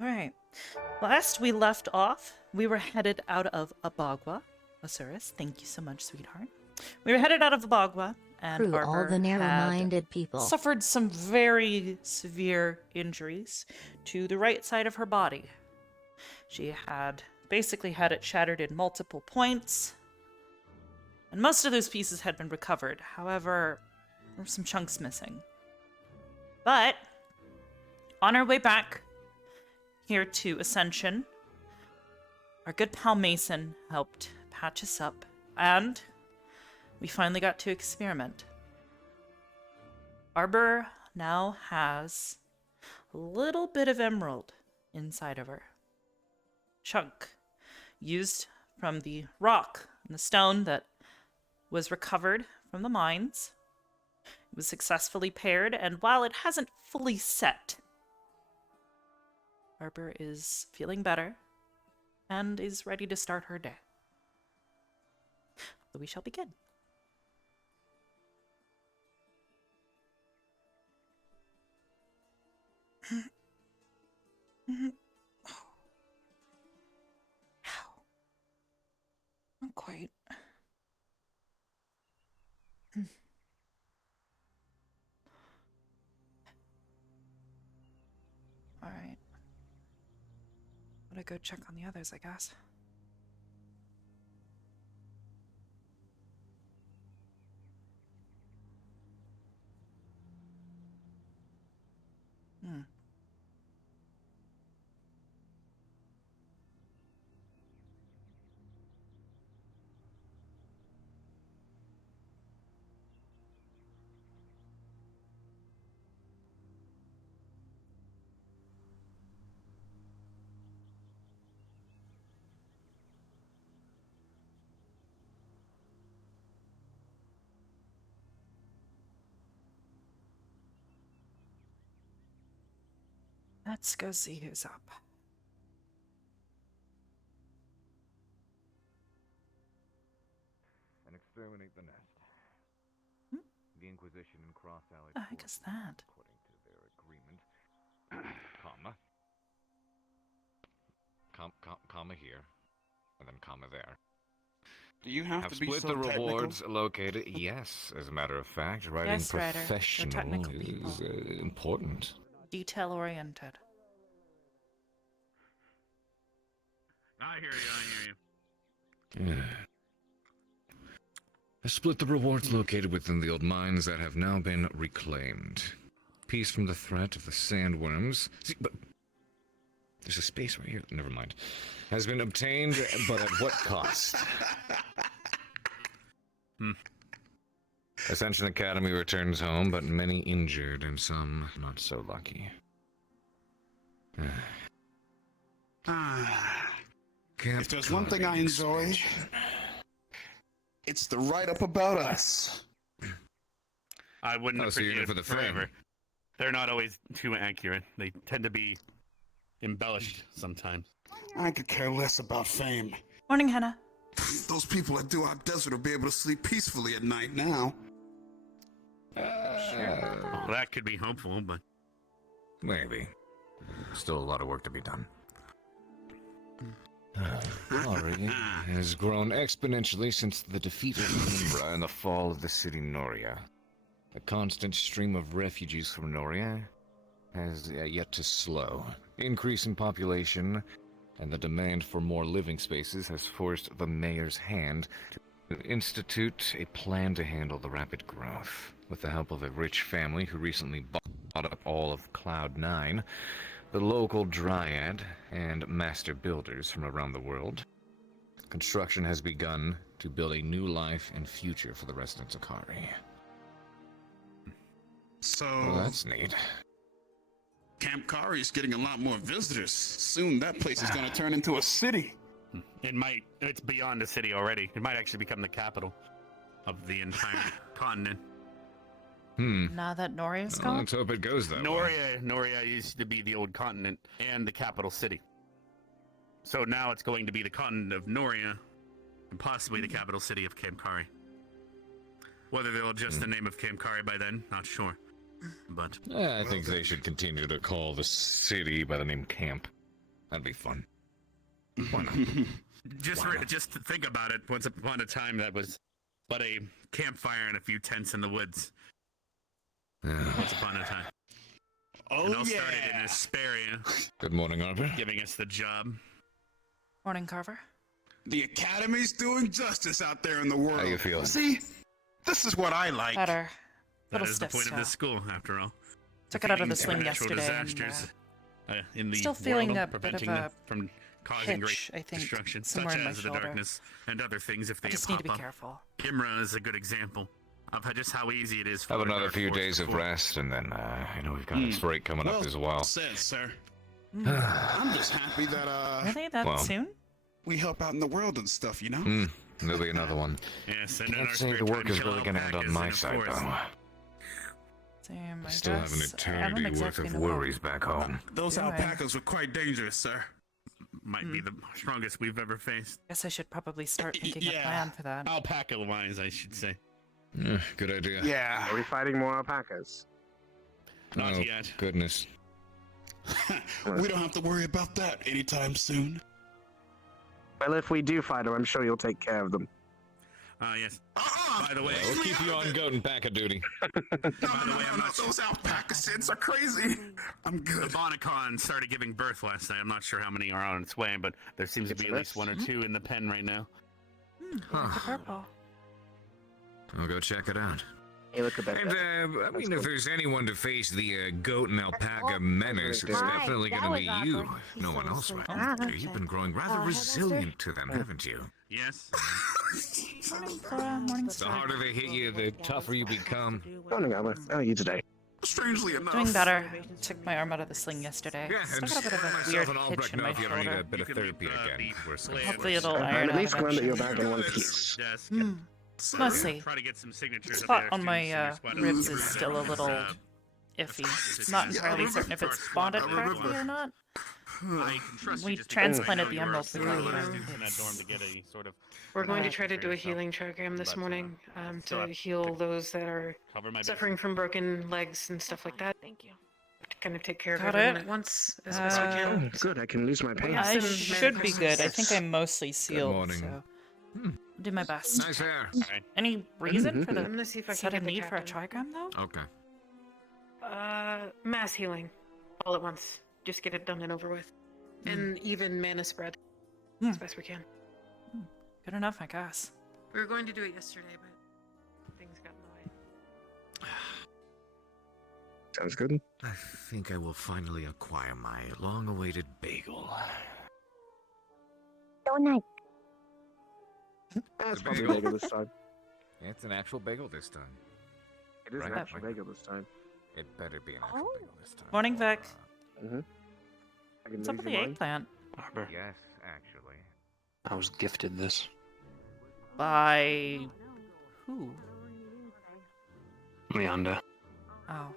Alright. Last we left off, we were headed out of Abagua. Osiris, thank you so much, sweetheart. We were headed out of Abagua, and Crew, all Arbor the had narrow-minded people. suffered some very severe injuries to the right side of her body. She had basically had it shattered in multiple points, and most of those pieces had been recovered. However, there were some chunks missing. But on our way back here to Ascension, our good pal Mason helped patch us up, and we finally got to experiment. Arbor now has a little bit of emerald inside of her. Chunk used from the rock and the stone that was recovered from the mines. It was successfully paired, and while it hasn't fully set, Arbor is feeling better and is ready to start her day. So we shall begin. Not quite. All right. Gotta go check on the others, I guess. Let's go see who's up. And exterminate the nest. Hmm? The Inquisition and cross-allied The heck is that? according to their agreement, comma here, and then comma there. Do you have to be split so the technical? rewards located. Yes, as a matter of fact, writing Yes, writer. We're professional technical is people. important. Detail-oriented. I hear you. Split the rewards located within the old mines that have now been reclaimed. Peace from the threat of the sandworms. See, but there's a space right here. Never mind. Has been obtained, but at what cost? Ascension Academy returns home, but many injured and some not so lucky. If there's one thing I enjoy, it's the write-up about us. I wouldn't Oh, so you're in appreciate it for the forever. fame. They're not always too accurate. They tend to be embellished sometimes. I could care less about fame. Morning, Hannah. Those people that do our desert will be able to sleep peacefully at night now. Well, that could be hopeful, but Maybe. Still a lot of work to be done. Ori has grown exponentially since the defeat of Umbra and the fall of the city Noria. The constant stream of refugees from Noria has yet to slow. Increase in population and the demand for more living spaces has forced the mayor's hand to institute a plan to handle the rapid growth. With the help of a rich family who recently bought up all of Cloud 9, the local dryad, and master builders from around the world, construction has begun to build a new life and future for the residents of Kari. So, Well, that's neat. Camp Kari is getting a lot more visitors. Soon that place is going to turn into a city. it's beyond a city already. It might actually become the capital of the entire continent. Now that Noria's Well, gone? let's hope it goes that way. Noria used to be the old continent and the capital city. So now it's going to be the continent of Noria and possibly the capital city of Camp Kari. Whether they'll adjust the name of Camp Kari by then, not sure. But I think they should continue to call the city by the name Camp. That'd be fun. Why not? Just think about it. Once upon a time, that was but a campfire and a few tents in the woods. Once upon a time. Oh, And all yeah. started in Asperia, Good morning, Arbor. giving us the job. Morning, Carver. The Academy's doing justice out there in the world. How you feeling? See? This is what I like. Better. That Little is the stiff point of this still. school, after all. Took it out of the Defeating sling natural yesterday. And, disasters, in the still feeling world, a bit of preventing a them from causing hitch, great I think, destruction, somewhere such in my as the shoulder. darkness and other things if I they just need to be pop up. careful. Imra is a good example of just how easy it is for Have the another Dark few Force days to of form. rest, and then, we've got this break coming up as well. said, sir. I'm just happy that, Really? That well. soon? we help out in the world and stuff, you know? There'll be another one. Yes, and in Can't our say spare the work time, is kill really going to end on alpacas my and, of side, course, though. Same, I Still have an guess. I don't eternity worth exactly of know. worries back home. Those Anyway. alpacas were quite dangerous, sir. Might be the strongest we've ever faced. Guess I should probably start thinking Yeah. a plan for that. Alpaca-wise, I should say. Good idea. Yeah. Are we fighting more alpacas? Not Oh, yet. goodness. We don't have to worry about that anytime soon. Well, if we do fight them, I'm sure you'll take care of them. Yes. Uh-uh. By the way, We'll keep you on goat and pack of duty. I'm not Those alpaca sins are crazy. I'm the good. Bonacon started giving birth last night. I'm not sure how many are on its way, but there seems to It's be a at least mess. one or two in the pen right now. Like the purple. I'll go check it out. They look a bit And, better. I mean, if there's anyone to face the goat and alpaca menace, it's Hi, definitely that going to be was you. awkward. If no one else He's right. so You've been growing rather hello, resilient to them, haven't you? Yes. Morning, Flora. Morning, The Star. harder they hit you, the tougher you become. Morning, Alma. How are you today? Strangely enough. Doing better. Took my arm out of the sling yesterday. Yeah, Still and got a bit of a myself weird and hitch Albrecht in know my if you ever need shoulder. a bit of You can therapy leave, again. the We're some blade Hopefully it'll I'm iron at out least glad that you're eventually. back in one Over piece. his desk. Sir, Mostly. Try to get some signatures. The of spot the on my students who ribs responded is to still a his, little iffy. Not entirely certain if it's bonded correctly or not. I can trust you We just because I transplanted know the you are emerald a through fellow here. student in that dorm to get a sort of We're going to Uh, try to do a yourself. healing program this But, morning so to heal those that are cover my suffering from broken legs and stuff like that. Thank you. To kind of take care of Got everyone it. at once as best we can. Oh, good. I can lose my pain. Yeah. I Some should be good. I manifestations. think I'm mostly sealed, morning. so I'll do my best. Nice hair. Any reason for I'm the gonna see if I can sudden get the need for a captain. trigram, though? Okay. Mass healing, all at once. Just get it done and over with, and even mana spread as best we can. Good enough, I guess. We were going to do it yesterday, but things got in the way. Sounds good. I think I will finally acquire my long-awaited bagel. So nice. That's a probably bagel. bagel this time. It's an actual bagel this time. It is Right. an actual bagel this time. It better be an actual bagel this time. Morning, Vic. Mm-hmm. I can What's up lose with your the mind. eggplant? Arbor, Yes, actually. I was gifted this. By who? Leanda, Oh.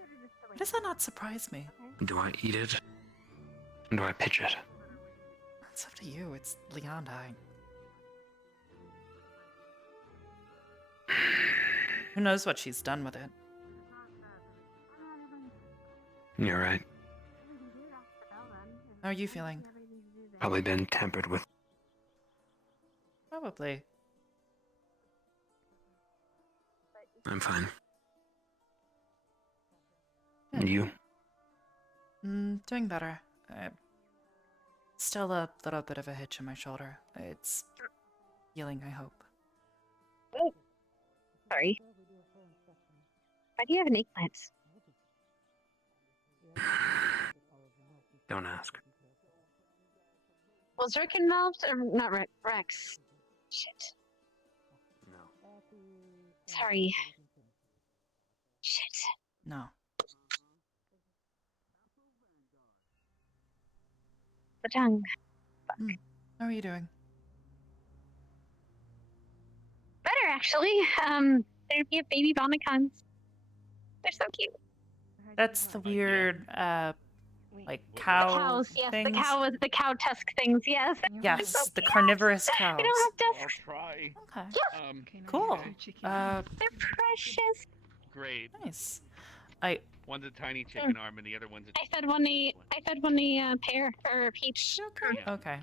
Why does that not surprise me? do I eat it? Or do I pitch it? It's up to you. It's Leondine. Who knows what she's done with it? You're right. How are you feeling? Probably been tampered with. Probably. I'm fine. Yeah. And you? Doing better. Still a little bit of a hitch in my shoulder. It's healing, I hope. Oh, sorry. Why do you have an eggplant? Don't ask. Was Rick involved? Or not Rick, Rex. Shit. No. Sorry. Shit. No. The tongue. How are you doing? Better, actually. There'd be a baby Bonacons. They're so cute. That's the weird, like cow Cows, yes. things. The cow tusk things, yes. They're Yes, so the cute. carnivorous cows. They don't have I'll tusks. try. Okay. Cool. They're precious. Great. Nice. I One's a tiny chicken arm, and the other one's a. I fed one a pear or a peach. Okay. Okay.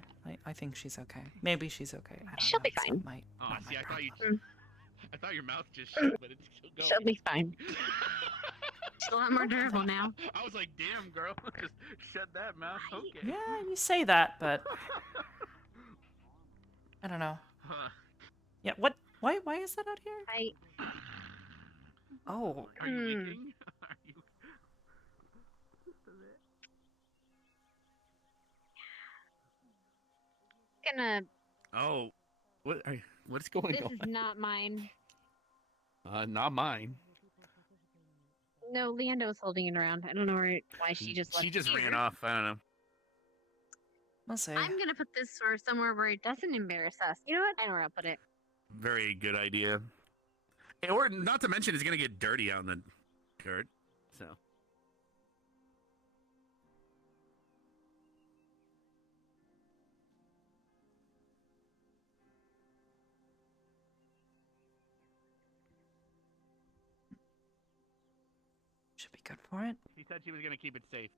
I think she's okay. Maybe she's okay. I don't She'll know. be It's not fine. my- Oh, not my see, I thought you. problem. I thought your mouth just shut, but it's still going. She'll be fine. She's a lot more durable now. I was like, damn, girl, just shut that mouth. Okay. Yeah, you say that, but I don't know. Huh. Yeah, what? Why is that out here? I Oh, Are you leaking? Are you... gonna. Oh, what's going This on? is not mine. Not mine. No, Leander was holding it around. I don't know why she just left. She just it ran here. off. I don't know. we'll see. I'm gonna put this somewhere where it doesn't embarrass us. You know what? I know where I'll put it. Very good idea. Or not to mention, it's gonna get dirty out in the dirt. So. Should be good for it. She said she was gonna keep it safe.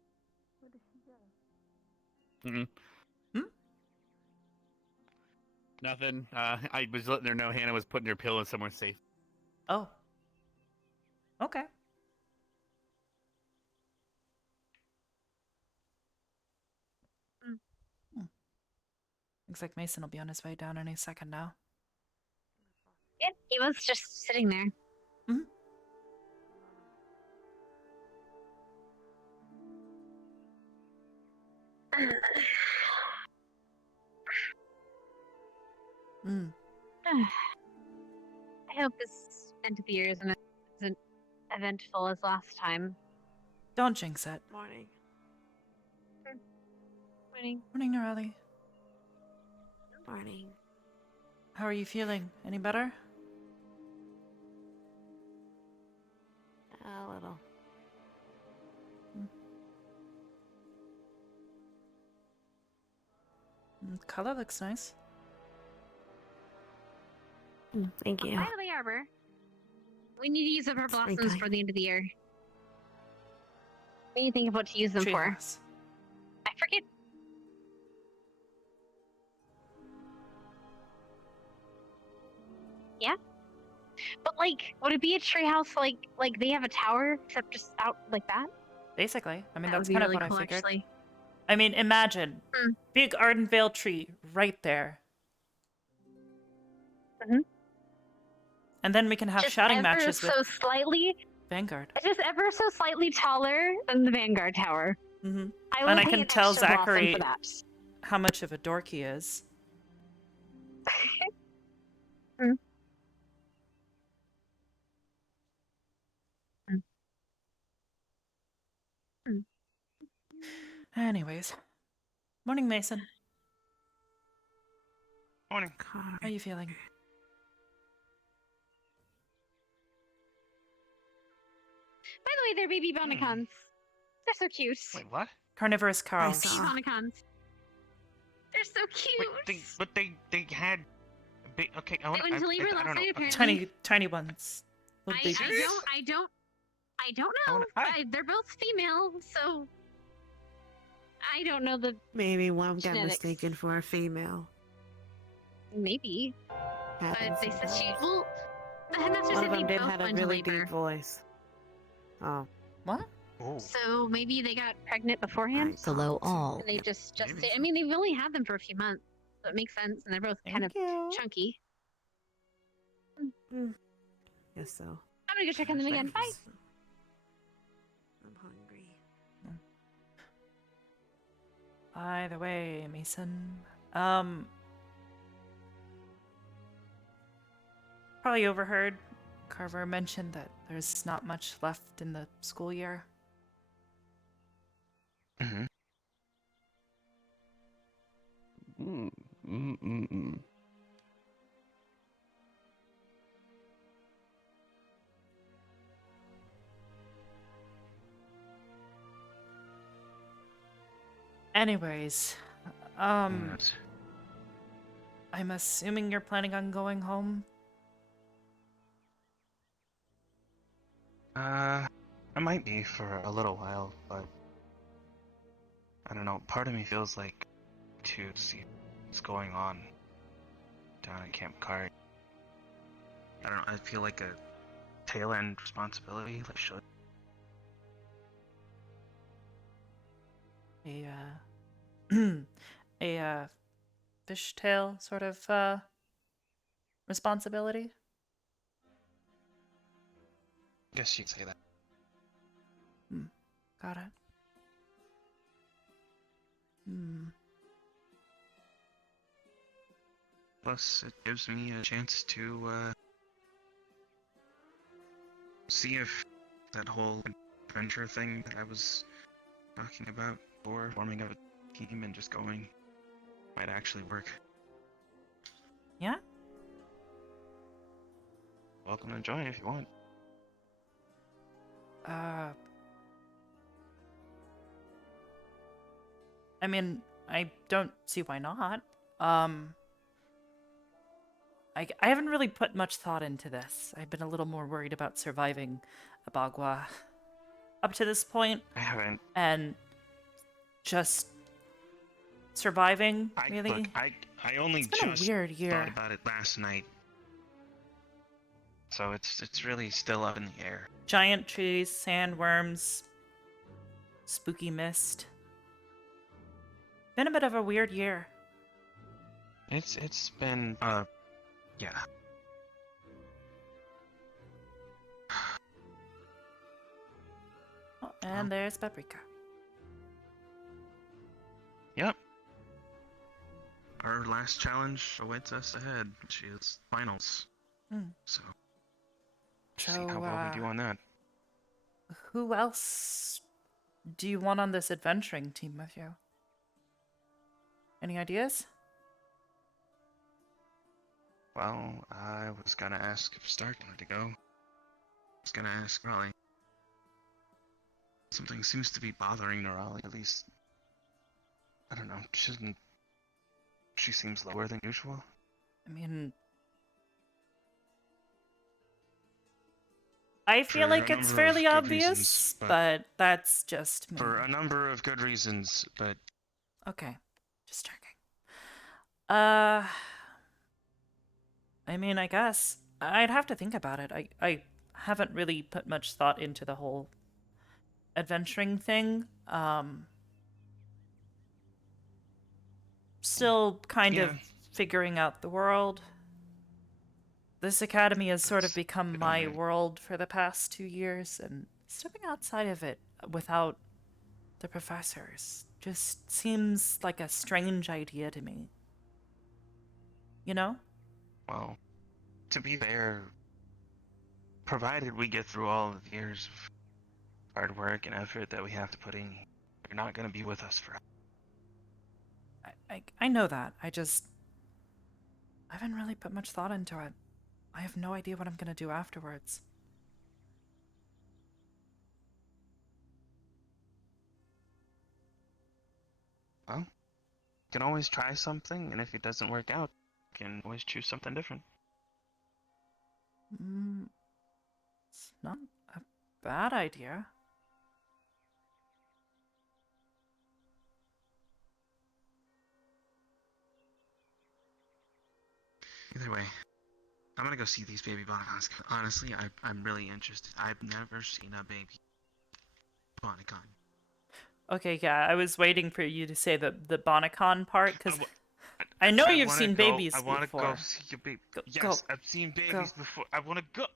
Mm-hmm. Hmm? Nothing. I was letting her know Hannah was putting her pillow somewhere safe. Oh. Okay. Looks like Mason will be on his way down any second now. Yeah, he was just sitting there. Mm. I hope this end of the year isn't as eventful as last time. Don't jinx it. Morning. Morning. Morning, Norelli. Morning. How are you feeling? Any better? A little. Color looks nice. Thank you. By the way, Arbor, we need to use up our blossoms Springtime. for the end of the year. What do you think of what to use them for? Treehouse. I forget. Yeah? But, like, would it be a treehouse like they have a tower, except just out like that? Basically. I mean, That that's would be kind really of what cool, I figured. actually. I mean, imagine. Hmm. Big Ardenvale tree right there. Mhm. And then we can have Just shouting ever matches with so slightly, Vanguard. just ever so slightly taller than the Vanguard Tower. Hmm. I And will I pay can an tell extra blossom Zachary for that. how much of a dork he is. Anyways. Morning, Mason. Morning. How are you feeling? By the way, they're baby Bonacons. They're so cute. Wait, what? Carnivorous Carls. Baby Bonacons. They're so cute. But they had. Okay, I They went to labor I last don't know. night, apparently. Tiny ones. Little I babies. don't I know. wanna- hi. They're both female, so I don't know the Maybe one got Genetics. mistaken for a female. maybe. But Happens they said she sometimes. well. The headmaster One said of they them did both have a went to really labor, deep voice. Oh. What? Oh. so maybe they got pregnant beforehand. Nice. Hello, all. And they just Maybe. I mean, they've only had them for a few months, so it makes sense. And they're both kind of Thank you. chunky. Guess so. I'm gonna go check on them again. Bye. I'm hungry. By the way, Mason, probably overheard Carver mentioned that there's not much left in the school year. Mm-hmm. Anyways, I'm assuming you're planning on going home. I I might be for a little while, but I don't know. Part of me feels like to see what's going on down at Camp Card. I don't know. I feel like a tail end responsibility. Like, should a fishtail sort of responsibility. I guess you'd say that. Got it. Plus, it gives me a chance to see if that whole adventure thing that I was talking about, or forming of a team and just going, might actually work. Yeah? Welcome to join if you want. I mean, I don't see why not. I haven't really put much thought into this. I've been a little more worried about surviving Abagua up to this point. I haven't. And just surviving, really. Look, I only It's been a just weird year. thought about it last night. So it's really still up in the air. Giant trees, sandworms, spooky mist. Been a bit of a weird year. It's been yeah. Oh, and there's Paprika. Yep. Our last challenge awaits us ahead, which is finals. So see how well we do on that. Who else do you want on this adventuring team with you? Any ideas? Well, I was gonna ask if Stark wanted to go. I was gonna ask Raleigh. Something seems to be bothering Raleigh, at least. I don't know, she seems lower than usual. I mean, I feel For like a it's number fairly of good obvious, reasons, but that's just me. For a number of good reasons, but Okay, just checking. I mean, I guess I'd have to think about it. I haven't really put much thought into the whole adventuring thing. Still kind of figuring out the world. This academy has sort of become my world for the past 2 years, and stepping outside of it without the professors just seems like a strange idea to me. You know? well, to be fair, provided we get through all of the years of hard work and effort that we have to put in, you're not gonna be with us forever. I know that. I haven't really put much thought into it. I have no idea what I'm gonna do afterwards. Well, you can always try something, and if it doesn't work out, you can always choose something different. It's not a bad idea. Either way, I'm gonna go see these baby Bonacons. Honestly, I'm really interested. I've never seen a baby Bonacon. Okay, yeah, I was waiting for you to say the Bonacon part, because I know you've seen babies before. I wanna go see your baby. Yes, I've seen babies before. I wanna go.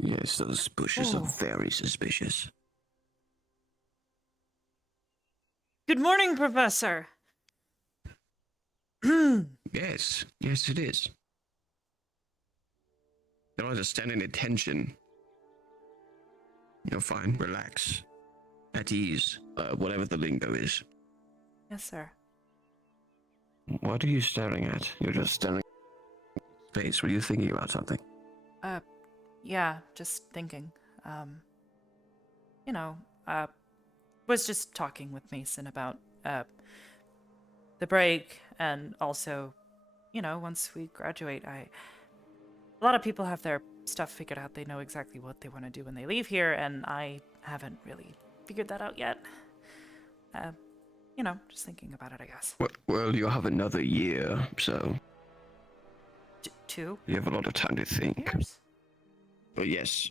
Yes, those bushes are very suspicious. Good morning, Professor. Yes, it is. Don't understand any tension. You're fine, relax. At ease, whatever the lingo is. Yes, sir. What are you staring at? You're just staring at space. Were you thinking about something? Yeah, just thinking. You know, was just talking with Mason about, the break, and also, you know, once we graduate, a lot of people have their stuff figured out. They know exactly what they want to do when they leave here, and I haven't really figured that out yet. You know, just thinking about it, I guess. Well, you have another year, so 2 you have a lot of time to think. years? But yes,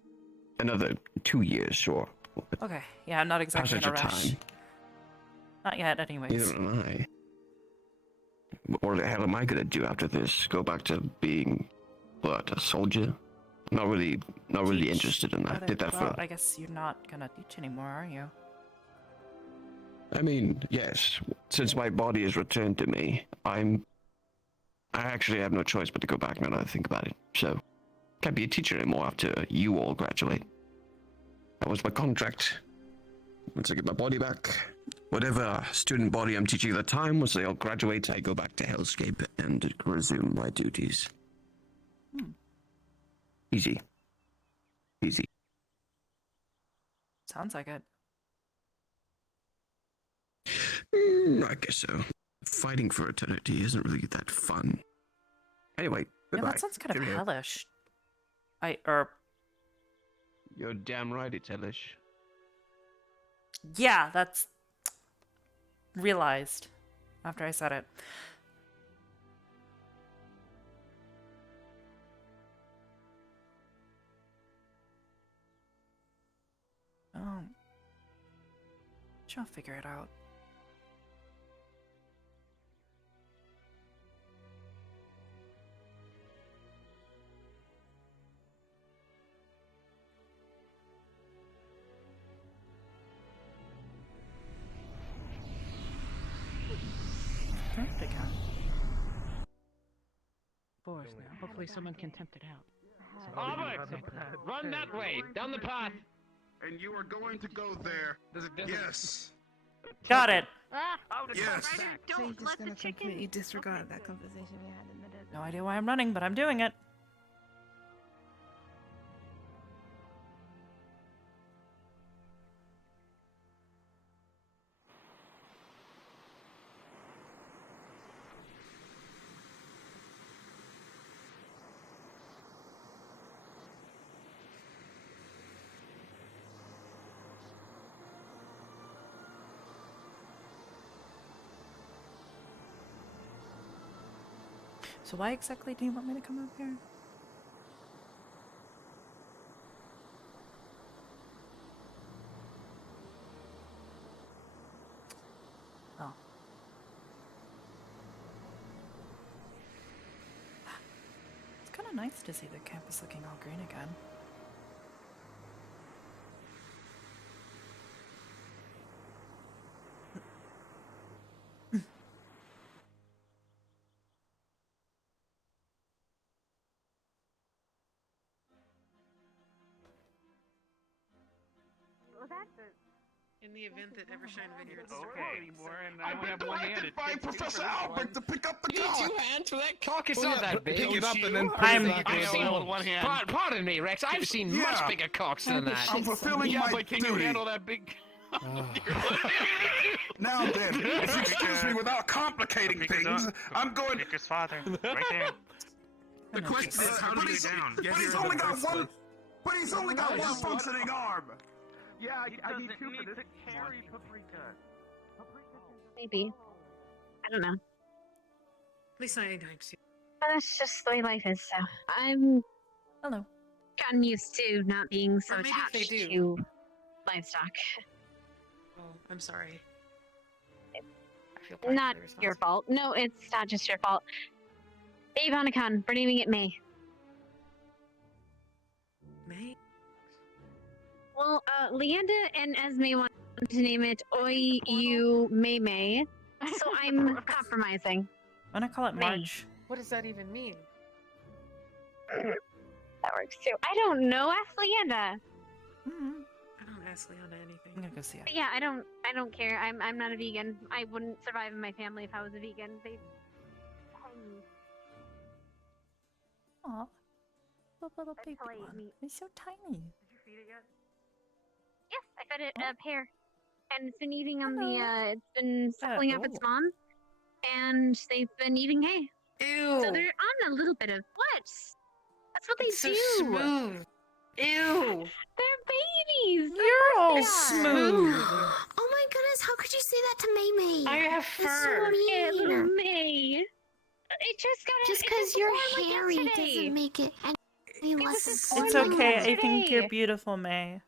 another 2 years, sure. Okay, yeah, I'm not exactly in Passage a of rush. time. Not yet, anyways. Neither am I. What the hell am I gonna do after this? Go back to being, what, a soldier? Not really Teach interested in that. other- Did that well, for... I guess you're not gonna teach anymore, are you? I mean, yes. Since my body is returned to me, I actually have no choice but to go back now that I think about it. So, can't be a teacher anymore after you all graduate. That was my contract. Once I get my body back, whatever student body I'm teaching at the time, once they all graduate, I go back to Hellscape and resume my duties. Easy. Easy. Sounds like it. I guess so. Fighting for eternity isn't really that fun. Anyway, Yeah, goodbye. that sounds kind of Cheerio. hellish. You're damn right it's hellish. Yeah, that's realized after I said it. Oh. I'll figure it out. Turned again. Force now. Hopefully someone can tempt it out. Arbor, run that way, down the path. And you are going to go there. Yes. Got it. Yes. Don't So you're just let gonna the chicken. completely disregard that conversation we had in the desert. No idea why I'm running, but I'm doing it. So why exactly do you want me to come up here? Oh. It's kind of nice to see the campus looking all green again. Well, that's In the event that Evershine Vineyards Okay, anymore, and I've been directed by Professor Albert to pick up the You need cock. 2 hands for that cock. It's Well, not yeah, that big. pick it up and then put I'm- it back I've in seen with one hand. Pardon me, Rex. I've seen Yeah. much bigger cocks than that. I'm fulfilling Yeah, my but can you duty. handle that big? Now then, if you excuse me without complicating things, I'm going. His father, right there. The question is, how do you get down? Get But here he's in the only got first one. place. But he's only got one functioning arm. Yeah, I need 2 for this. maybe. I don't know. At least not anytime soon. But that's just the way life is. So I'm Hello. gotten used to not being so Or maybe if they attached do. to livestock. Oh, I'm sorry. I feel partially Not your fault. No, it's not just your fault. Babe Anakan, we're naming it May. May? Well, Leanda and Esme want to name it Oi You May May. So I'm compromising. I'm gonna call it May. March. What does that even mean? That works too. I don't know. Ask Leanda. Mm-hmm. I don't ask Leona anything. I'm gonna go see it. But yeah, I don't care. I'm not a vegan. I wouldn't survive in my family if I was a vegan. They Aw. The little baby one. He's so tiny. Did you feed it yet? Yes, I fed it a pear, and it's been eating on the. It's been suckling up its mom, and they've been eating hay. Ew. So they're on a little bit of what? That's what It's they so do. smooth. Ew. They're babies. You're all They are. smooth. Oh my goodness, how could you say that to May May? I have That's so fur. Yeah, mean. little May. It just got. Just it because was you're born, like, hairy yesterday. doesn't make it any was less just important. It's born like okay. I think yesterday. you're beautiful, May.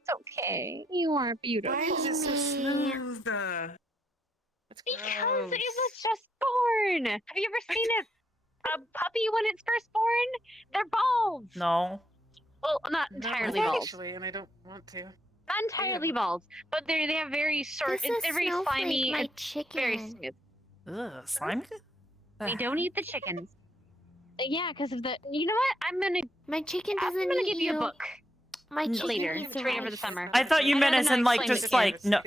It's okay. You are beautiful. Why is it so smooth? That's Because gross. it was just born. Have you ever seen a puppy when it's first born? They're bald. No. Well, not No, entirely bald. actually, and I don't want to. Not entirely bald, but they have very short. This is They're very Snowflake, slimy my and chicken. very smooth. Ugh, slimy? We don't eat the chickens. Yeah, because of the. You know what? My chicken doesn't I'm gonna eat give you a book My chicken later. eats To read over the rice. summer. I thought you I meant don't as in know, like explain just the like no.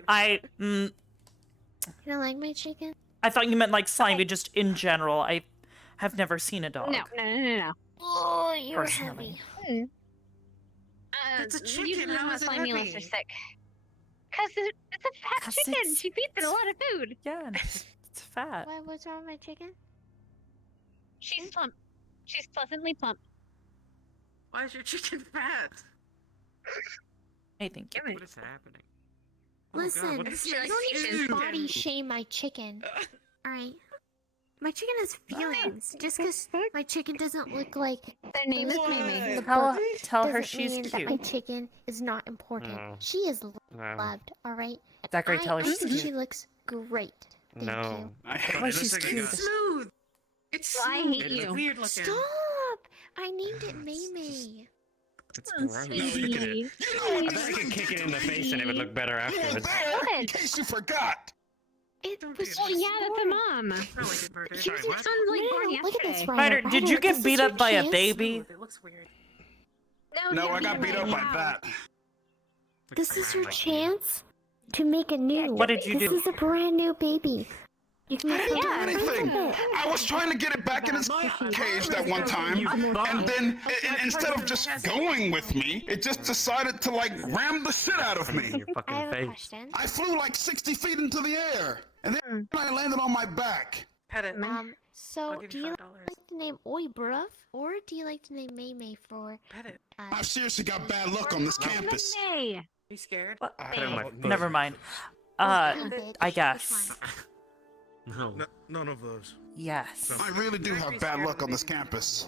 You don't like my chicken? I thought you meant like slimy just in general. I have never seen a dog. No. Oh, you're Personally. heavy. It's a Usually chicken, how my is it slimy unless they're heavy? sick. Because it's a fat 'Cause chicken. it's- She feeds it a lot of food. Yeah, and it's fat. What's wrong with my chicken? She's plump. She's pleasantly plump. Why is your chicken fat? I think you. What is happening? Listen, what is She likes don't chicken. even body shame my chicken. Alright? My chicken has feelings. Just because my chicken doesn't look like Their name is the Mimi. the Tell, book tell her doesn't she's mean that my cute. chicken is not important. No. She is loved, alright? Zachary, tell her I she's think cute. she looks great. Thank No. Why she's cute. Smooth. It's Well, I smooth. hate It's you. weird you. looking. Stop! I named it Mimi. It's Oh, gross. sweetie. I bet I could kick it in the face and it would look better afterwards. Good. In case you forgot. It Don't was do Oh that. yeah, that's a mom. Probably get murdered. She was This one's like born look at this yesterday. Spider, Ryder. did you Ryder, get this beat is up your by a chance. baby? Smooth. It looks weird. No, you I got beat up by wow. that. This is your chance to make a new. What did you This do? is a brand new baby. You can I didn't do Yeah, anything. yeah. I was trying to get it back in its cage that one time, and then instead of just going with me, it just decided to like ram the shit out of me. Your I fucking have a face. question. I flew like 60 feet into the air, and then I landed on my back. Pet it. So I'll give do you you $5. like the name Oi Bruv, or do you like the name May May for? Pet it. I've seriously got bad luck on this campus. Hey. You scared? I put it on my foot. Never mind. Bitch. I Which guess. No. None of those. Yes. I really do have bad luck on this campus.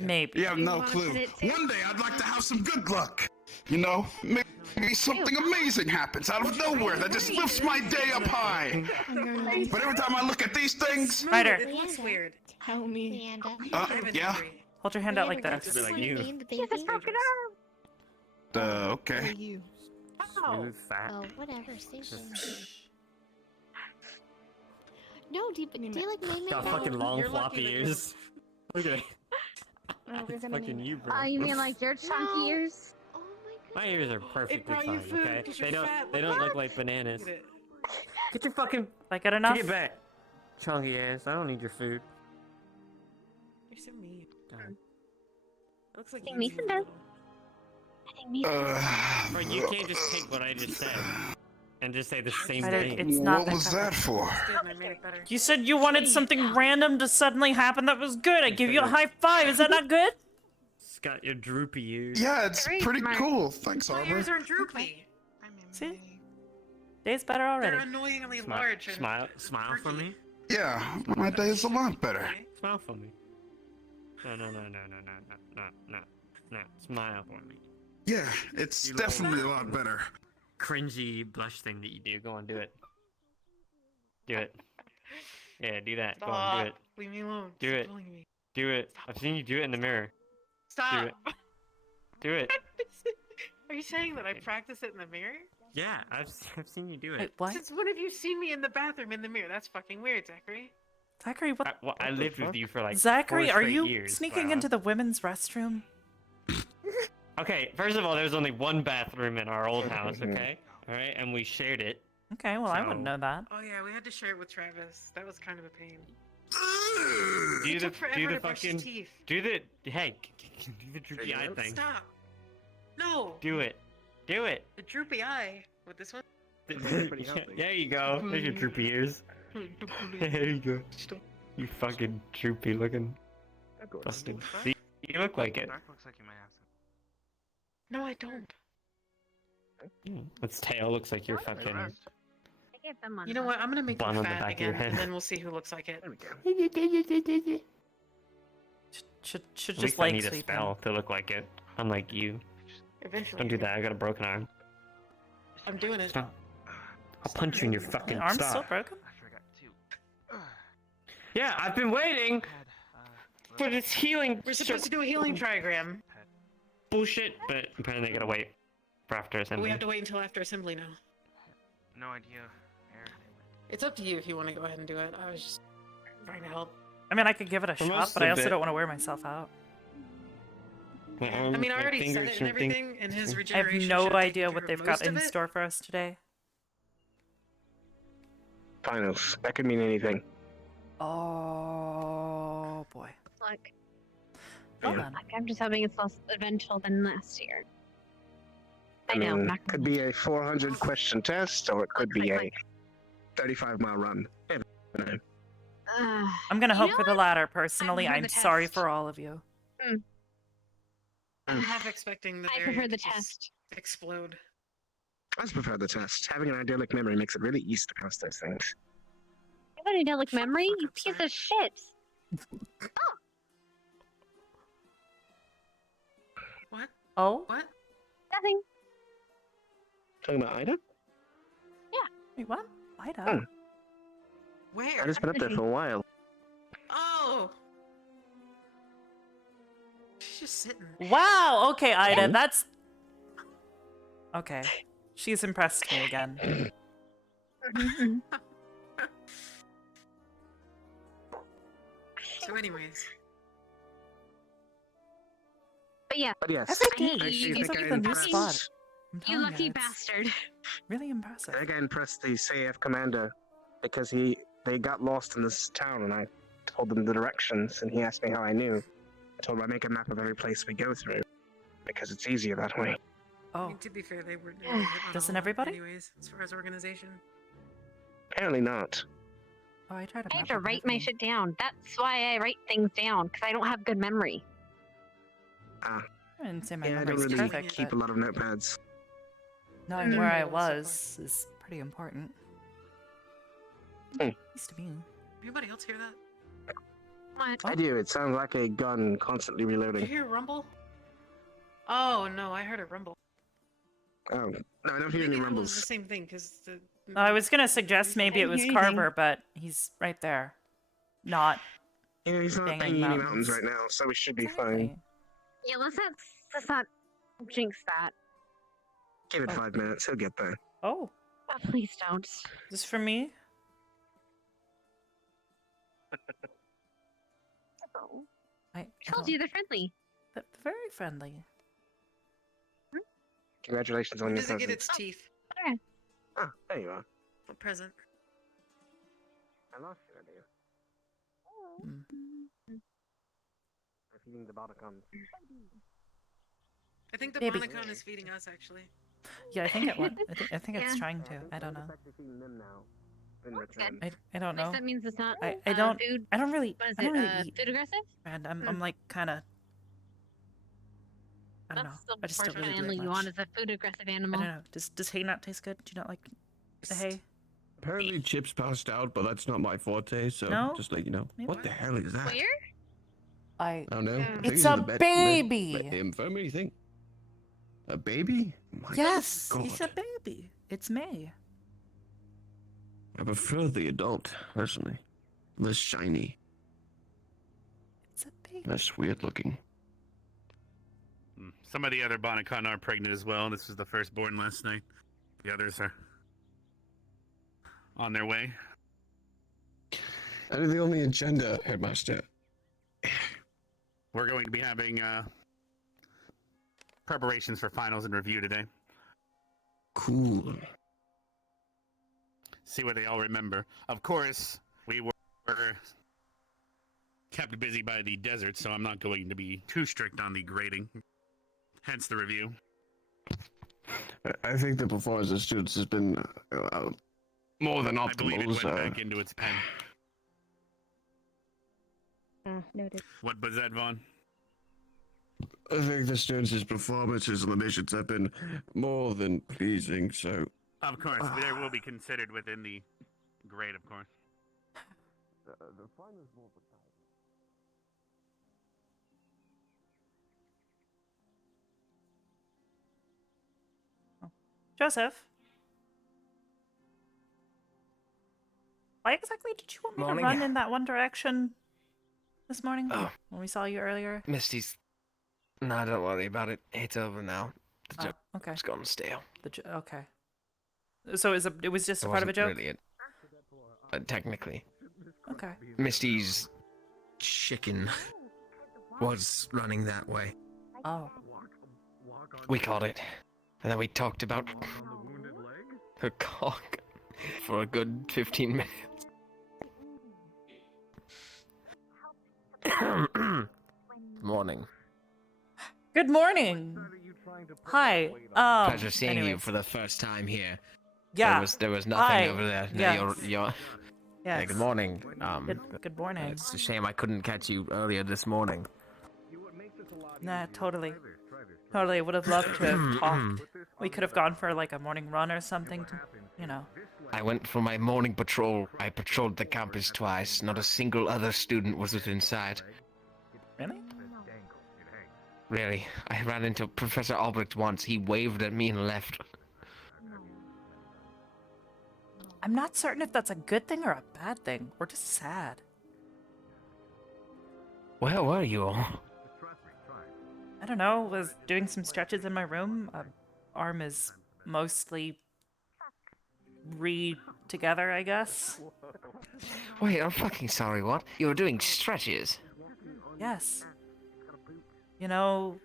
Maybe. You have no wanna clue. pet it too? One day I'd like to have some good luck. You know, maybe something amazing happens out of nowhere that just lifts my day up high. But every time I look at these things, Spider, It looks weird. Tell me. Leanda. I have an yeah, injury. hold your hand out like Be this. like you. Name the She has a baby? broken arm. okay. Smooth fat. Oh, whatever. Same thing. No, do you like May May? Got better? fucking long You're lucky floppy that ears. Look at it. Oh, we're It's gonna fucking name you, it. bro. You mean like your chunky No. ears? Oh my god. My ears are perfectly brought you fine, food okay? 'cause They you're don't fat. they don't look like bananas. Look at it. Get your fucking Like good enough? take it back. Chunky ass. I don't need your food. You're so mean. God. It looks like I think you Mason a does. little. I think Mason. Bro, you can't just take what I just said and just say the same Spider, thing. it's not What that was kind that for? Good, and I made it better. You said you wanted something random to suddenly happen that was good. I give you a high five. Is that not good? It's got your droopy ears. Yeah, it's Very pretty smart. cool. Thanks, My Arbor. ears aren't droopy. See? Day's better They're already. annoyingly large. And Smile for me. Yeah, my day is a lot better. Okay. Smile for me. No. Smile for me. Yeah, it's You little- definitely a lot better. Cringy blush thing that you do. Go on, do it. Do it. Yeah, do that. Go on, do it. Leave me alone. Do Stop it. bullying me. Do it. I've seen you do it in the mirror. Stop. Do it. Are you saying that I practice it in the mirror? Yeah, I've seen you do it. Wait, what? Since when have you seen me in the bathroom in the mirror? That's fucking weird, Zachary. Zachary, what? I lived with you for like Zachary, 4 are straight you years, sneaking bro. into the women's restroom? Okay, first of all, there's only one bathroom in our old house, okay? Alright, and we shared it. Okay, well, I wouldn't So- know that. Oh yeah, we had to share it with Travis. That was kind of a pain. It took forever to brush his teeth. do the droopy eye thing. Stop. No. Do it. The droopy eye. With this one? There you go. There's your droopy ears. There you go. You fucking droopy looking busted. See, you look like it. Dark looks like you might have No, I don't. Its tail looks like you're fucking. I get them on. You know what? I'm gonna make Bun them on the fat back of your again, head. and then we'll see who looks like it. Should At just least I like need a sleeping. spell to look like it. Unlike you. Eventually. Don't do that. I got a broken arm. I'm doing it. Stop. I'll punch you in your fucking Your arm's stop. still broken? I forgot to. Yeah, I've been waiting for this healing. We're supposed to do a healing trigram. Bullshit, but apparently I gotta wait for after But assembly. we have to wait until after assembly now. No idea where they went. It's up to you if you want to go ahead and do it. I was just trying to help. I mean, I could give it a For shot, most but I of also it- don't want to wear myself out. My I arms, mean, I my already said fingers, it and everything. everything, and his I have regeneration. no should take idea care what of they've got most in of it. store for us today. Finals. That could mean anything. Oh boy. Look, Well Yeah. then. like, I'm just hoping it's less eventful than last year. I know. mean, not could be a 400 question test, or it could be a 35-mile run. Yeah, no. I'm gonna You hope know for the what? latter. Personally, I prefer I'm the sorry test. for all of you. I'm half expecting the I berry prefer the to just test. explode. I just prefer the test. Having an idyllic memory makes it really easy to pass those things. I have an idyllic Shut the memory, fuck you up, piece sir. of shit. What? Oh, What? Nothing. Talking about Ida? wait, what? Ida. Oh. Where? Ida's been up there for a while. Oh! She's just sitting. Wow. Okay, Ida. Yeah. That's okay. She's impressed me again. So, anyways. But yeah, But yes, Every day I she think gets I a new impressed- spot. I'm you telling lucky it's bastard. Really I impressive. think I impressed the CAF commander because they got lost in this town, and I told them the directions, and he asked me how I knew. I told him I make a map of every place we go through because it's easier that way. I Oh, mean, to be fair, they were doing it on Doesn't all everybody? Anyways, as far as organization. Apparently not. oh, I tried to. I have map to out write my everything. shit down. That's why I write things down, because I don't have good memory. Ah, I didn't say my yeah, I don't memory's really perfect, keep a but lot of notepads. knowing Mm. where I So was is pretty important. At least to me. Anybody else hear that? What? I do. It sounds like a gun constantly Did you reloading. hear a rumble? Oh, no, I heard a rumble. Oh, no, I don't hear any Maybe that was the rumbles. same thing, because the... I was gonna suggest maybe it didn't was hear anything. Carver, but he's right there. Not Yeah, he's not Banging banging any mountains. mountains right now, so we should be fine. exactly. Yeah, let's not jinx that. Give it Oh. 5 minutes, he'll get there. Oh, Oh, please don't. is this for me? Oh, I told don't- you they're friendly. They're very friendly. Congratulations on When your does it get present. its teeth? Ah, there you are. A present. I lost your idea. Hmm. I'm feeding the Botacons. I think the Maybe. Bonacon is feeding us, actually. Yeah, I think it went. I think it's Yeah. trying to. I don't know. It's actually feeding them now. In Oh, that's return. I don't At least know. that means it's not I don't food. I don't really What is I don't it? really eat. Food aggressive? And I'm like kind of. I don't know. That's the I just part don't of really do animal it you much. want is a food aggressive I animal. don't know. Does hay not taste good? Do you not like the hay? Apparently, Chip's passed out, but that's not my forte, so No? just let you know. Maybe. What the hell is that? Where? I I don't know. I think It's in a the vet- baby! the infirmary thing. A baby? My yes, God. he's a baby. It's May. I prefer the adult, personally. Less shiny, It's a baby. less weird looking. Some of the other Bonacon are pregnant as well. This was the firstborn last night. The others are on their way. Anything on the agenda, Headmaster? We're going to be having preparations for finals and review today. Cool. See what they all remember. Of course, we were kept busy by the desert, so I'm not going to be too strict on the grading. Hence the review. I think the performance of students has been more than I believe it optimal. went back into its pen. Noted. What was that, Vaughn? I think the students' performances and the missions have been more than pleasing, so... Of course, they will be considered within the grade, of course. The fun is more Joseph? Why exactly did you want me Morning. to run in that one direction this morning? Oh. When we saw you earlier? Misty's. No, don't worry about it. It's over now. The Oh, joke's okay. gone stale. Okay. So it was just It a part of a wasn't joke? really technically. Okay. Misty's chicken was running that way. Oh. We caught it. And then we talked about her cock for a good 15 minutes. Morning. Good morning. Hi. Pleasure seeing you anyways. for the first time here. Yeah. There was nothing Hi. over there. No, Yes. you're Yes. Hey, good morning. Good morning. It's a shame I couldn't catch you earlier this morning. Nah, totally. Totally, would have loved to have talked. We could have gone for like a morning run or something, you know. I went for my morning patrol. I patrolled the campus twice. Not a single other student was within sight. Really? Really. I ran into Professor Albrecht once. He waved at me and left. I'm not certain if that's a good thing or a bad thing, or just sad. Where were you all? I don't know, was doing some stretches in my room. Arm is mostly together, I guess. Wait, I'm fucking sorry, what? You were doing stretches? Yes. You know,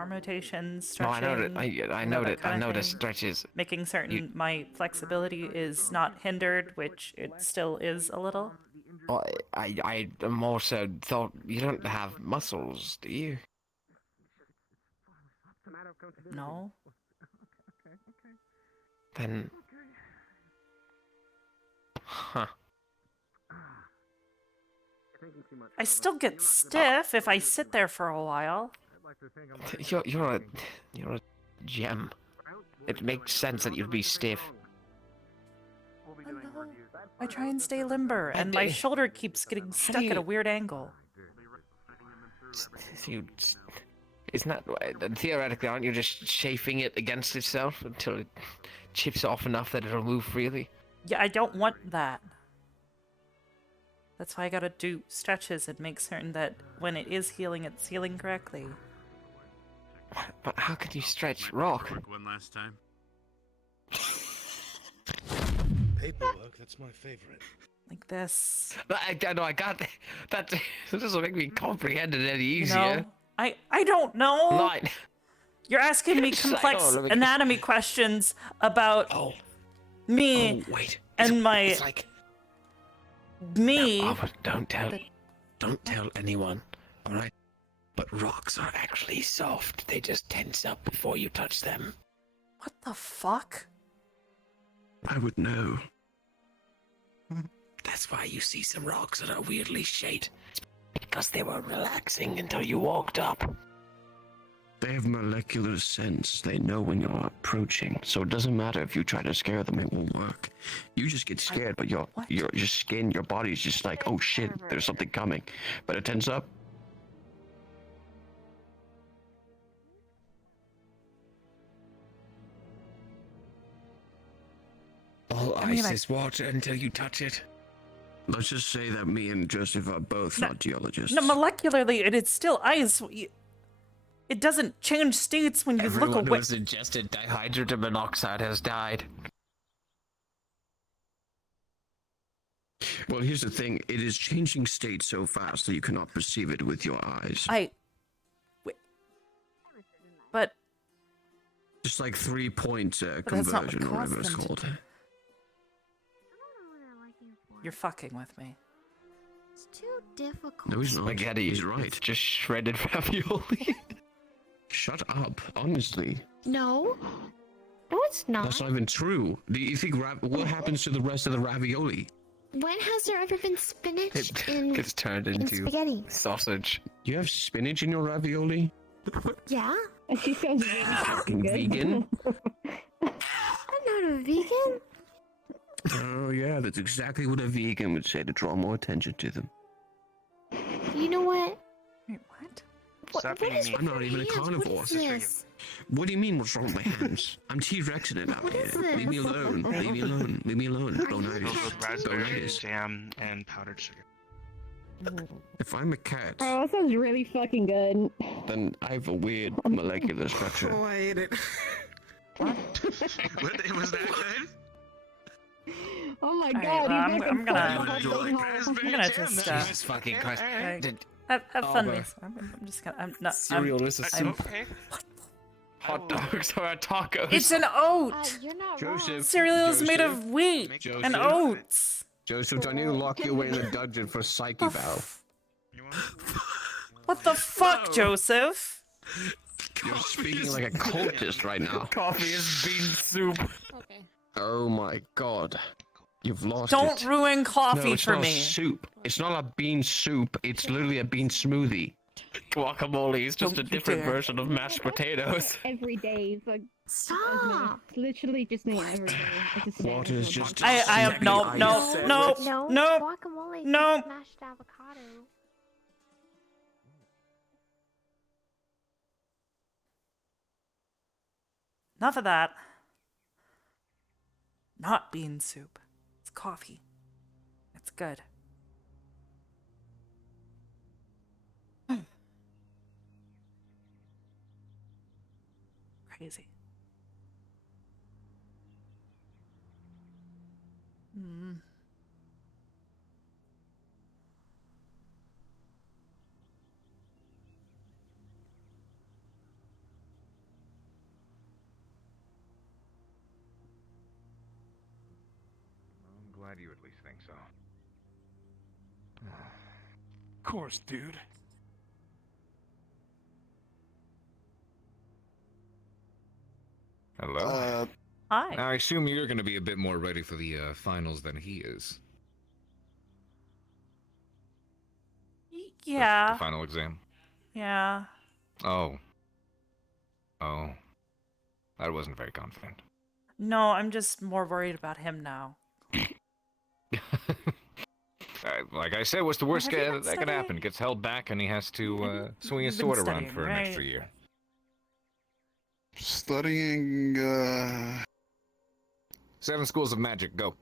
arm rotations, No, stretching. I know, know that kind I of know the thing. stretches. Making certain my flexibility is not hindered, which it still is a little. Well, I more so thought you don't have muscles, do you? No. Then... Huh. I still get stiff if I sit there for a while. You're a gem. It makes sense that you'd be stiff. I try and stay limber, and my shoulder keeps getting stuck at a weird angle. Isn't that theoretically? Aren't you just chafing it against itself until it chips off enough that it'll move freely? Yeah, I don't want that. That's why I gotta do stretches and make certain that when it is healing, it's healing correctly. But how can you stretch rock? One last time. Paperwork, that's my favorite. Like this. I know, I got that. This doesn't make me comprehend it any easier. You know, I don't know. Line. You're asking me complex anatomy questions about me and my It's like... me. No, don't tell anyone, all right? But rocks are actually soft. They just tense up before you touch them. What the fuck? I would know. That's why you see some rocks that are weirdly shaped. Because they were relaxing until you walked up. They have molecular sense. They know when you're approaching. So it doesn't matter if you try to scare them, it won't work. You just get scared, but your skin, your body's just like, oh shit, there's something coming. But it tenses up. All I mean, ice is water until you touch it. Let's just say that me and Joseph are both not geologists. No, molecularly, it's still ice. It doesn't change states when you Everyone look who away. has ingested dihydrogen monoxide has died. Well, here's the thing. It is changing state so fast that you cannot perceive it with your eyes. But... Just like 3-point But that's not what conversion or whatever it's caused them to called. You're fucking with me. It's too difficult. No, he's not. Spaghetti. He's right. It's just shredded ravioli. Shut up. Honestly. No. No, it's not. That's not even true. Do you think what happens to the rest of the ravioli? When has there ever been spinach It in gets turned in into spaghetti? sausage. You have spinach in your ravioli? Yeah. She sounds really Fucking good. vegan? I'm not a vegan. Oh yeah, that's exactly what a vegan would say to draw more attention to them. You know what? Wait, what? Stop being mean. I'm not even a carnivore. What is this? What do you mean what's wrong with my hands? I'm T-Rexing it out What here. is this? Leave me alone. Leave me alone. Leave me alone. Bonitis. Filled with raspberry Bonitis. jam and powdered sugar. If I'm a cat, Oh, that sounds really fucking good. then I have a weird molecular structure. Oh, I ate it. What? Was that good? Oh my All right, god, well, he's I'm gonna Jesus just fucking Christ. Did- have fun, Arbor. Mason. I'm just gonna. I'm not. Cereal I'm, is a I'm, soup. Hot dogs are tacos. It's an oat. You're not Joseph. Cereal is made Joseph. of wheat Joseph. and oats. Joseph, do I need to lock you away in the dungeon for psyche vow? What the fuck, Joseph? You're speaking like a cultist right now. Coffee is bean soup. Okay. Oh my god. You've lost Don't it. ruin coffee No, it's for not me. soup. It's not a bean soup. It's literally a bean smoothie. Guacamole is just Don't a you different dare. version of mashed potatoes. Every day, like Stop. it's literally just me every day. It's a Water is just. I have no, ice. no, no, No. no. Guacamole. is No. Mashed avocado. Enough of that. Not bean soup. It's coffee. It's good. Crazy. Hmm. I'm glad you at least think so. Of course, dude. Hello? Hi. Now, I assume you're going to be a bit more ready for the finals than he is. Yeah. The final exam. Yeah. Oh. Oh. I wasn't very confident. No, I'm just more worried about him now. Like I said, what's the worst Have you been that could studying? happen? Gets held back and he has to swing his You've been sword around studying, for an extra right? year. Studying, 7 schools of magic, go.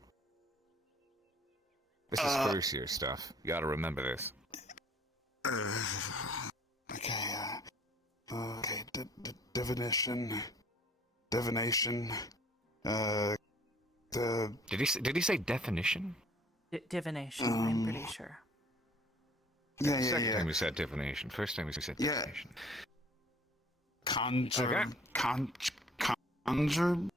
This is first year stuff. You gotta remember this. Okay, divination, Did he say definition? Divination, I'm pretty sure. Yeah, Second time he said divination. First time he said Yeah. divination. conjurement, conjurement,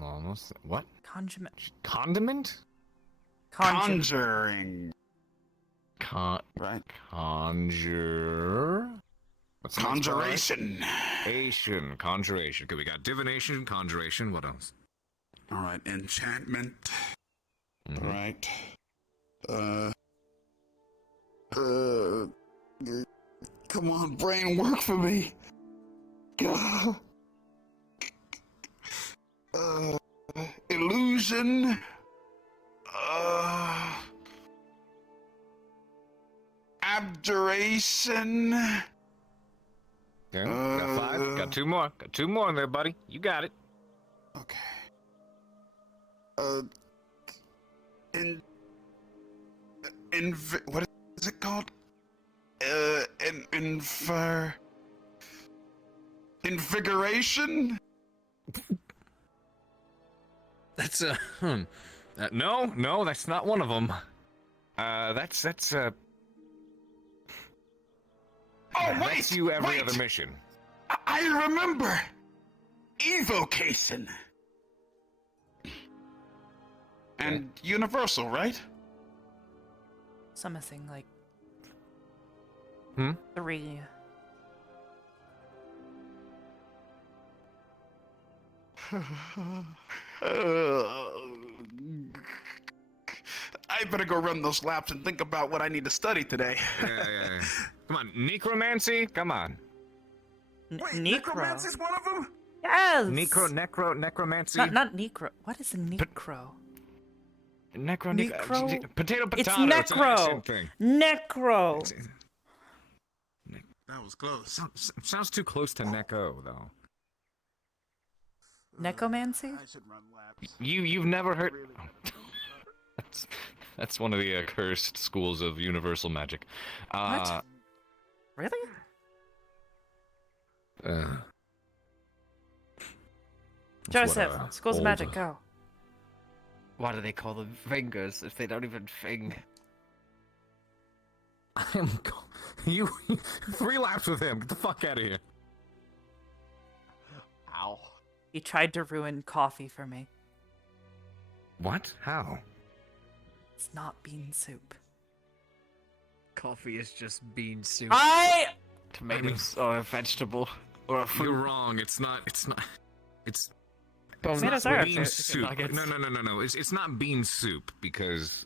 Almost. What? Conjurement. Condiment? conjuring, right? Conjure. What's the next Conjuration. part? Conjuration. Okay, we got divination, conjuration. What else? All right, enchantment. Mhm. Right. Come on, brain, work for me. Illusion. Abjuration. Okay, got 5. Got 2 more. Got 2 more in there, buddy. You got it. Okay. What is it called? Invigoration? That's no, that's not one of them. That's Oh, wait! that's you every wait. other mission. I remember! Evocation! And universal, right? So I'm missing like Hmm? 3. I better go run those laps and think about what I need to study today. Yeah. Come on, necromancy? Come on. Wait, Necro. necromancy's one of them? Yes. Necromancy? Not necro. What is a necro? Necro? Potato. It's an necro. accent thing. Necro. That was close. Sounds too close to Neko, though. Necromancy? I should run laps. You've never heard... That's one of the cursed schools of universal magic. What? Really? Joseph, schools of magic, go. Why do they call them fingers if they don't even fing? You 3 laps with him. Get the fuck out of here. Ow. He tried to ruin coffee for me. What? How? It's not bean soup. Coffee is just bean soup. Tomatoes or a vegetable or a fruit. You're wrong. It's not. It's Tomatoes not are bean soup. No. It's not bean soup because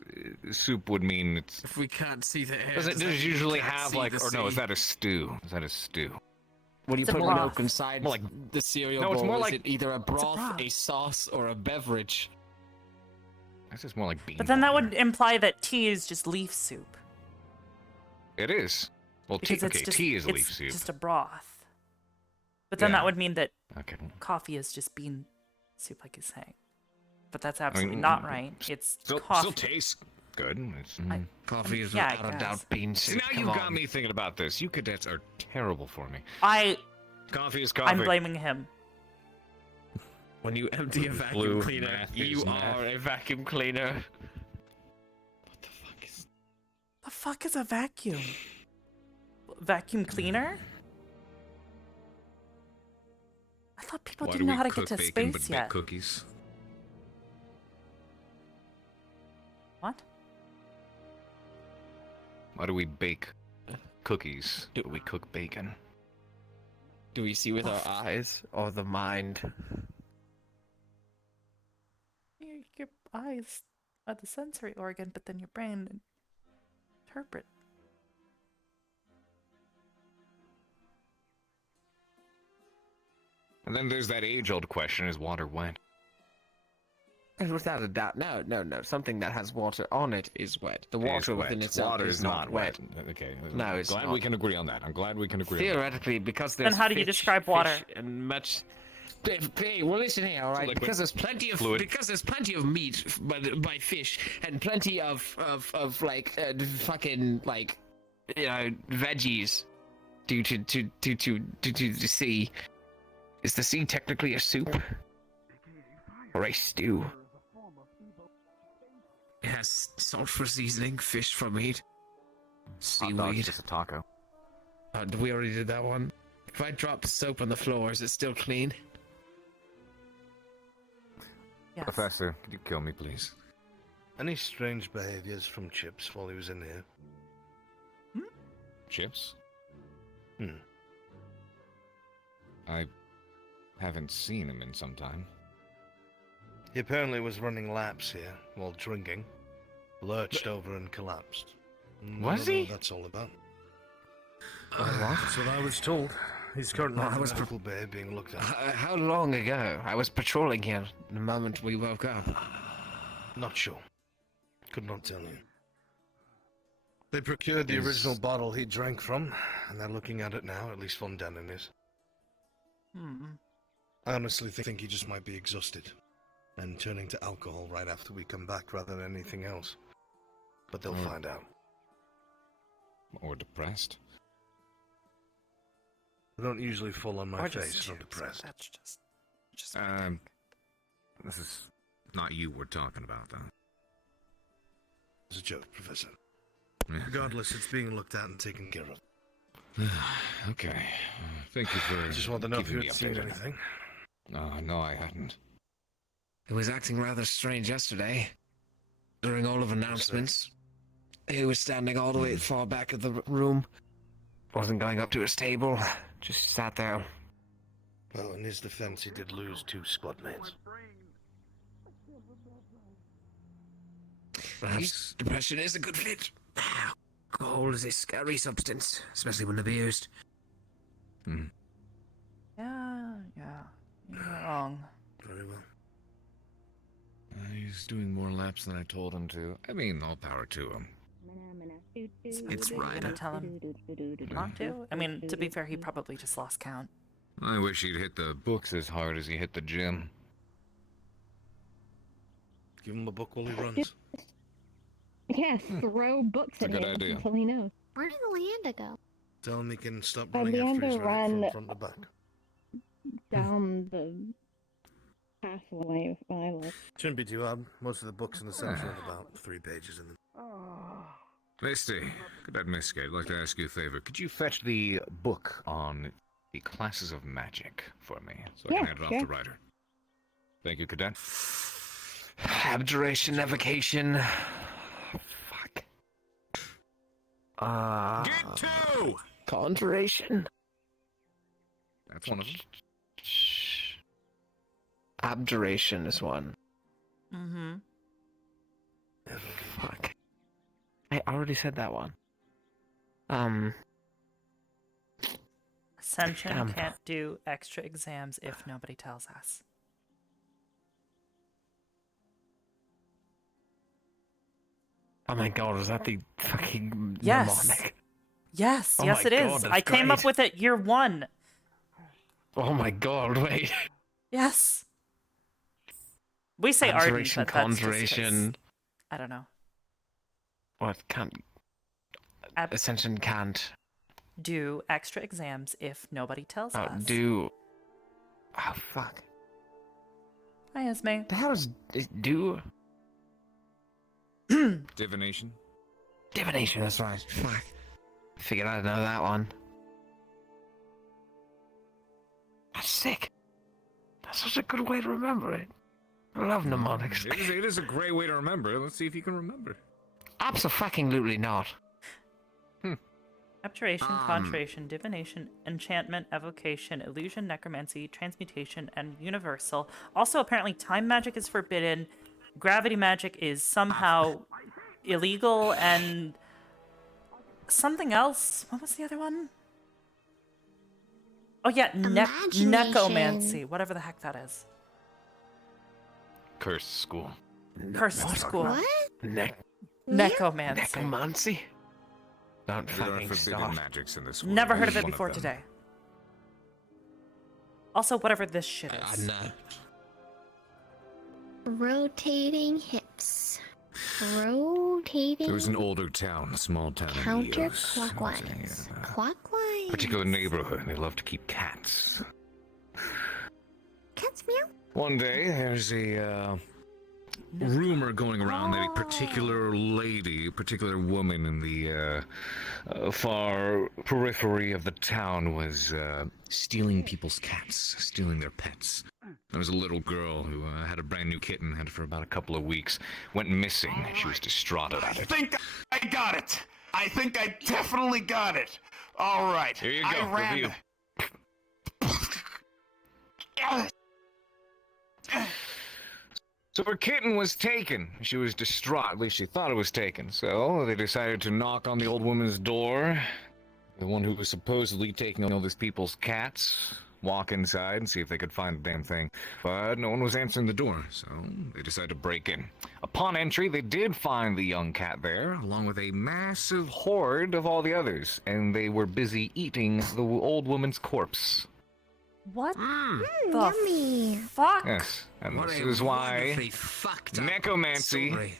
soup would mean it's. If we can't see the air, Does it usually have like, or no? Is that a stew? Is that a stew? When you It's a put broth. milk inside More like- the cereal No, bowl, it's more is like- it either a broth, broth. a sauce, or a beverage? That's just more like bean. But then that water. would imply that tea is just leaf soup. It is. Well, tea. Because it's Okay, just, tea is it's leaf soup. just a broth. But then Yeah. that would mean that Okay. coffee is just bean soup, like you're saying. But that's absolutely mean, not right. It's coffee. Still tastes good. It's, Coffee is Yeah, I without a guess. doubt bean See, soup. now you've got me thinking about this. You cadets are terrible for me. Coffee is coffee. I'm blaming him. When you empty a vacuum Blue cleaner, math you is math. are a vacuum cleaner. The fuck is a vacuum? Vacuum cleaner? I thought people Why didn't do know we how to cook get to bacon space but yet. bake cookies? What? Why do we bake cookies? Do we cook bacon? Do we see with our eyes or the mind? Your eyes are the sensory organ, but then your brain interpret. And then there's that age-old question: is water wet? Without a doubt, no. Something that has water on it is wet. The It is water wet. within itself Water is not wet. Okay. No, it's glad not. we can agree on that. I'm glad we can agree. On Theoretically, because there's Then how do you describe water? fish and much. Hey, well, listen here, all right. liquid. Because there's plenty of Fluid. meat by fish and plenty of like fucking like veggies due to the sea. Is the sea technically a soup or a stew? It has salt for seasoning, fish for meat, Hot dog's seaweed. just a taco. We already did that one. If I drop soap on the floor, is it still clean? Yes. Professor, could you kill me, please? Any strange behaviors from Chips while he was in here? Chips? Hmm. I haven't seen him in some time. He apparently was running laps here while drinking, lurched over and collapsed. Was I don't know he? what that's all about. That's what I was told. He's currently I in was the medical bay being looked at. How long ago? I was patrolling here the moment we woke up. Not sure. Could not tell you. They procured the original bottle he drank from, and they're looking at it now, at least Von Dennen is. I honestly think he just might be exhausted, and turning to alcohol right after we come back rather than anything else. But they'll find out. Or depressed. I don't usually fall on my Or just face when I'm chips. depressed. That's just This is not you we're talking about, though. It's a joke, Professor. Regardless, it's being looked at and taken care of. Okay. Thank you for. I just want to know if keeping you me had seen updated. anything. No, I hadn't. It was acting rather strange yesterday. during all of announcements. He was standing all the way far back of the room. Wasn't going up to his table. Just sat there. Well, in his defense, he did lose 2 squad mates. Perhaps depression is a good fit. Alcohol is a scary substance, especially when abused. Yeah. You're not wrong. Very well. He's doing more laps than I told him to. I mean, all power to him. It's right. Gonna tell him not to? I mean, to be fair, he probably just lost count. I wish he'd hit the books as hard as he hit the gym. Give him a book while he runs. Yeah, throw books That's at a good him idea. until he knows. Where did Leanda go? Tell him he can stop By running after he's Leander run run- from front to back. Down the pathway I left. Shouldn't be too hard. Most of the books in Ascension have about 3 pages in them. Misty, Cadet Misty, I'd like to ask you a favor. Could you fetch the book on the classes of magic for me, so I Yeah, can hand it off sure. to Ryder? Thank you, Cadet. Abjuration, evocation. Fuck. Get 2! Conjuration. That's one of them. Abjuration is one. Mm-hmm. Fuck. I already said that one. Ascension Damn. can't do extra exams if nobody tells us. Oh my god, is that the fucking Yes. mnemonic? Yes, Oh yes my it God, is. that's I came up great. with it year 1. Oh my god, wait. Yes. We say ardent, Abjuration, but that's just 'cause- conjuration. I don't know. What can't Ab- Ascension can't Do extra exams if nobody tells us. outdo. Oh fuck. Hi, Esme. The hell is do? Divination? Divination, that's right. Fuck. Figured I'd know that one. That's sick. That's such a good way to remember it. I love mnemonics. It is a great way to remember. Let's see if you can remember. Absolutely not. Abjuration, conjuration, divination, enchantment, evocation, illusion, necromancy, transmutation, and universal. Also, apparently, time magic is forbidden. Gravity magic is somehow illegal, and something else. What was the other one? Oh yeah, Imagination. necromancy. Whatever the heck that is. Cursed school. Cursed school. What? Necromancy. Necromancy? Don't There are fucking forbidden start. magics in this world. Never heard This of is it one before them. today. Also, whatever this shit is. No. Rotating hips. Rotating. There was an older town, a small town in the US. counterclockwise. Clockwise. Particular neighborhood. They love to keep cats. Cats meow. One day, there's a rumor going around that a particular lady, a particular woman in the far periphery of the town was stealing people's cats, stealing their pets. There was a little girl who had a brand new kitten, had it for about a couple of weeks, went missing. She was distraught about I it. think I got it. I think I definitely got it. All right. Here you go, I ran. review. So her kitten was taken. She was distraught. At least she thought it was taken. So they decided to knock on the old woman's door. The one who was supposedly taking all these people's cats. Walk inside and see if they could find the damn thing. But no one was answering the door, so they decided to break in. Upon entry, they did find the young cat there, along with a massive horde of all the others. And they were busy eating the old woman's corpse. What the Yummy. fuck? Yes, and What this a is why wonderfully fucked up necromancy story.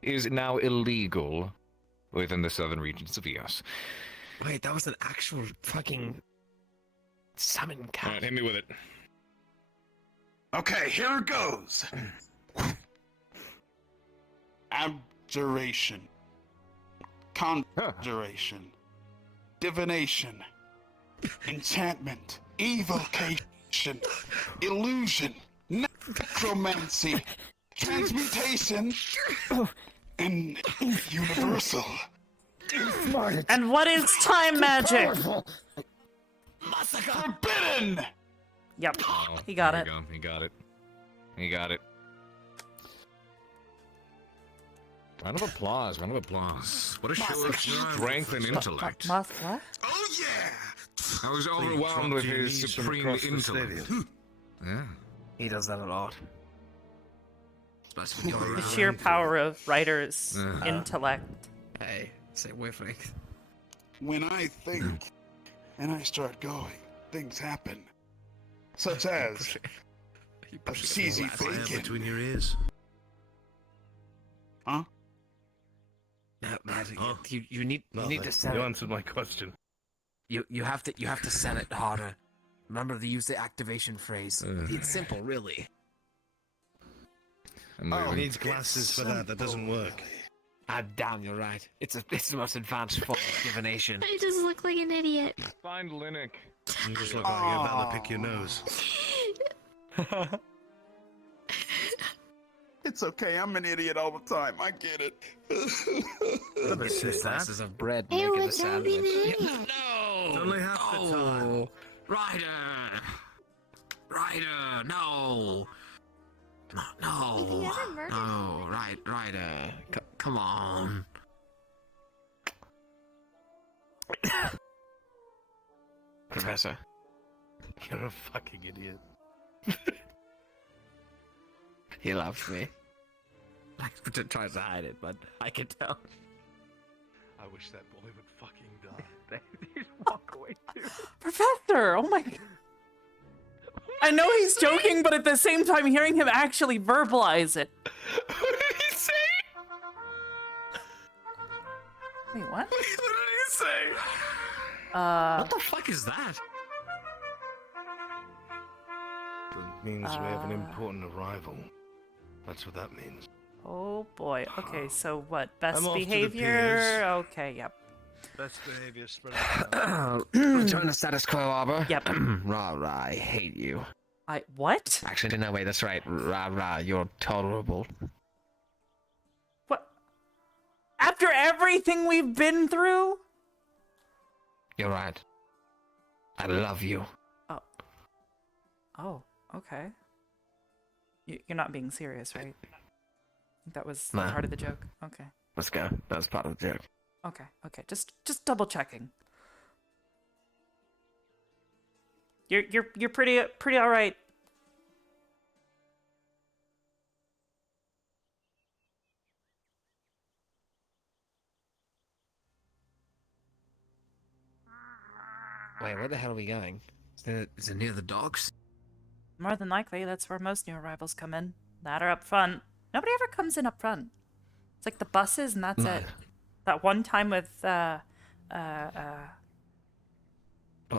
is now illegal within the southern regions of EOS. Wait, that was an actual fucking summon cat. Alright, hit me with it. Okay, here it goes. Abjuration. Conjuration. Divination. Enchantment. Evocation. Illusion. Necromancy. Transmutation. and universal. And what is time magic? Forbidden! Yep, Oh, he got there it. we go. He got it. He got it. Round of applause. Round of applause. What a show of strength and intellect. What? Oh yeah! I was So you overwhelmed dropped with your his knees from supreme across the intellect. stadium. Yeah. He does that a lot. Especially when you're The around. sheer power of Ryder's intellect. Hey, say whiffing. When I think and I start going, things happen. Such as a CZ Fire between Flinkin. your ears. Huh? No, you need to sell You it. answered my question. You have to sell it harder. Remember to use the activation phrase. It's simple, really. Oh, he needs glasses for that. That doesn't work. Ah, damn, you're right. It's the most advanced form of divination. I just look like an idiot. Find Linux. You just look like you're about to pick your nose. It's okay, I'm an idiot all the time. I get it. It's two slices of bread Ew, making a don't be an sandwich. idiot. No! It's only half the time. Ryder, no! Have you ever murdered Ryder, come on. Professor. You're a fucking idiot. He loves me. I tries to hide it, but I can tell. I wish that boy would fucking die. Just walk away too. Professor! Oh my god. I know he's joking, but at the same time, hearing him actually verbalize it. What did he say? Wait, what? What did he say? What the fuck is that? It means we have an important arrival. That's what that means. Oh boy. Okay, so what? Best I'm off to the behavior? piers. Okay, yep. Best behavior spread. Return to status quo, Arbor. Yep. Rah, I hate you. What? Actually, no, wait, that's right. Rah, you're tolerable. What? After everything we've been through? You're right. I love you. Oh, okay. You're not being serious, right? That was Nah. part of the joke. Okay. Let's go. That was part of the joke. Okay. Just double checking. You're pretty all right. Wait, where the hell are we going? Is it near the docks? More than likely, that's where most new arrivals come in. That or up front. Nobody ever comes in up front. It's like the buses and that's it. That one time with What,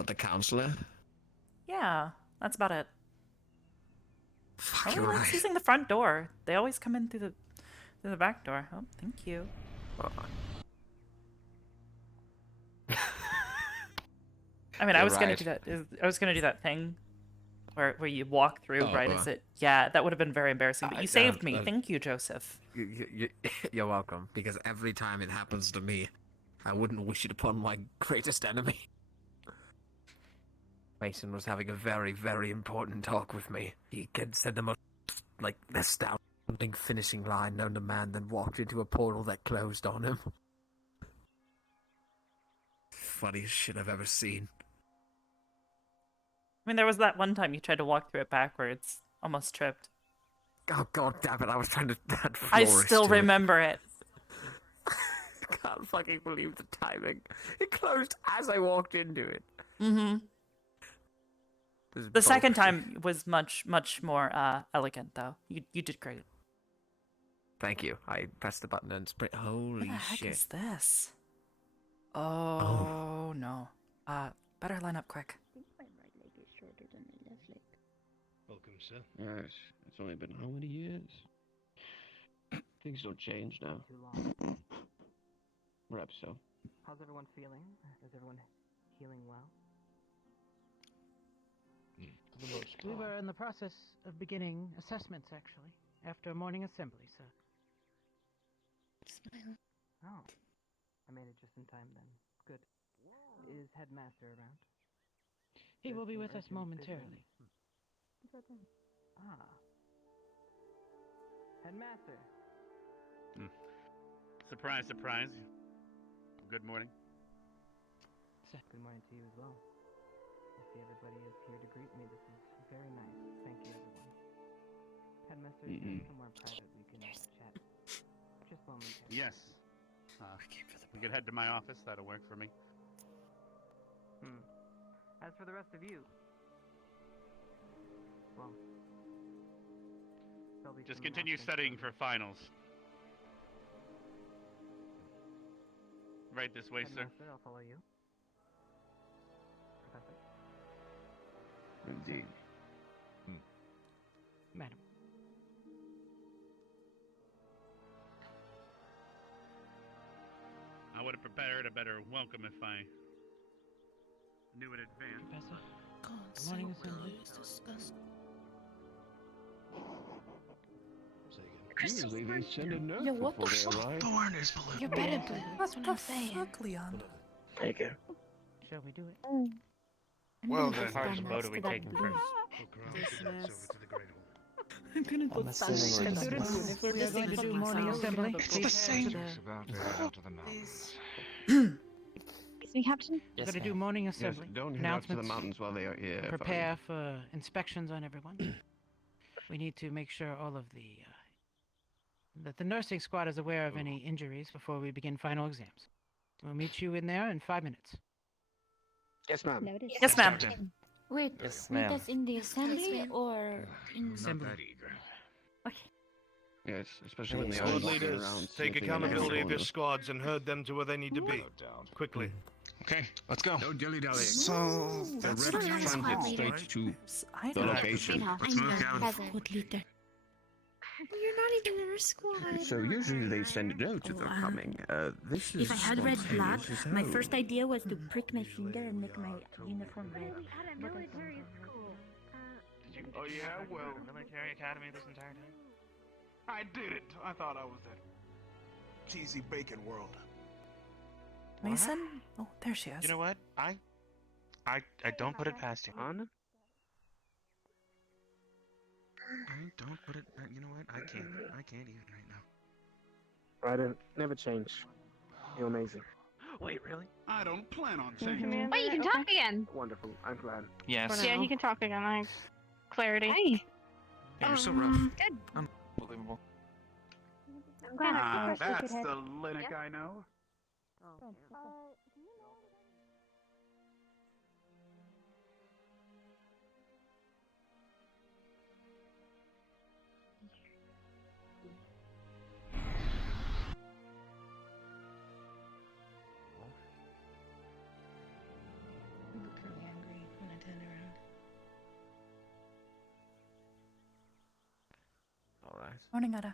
the counselor? yeah, that's about it. Fuck, Nobody you're likes right. using the front door. They always come in through the back door. Oh, thank you. I mean, I You're was gonna right. do that. I was gonna do that thing where you walk through, Oh, right? Is it? Yeah, that would have been very embarrassing. But you saved me. Thank you, Joseph. You're welcome. Because every time it happens to me, I wouldn't wish it upon my greatest enemy. Mason was having a very, very important talk with me. He said the most, astounding finishing line known to man, then walked into a portal that closed on him. Funniest shit I've ever seen. I mean, there was that one time you tried to walk through it backwards, almost tripped. Oh god damn it! I was trying to add I flourish still to it. remember it. I can't fucking believe the timing. It closed as I walked into it. Mm-hmm. This is The second bullshit. time was much elegant, though. You did great. Thank you. I pressed the button and sprint. Holy What the heck shit! is this? Oh no. Better line up quick. Welcome, sir. Yes, it's only been how many years? Things don't change now. Too long. Perhaps so. How's everyone feeling? Is everyone healing well? For the most We part. were in the process of beginning assessments, actually, after morning assembly, so. Smile. Oh. I made it just in time then. Good. Is Headmaster around? He will be There's with us some urgent momentarily. business. Ah. Headmaster. Surprise, surprise. Good morning. Good morning to you as well. I see everybody is here to greet me. This is very nice. Thank you, everyone. Headmaster, is there somewhere private we can chat? Just momentarily. Yes. We could head to my office. That'll work for me. As for the rest of you, well, there'll be Just some continue announcements studying shortly. for finals. Right this way, sir. Headmaster, I'll follow you. Professor. Indeed. Madam. I would have prepared a better welcome if I knew in advance. Professor. God, Good morning, so Assembly. good. It's disgusting. Usually they send a note Yo, what before the they fuck? arrive. Thorn is blue. You're better blue. That's what I'm saying. Fuck, Leon. There you go. Shall we do it? Well then. Which boat are we taking first? I'm gonna go Consider if we're just going to do morning assembly, It's please the head same. to Just about to head out to the mountains. Excuse me, Captain? We're going to do morning Yes, assembly. don't head out to the Announcements. mountains while they are here. Prepare for inspections on everyone. We need to make sure all of that the nursing squad is aware of any injuries before we begin final exams. We'll meet you in there in 5 minutes. Yes, ma'am. Noted. Yes, ma'am. Wait, Yes, meet ma'am. us in the assembly ma'am. or in Not that eager. Yes, especially when they are Squad walking leaders, around take sniffing accountability every of your corner. squads and herd them to where they need to be. No doubt. Quickly. Okay, let's go. No dilly-dally. So The that's red the transit squad, straight right? to I the know. location. Let's move down. present. leader. You're not even in our squad. So usually they send a note if they're coming. This is If I had red blood, spontaneous as my hell. first idea was to prick my finger and make my uniform red. We had a military school. Oh yeah, well, Military academy this entire time. I did it. I thought I was that cheesy bacon world. Mason? Oh, there she is. You know what? I don't put it past you. On? I don't put it. You know what? I can't even right now. I don't. Never change. You're amazing. Wait, really? I don't plan on changing. Commander, Wait, you can talk again. Wonderful. I'm glad. Yes. Yeah, he can talk again. I have clarity. Hey. Yeah, you're so rough. Good. Unbelievable. I'm glad. Ah, Of course we that's could have- the Linux I know. You look really angry when I turn around. All right. Morning, Etta.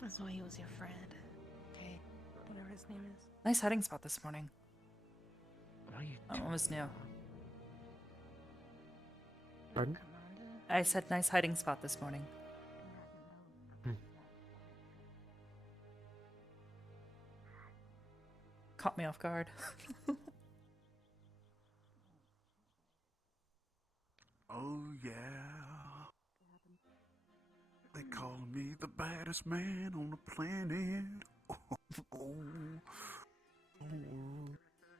That's why he was your friend. Okay, whatever his name is. Nice hiding spot this morning. What are you That one was new. Pardon? I said nice hiding spot this morning. Caught me off guard. Oh yeah. They call me the baddest man on the planet. Oh.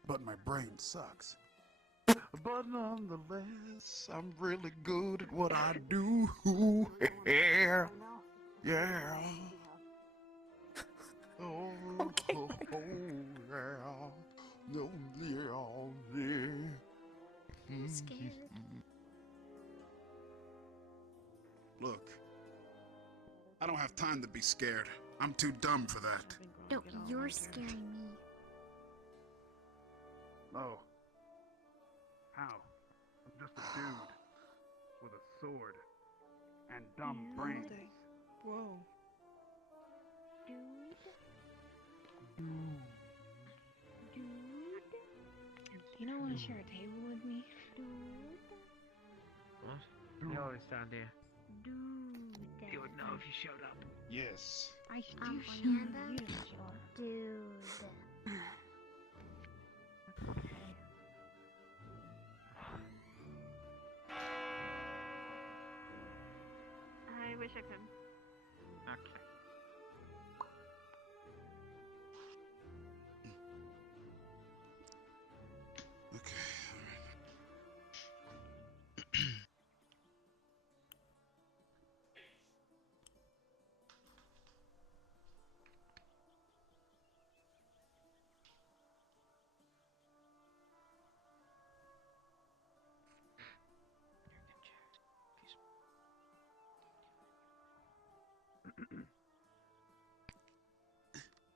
But my brain sucks. But nonetheless, I'm really good at what I do. Yeah. Yeah. Oh, Okay. oh, yeah. Oh, yeah, yeah. Scared. Look, I don't have time to be scared. I'm too dumb for that. No, you're scaring me. Oh. How? I'm just a dude with a sword and dumb brains. Whoa. You don't want to share a table with me? What? You always down there. Dude. You would know if you showed up. Yes, I do Amanda? sure. Dude. Okay. I wish I could. Okay.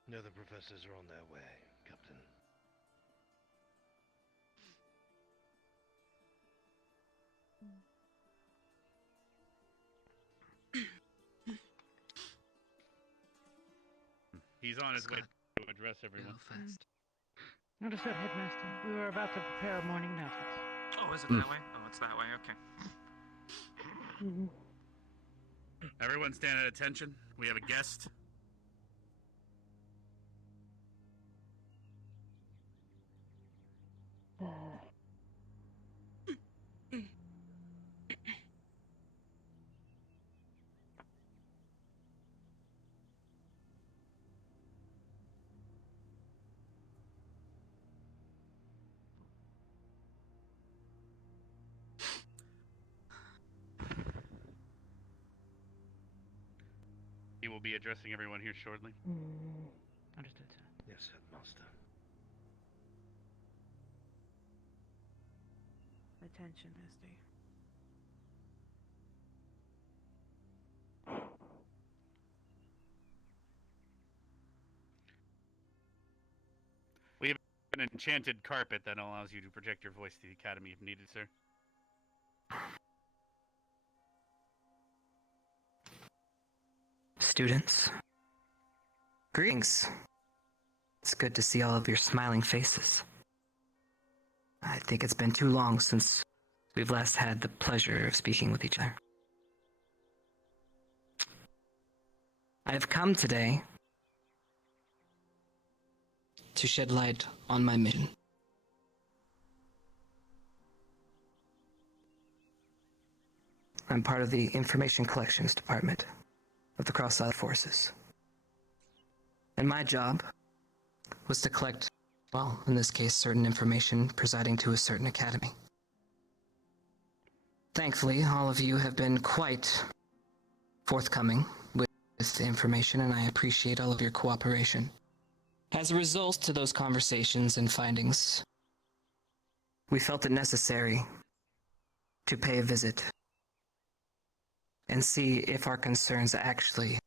The other professors are on their way, Captain. He's on his way to address everyone. Understood, Headmaster. We were about to prepare morning announcements. Oh, is it that way? Oh, it's that way. Okay. Everyone stand at attention. We have a guest. He will be addressing everyone here shortly. Understood, sir. Yes, Headmaster. Attention, Misty. We have an enchanted carpet that allows you to project your voice to the Academy if needed, sir. Students, greetings. It's good to see all of your smiling faces. I think it's been too long since we've last had the pleasure of speaking with each other. I have come today to shed light on my mission. I'm part of the Information Collections Department of the Cross-Allied Forces. And my job was to collect, well, in this case, certain information presiding to a certain academy. Thankfully, all of you have been quite forthcoming with the information, and I appreciate all of your cooperation. As a result to those conversations and findings, we felt it necessary to pay a visit and see if our concerns actually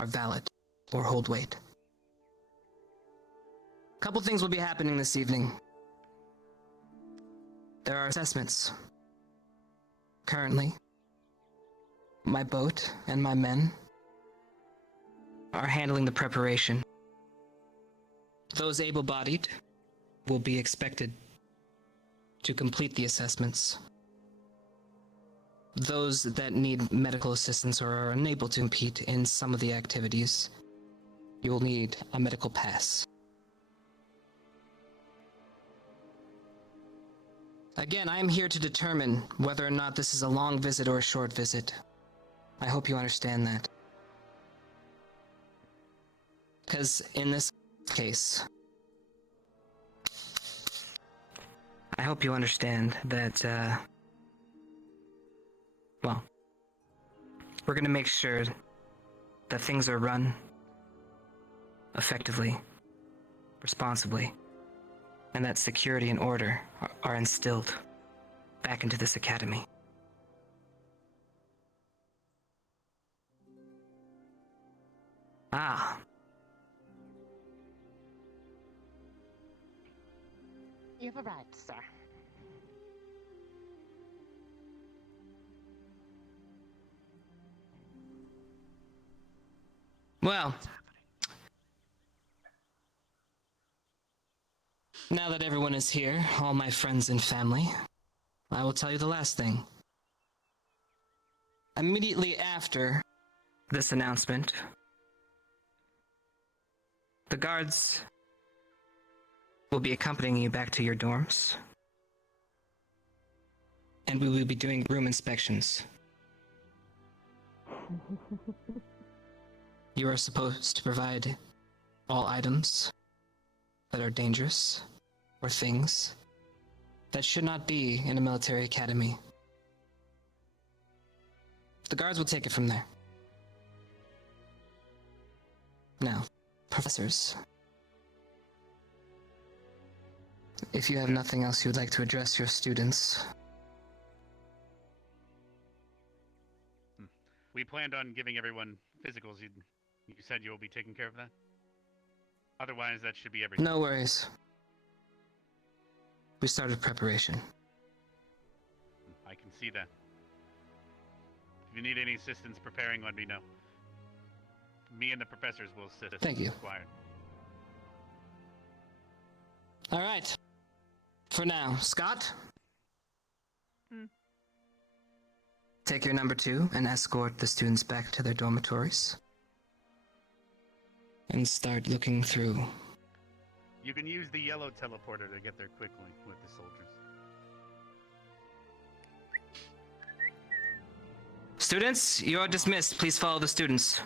are valid or hold weight. A couple things will be happening this evening. There are assessments. Currently, my boat and my men are handling the preparation. Those able-bodied will be expected to complete the assessments. Those that need medical assistance or are unable to compete in some of the activities, you will need a medical pass. Again, I am here to determine whether or not this is a long visit or a short visit. I hope you understand that. Because in this case, I hope you understand that, well, we're gonna make sure that things are run effectively, responsibly, and that security and order are instilled back into this academy. Ah. You've arrived, sir. Well, now that everyone is here, all my friends and family, I will tell you the last thing. Immediately after this announcement, The guards will be accompanying you back to your dorms. And we will be doing room inspections. You are supposed to provide all items that are dangerous or things that should not be in a military academy. The guards will take it from there. Now, professors, if you have nothing else you would like to address your students. We planned on giving everyone physicals. You said you will be taking care of that? Otherwise, that should be everything. No worries. We started preparation. I can see that. If you need any assistance preparing, let me know. Me and the professors will assist. Thank you. Required. All right. For now, Scott. Take your number 2 and escort the students back to their dormitories. And start looking through. You can use the yellow teleporter to get there quickly with the soldiers. Students, you are dismissed. Please follow the students.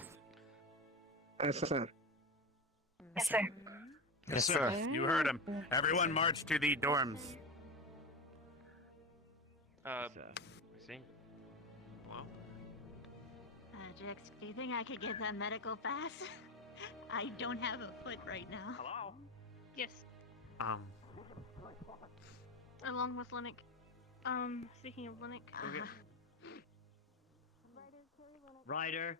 Yes, sir. Yes, sir. Yes, sir. You heard him. Everyone march to the dorms. I see. Jax, do you think I could get that medical pass? I don't have a foot right now. Hello? Yes. Along with Linux. Speaking of Linux. Ryder.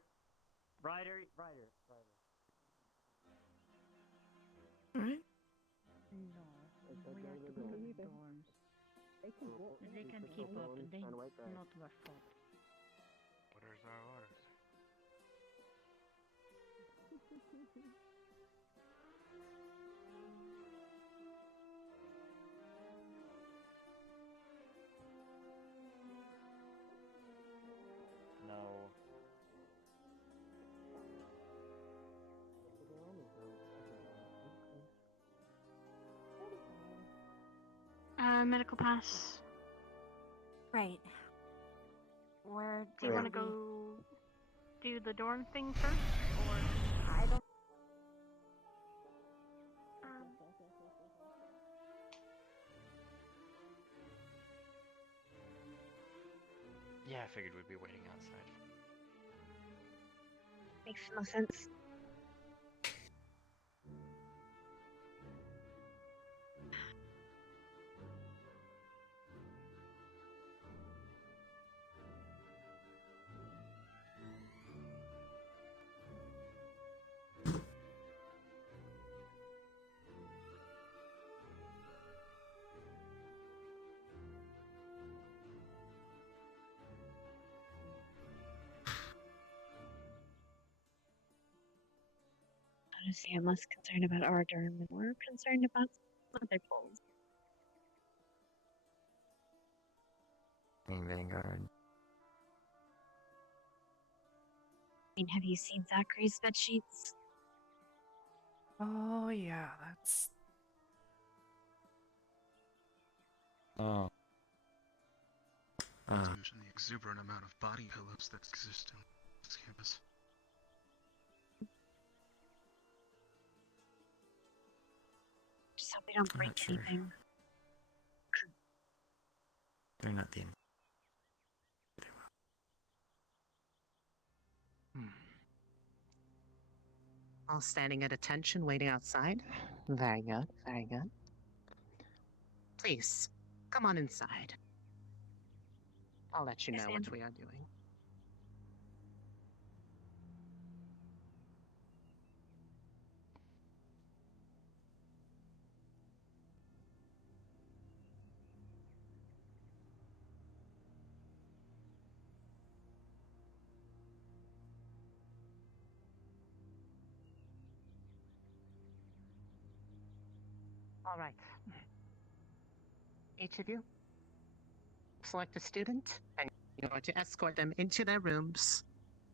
Alright. They can keep up. They not our fault. Orders are orders. No. Medical pass. Right. Where Do you want to go do the dorm thing first, or I don't. Yeah, I figured we'd be waiting outside. Makes no sense. Honestly, I'm less concerned about our dorm and more concerned about other polls. Vanguard. I mean, have you seen Zachary's bed sheets? Oh, yeah, that's. Oh. Not to mention the exuberant amount of body pillows that exist on this campus. Just hope we don't I'm break not sure. anything. They're not the. All standing at attention, waiting outside. Very good, very good. Please, come on inside. I'll let you Yes, know ma'am. what we are doing. All right. Each of you, select a student, and you're going to escort them into their rooms.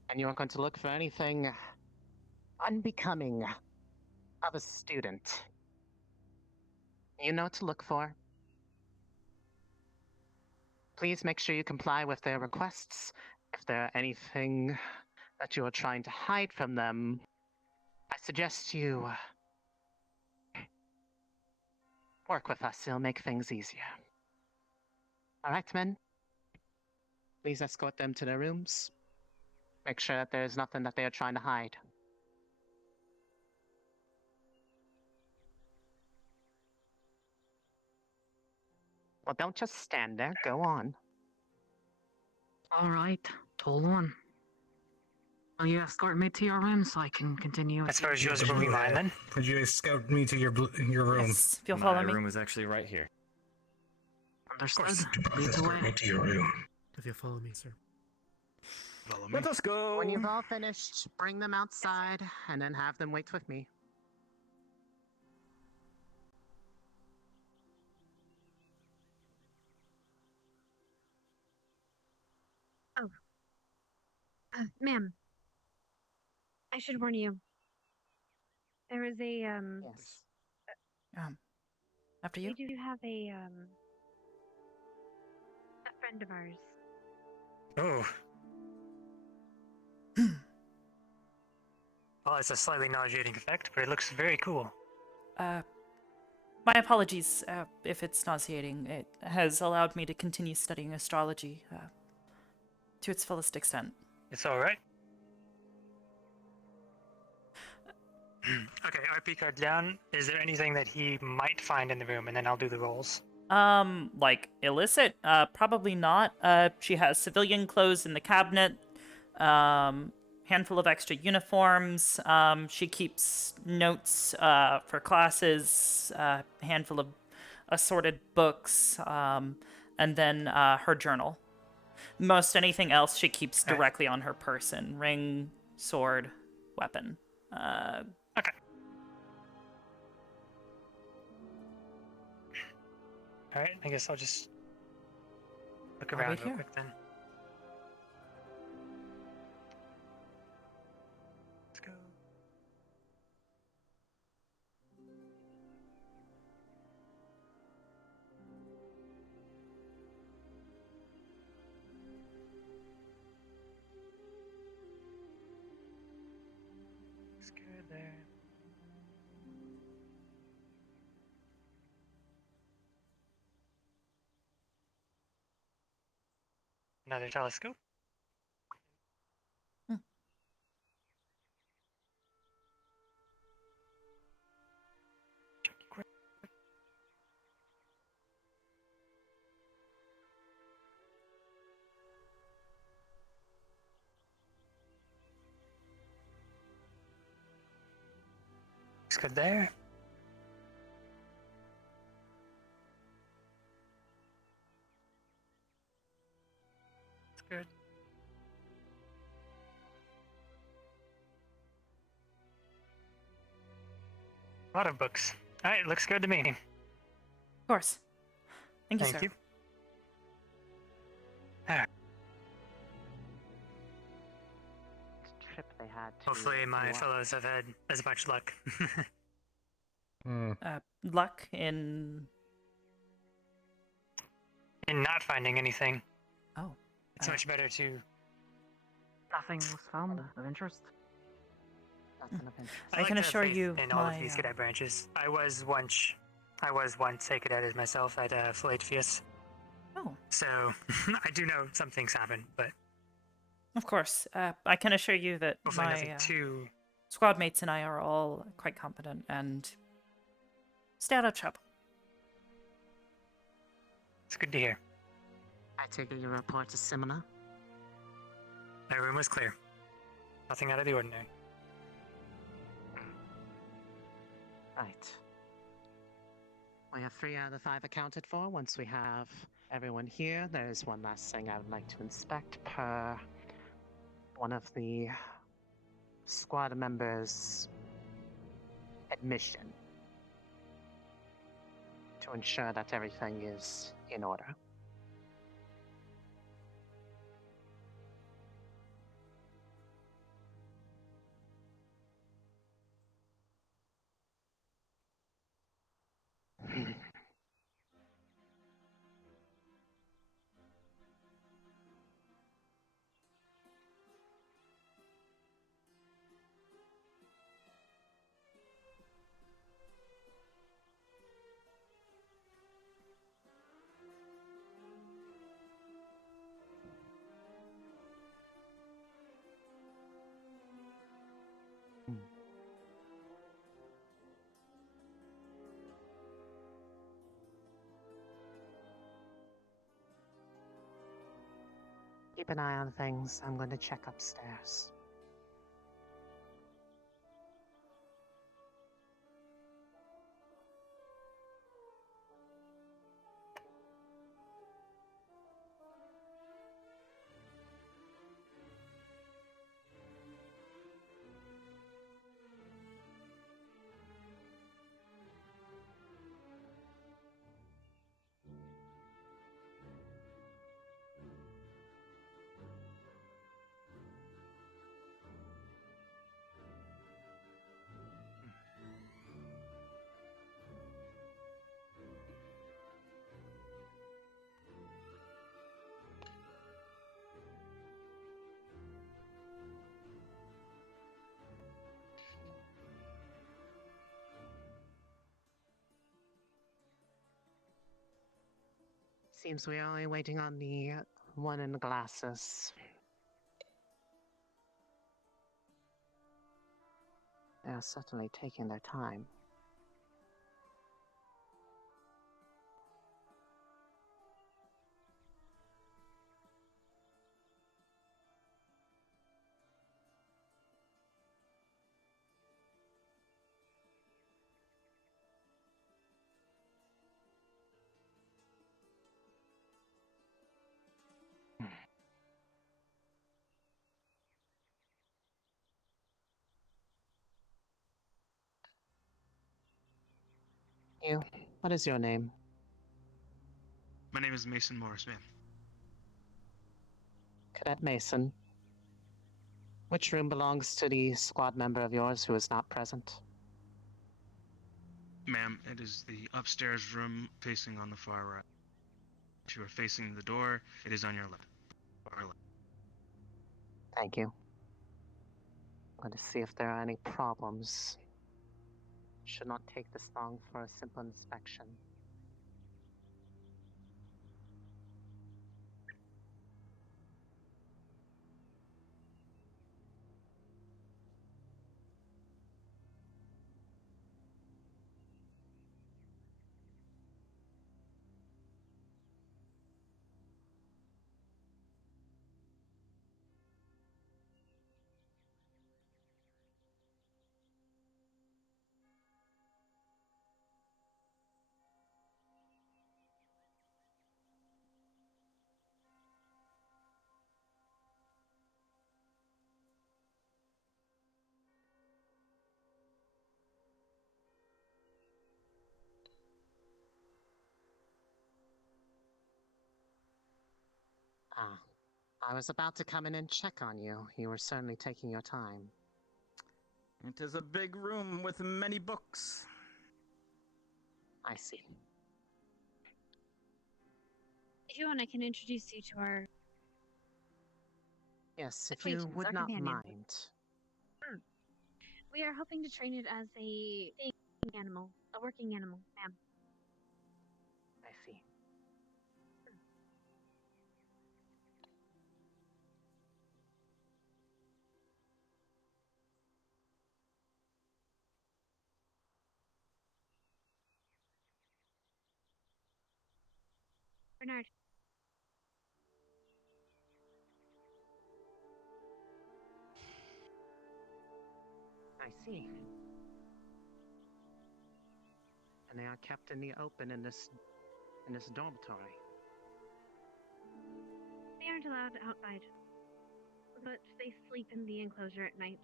And you're going to look for anything unbecoming of a student. You know what to look for. Please make sure you comply with their requests. If there are anything that you are trying to hide from them, I suggest you work with us. It'll make things easier. All right, men? Please escort them to their rooms. Make sure that there's nothing that they are trying to hide. Well, don't just stand there. Go on. All right, hold on. Will you escort me to your room so I can continue? I suppose yours will be mine then. Could you escort me to your room? Yes, if you'll My follow me. room is actually right here. Understood. Lead the way. To your room. If you follow me, sir. Follow me. Let us go! When you've all finished, bring them outside, and then have them wait with me. Oh. Ma'am. I should warn you. There is a, Yes. After you. We do have a friend of ours. Oh. Well, it's a slightly nauseating effect, but it looks very cool. My apologies if it's nauseating. It has allowed me to continue studying astrology to its fullest extent. It's alright. Okay, RP card down. Is there anything that he might find in the room? And then I'll do the rolls. Like illicit? Probably not. She has civilian clothes in the cabinet. Handful of extra uniforms. She keeps notes for classes. Handful of assorted books. And then her journal. Most anything else she keeps directly on her person. Ring, sword, weapon. Okay. Alright, I guess I'll just look I'll around wait real here. quick then. Let's go. Looks good there. Another telescope. Looks good there. It's good. A lot of books. Alright, looks good to me. Of course. Thank you, Thank sir. you. Alright. Trip they had to Hopefully my walk. fellows have had as much luck. Luck in... In not finding anything. Oh. It's much better to... Nothing was found of interest. Nothing of interest. I like can to have assure faith you in all of my, these cadet branches. I was once a cadet as myself at Philadelphus. Oh. So I do know some things happen, but Of course. I can assure you that hopefully my nothing too... squad mates and I are all quite competent and stay out of trouble. It's good to hear. I take it you report to Simona? My room was clear. Nothing out of the ordinary. Right. We have 3 out of the 5 accounted for. Once we have everyone here, there is one last thing I would like to inspect per one of the squad members' admission to ensure that everything is in order. Keep an eye on things. I'm going to check upstairs. Seems we are only waiting on the one in the glasses. They are certainly taking their time. You, what is your name? My name is Mason Morris, ma'am. Cadet Mason. Which room belongs to the squad member of yours who is not present? Ma'am, it is the upstairs room facing on the far right. If you are facing the door, it is on your left. Far left. Thank you. I'm going to see if there are any problems. Should not take this long for a simple inspection. Ah, I was about to come in and check on you. You were certainly taking your time. It is a big room with many books. I see. If you want, I can introduce you to our Yes, if you acquaintance, would our not companion. mind. We are hoping to train it as a thinking animal, a working animal, ma'am. I see. Bernard. I see. And they are kept in the open in this dormitory. They aren't allowed outside, but they sleep in the enclosure at night.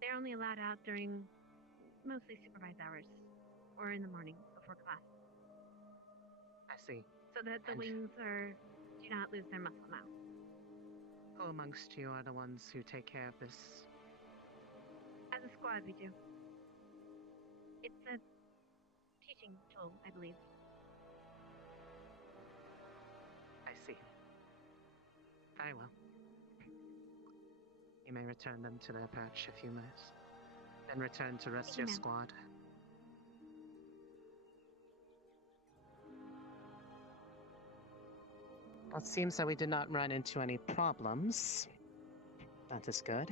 They're only allowed out during mostly supervised hours, or in the morning before class, I see. so that the And wings do not lose their muscle mass. who amongst you are the ones who take care of this? As a squad, we do. It's a teaching tool, I believe. I see. Very well. You may return them to their perch if you miss. Then return to rest Thank you, your ma'am. squad. Well, it seems that we did not run into any problems. That is good.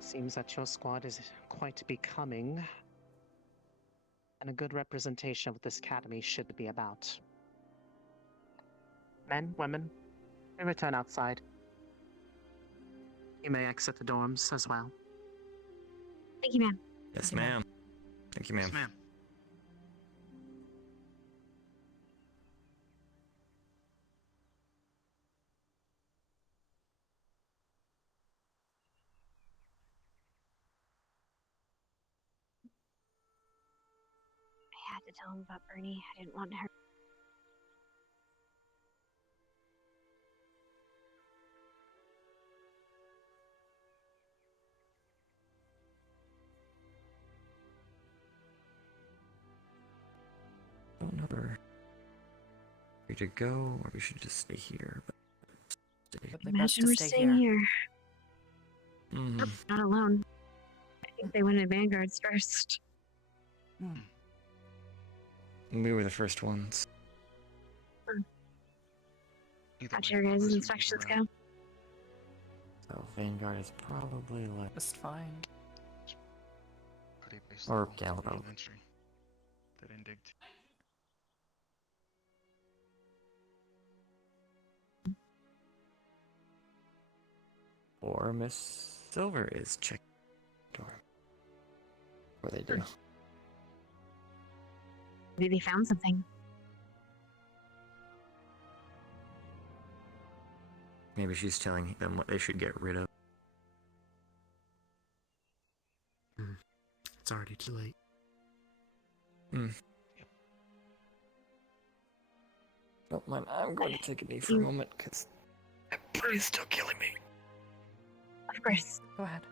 Seems that your squad is quite becoming, and a good representation of what this academy should be about. Men, women, we return outside. You may exit the dorms as well. Thank you, ma'am. Yes, ma'am. Thank you, ma'am. Yes, ma'am. I had to tell him about Bernie. I didn't want her. Don't know where to go, or we should just stay here. But Imagine we're staying here. Mhm. Nope, not alone. I think they went in vanguards first. We were the first ones. How'd your guys' inspections go? So Vanguard is probably like Just fine. Pretty basic or Gallo. inventory. They didn't dig. Or Miss Silver is checking the door. What they do. Maybe they found something. Maybe she's telling them what they should get rid of. It's already too late. Don't mind, I'm going to take a knee for a moment, because that blood is still killing me. Of course. Go ahead.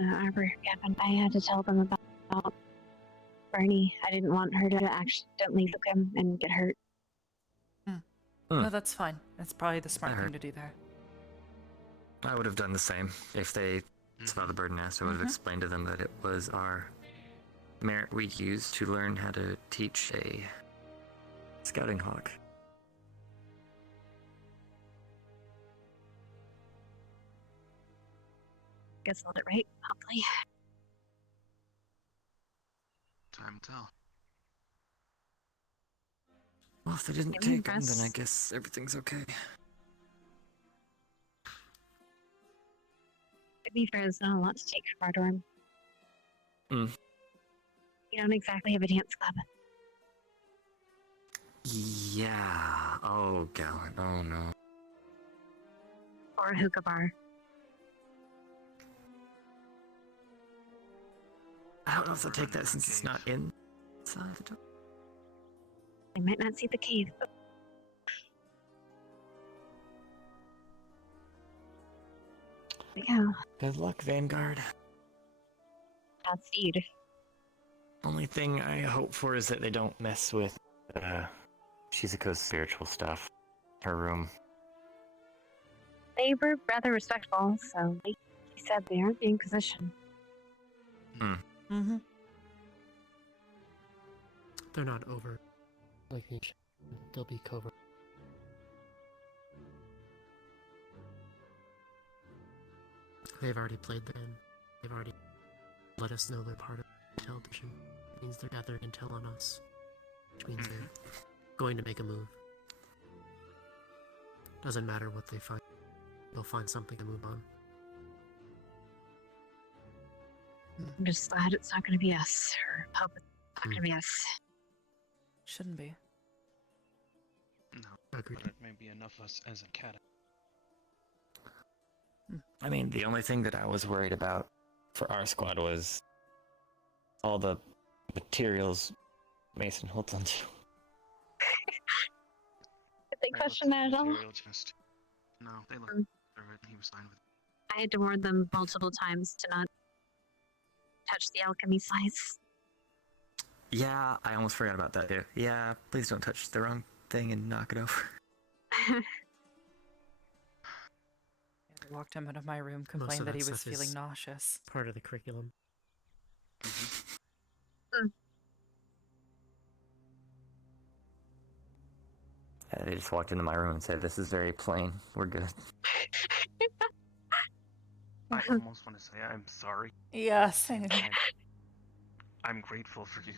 Arbor, Gavin, I had to tell them about Bernie. I didn't want her to accidentally look him and get hurt. No, that's fine. That's probably the smart thing to do there. I would have done the same. If they saw the bird nest, I would have explained to them that it was our merit we used to learn how to teach a scouting hawk. Guess I'll get it right, hopefully. Time to tell. Well, if they didn't I'm take them, impressed. then I guess everything's okay. To be fair, there's not a lot to take from our dorm. Mm. You don't exactly have a dance club. Yeah. Oh, God. Oh, no. Or a hookah bar. I don't know if they'll take that since it's not inside the door. I might not see the cave. There we go. Good luck, Vanguard. Godspeed. Only thing I hope for is that they don't mess with Shizuko's spiritual stuff. Her room. They were rather respectful, so like you said, they aren't the Inquisition. They're not over. Like they'll be covert. They've already played the game. They've already let us know they're part of the intel division. It means they're gathering intel on us. Which means they're going to make a move. Doesn't matter what they find. They'll find something to move on. I'm just glad it's not going to be us, or hope it's not going to be us. Shouldn't be. No, agreed. But it may be enough of us as a cat. I mean, the only thing that I was worried about for our squad was all the materials Mason holds onto. Did they question that at all? Material chest. No, they looked through it and he was fine with it. I had to warn them multiple times to not touch the alchemy slice. Yeah, I almost forgot about that too. Yeah, please don't touch the wrong thing and knock it over. I walked him out of my room, Most complained of that he that was stuff feeling is nauseous. part of the curriculum. They just walked into my room and said, "This is very plain. We're good." I almost want to say I'm sorry. Yeah, At the same same. time, I'm grateful for you.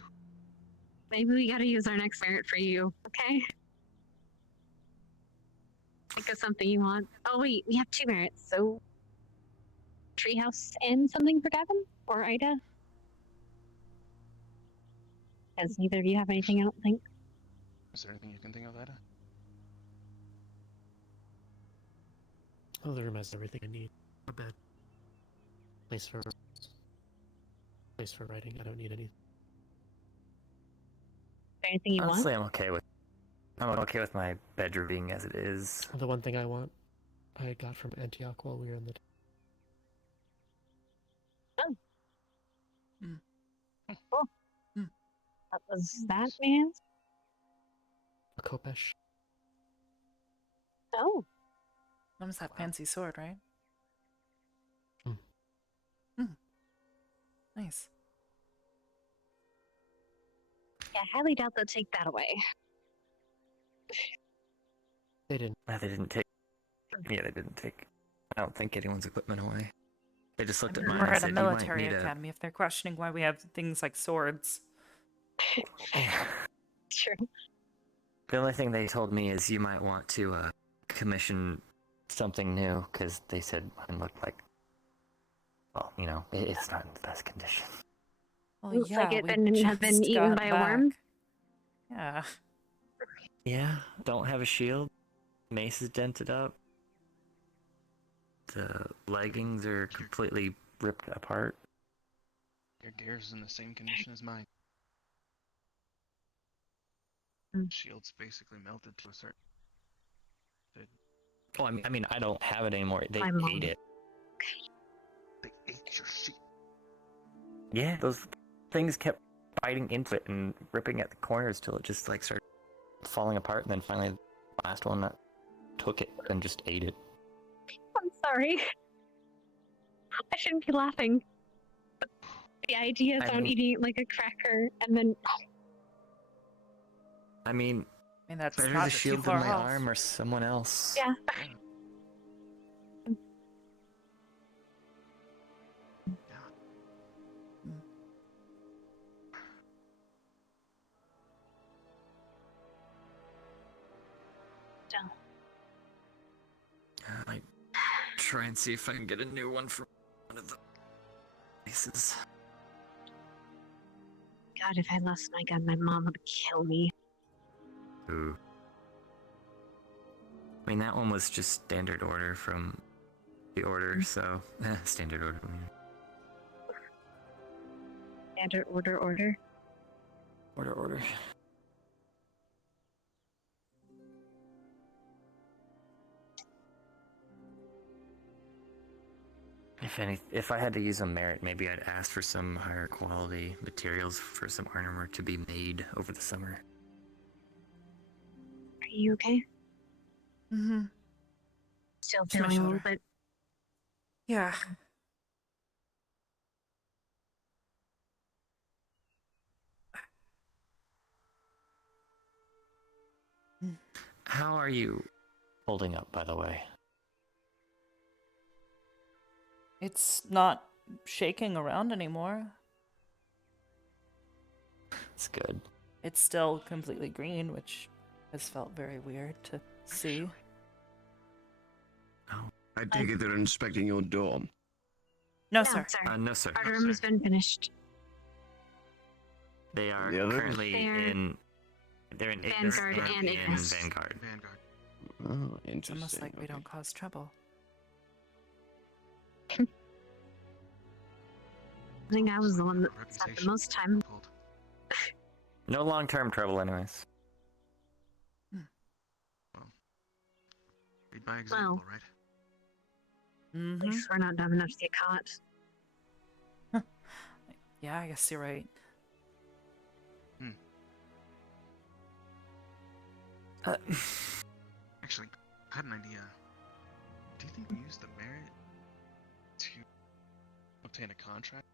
Maybe we gotta use our next merit for you, okay? Think of something you want. Oh wait, we have 2 merits, so treehouse and something for Gavin or Ida. Because neither of you have anything, I don't think. Is there anything you can think of, Ida? Oh, the room has everything I need. A bed. Place for writing. I don't need anything. Anything you Honestly, want? I'm okay with my bedroom being as it is. The one thing I want, I got from Antioch while we were in the. Oh. Hmm. Cool. What was that, man? A Kopesh. Oh. That was that fancy sword, right? Hmm. Hmm. Nice. Yeah, I highly doubt they'll take that away. They didn't. They didn't take. Yeah, they didn't take. I don't think anyone's equipment away. They just looked at mine We're and at a said, "You might military need academy. If they're questioning why we have things like swords. True. The only thing they told me is you might want to commission something new because they said mine looked like, well, you know, it's not in the best condition." Well, Looks yeah, like it we has been just eaten got by a worm. back. Yeah. Yeah, don't have a shield. Mace is dented up. The leggings are completely ripped apart. Your gear's in the same condition as mine. Shield's basically melted to a certain. Oh, I mean, I don't have it anymore. They My mom. ate it. They ate your sheet. Yeah, those things kept biting into it and ripping at the corners till it just like started falling apart, and then finally the last one that took it and just ate it. I'm sorry. I shouldn't be laughing. But the idea of eating it like a cracker and then. I mean, that's better not the too shield far in my off. arm or someone else. Yeah. I might try and see if I can get a new one from one of the places. God, if I lost my gun, my mom would kill me. Ooh. I mean, that one was just standard order from the order, so standard order. I mean. Standard order. Order. If I had to use a merit, maybe I'd ask for some higher quality materials for some armor to be made over the summer. Are you okay? Mm-hmm. Still Just my feeling a little shoulder. bit. Yeah. How are you holding up, by the way? It's not shaking around anymore. It's good. It's still completely green, which has felt very weird to see. I take it they're inspecting your dorm. No, sir. No, sir. Our room has been finished. They are The others? currently in. They're in Ignis Vanguard and in Ignis. Vanguard. Oh, It's interesting. almost like we don't cause trouble. I think I was the one that spent the most time. No long-term trouble, anyways. Lead by example, Well. right? At least we're not dumb enough to get caught. Yeah, I guess you're right. Actually, I had an idea. Do you think we use the merit to obtain a contract?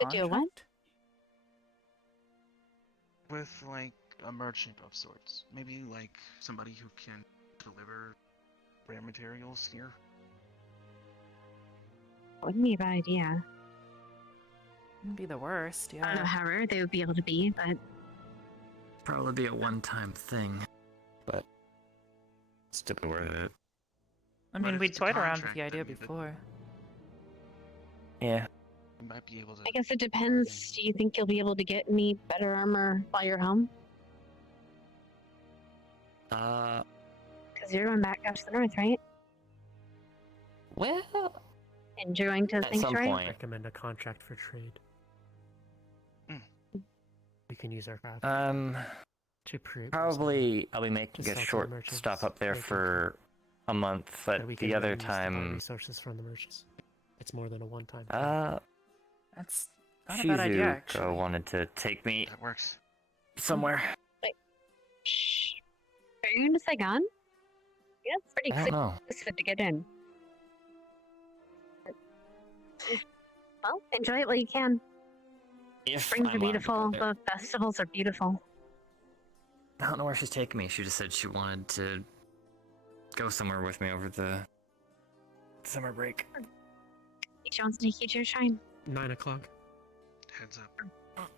To do what? With, like, a merchant of sorts. Maybe, like, somebody who can deliver rare materials here? Wouldn't be a bad idea. Wouldn't be the worst, I don't know yeah. how rare they would be able to be, but Probably be a one-time thing, but still worth it. I But mean, if we it's a toyed around with contract, the idea then before. Yeah. We might be able to. I guess it depends. Do you think you'll be able to get any better armor while you're home? Because you're going back up to the north, right? Well, and you're going to the at some sanctuary? point. Recommend a contract for trade. We can use our craft. To Probably I'll be making to a sell to short the merchants, stop up there make it for a month, that but we can the other then use to buy time, resources from the merchants. It's more than a one-time. That's not a bad idea, actually. Shizuko wanted to take me That works. somewhere. Wait. Shh. Are you going to Saigon? Yeah, it's pretty I don't know. expensive to get in. Well, enjoy it while you can. If Springs I'm are allowed to beautiful. go there. The festivals are beautiful. I don't know where she's taking me. She just said she wanted to go somewhere with me over the summer break. She wants to take you to your shrine. 9 o'clock. Heads up.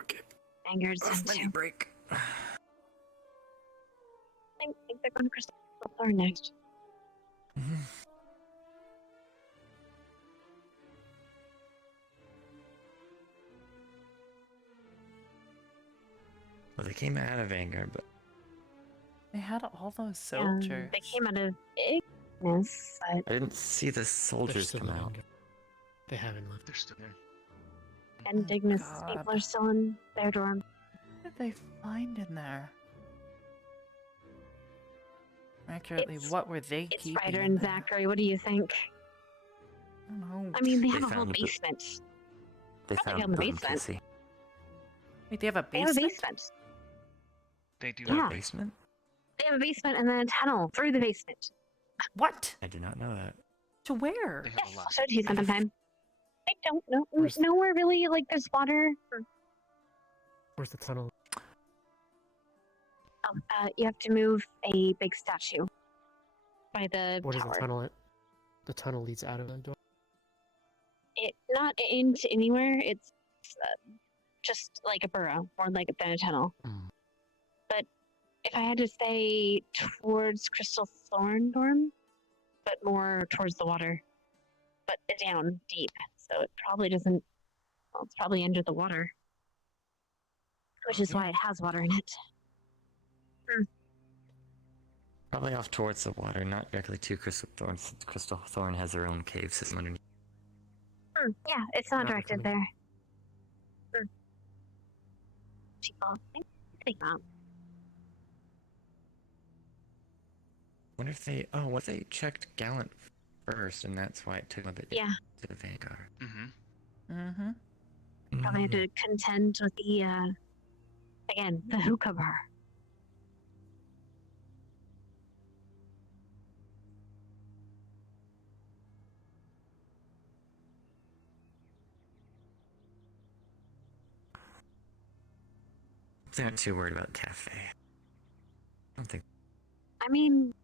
Okay. Vanguard's Off done menu too. break. I think they're going to Crystal Thorn next. Well, they came out of Vanguard, but They had all those Yeah, soldiers. they came out of Ignis, but I didn't see the soldiers still come in out. Vanguard. They haven't left. They're still there. and Ignis God. people are still in their dorm. What did they find in there? Accurately, It's- what were they It's keeping Ryder in and there? Zachary. What do you think? I don't know. I mean, they They have a whole found the- basement. They Probably found in the them basement. Kissy. Wait, they have a They have a basement? basement. They do Yeah. have Basement? They have a basement and then a tunnel through the basement. What? I did not know that. To where? They have Yes, a lot. I'll show it to you sometime. I don't know. Where's- Nowhere really, like, there's water. Where's the tunnel? You have to move a big statue by the What is tower. the tunnel at? The tunnel leads out of the door. It not into anywhere. It's just like a burrow, more like than a tunnel. But if I had to say towards Crystal Thorn Dorm, but more towards the water, but down deep, so it probably doesn't. Well, it's probably under the water, which is why it has water in it. Probably off towards the water, not directly to Crystal Thorn. Since Crystal Thorn has their own cave system underneath. Yeah, it's not Not directed coming. there. People think about. Wonder if they. Oh, what they checked Gallant first, and that's why it took a bit Yeah. to the Vanguard. Mm-hmm. Mm-hmm. Probably had to contend with the again, the hookah bar. They're not too worried about cafe. I don't think. I mean,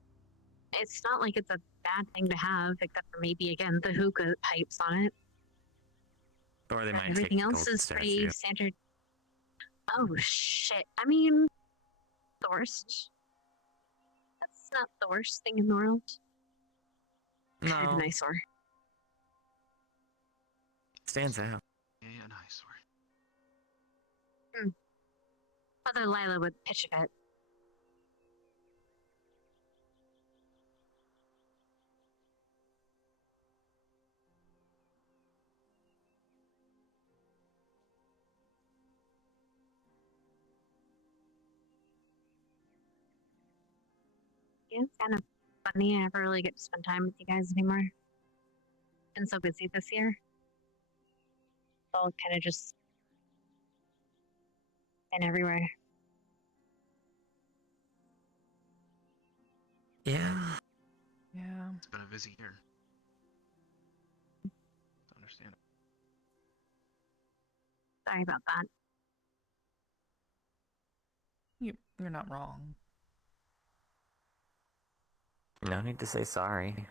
it's not like it's a bad thing to have, except for maybe again the hookah pipes on it. Or they But might everything take the else gold is pretty statue. standard. Oh shit! I mean, the worst. That's not the worst thing in the world. Kind of No, an eyesore. stands out. Yeah, an eyesore. Although Lila would pitch a bit. Yeah, it's kind of funny. I never really get to spend time with you guys anymore. Been so busy this year. All kind of just been everywhere. Yeah. Yeah. It's been a busy year. Understand. Sorry about that. You're not wrong. No need to say sorry.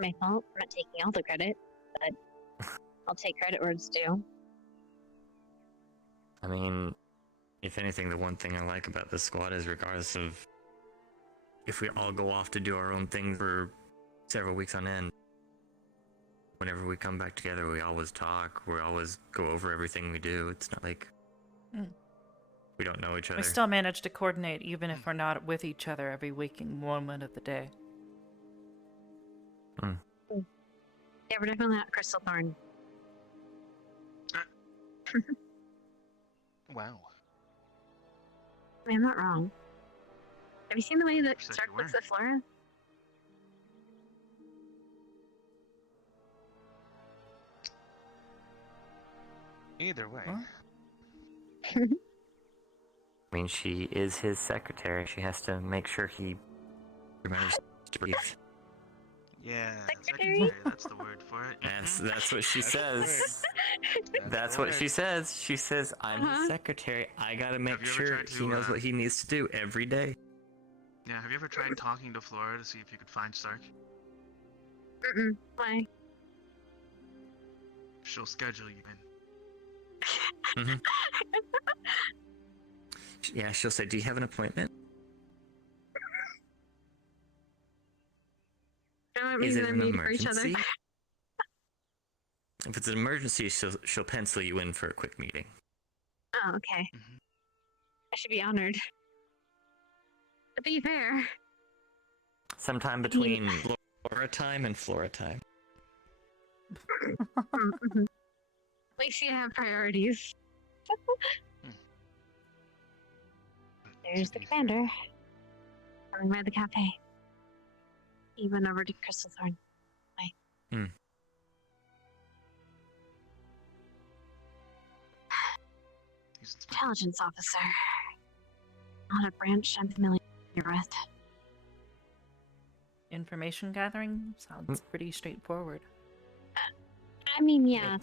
my fault. I'm not taking all the credit, but I'll take credit where it's due. I mean, if anything, the one thing I like about this squad is regardless of if we all go off to do our own thing for several weeks on end, whenever we come back together, we always talk, we always go over everything we do. It's not like we don't know each other. We still manage to coordinate even if we're not with each other every waking moment of the day. Yeah, we're definitely not Crystal Thorn. Wow. I mean, I'm not wrong. Have you seen the way that Stark looks at Flora? Either way. I mean, she is his secretary. She has to make sure he remembers to breathe. Yeah, secretary, that's the word for it. That's what she says. That's what she says. She says, I'm his secretary. I gotta make Have you ever sure tried to, he knows what he needs to do every day. Yeah, have you ever tried talking to Flora to see if you could find Stark? Why? She'll schedule you in. Hmm. Yeah, she'll say, do you have an appointment? Is it an emergency? If it's an emergency, she'll pencil you in for a quick meeting. Oh, okay. I should be honored. To be fair. Sometime between Flora time and Flora time. At least you have priorities. There's the commander. Coming by the cafe. He went over to Crystalthorn. Bye. Intelligence officer. Not a branch I'm familiar with. Information gathering sounds pretty straightforward. I mean, yeah,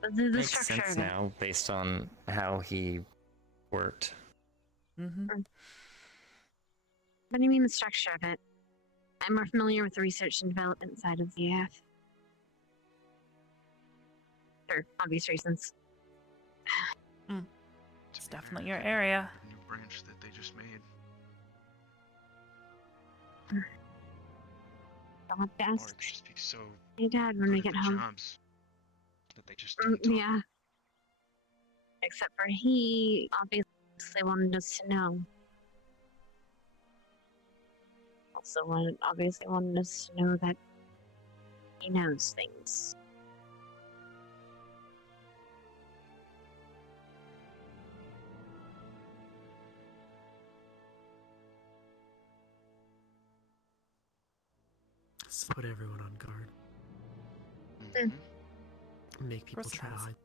but the Makes structure sense of it. now, based on how he worked. What do you mean the structure of it? I'm more familiar with the research and development side of the AF. For obvious reasons. It's definitely your area. New branch that they just made. I'll have to ask. Or just be so Hey, Dad, when we get home. jobs that they just don't talk. Yeah. Except for he obviously wanted us to know. Also obviously wanted us to know that he knows things. Let's put everyone on guard. Make people try to hide.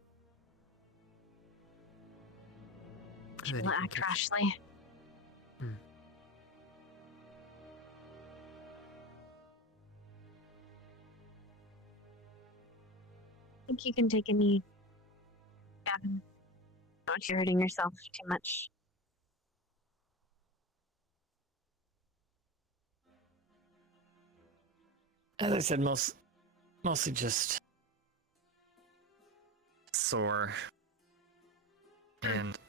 People act rashly. I think you can take a knee, Gavin. Not you're hurting yourself too much. As I said, mostly just sore, and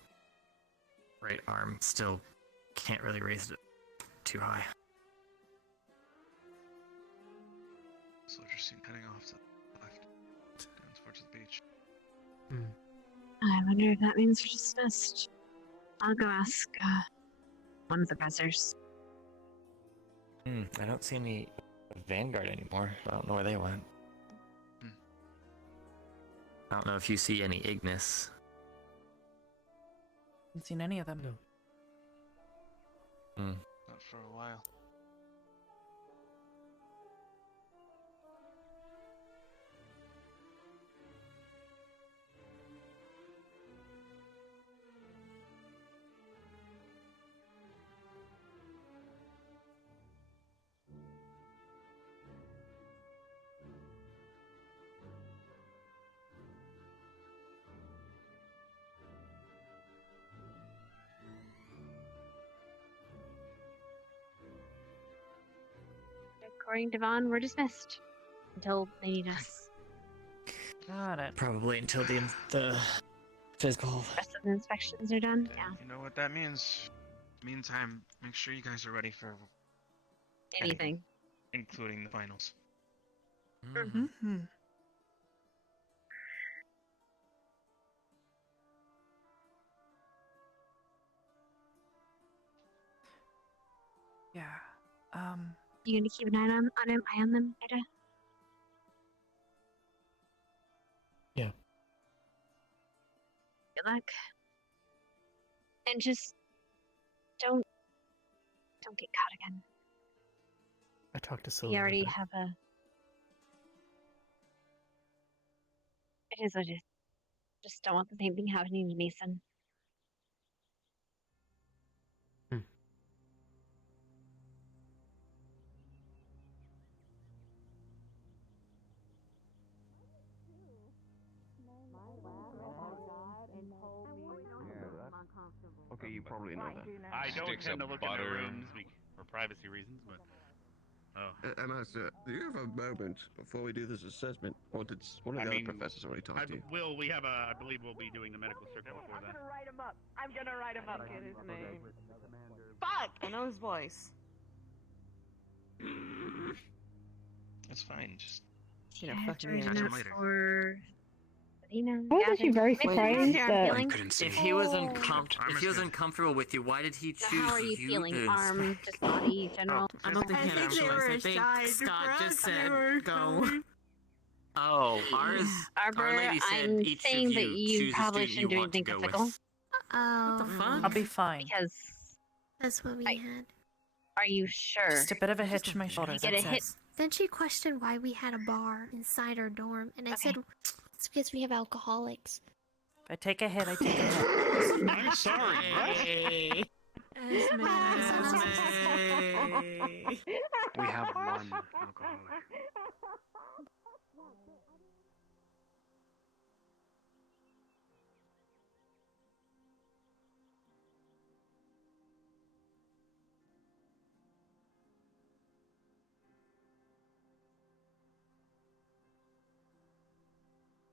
right arm still can't really raise it too high. Soldiers seen heading off to the left, down towards the beach. I wonder if that means we're dismissed. I'll go ask one of the professors. I don't see any Vanguard anymore. I don't know where they went. I don't know if you see any Ignis. Haven't seen any of them. Not for a while. according to Vaughn, we're dismissed until they need us. Got it. Probably until the physical. Rest of the inspections are done. Yeah. You know what that means. Meantime, make sure you guys are ready for Anything. including the finals. Mm-hmm. Yeah. You gonna keep an eye on them, Ida? Yeah. Good luck. And just don't get caught again. I talked to Sylvia. We already have a. It is what it is. Just don't want the same thing happening to Mason. Okay, you probably know that. I don't Sticks tend to of look in butter. the rooms for privacy reasons, but Master, do you have a moment before we do this assessment, or did one of the other professors already talk to you? I believe we'll be doing the medical circle before that. write him up. I'm gonna write him up. Get his name. Fuck! I know his voice. That's fine. Just fuck me. catch him later. Why wasn't she very surprised that If he was uncomfortable with you, why did he choose How are you feeling? to Arm, just body, general? I don't think he had a choice. I think Scott just said go. Oh, ours. Arbor, our lady said I'm each saying of that you you choose a probably student shouldn't do you want to anything go physical. with. I'll be fine. Because That's what we had. are you sure? Just a bit of a hitch in my shoulder. Get a That's hit. it. Then she questioned why we had a bar inside our dorm, and I said it's because we have alcoholics. If I take a hit, I take a hit. I'm sorry. Hey. We have one alcoholic.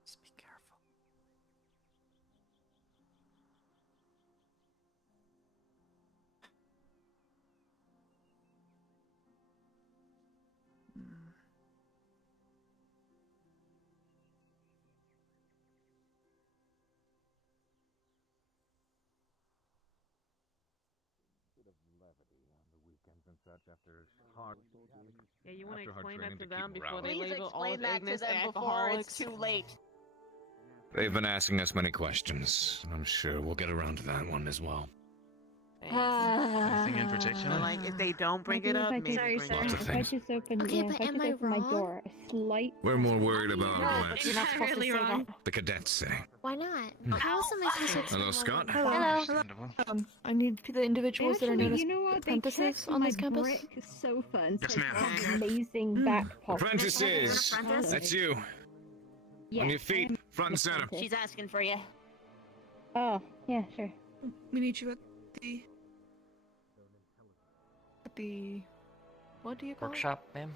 Just be careful. Yeah, you want to After hard explain that training to to them keep before morale they up. label all explain of that to Ignis them before alcoholics. it's too late. They've been asking us many questions. I'm sure we'll get around to that one as well. Anything in particular? Like, if they don't bring it up, maybe bring it Lots up. of if I things. just open, Okay, yeah, but if I am just I open my wrong? door, a slight. We're more worried about No, what you're not supposed to say that. the cadets say. Why not? How else am I supposed to explain Hello, why Scott. we're- Hello. I need the individuals that are Actually, known as you know what? They apprentices checked on my this campus. brick sofa and Yes, said ma'am. I have amazing back pocket. Apprentices! That's you. Yeah, On your feet, I'm front and center. apprentice. She's asking for you. Oh, yeah, sure. We need you at the what do you call Workshop, ma'am?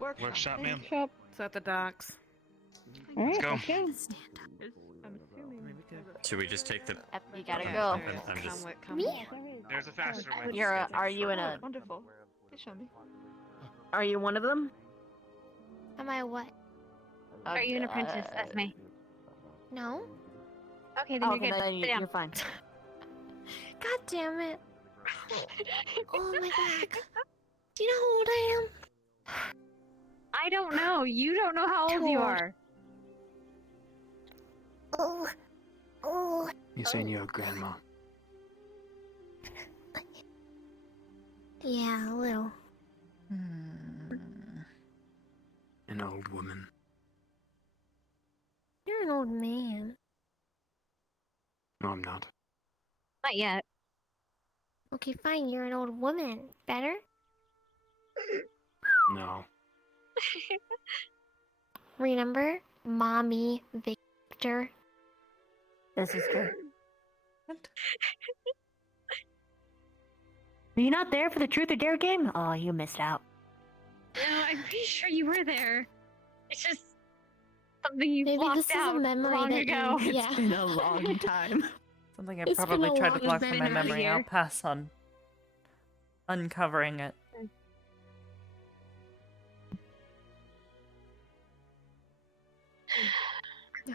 Workshop, ma'am. Workshop. It's at the docks. All right, go. let's go. I'm assuming. Should we just take the? You gotta Yeah, go. I'm just. Me? There's a faster way. Are you in a? Wonderful. They show me. Are you one of them? Am I what? Are you an apprentice? That's me. No. Okay, then you're good. Sit down. You're fine. God damn it. Oh my back. Do you know how old I am? I don't know. You don't know how old you are. Oh. Oh. You saying you're a grandma? Yeah, a little. An old woman. You're an old man. No, I'm not. Not yet. Okay, fine. You're an old woman. Better? No. Remember? Mommy, Victor. This is true. Were you not there for the Truth or Dare game? Oh, you missed out. No, I'm pretty sure you were there. It's just something you Maybe blocked this is a out memory long that ago. you. Yeah. It's been a long time. Something I It's been probably a tried to long block from my been about a memory. I'll year. pass on uncovering it. No.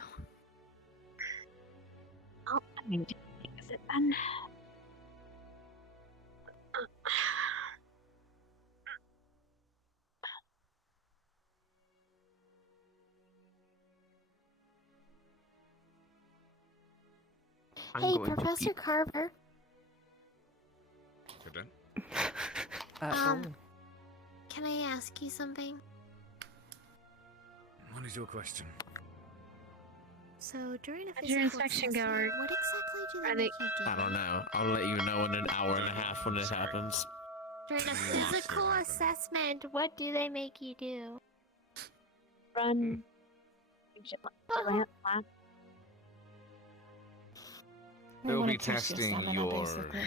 Oh, I mean, is it done? I'm Hey, going to Professor pee. Carver. You're done? Can I ask you something? What is your question? So during a How'd your physical inspection go, assessment, or what exactly do they are make they- you do? I don't know. I'll let you know in an hour and a half when it happens. During a physical assessment, what do they make you do? Run. Lamp. They They'll wanna be test your testing stamina, your. basically.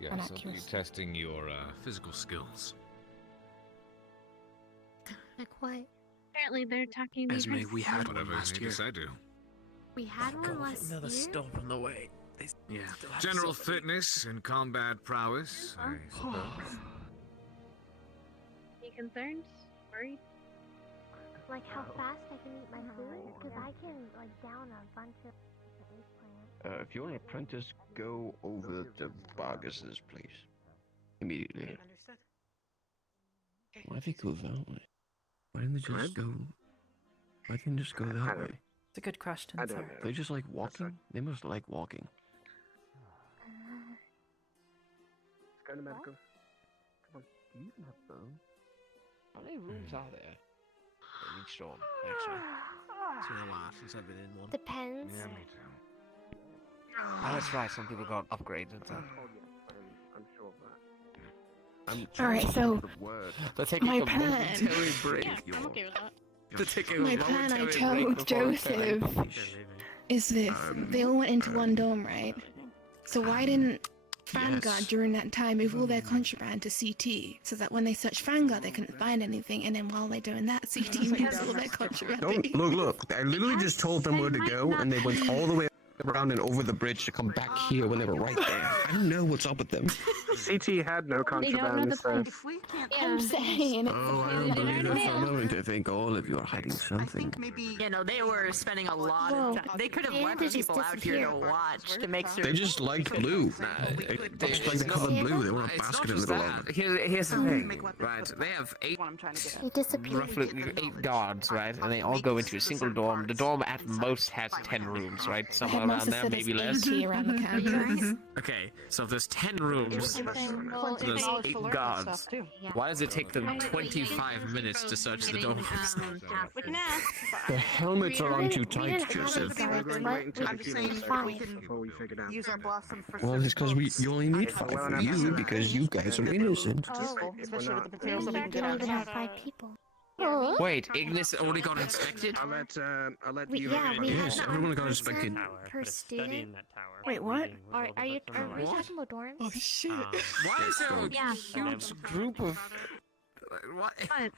Yes, And they'll be accuracy. testing your physical skills. Like what? Apparently, they're talking. Esme, we had one Whatever last you year. decide to. We had one last Another year? storm on the way. They Yeah. still have General somebody. fitness and combat prowess, I suppose. You concerned? Worried? Like how fast I can eat my food? Because I can like down a bunch of eggplant. If you're an apprentice, go over to Vargas's place. Immediately. Understood. Why did they go that way? Why didn't they just go... Why didn't they just go that way? It's a good question, I sir. don't know. They just like walking? They must like walking. Let's go to medical. Come on. Do you have bone? How many rooms are there? In each dorm, actually. It's been a while since I've been in one. Depends. Yeah, me too. Oh, that's right. Some people got upgrades and stuff. I'm sure of that. I'm Alright, so They're taking my a plan. momentary break. I'm okay with that. They're taking My a plan I momentary break told before returning. Joseph is this. They all went into one dome, right? So why didn't Vanguard during that time move all their contraband to CT so that when they searched Vanguard they couldn't find anything, and then while they're doing that, CT moves all their contraband? Don't look. I literally just told them where to go, and they went all the way around and over the bridge to come back here when they were right there. I don't know what's up with them. CT had no contraband, so... I'm saying. Oh, I don't believe it for a moment. I think all of you are hiding something. You know, they were spending a lot of time. They could have left people out here to watch to make sure. They just liked blue. They just like the color blue. They want a basket in the middle of it. Here's the thing, right? They have roughly 8 guards, right? And they all go into a single dorm. The dorm at most has 10 rooms, right? Somewhere around there, maybe less. around the campus. Okay, so if there's 10 rooms, there's 8 guards. Why does it take them 25 minutes to search the dorms? We can ask. The helmets are on too tight, Joseph. Before we figured out. Use our blossom for Well, it's because you only need 5 for you because you guys are innocent. especially with the materials that We we can get don't out. even have 5 people. Wait, Ignis already got inspected? I'll let We- you... yeah, we Yes, have everyone one got inspected. person per student. Wait, what? Are we talking about dorms? Oh shit! Why is there a Yeah. huge group of... What?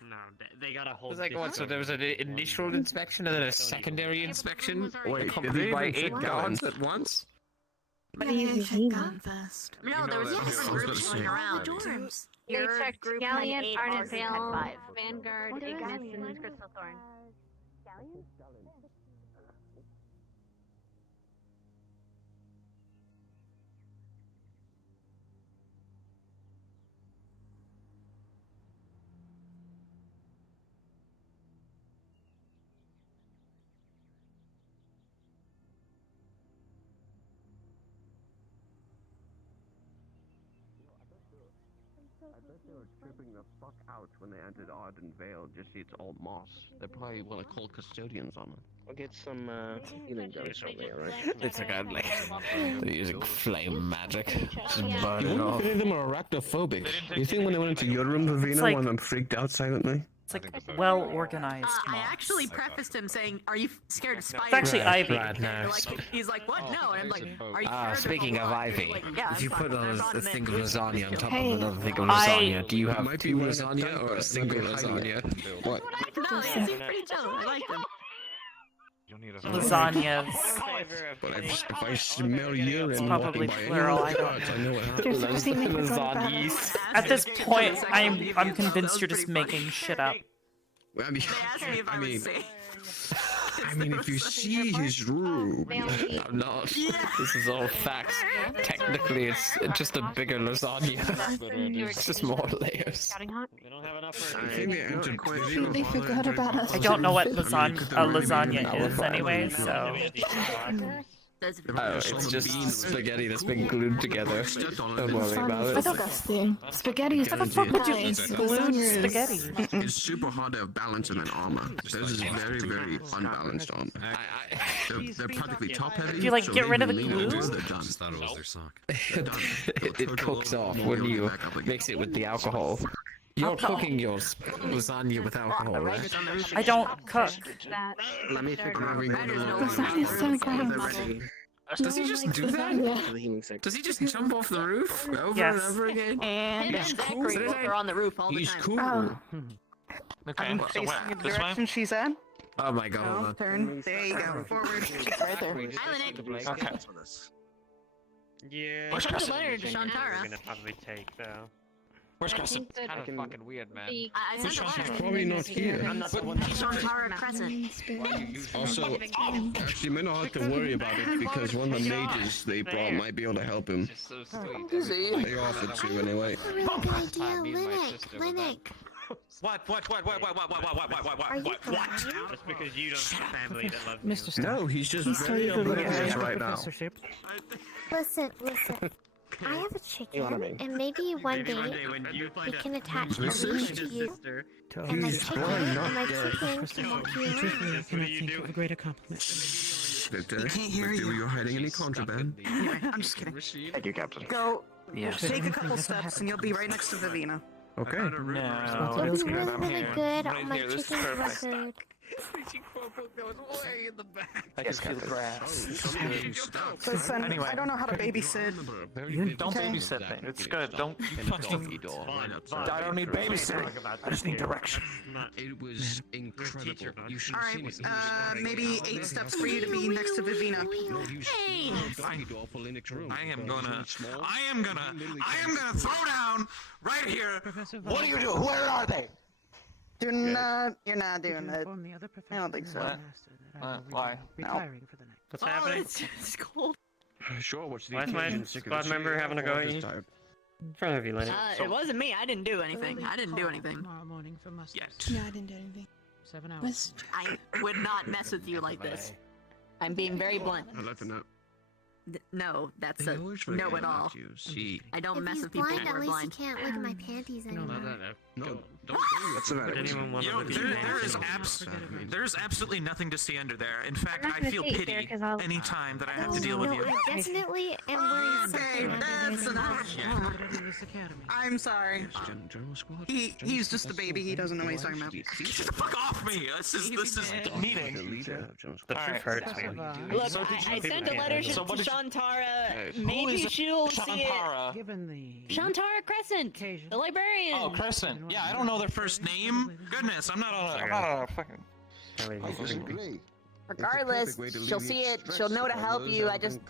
No, they got a whole. It's like what? So there was an initial inspection and then a secondary inspection, Wait, did accompanied they by even 8 check guards guns? at once. What do you check on first? You No, there know was that- different I was groups gonna going say- around. dorms? They Your checked group had Galleon, 8, Ardent ours had Vale, 5. Vanguard, What are Ignis, Galleon? and Crystal Thorn. I bet they were tripping the fuck out when they entered Arden Vale. Just see it's all moss. They probably want to call custodians on them. I'll get some healing guns from me, alright? It's like they're using flame magic. Just burn You it wonder off. if any of them are arachnophobic. You think when they went into your room, Vivina, like- one of them freaked out silently? It's It's like well organized. I actually prefaced him saying, "Are you scared of spiders?" It's actually Ivy. Right, no. He's like, "What? No," and I'm like, "Are you?" Speaking of Ivy, Like, yeah, if you put a thing of lasagna on top Hey. of another thing of lasagna, do you have two lasagna or a single lasagna? What? No, it seems pretty chill. I like them. Lasagnas. But if I smell urine It's walking probably by any plural, of I the don't cards, I know what There's happens. something they forgot about Lasagnas. us. At this point, I'm convinced you're just making shit up. I mean, They asked me if I would say. I mean, if you see his room, I'm not. This is all facts. Technically, it's just a bigger lasagna. It's just more layers. We don't have enough I think they entered They forgot about us. I don't know what lasagna is anyway, so. Oh, it's just spaghetti that's been glued together. Don't worry about it. Disgusting. Spaghetti is nice. Lasagna spaghetti? It's super hard to have balance in an armor. This is very, very unbalanced armor. They're practically top heavy. Do you like so get they rid of the lean glue? into, they're done. Just thought it was their sock. It cooks off when you mix it with the alcohol. You're cooking your lasagna with alcohol, right? I don't cook. Let me figure out. Lasagna's so gross. Does he just do that? Does he just jump off the roof over Yes. and over again? And they're on the roof all the He's time. cool. Oh. Okay, I'm so facing where? the This way? direction she's in. Oh my god, hold No, on. turn. There you go. Forward. Right there. Island Okay. Yeah. Where's Send a Crescent? letter to Shantara. We're gonna probably take though. Where's Crescent? It's kind of fucking weird, man. I sent a letter. Probably not here. I'm not the one that's Shantara Crescent. Also, actually, you may not have to worry about it because one of the mages they brought might be able to help him. so sweet. They offered to anyway. Really good idea, Linux. What? Just because you don't have family that loves you. Mr. No, he's just very oblivious right now. Listen. I have a chicken, and maybe one day when you we find can out attach a Listen. leash to you, sister, and my chicken can walk you around. what do you do? A greater compliment. Victor, Victor, you're hiding any contraband? Anyway, I'm just kidding. Thank you, Captain. Go. Take a couple steps, and you'll be right next to Vivina. Okay. No, It was it's good. really, I'm really here. good. Right My here, this is chickens were perfect. good. I can feel grass. Listen, Anyway. I don't know how to babysit. Don't Okay. babysit me. It's good. Don't fucking. I don't need babysitting. I just need direction. It was incredible. You should All have seen right, it. maybe 8 steps for you to be next to Vivina. I am gonna throw down right here. What do you do? Where are they? You're not doing it. I don't think so. Why? No. What's happening? It's cold. Sure, what's the Why is my squad member having to go in front of you, Lenny? It wasn't me. I didn't do anything. I didn't do anything. Tomorrow morning for mustard. Yet. No, I didn't do anything. 7 hours. Was I would not mess with you like this. I'm being very blunt. I let them know. No, that's a no at all. See. I don't If mess he's with people blind, who at are least blind. he can't lick my panties anymore. No, don't. What's the matter? Would anyone want You to know, look at your there's absolutely nothing to see under there. In fact, I'm not I gonna feel say it pity here 'cause I'll- any time that I have to deal No, with you. I definitely am wearing something under that's there. enough. I'm sorry. He's just a baby. He doesn't know what he's talking about. Get the fuck off me! This is meeting. The truth hurts me. Look, I sent a letter to Shantara. Maybe she'll see it. Shantara. Given the Shantara Crescent, the librarian. Oh, Crescent. Yeah, I don't know their first name. Goodness, I'm not on a fucking. Regardless, she'll see it. She'll know to help you. I just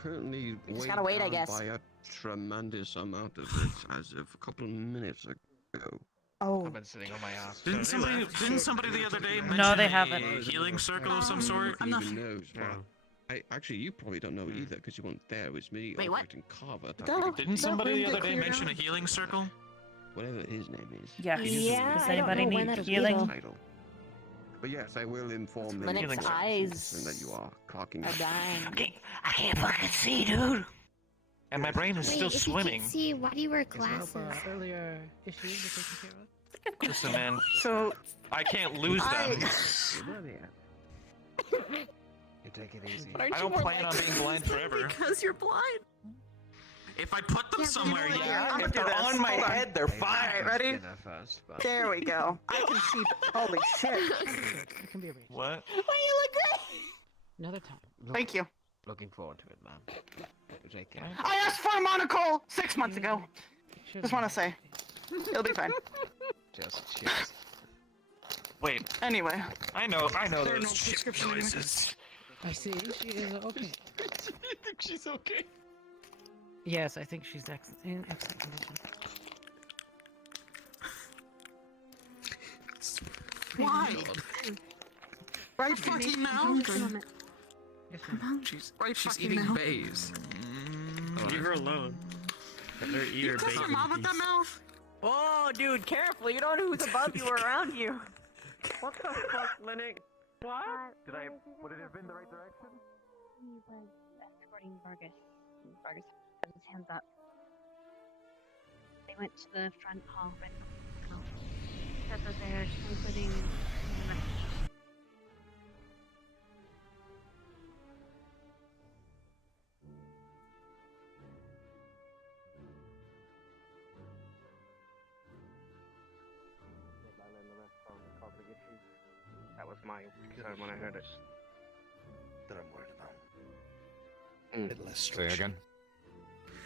gotta wait, I guess. By a tremendous amount of it, as of a couple of minutes ago. Oh. I've been sitting on my ass. Didn't somebody the other day mention No, they a haven't. healing circle of some sort? I'm not even knows, but actually, you probably don't know either because you weren't there. It was me. Wait, what? Carver. Didn't somebody the other day mention a healing circle? Whatever his name is. Yes. Yeah, Does I don't anybody know when need that'll be, healing? though. Title. But yes, I will inform them. Linux and eyes that you are cocking. are dying. I can't fucking see, dude. And my brain is Wait, still if you swimming. can't see, why do you wear glasses? earlier issues are taken care of. Listen, man. So I can't lose them. You take it easy. I don't plan on being blind forever. Because you're blind. If I put them somewhere, yeah. I'm If gonna do they're this. on my Hold head, they're fine. Alright, ready? There we go. I can see. Holy shit. It can be arranged. What? Why you look great? Another time. Thank you. Looking forward to it, man. Take care. I asked for a monocle 6 months ago. Just want to say, it'll be fine. Cheers. Wait. Anyway. I know There are those no shit prescription noises. I see. She is okay. I think she's okay. Yes, I think she's in excellent condition. Why? Right fucking now? Come on, she's eating now. bays. Leave her alone. Let her eat You her kiss bacon. your mom with that mouth? Oh, dude, careful! You don't know who's above you or around you. What the fuck, Linux? What? Would it have been the right direction? He was escorting Vargas. Vargas had his hands up. They went to the front hall right now. That's what they're including. That was my concern when I heard it. That I'm worried about. Mm. A bit less Say structure. again.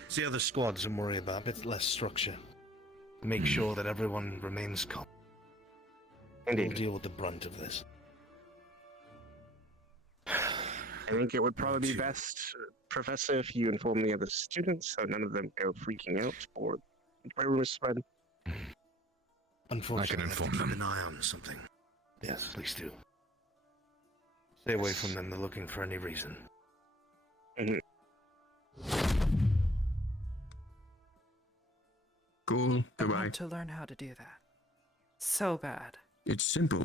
It's the other squads I'm worried about. A bit less structure. Make sure that everyone remains calm. Indeed. We'll deal with the brunt of this. I think it would probably be best, Professor, if you inform the other students so none of them go freaking out or rumors spread. Unfortunately, I can inform keep them. an eye on something. Yes, please do. Stay away from them. They're looking for any reason. Cool. I Goodbye. want to learn how to do that. So bad. It's simple.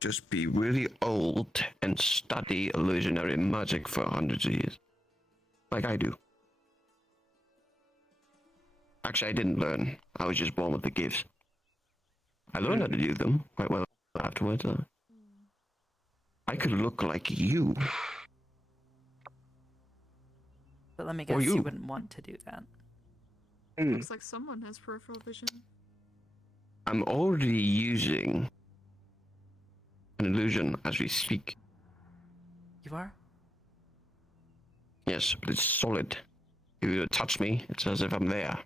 Just be really old and study illusionary magic for hundreds of years. Like I do. Actually, I didn't learn. I was just born with the gifts. I learned how to do them quite well afterwards. I could look like you. But let me Or guess, you you. wouldn't want to do that. Looks like someone has peripheral vision. I'm already using an illusion as we speak. You are? Yes, but it's solid. If you touch me, it's as if I'm there.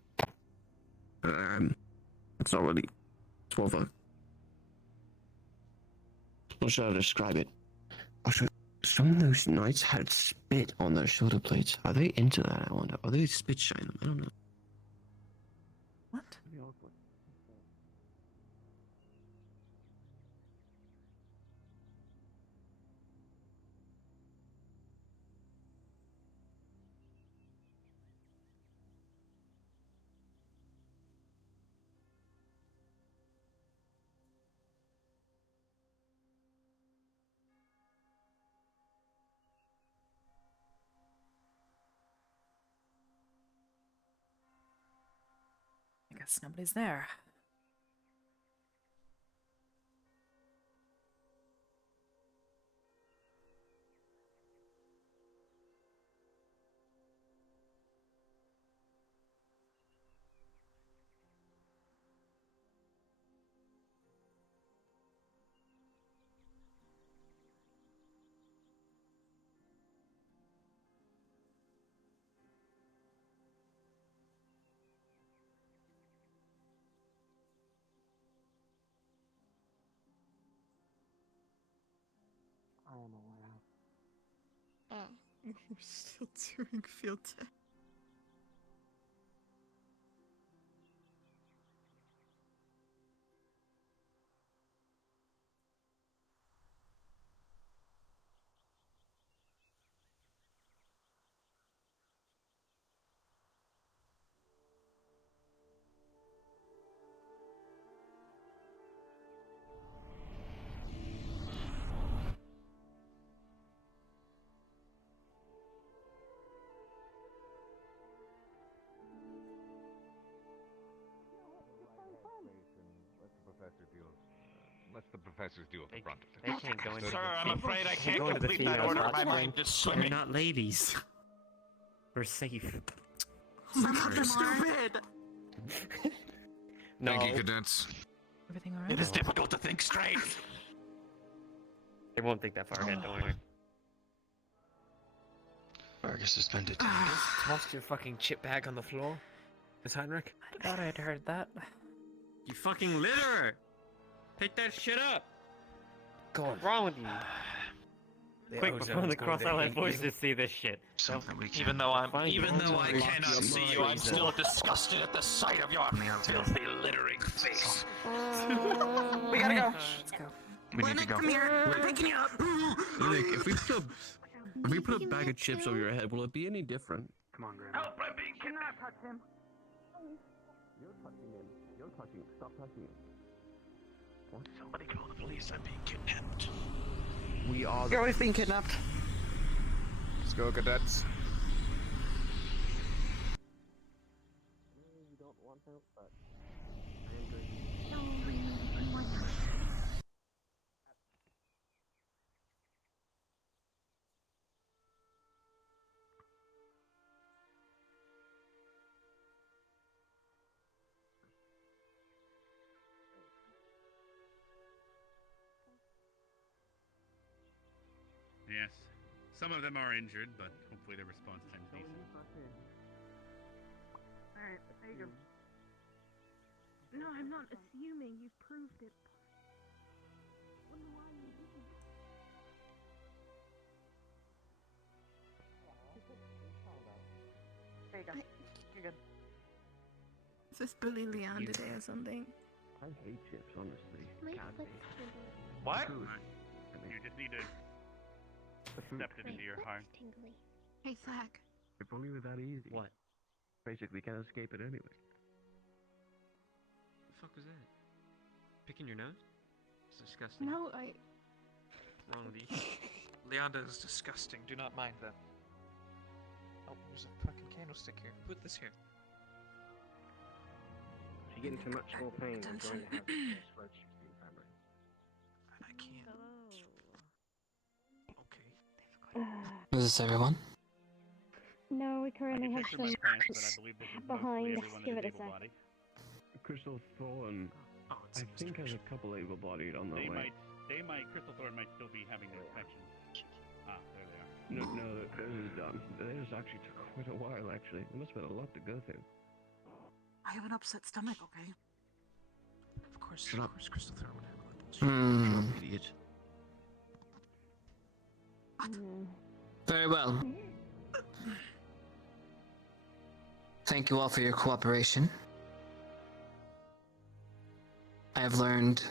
It's not really. It's more of a. Not sure how to describe it. Also, some of those knights had spit on their shoulder plates. Are they into that? I wonder. Are they spit shine them? I don't know. What? I guess nobody's there. I am aware. Oh, we're still doing field test. Let the professors deal with the brunt of They things. can't go into Sir, the I'm afraid I can't Go into the complete that female order. My watchroom. mind is They're swimming. not ladies. We're safe. Some of them are. Stupid! Thank you, cadets. Everything alright? It is difficult to think straight. They won't think that far ahead, don't worry. Vargas suspended. Tossed your fucking chip bag on the floor, Miss Heinrich. I thought I'd heard that. You fucking litter! Pick that shit up! What's wrong with you? Quick, before the cross-allied voices see this shit. Even though I cannot see you, I'm still disgusted at the sight of your filthy littering face. We gotta go. Let's go. We need to go. Come here. We're picking you up. Nick, if we put a bag of chips over your head, will it be any different? Come on, Grandma. Help! I'm being kidnapped. Touch him. You're touching him. You're touching him. Stop touching him. Somebody call the police. I'm being kidnapped. We are. You're always being kidnapped. Let's go, cadets. You don't want help, but Yes. Some of them are injured, but hopefully their response time's decent. Alright, there you go. No, I'm not assuming. You've proved it. Wonder why you didn't. There you go. You're good. Is this Bully Leander Day or something? I hate chips, honestly. Can't be. What? You just need to accept it into your heart. Hey, Zach. If only it was that easy. What? Basically, can't escape it anyway. The fuck was that? Picking your nose? It's disgusting. No, What's wrong with you? Leander is disgusting. Do not mind that. Oh, there's a fucking candlestick here. Put this here. If you get into much more pain, I'm going to have to switch to the family. I can't. Is this everyone? No, we currently have some behind. Give it a sec. Body. Crystal Thorn, I think has a couple able-bodied on the way. Crystal Thorn might still be having the infection. Ah, there they are. No, theirs is done. Theirs actually took quite a while, actually. There must have been a lot to go through. I have an upset stomach, okay? Of course, Shut up. Crystal Thorn would handle it. Shut up, idiot. Very well. Thank you all for your cooperation. I have learned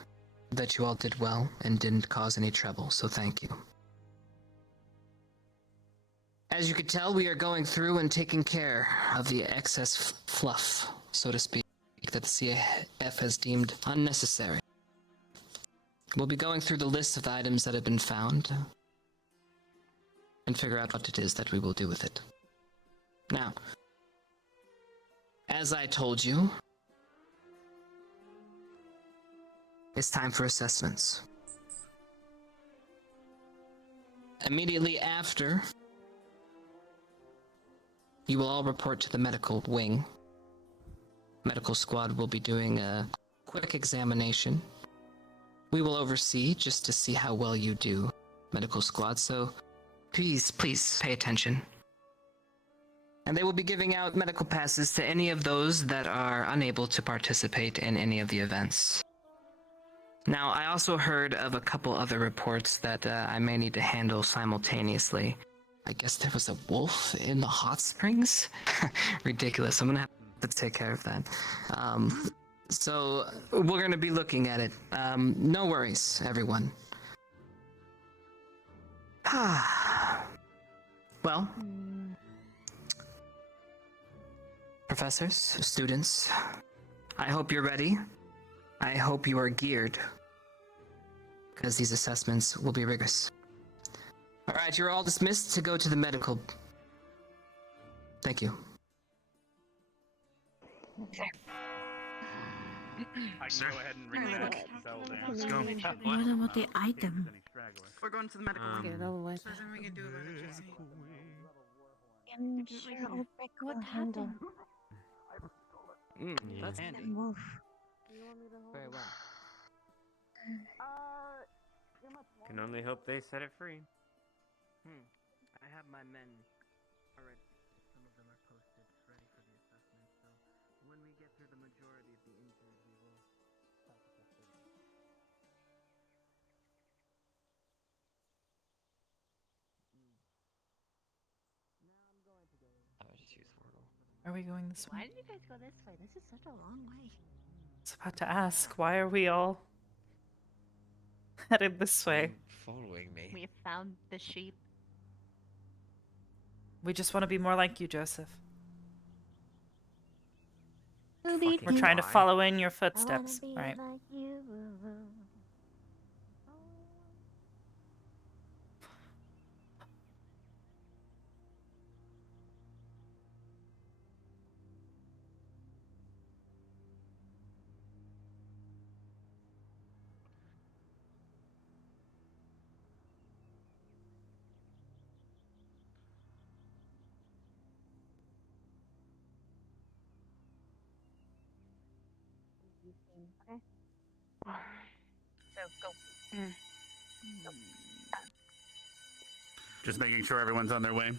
that you all did well and didn't cause any trouble, so thank you. As you could tell, we are going through and taking care of the excess fluff, so to speak, that the CAF has deemed unnecessary. We'll be going through the list of the items that have been found and figure out what it is that we will do with it. Now, as I told you, it's time for assessments. Immediately after, you will all report to the medical wing. Medical squad will be doing a quick examination. We will oversee just to see how well you do, medical squad, so please pay attention. And they will be giving out medical passes to any of those that are unable to participate in any of the events. Now, I also heard of a couple other reports that I may need to handle simultaneously. I guess there was a wolf in the hot springs? Ridiculous. I'm gonna have to take care of that. So, we're gonna be looking at it. No worries, everyone. Well, professors, students, I hope you're ready. I hope you are geared, because these assessments will be rigorous. Alright, you're all dismissed to go to the medical. Thank you. I can go ahead and ring the bell there. Let's go. What about the item? We're going to the medical wing. Get it over with. So there's nothing we can do about it, Jesse. I'm sure old Brick will handle. That's That handy. move. Very well. Can only hope they set it free. I have my men already. Some of them are posted, ready for the assessment. So when we get through the majority of the injured, we will start the festivities. I would just use Wordle. Are we going this Why way? did you guys go this way? This is such a long way. I was about to ask, why are we all headed this way? Following me. We found the sheep. We just want to be more like you, Joseph. Fucking We're trying to lie. follow in your footsteps, I wanna be right? like you. Okay. So go. Just making sure everyone's on their way.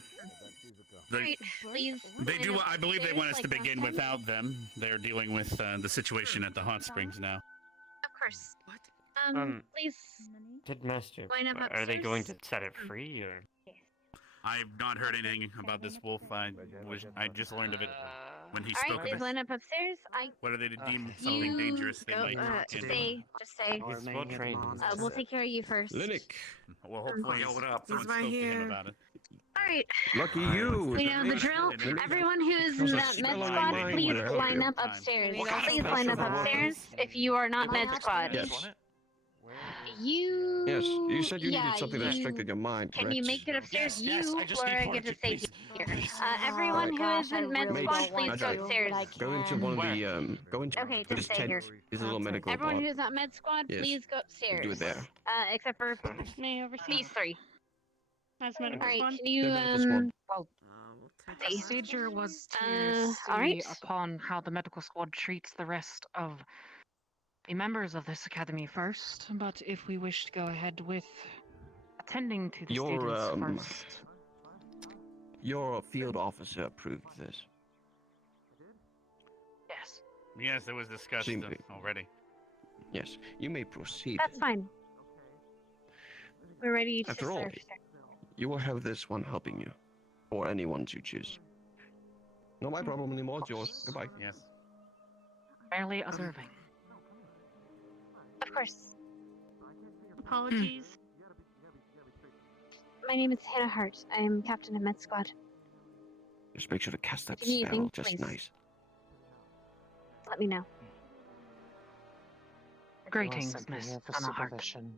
Alright, please. They do. line up I believe they upstairs want us to like last begin time. without them. They're dealing with the situation at the hot springs now. Of course. Please Did Master, line up are they going to upstairs. set it free or? I've not heard anything about this wolf. I just learned of it when he Alright, spoke of please it. line up upstairs. Whether they deem something dangerous, they go, might not handle it. just stay. He's well trained. We'll take care of you first. Well, hopefully, Yo, what up? someone He's right spoke to him here. about it. Alright. Lucky you. You know the drill. Everyone who is in that med squad, please line up upstairs. Please line up upstairs if you are not med squad. Yes. You. Yes, you said you yeah, needed something that you- restricted your mind, Can correct? you make it upstairs? Yes, you, I just need Laura, part get to of stay it, here. please. Everyone who Right. isn't med Mate, squad, please I go don't- upstairs. Go into one of the go into Okay, this just stay tent. here. There's a little medical Everyone pod. who's not med squad, Yes. please go upstairs. Do it there. Except for these three. That's All medical right, squad. can you Well, see? procedure was to see alright. upon how the medical squad treats the rest of the members of this academy first, but if we wish to go ahead with attending to the Your students first. your field officer approved this. Yes. Yes, it was discussed Simply. already. Yes, you may proceed. That's fine. We're ready to After all, serve, sir. you will have this one helping you, or anyone you choose. Not my problem anymore. It's yours. Goodbye. Yes. Barely observing. Of course. Apologies. My name is Hannah Hart. I am captain of med squad. Just make sure to cast that If you need spell anything, just please. nice. Let me know. Greetings, simply Miss here for Hannah Hart. supervision.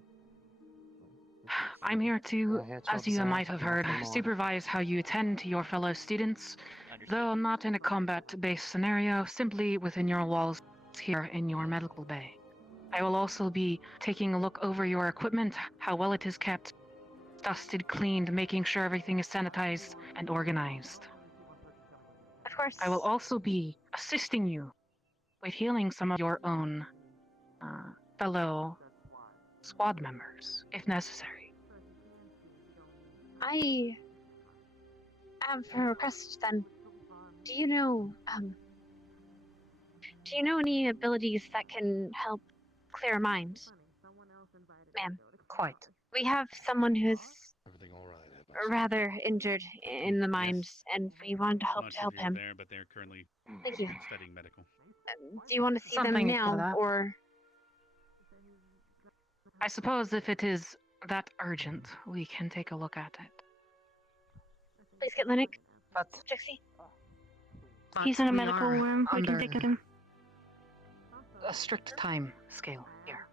I'm here to, We're here to as you observe, might have heard, nothing more. supervise how you attend to your fellow students, though not in a combat-based scenario, simply within your walls here in your medical bay. I will also be taking a look over your equipment, how well it is kept, dusted, cleaned, making sure everything is sanitized and organized. Of course. I will also be assisting you with healing some of your own fellow squad members, if necessary. I have a request then. Do you know any abilities that can help clear a mind? Ma'am. Quite. We have someone who's Everything all right? rather injured in the mind, and we wanted to I'm help not to sure help if you're him. there, but they're currently Thank you. studying medical. Do you want to see them Something for now, that. or I suppose if it is that urgent, we can take a look at it. please get Linux? But Trixie? but He's in a we medical are room. We can under take him. a strict time scale here.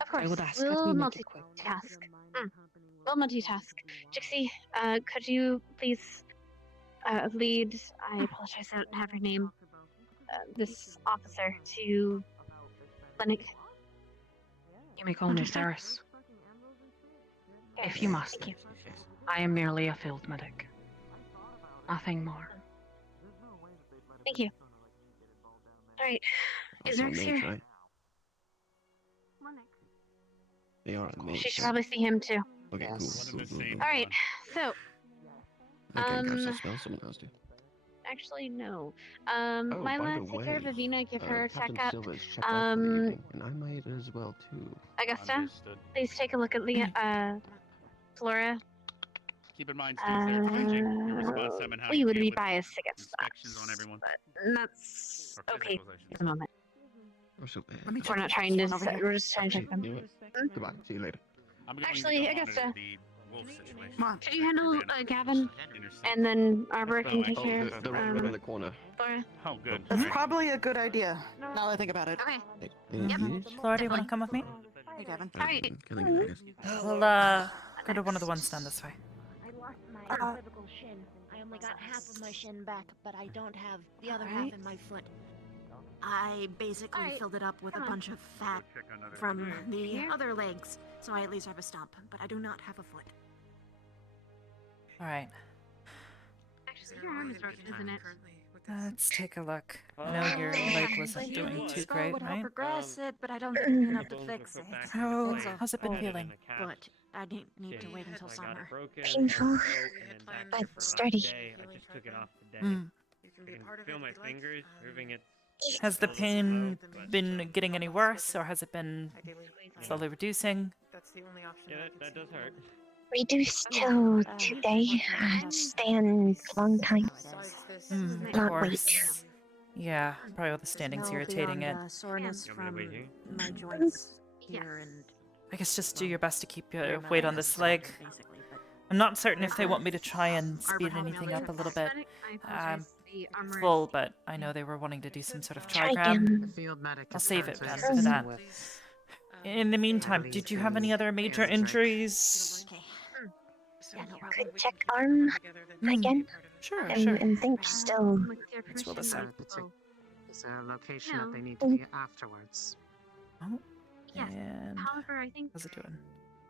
Of course. I would ask that we'll we make it quick. multitask. We'll multitask. Trixie, could you please lead? I apologize, I don't have your name. This officer to clinic. You may call me Saris. If you must. Thank you. I am merely a field medic. Nothing more. Thank you. Alright. Is Also Rex mates, here? right? They are a mate. She should probably see him too. Okay, cool. Alright, so I can't cast a spell, someone has to. actually no. Oh, by Lila, the take care of way, Avina, give her a Captain checkup. Silva is checked out for the evening, and I might as well too. Augusta, please take a look at Flora. Keep in mind, students, they're changing your response time and how We you would deal be with biased against that. inspections on everyone. That's Or okay physicals, I should at the moment. I'm so bad. We're not trying to. We're just trying to check them. You know what? Goodbye. See you later. I'm going Actually, to go monitor Augusta, the wolf situation. could you handle Gavin, and then Arbor can take care of The right in the corner. Flora? Oh, good. That's probably a good idea. Now that I think about it. Okay. Thank you. Flora, do you want to come with me? Hey, Gavin. Alright. Killing it, I guess. We'll, go to one of the ones down this way. I lost my cervical shin. I only got half of my shin back, but I don't have the other half in my foot. I basically filled it up with a bunch of fat from the other legs, so I at least have a stump, but I do not have a foot. Alright. Actually, your arm is broken, isn't it? Let's take a look. I know your leg wasn't doing too great, would help right? progress it, but I don't think it's enough to fix it. How's it been feeling? But I need to wait until summer. Painful, but sturdy. I just took it off today. Mm. I can feel my fingers moving it. Has the pain been getting any worse, or has it been slowly reducing? That's the only option. Yeah, that does hurt. Reduced till today. Stand long time. Of Not course. wait. Yeah, probably all the standing's irritating it. Soreness from my joints here and I guess just do your best to keep your weight on this leg. I'm not certain if they want me to try and speed anything up a little bit. Full, but I know they were wanting to do some sort of trigram. I'll save it then for that. In the meantime, did you have any other major injuries? Could check arm again. Sure, and think still. Let's roll this out. Is there a location that they need to be at afterwards? Oh, Yes. and However, I think how's it doing?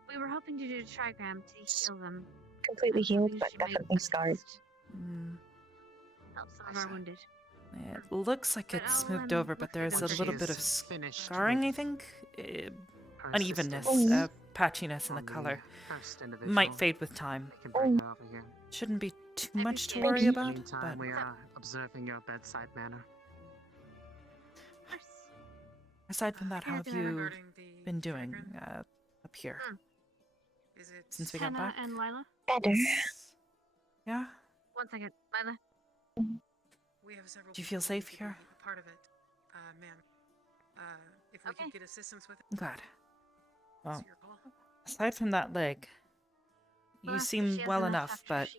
we were hoping to do a trigram to heal them. Completely healed, but definitely scarred. Help some of our wounded. It looks like it's moved over, but there's a little bit of scarring, I think. Unevenness, patchiness in the color. Might fade with time. Shouldn't be too much to worry about, but We are observing your bedside manner. aside from that, how have you been doing up here since we got Hannah back? and Lila? Better. Yeah? 1 second, Lila. We have several Do you feel safe here? part of it, ma'am. If we could get assistance with it. I'm glad. Well, aside from that leg, you seem well enough, but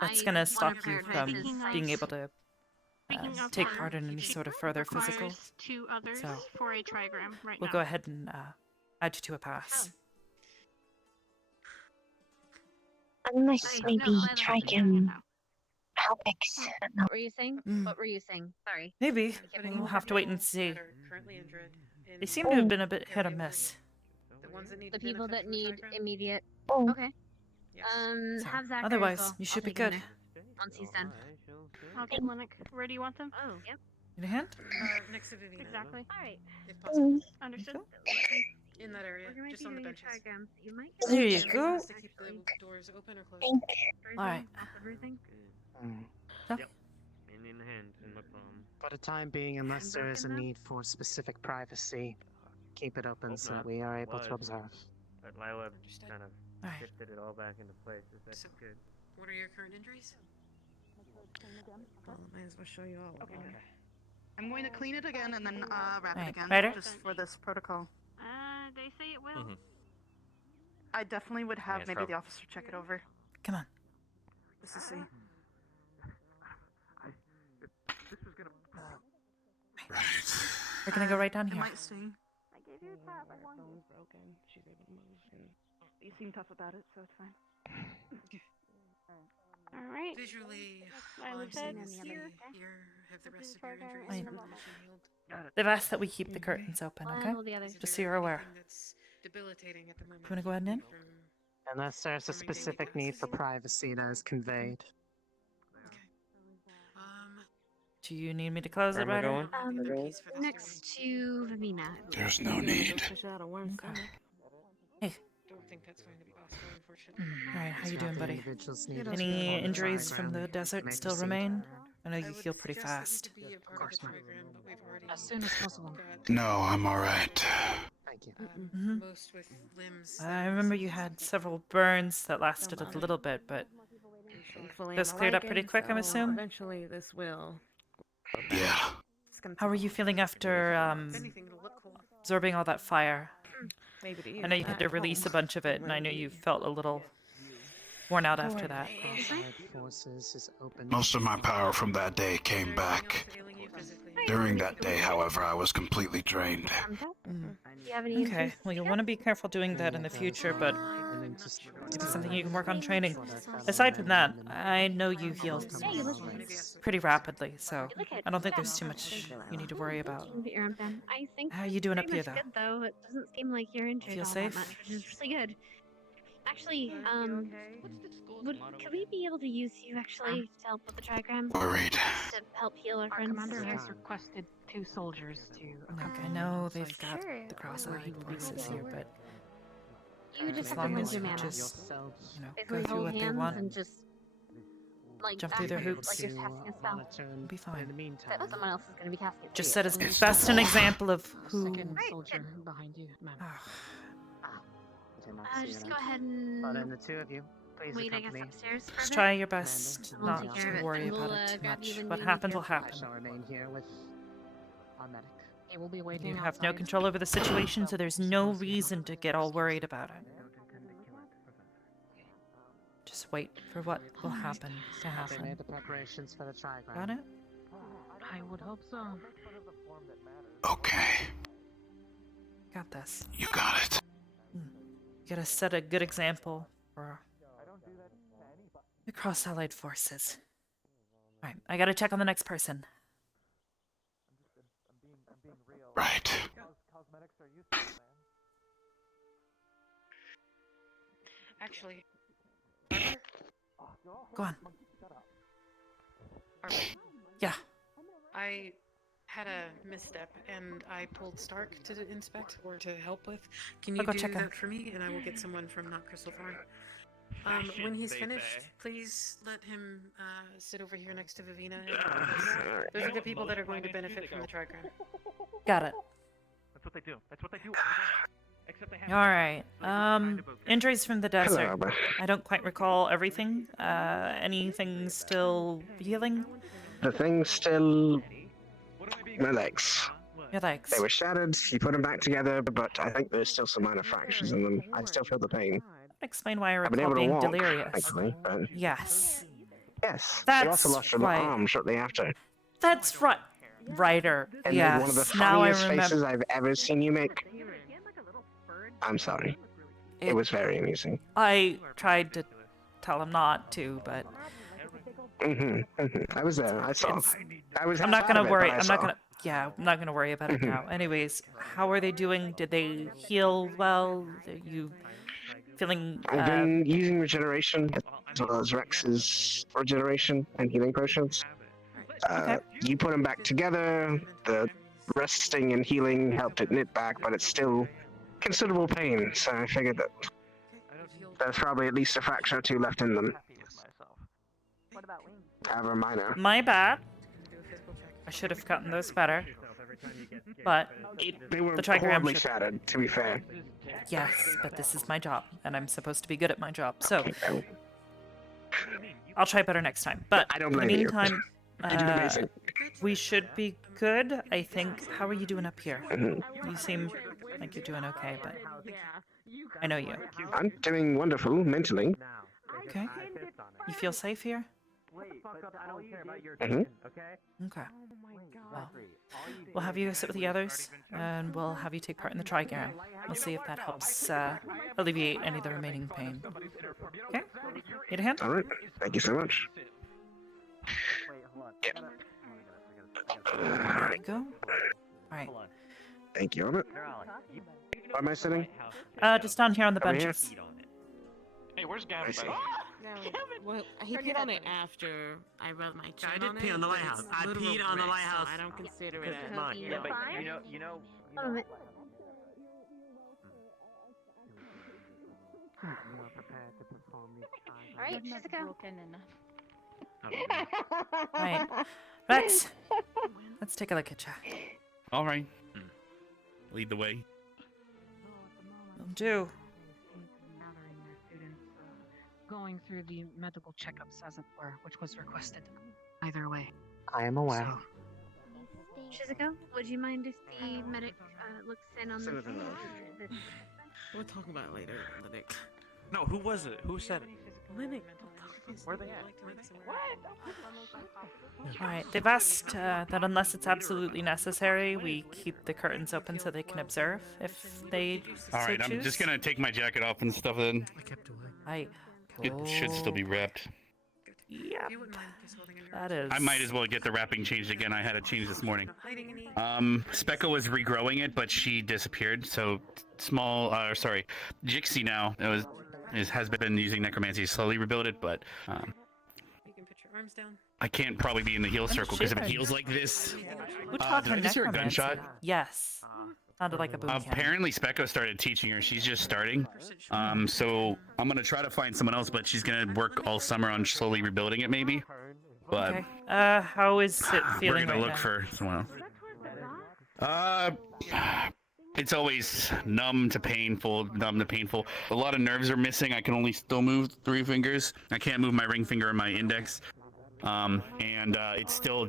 that's gonna stop you from being able to take part in any sort of further physical. Two others So for a trigram right we'll now. go ahead and add you to a pass. Unless maybe trigram helpix. What were you saying? What were you saying? Sorry. Maybe. We'll have to wait and see. They seem to have been a bit hit or miss. The people that need immediate. Okay. Have Zach. Otherwise, you should be good. Once he's done. Okay, Linux. Where do you want them? Oh, yep. Need a hand? Next to Vivian. Exactly. Alright. If possible. Understood. In that area, We're just on the benches. You might There you go. To keep the doors open or closed. Alright. Everything. Yep. In the hand, in my palm. For the time being, unless there is a need for specific privacy, keep it open so that we are able to observe. But Lila just kind of shifted it all back into place. That's good. What are your current injuries? Well, I might as well show you all. Okay. I'm going to clean it again and then wrap it again, Ryder? just for this protocol. They say it will. I definitely would have it's maybe prob- the officer check it over. Come on. Just to see. We're gonna go right down It here. might sting. I gave you a tap. I want Bone's broken. She's able to move. You seem tough about it, so it's fine. All right. Visually, Lila's all I'm head seeing is here. here have the rest of your injuries Fine. from when she healed. They've asked that we keep the curtains open, okay? Just so you're aware. Anything that's debilitating at the moment. You wanna go ahead and in? Unless there's a specific need for privacy that is conveyed. Do you need me to close it, Where am I Ryder? going? Next to Vivina. There's no need. Okay. Hey. Don't think that's going to be possible, unfortunately. Alright, how you doing, buddy? Individuals needed to Any perform the injuries from trigram the desert may still proceed. remain? I know I you would heal pretty suggest fast. that you be a part of the trigram, but we've already As soon as possible. No, I'm alright. Thank you. Most with limbs. I remember you had several burns that lasted a little bit, but Thankfully, this I'm a cleared up pretty Lycan, quick, I so assume? Eventually, this will. Yeah. How are you feeling after absorbing all that fire? Maybe to I know you had to release a bunch of it, and I know you felt a little worn out after that. Most of my power from that day came back. During that day, however, I was completely drained. Do you have any Okay, well, you'll want to be careful doing that in the future, but maybe something you can work on training. Aside from that, I know you heal pretty rapidly, so I don't think there's too much you need to worry about. Put your arm down. I think How are you doing up pretty here, much good, though. It doesn't seem like you're injured Feel all safe? that much, which is really good. Actually, could we be able to use you actually to help with the trigram? Worried. To help heal our friends Commander here? has requested 2 soldiers to Look, I know they've got the cross-eyed voices here, but You just as have to long lend as your you mana. just, go Basically through hold what they hands want, and just like jump through their act hoops, like you're casting a spell. you'll be fine. That someone else is going to be casting it. Just for set you. as best an example of who. Second soldier behind you, ma'am. Just go ahead and But then the two of you, please wait, I guess, accompany. upstairs for a Just bit. try your best We'll not take care of to it, worry and about we'll, it too grab much. you when What you happened need will to. I happen. shall remain here with our medic. He will be waiting You have no outside. control over the situation, so there's no reason to get all worried about it. Just wait for what will happen to They happen. made the preparations for the trigram. Got it? I would hope so. Okay, Got this. you got it. You gotta set a good example for the cross-allied forces. Alright, I gotta check on the next person. Right. Actually, Go on. Arbor, Yeah. I had a misstep and I pulled Stark to inspect or to help with. Can I'll you go do check that in. for me? And I will get someone from Not Crystal Farm. When he's finished, please let him sit over here next to Vivina. Those are the people that are going to benefit from the trigram. Got it. That's what they do. That's what they do. Except they have. Alright. Injuries from the desert. Hello, Arbor. I don't quite recall everything. Anything still healing? The thing's still. My legs. Your legs. They were shattered, you put them back together, but I think there's still some minor fractures in them. I still feel the pain. Explain why I I've been recall able to being walk, delirious. thankfully, but... Yes. Yes, That's you also lost your right. arm shortly after. That's right. Ryder. And Yes. one of the Now I funniest remember. faces I've ever seen you make. I'm sorry. It was very amusing. I tried to tell him not to, but I was there. I saw. I was. I'm not half out gonna of it, worry. but I I'm not saw. gonna. Yeah, I'm not gonna worry about it now. Anyways, how are they doing? Did they heal well? Are you feeling? I've been using regeneration as well as Rex's regeneration and healing potions. You put them back together. The resting and healing helped it knit back, but it's still considerable pain. So I figured that there's probably at least a fracture or two left in them. However minor. My bad. I should have gotten those better. But They were the trigram horribly should... shattered, to be fair. Yes, but this is my job, and I'm supposed to be good at my job. So I'll try better next time. But I don't in the blame you. meantime, You did amazing. we should be good, I think. How are you doing up here? You seem like you're doing okay, but I know you. I'm doing wonderful mentally. Okay. You feel safe here? Mhm. Okay. Well, we'll have you sit with the others, and we'll have you take part in the trigram. We'll see if that helps alleviate any of the remaining pain. Okay? Need a hand? All right. Thank you so much. There we go. Alright. Thank you, Albert. Where am I sitting? Just down here on the Over here? benches. Hey, where's I Gavin? see. Well, he peed on it after I rubbed my chin I did on pee it, on the but lighthouse. it's I literal peed on the grit, lighthouse. So I don't consider it Because it's mine. a Yeah, but fine. Hold on a minute. More prepared to perform these trials. All right, Shizuka. Right. Let's take a look at you. All right. Lead the way. Will do. Gathering their students, going through the medical checkups, as it were, which was requested. Either way. I am aware. Shizuka, would you mind if the medic looks in on the We'll talk about it later, Linux. No, who was it? Who said it? Linux. Where they at? Alright, they've asked that unless it's absolutely necessary, we keep the curtains open so they can observe if they All right, so I'm choose. just gonna take my jacket off and stuff then. It should still be wrapped. Yep. That is... I might as well get the wrapping changed again. I had it changed this morning. Specca was regrowing it, but she disappeared. So Jixie now has been using necromancy to slowly rebuild it, but You can put your arms down. I can't probably be in the heal circle because if it heals like this, Who taught did her I just hear a necromancy? gunshot? Yes. Sounded like a boom cannon. Apparently Specco started teaching her. She's just starting. So I'm gonna try to find someone else, but she's gonna work all summer on slowly rebuilding it, maybe. But Okay. How is it feeling we're gonna right look now? for someone else. It's always numb to painful. A lot of nerves are missing. I can only still move 3 fingers. I can't move my ring finger or my index. It's still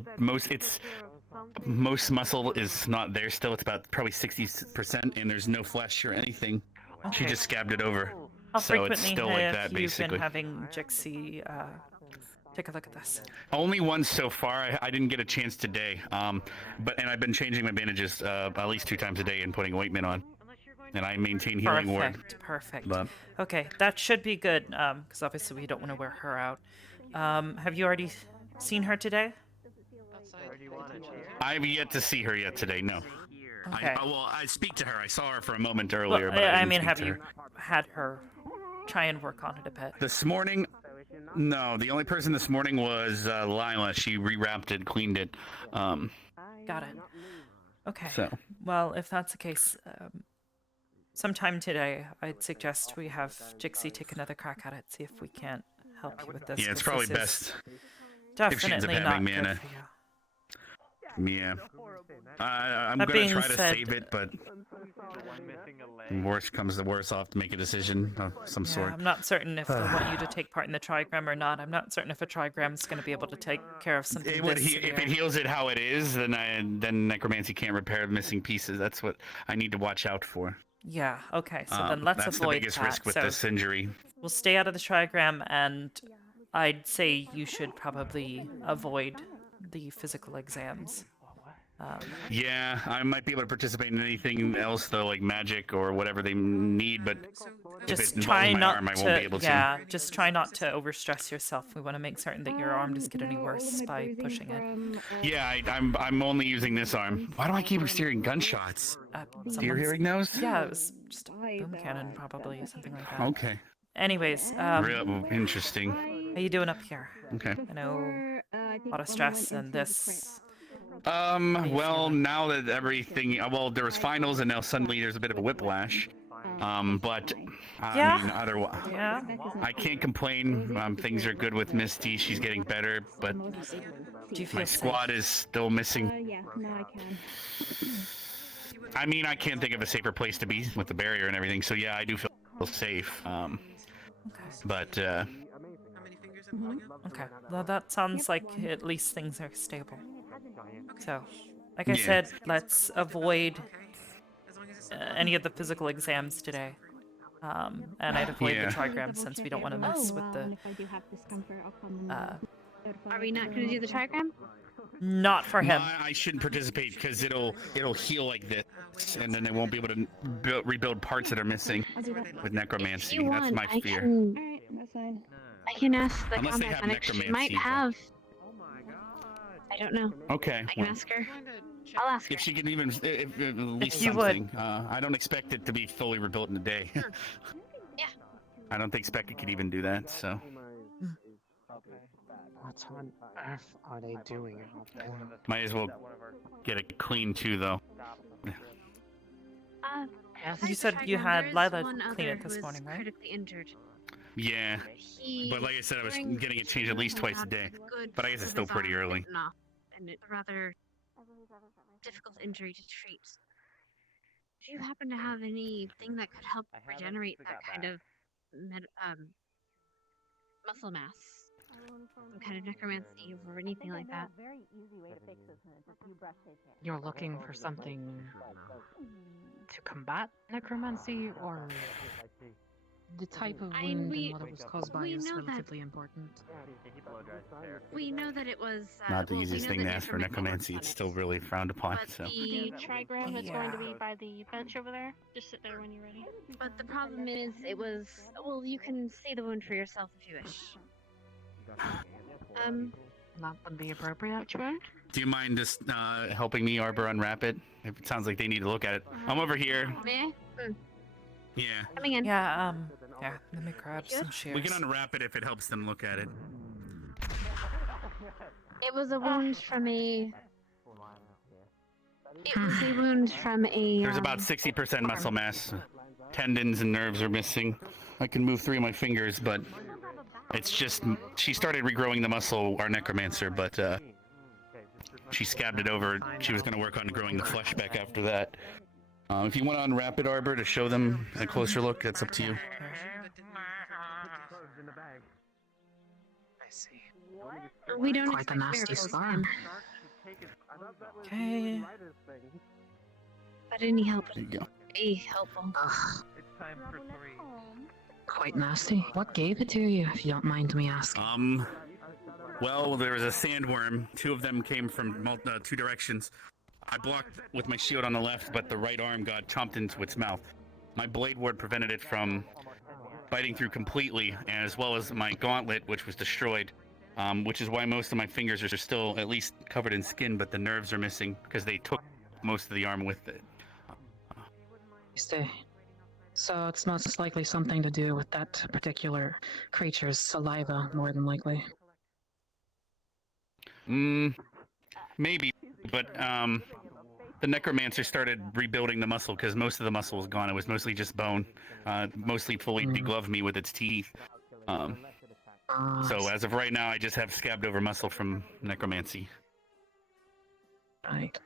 most muscle is not there still. It's about probably 60%, and there's no flesh or anything. She Okay. just scabbed it over. How So it's frequently still like have that, you basically. been having Jixie take a look at this? Only once so far. I didn't get a chance today. And I've been changing my bandages at least 2 times a day and putting ointment on. And I maintain healing ward. Perfect. But Okay, that should be good, because obviously we don't want to wear her out. Have you already seen her today? I've yet to see her yet today. No. Okay. I speak to her. I saw her for a moment earlier. Well, but I didn't mean, speak have to you her. had her try and work on it a bit? This morning, no. The only person this morning was Lila. She rewrapped it, cleaned it. Got it. Okay. So. Well, if that's the case, sometime today, I'd suggest we have Jixie take another crack at it, see if we can't help you with this. Yeah, it's 'cause probably this is best if she ends up Definitely not having good mana. for you. Yeah. I'm That gonna being try to said- save it, but worst comes to worst, I'll have to make a decision of some Yeah, sort. I'm not certain if they'll want you to take part in the trigram or not. I'm not certain if a trigram's going to be able to take care of something this If it severe. heals it how it is, then necromancy can't repair the missing pieces. That's what I need to watch out for. Yeah, okay, so then let's that's avoid the biggest that. risk with So this injury. We'll stay out of the trigram, and I'd say you should probably avoid the physical exams. Yeah, I might be able to participate in anything else though, like magic or whatever they need, but if Just it try involves my not arm, I to. won't be able to. Yeah, just try not to overstress yourself. We want to make certain that your arm doesn't get any worse by pushing it. Yeah, I'm only using this arm. Why do I keep hearing gunshots? You're Someone's- hearing those? Yeah, it was just a boom cannon, probably something like that. Okay. Anyways, Real interesting. how you doing up here? Okay. I know a lot of stress and this. Well, now that everything, well, there was finals and now suddenly there's a bit of a whiplash. But I mean, otherwise, Yeah. I can't complain. Things are good with Misty. She's getting better, but Do you feel my safe? squad is still missing. Yeah, no, I can. I mean, I can't think of a safer place to be with the barrier and everything. So yeah, I do feel safe. But Okay. Well, that sounds like at least things are stable. So, like I Yeah. said, let's avoid any of the physical exams today. And I'd avoid Yeah. the trigram since we don't want to mess with the. If I do have discomfort, I'll come Are we not going to do the trigram? Not for him. No, I shouldn't participate because it'll heal like this, and then they won't be able to rebuild parts that are missing with necromancy. If you That's want, my I fear. can. That's fine. I can ask the Unless they combat have medic. She necromancy, might but- have. I don't know. Okay. I can well, ask her. I'll ask her. if she can even, if at least you would. something. I don't expect it to be fully rebuilt in a day. Yeah. I don't think Specca could even do that. So. What on earth are they doing out there? Might as well get it clean too, though. You said you had Lila clean it this morning, right? Critically injured. Yeah, but like I said, I was getting it changed at least twice a day. But I guess it's still pretty early. And it's a rather difficult injury to treat. Do you happen to have anything that could help regenerate that kind of muscle mass? Some kind of necromancy or anything like that? You're looking for something to combat necromancy, or the type of wound and what it was caused by is relatively important. We know that it was Not the easiest thing to ask for necromancy. It's still really frowned upon. So. The trigram that's going to be by the bench over there. Just sit there when you're ready. But the problem is, it was. Well, you can see the wound for yourself if you wish. That would be appropriate. Which one? Do you mind just helping me, Arbor, unwrap it? It sounds like they need to look at it. I'm over here. Meh? Yeah. Coming in. Yeah, let me grab some shears. We can unwrap it if it helps them look at it. It was a wound from a. It was a wound from a. There's about 60% muscle mass. Tendons and nerves are missing. I can move 3 of my fingers, but it's just she started regrowing the muscle, our necromancer, but she scabbed it over. She was going to work on growing the flesh back after that. If you want to unwrap it, Arbor, to show them a closer look, that's up to you. I see. We don't Quite a nasty scar. Okay. But any help? There you go. Helpful. Quite nasty. What gave it to you, if you don't mind me asking? Well, there was a sandworm. 2 of them came from 2 directions. I blocked with my shield on the left, but the right arm got chomped into its mouth. My blade ward prevented it from biting through completely, as well as my gauntlet, which was destroyed. Which is why most of my fingers are still at least covered in skin, but the nerves are missing because they took most of the arm with it. So it's most likely something to do with that particular creature's saliva, more than likely. Maybe, but the necromancer started rebuilding the muscle because most of the muscle was gone. It was mostly just bone. Mostly fully degloved me with its teeth. So as of right now, I just have scabbed over muscle from necromancy. Right.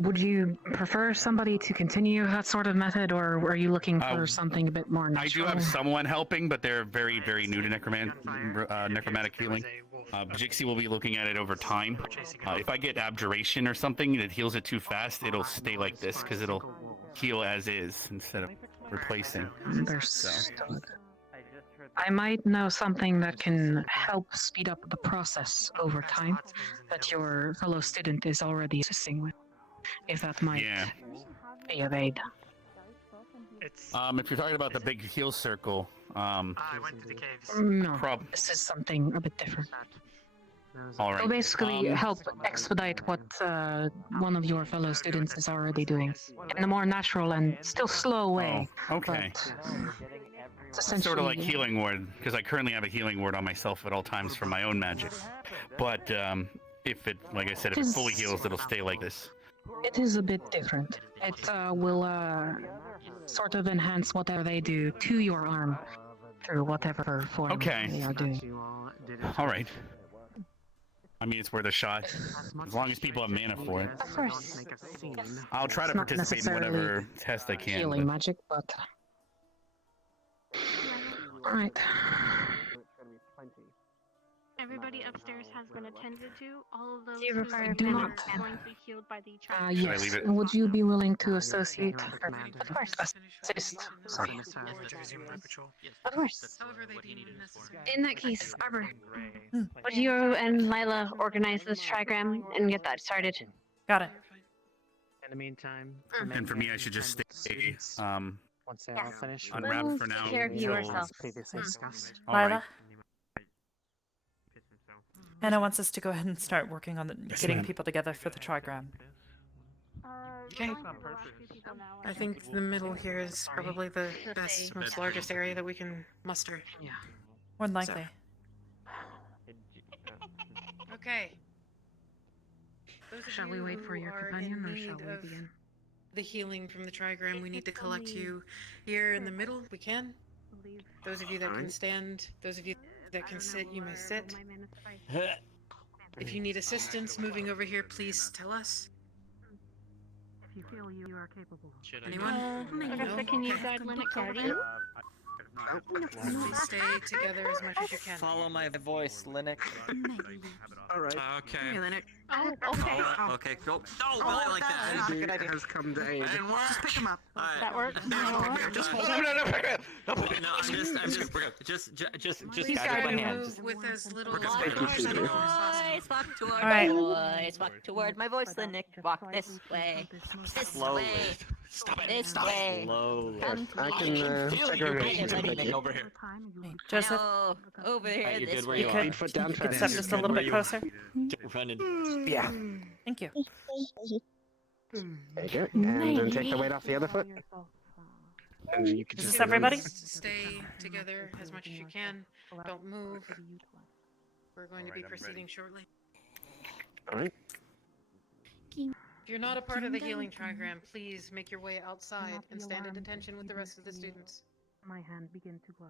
Would you prefer somebody to continue that sort of method, or are you looking for something a bit more natural? I do have someone helping, but they're very, very new to necromantic healing. Jixie will be looking at it over time. If I get abjuration or something that heals it too fast, it'll stay like this, because it'll heal as is instead of replacing. Understood. I might know something that can help speed up the process over time that your fellow student is already assisting with. If that might be of aid. If you're talking about the big heal circle, I went to the caves. No, this is something a bit different. All right. It'll basically help expedite what one of your fellow students is already doing in a more natural and still slow way. Oh, okay. It's It's sort of like healing ward, because I currently have a healing ward on myself at all times for my own magic. But if it, like I said, if it fully heals, it'll stay like this. It is a bit different. It will sort of enhance whatever they do to your arm through whatever form they are doing. All right. I mean, it's worth a shot. As long as people have mana for it. Of course. I'll try to It's not participate in whatever test I can. Healing magic, but... Alright. Everybody upstairs has been attended to. All of those Do you who require are do not. going to be healed by the trial. Yes. Would you be willing to associate? Of course. Assist. Sorry. Of course. In that case, Arbor, would you and Lila organize this trigram and get that started? Got it. In the meantime, And for me, I should just stay once they're all finished, unwrapped for now. Take care of you until- yourself. previously discussed. All right. Lila? Anna wants us to go ahead and start working on getting ma'am. people together for the trigram. Okay. I think the middle here is probably the best, most largest area that we can muster. Yeah. More than likely. Okay. Shall we wait for your companion, or shall we begin? The healing from the trigram, we need to collect you here in the middle. We can. Those of you that can stand, those of you that can sit, you may sit. If you need assistance moving over here, please tell us. If you feel you are capable. Anyone? Professor, can you guide Linux over there? Please stay together as much as you can. Follow my voice, Linux. Alright. Okay. Hey, Leonard. Oh, okay. Okay. No, not like that. Maybe it has come to aid. Just pick him up. That works? No. Just hold No, him. no, No, just Please guide try my to hand. move with as little Walk as Walk toward Alright. my voice. Walk toward my voice, Linux. Walk this way. This Slowly. way. Stop it. This Stop way. it. Slowly. Come to I me. can feel take you over guys here. moving over here. Joseph, No, over here. Alright, you this good where way. you are. 8 foot down you could fast. step just a little bit closer. Get running. Yeah. Thank you. There you go. And then take the weight off the other foot. And you can Is just this everybody? Stay together as much as you can. Don't move. We're going to be proceeding shortly. Alright. If you're not a part of the healing trigram, please make your way outside and stand at attention with the rest of the students. My hand begin to glow.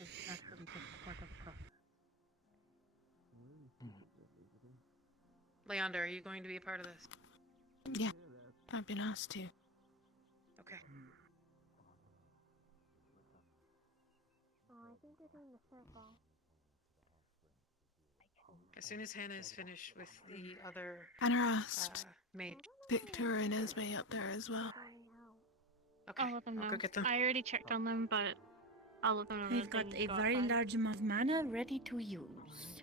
It's naturally just part of the process. Leander, are you going to be a part of this? Yeah, I've been asked to. Okay. As soon as Hannah is finished with the other Anna asked mage. Victor and Esme up there as well. Okay, I'll let them know. I'll go get them. I already checked on them, but I'll let them know. We've that got they a very by. large amount of mana ready to use.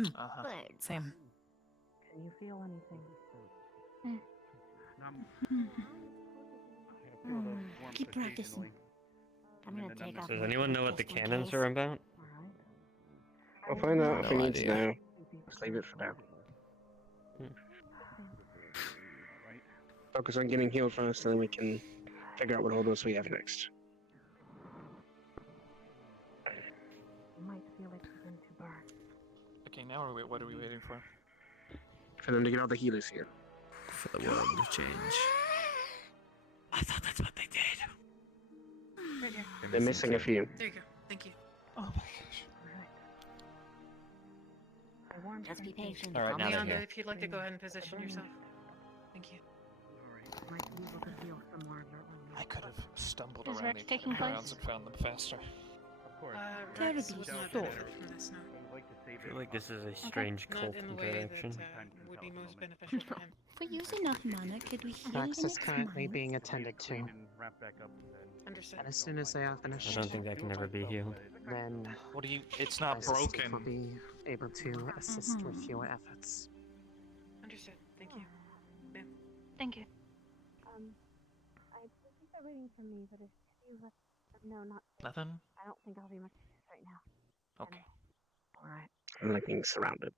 Uh-huh. Good. Same. Can you feel anything? Keep practicing. I'm gonna take off. Does anyone know what the cannons are about? We'll find out if we No need to idea. know. Let's leave it for now. Focus on getting healed first, and then we can figure out what orders we have next. Might feel like you're going to burn. Okay, now what are we waiting for? For them to get all the healers here. For the world to change. I thought that's what they did. Right here. They're missing a few. There you go. Thank you. Oh my gosh. Just be patient. Alright, now they're Leander, here. if you'd like to go ahead and position yourself. Thank you. I could have stumbled Is around Rex the taking grounds place? and found them faster. Of course. Terribly Rex would not sorry. benefit from this, no. I feel like this is a strange Not cult in the way that interaction. would be most beneficial for him. If we use enough mana, could we heal Rex the is next currently month? being attended to. Understood. And as soon as they are finished, I don't think that can ever be healed. then What do you? It's not my assistant will broken. be able to assist with your efforts. Understood. Thank you. Ma'am. Thank you. I think they're waiting for me, but if you let no, not Nothing? I don't think I'll be much use right now. Okay. Alright. I'm like being surrounded.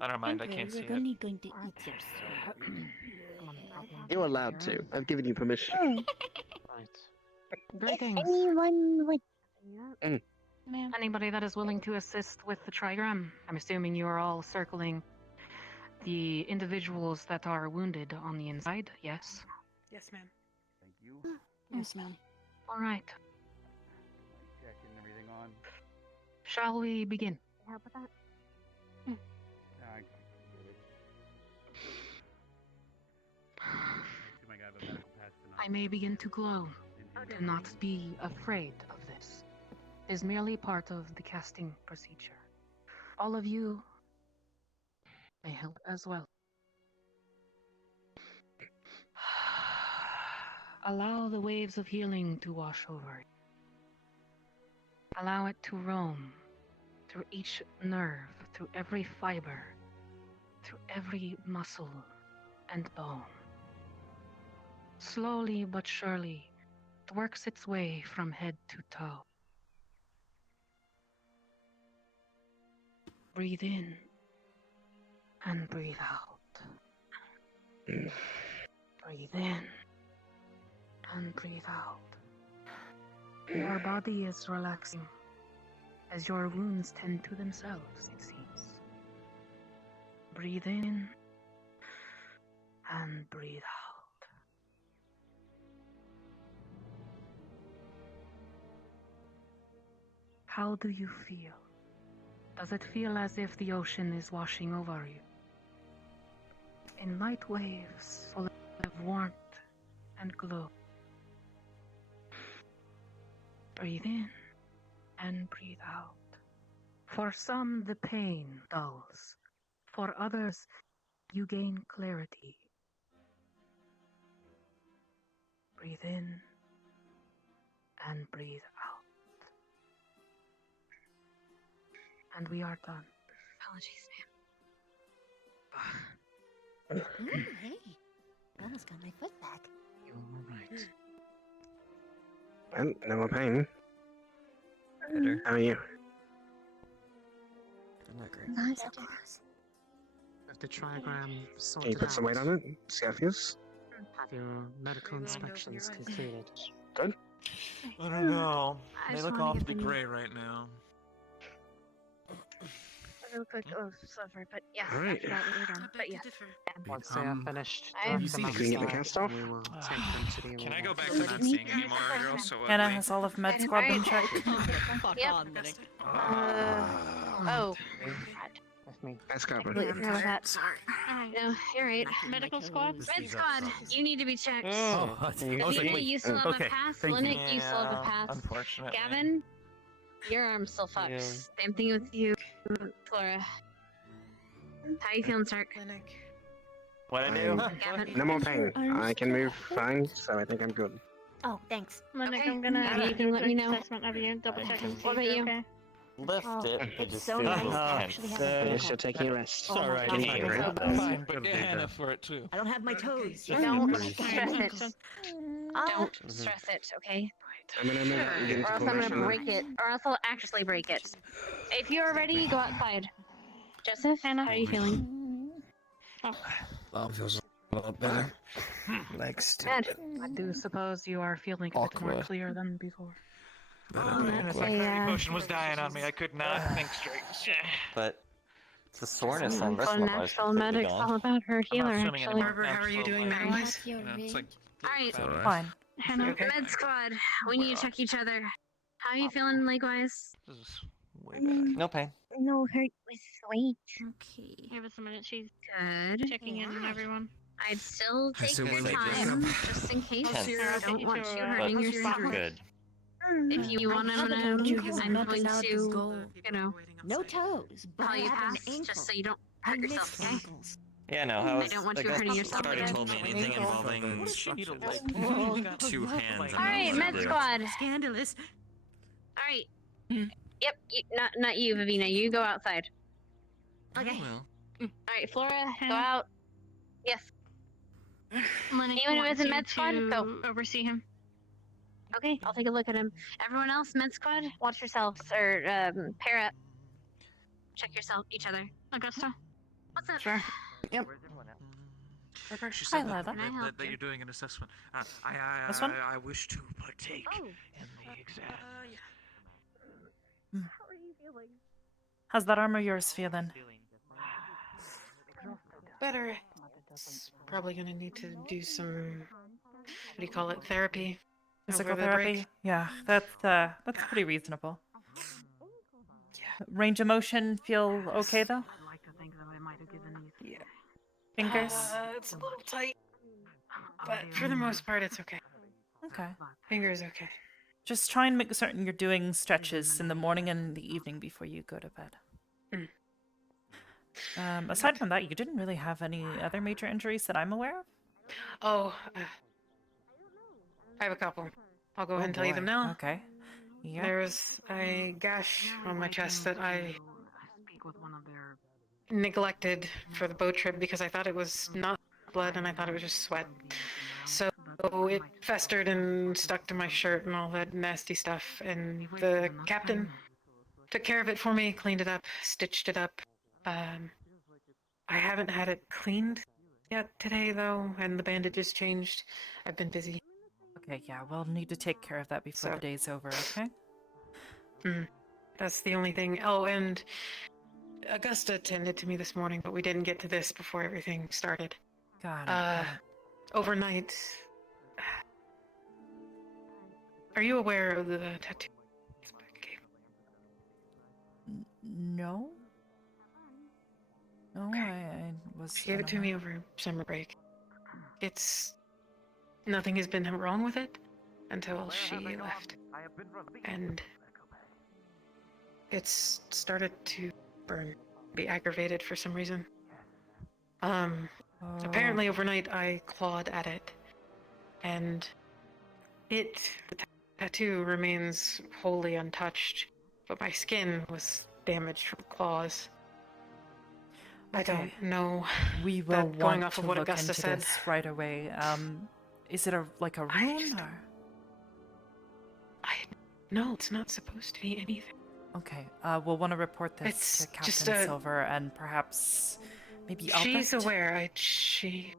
I don't mind, I Don't can't worry, see we're it. only going to eat your soul. You're allowed to. I've given you permission. Right. Greetings. Anyone would. Ma'am. Anybody that is willing to assist with the trigram? I'm assuming you are all circling the individuals that are wounded on the inside, yes? Yes, ma'am. Thank you. Yes, ma'am. Alright. Checking everything on. Shall we begin? Help with that? I get it. I assume I got a medical pass tonight. I may begin to glow. Do not be afraid of this. It is merely part of the casting procedure. All of you may help as well. Allow the waves of healing to wash over you. Allow it to roam through each nerve, through every fiber, through every muscle and bone. Slowly but surely, it works its way from head to toe. Breathe in and breathe out. Breathe in and breathe out. Your body is relaxing. as your wounds tend to themselves, it seems. Breathe in and breathe out. How do you feel? Does it feel as if the ocean is washing over you? In light waves full of warmth and glow. Breathe in and breathe out. For some, the pain dulls. For others, you gain clarity. Breathe in and breathe out. And we are done. Apologies, ma'am. Ooh, hey. I almost got my foot back. You're right. And no more pain. Better. How are you? I'm not great. Nice, of course. With the trigram Can sorted you put some weight out, on it? See how it feels? have your medical inspections concluded. Good. I don't know. I They just look wanna get awfully the- gray right now. Real quick, sliver, but yes, Alright. after that we're done. But yes. Once they are finished, I- drop You them can get the cast outside, off? we will take them to the Can I arena. go back to not seeing anymore? You're all so Anna, ugly. has all of Med Squad been checked? Yep. Oh. With me. That's Completely covered. forgot about that. Sorry. No, you're right. Medical squad? Med Squad, you need to be checked. Oh, Athena, you still have a okay, pass. thank you. Linux, you still have a pass. Unfortunately. Gavin, your arm's still fucked. Yeah. Same thing with you, Flora. How you feeling, Stark? What I do? Gavin? No more pain. I can move fine, so I think I'm good. Oh, thanks. Okay. I'm gonna You can let me know. assessment of you, double check and see What about if you? you're okay. Lift Oh, it. It it's just so feels nice a little to tense. actually have a Yes, medical. you're taking a rest. Oh my Alright, God. Taking a rest. fine, but Anna for it too. I don't have my toes. Don't Oh, stress it. Don't Mhm. stress it, okay? I'm gonna move out and get Or into else I'm gonna formation now. break it. Or else I'll actually break it. If you're ready, go outside. Joseph, how are you feeling? Arm feels a lot better. Legs still Good. I do suppose you are feeling a bit more Awkward. clear than before. Oh man, it's like Yeah. the potion was dying on me. I could not think straight. But the soreness on the rest So of my body's natural completely medic's gone. all about her I'm healer, not assuming actually. any Arbor, how are you doing natural, now-wise? That's your you know, it's like Alright, It's alright. Fine. Hannah, Okay. Med Squad, we need to check each other. How are you feeling, likewise? this is way better. No pain. No, hurt was sweet. okay. Give us a minute. She's Good. checking in on everyone. I'd still I take still your wanna time, just in case. Tense. I don't want you But hurting But yourself. good. If you want, I'm I'm going not to, allowed to go. you know, No toes, but call I you have an past, ankle. just so you don't I hurt miss yourself, okay? ankles. Yeah, no, I don't want you hurting yourself Starter again. told me anything involving Like two hands. Alright, Med Squad. Scandalous. Alright. Yep, not you, Vivina. You go outside. Okay. Alright, Flora, go out. Yes. Lennox Anyone who wants isn't you Med Squad, to go. oversee him. Okay, I'll take a look at him. Everyone else, Med Squad, watch yourselves, or pair up. Check each other. Augusta. What's up? Sure. Yep. She Hi, said Lava. Can I help that you? you're doing an assessment. This one? I wish to partake Oh. in the exam. Hmm. How are you feeling? How's that arm of yours feeling? Better. It's probably gonna need to do some, what do you call it, therapy. Physical over the therapy? break. Yeah, that's pretty reasonable. Range of motion feel okay though? I'd like to think that I might have given these. Yeah. Fingers? It's a little tight, but for the most part, it's okay. Okay. Fingers okay. Just try and make certain you're doing stretches in the morning and the evening before you go to bed. Aside from that, you didn't really have any other major injuries that I'm aware of? Oh, I have a couple. I'll go ahead and tell you them now. Okay. Yeah. There's a gash on my chest that I neglected for the boat trip because I thought it was not blood and I thought it was just sweat. So it festered and stuck to my shirt and all that nasty stuff. And the captain took care of it for me, cleaned it up, stitched it up. I haven't had it cleaned yet today though, and the bandages changed. I've been busy. Okay, yeah, we'll need to take care of that before the day's over, okay? That's the only thing. Oh, and Augusta attended to me this morning, but we didn't get to this before everything started. Got it. Overnight. Are you aware of the tattoo? No. No, I was. She gave it to me over summer break. It's nothing has been wrong with it until she left, and it's started to burn, be aggravated for some reason. Apparently overnight I clawed at it, and the tattoo remains wholly untouched, but my skin was damaged from claws. I don't know. We will that going want off to of what look Augusta into said. this right away. Is it like a rune or? No, it's not supposed to be anything. Okay. We'll want to report this It's to Captain just a- Silver and perhaps maybe She's Albrecht? aware. She.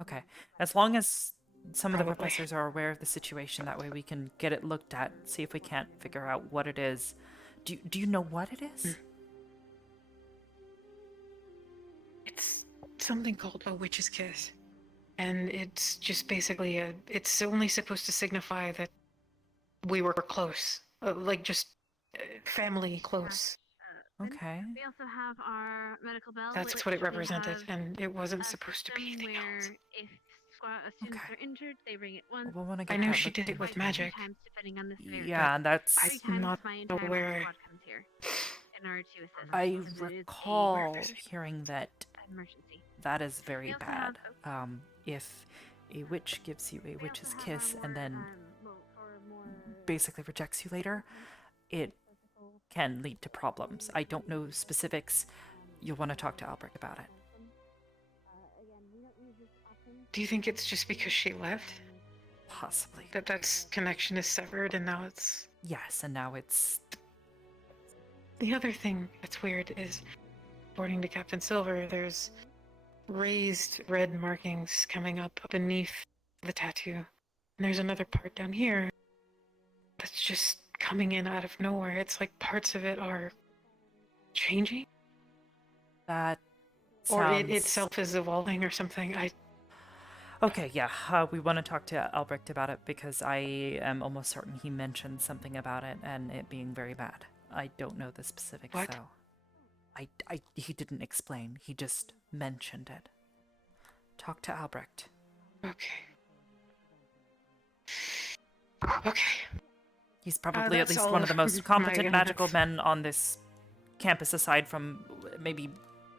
Okay. As long as some of the Probably. professors are aware of the situation, that way we can get it looked at, see if we can't figure out what it is. Do you know what it is? It's something called a witch's kiss. And it's just basically it's only supposed to signify that we were close. Like just family close. Okay. We also have our medical bell. That's which what it we represented, have and it wasn't a supposed to be system anything where else. if students are injured, they ring it once. We'll want to I get knew that she looked did it into. with magic. Times depending on the severity. Yeah, that's. I'm not my entire aware. squad comes here in order to assist. I because it is a recall hearing that emergency. that is very We also bad. If a witch gives you a witch's kiss and then basically rejects you later, it can lead to problems. I don't know specifics. You'll want to talk to Albrecht about it. Do you think it's just because she left? Possibly. That connection is severed, and now it's. Yes, and now it's. The other thing that's weird is, according to Captain Silver, there's raised red markings coming up beneath the tattoo. And there's another part down here that's just coming in out of nowhere. It's like parts of it are changing. That Or it sounds- itself is evolving or something. Okay, yeah, we want to talk to Albrecht about it because I am almost certain he mentioned something about it and it being very bad. I don't know the specifics, What? though. He didn't explain. He just mentioned it. Talk to Albrecht. Okay. Okay. He's probably at that's least one of the all most competent my magical guidance. men on this campus, aside from maybe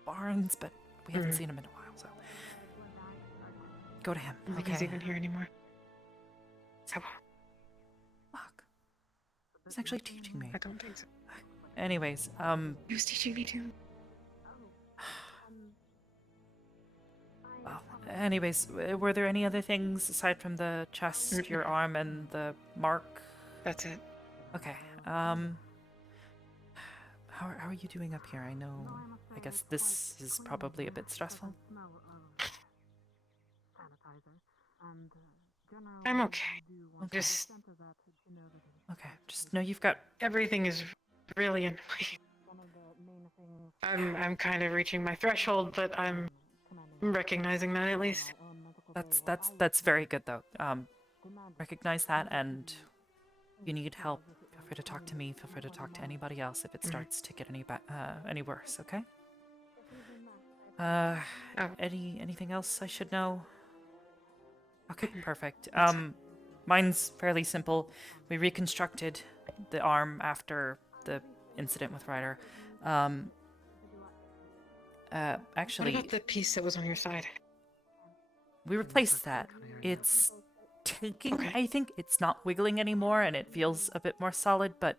Barnes, but we haven't seen him in a while, so. Go to him. I don't think Okay. he's even here anymore. Fuck. He's actually teaching me. I don't think so. Anyways, He was teaching me too. well, anyways, were there any other things aside from the chest, your arm, and the mark? That's it. Okay. How are you doing up here? I guess this is probably a bit stressful. I'm okay. Just Okay, just know you've got. everything is really annoying. I'm kind of reaching my threshold, but I'm recognizing that at least. That's very good though. Recognize that, and if you need help, feel free to talk to me. Feel free to talk to anybody else if it starts to get any worse. Okay. Anything else I should know? Okay, perfect. Mine's fairly simple. We reconstructed the arm after the incident with Ryder. Actually, What about the piece that was on your side? we replaced that. It's taking, I think. It's not wiggling anymore, and it feels a bit more solid, but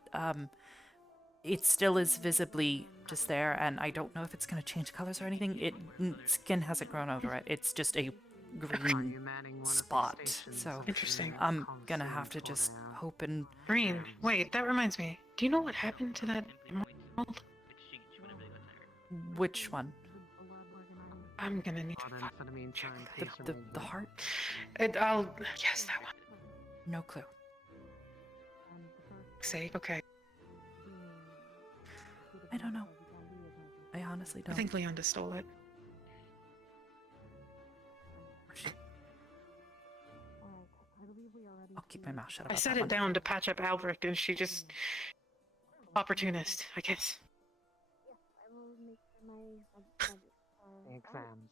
it still is visibly just there, and I don't know if it's going to change colors or anything. Skin hasn't grown over it. It's just a green spot. So Interesting. I'm going to have to just hope and... Green. Wait, that reminds me. Do you know what happened to that emerald? Which one? I'm gonna need to check The heart? I'll yes, that one. No clue. Say okay. I don't know. I honestly don't. I think Leonda stole it. I'll keep my mouth shut I about set that it one. down to patch up Albrecht, and she just opportunist, I guess. I will make sure my Exams.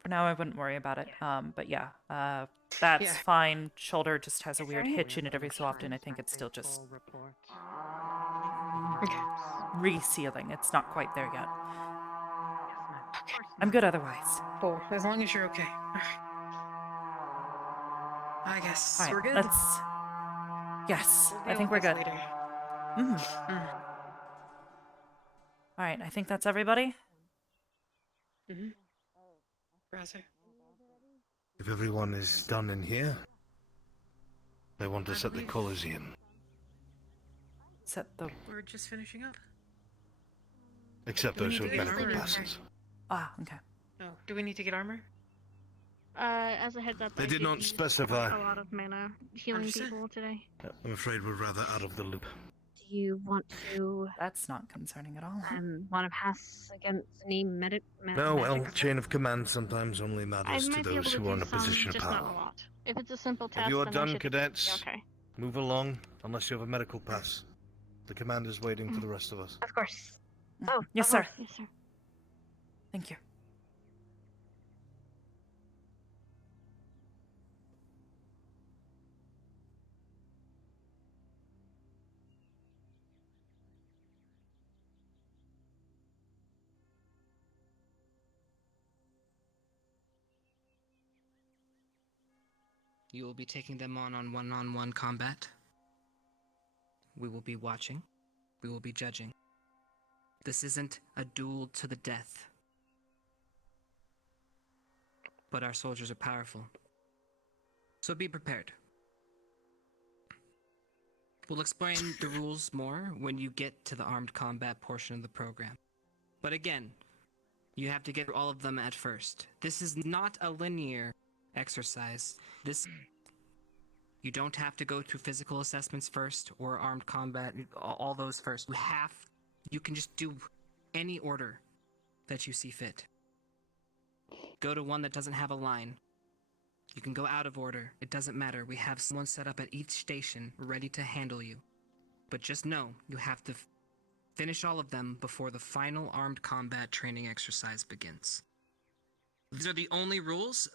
For now, I wouldn't worry about it. But yeah, that's Yeah. fine. Shoulder just has a Is weird there hitch in it every so often. I think it's still just Full report. resealing. It's not quite there yet. Okay. I'm good otherwise. Cool. As long as you're okay. Alright. I guess All right, we're good. let's. Yes, We'll I deal think with we're this good. later. Mm-hmm. All right, I think that's everybody. Mm-hmm. Browser. If everyone is done in here, they want us at the Colosseum. Set the. We're just finishing up. Except Do we those need with to get medical armor? passes. Ah, okay. Oh, do we need to get armor? As a heads up, They I did not use specify. a lot of mana healing people today. I'm afraid we're rather out of the loop. Do you want to That's not concerning at all. want to pass against any No, well, magic? chain of command sometimes only I matters to might be able those to who are in do a some, position of just not a power. lot. If it's a simple test, If you are then I done, should cadets, be okay. move along, unless you have a medical pass. The command is waiting for the rest of us. Of course. Oh, Yes, of sir. course. Yes, sir. Thank you. You will be taking them on one-on-one combat. We will be watching. We will be judging. This isn't a duel to the death. But our soldiers are powerful. So be prepared. We'll explain the rules more when you get to the armed combat portion of the program. But again, you have to get through all of them at first. This is not a linear exercise. You don't have to go through physical assessments first or armed combat, all those first. You can just do any order that you see fit. Go to one that doesn't have a line. You can go out of order. It doesn't matter. We have someone set up at each station ready to handle you. But just know, you have to finish all of them before the final armed combat training exercise begins. These are the only rules.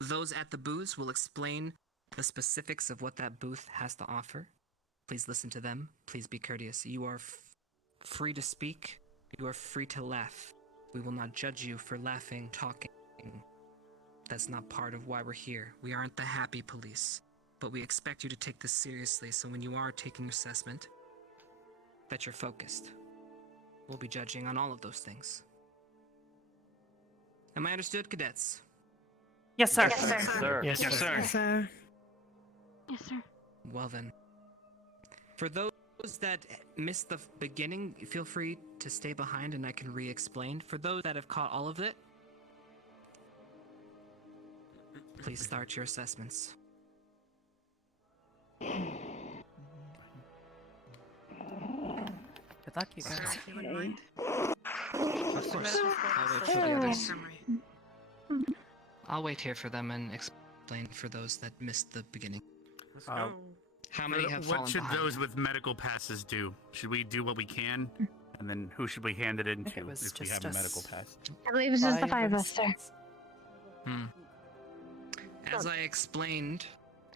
Those at the booths will explain the specifics of what that booth has to offer. Please listen to them. Please be courteous. You are free to speak. You are free to laugh. We will not judge you for laughing, talking. That's not part of why we're here. We aren't the happy police. But we expect you to take this seriously, so when you are taking assessment, that you're focused. We'll be judging on all of those things. Am I understood, cadets? Yes, sir. Yes, sir. Yes, sir. Yes, sir. Yes, sir. Well then. For those that missed the beginning, feel free to stay behind and I can re-explain. For those that have caught all of it, please start your assessments. Good luck, you guys. Of course. I'll wait for the others. I'll wait here for them and explain for those that missed the beginning. How many have fallen What should behind? those with medical passes do? Should we do what we can? And then who should we hand it in to if we have a medical pass? I believe it was just the five of us, sir. As I explained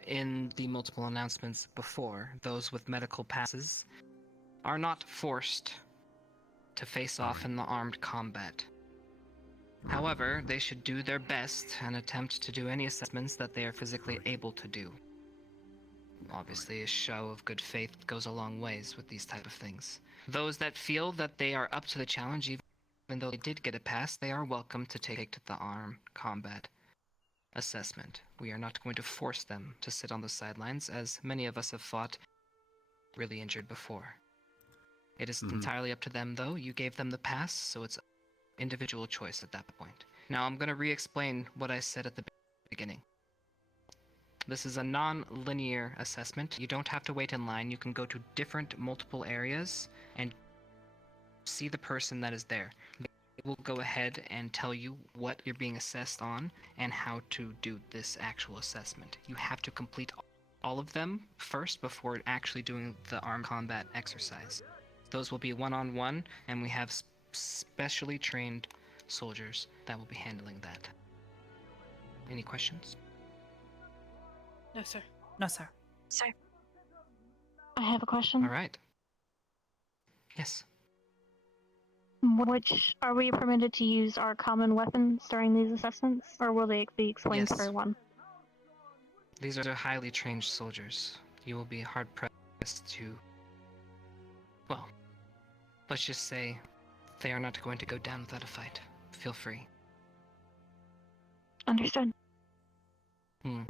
in the multiple announcements before, those with medical passes are not forced to face off in the armed combat. However, they should do their best and attempt to do any assessments that they are physically able to do. Obviously, a show of good faith goes a long ways with these type of things. Those that feel that they are up to the challenge, even though they did get a pass, they are welcome to take to the armed combat assessment. We are not going to force them to sit on the sidelines, as many of us have fought really injured before. It is entirely up to them, though. You gave them the pass, so it's individual choice at that point. Now I'm going to re-explain what I said at the beginning. This is a non-linear assessment. You don't have to wait in line. You can go to different multiple areas and see the person that is there. They will go ahead and tell you what you're being assessed on and how to do this actual assessment. You have to complete all of them first before actually doing the armed combat exercise. Those will be one-on-one, and we have specially trained soldiers that will be handling that. Any questions? No, sir. No, sir. Sir. I have a question. All right. Yes. Which are we permitted to use our common weapons during these assessments, or will they be explained Yes. for one? These are highly trained soldiers. You will be hard-pressed to... Well, let's just say they are not going to go down without a fight. Feel free. Understood. Yes,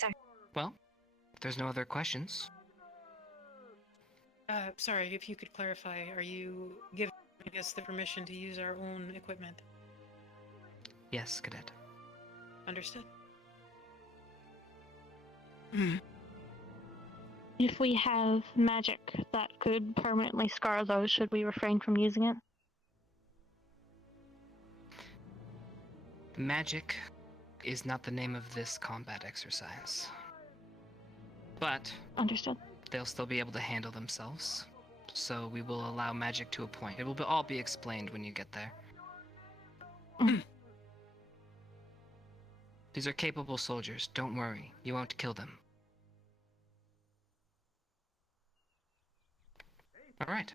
sir. Well, if there's no other questions... Sorry, if you could clarify, are you giving us the permission to use our own equipment? Yes, Cadet. Understood. If we have magic that could permanently scar those, should we refrain from using it? Magic is not the name of this combat exercise. But... Understood. They'll still be able to handle themselves. So we will allow magic to a point. It will all be explained when you get there. These are capable soldiers. Don't worry. You won't kill them. All right.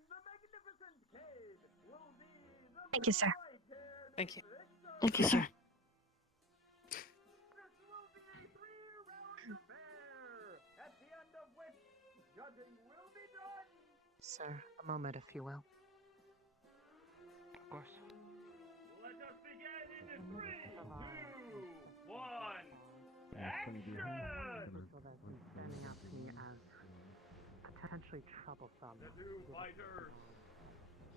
Thank you, sir. Thank you. Thank you, sir. Sir, a moment, if you will. Of course. Let us begin in 3, 2, 1. Action! So that he's standing out to me as potentially troublesome. The two fighters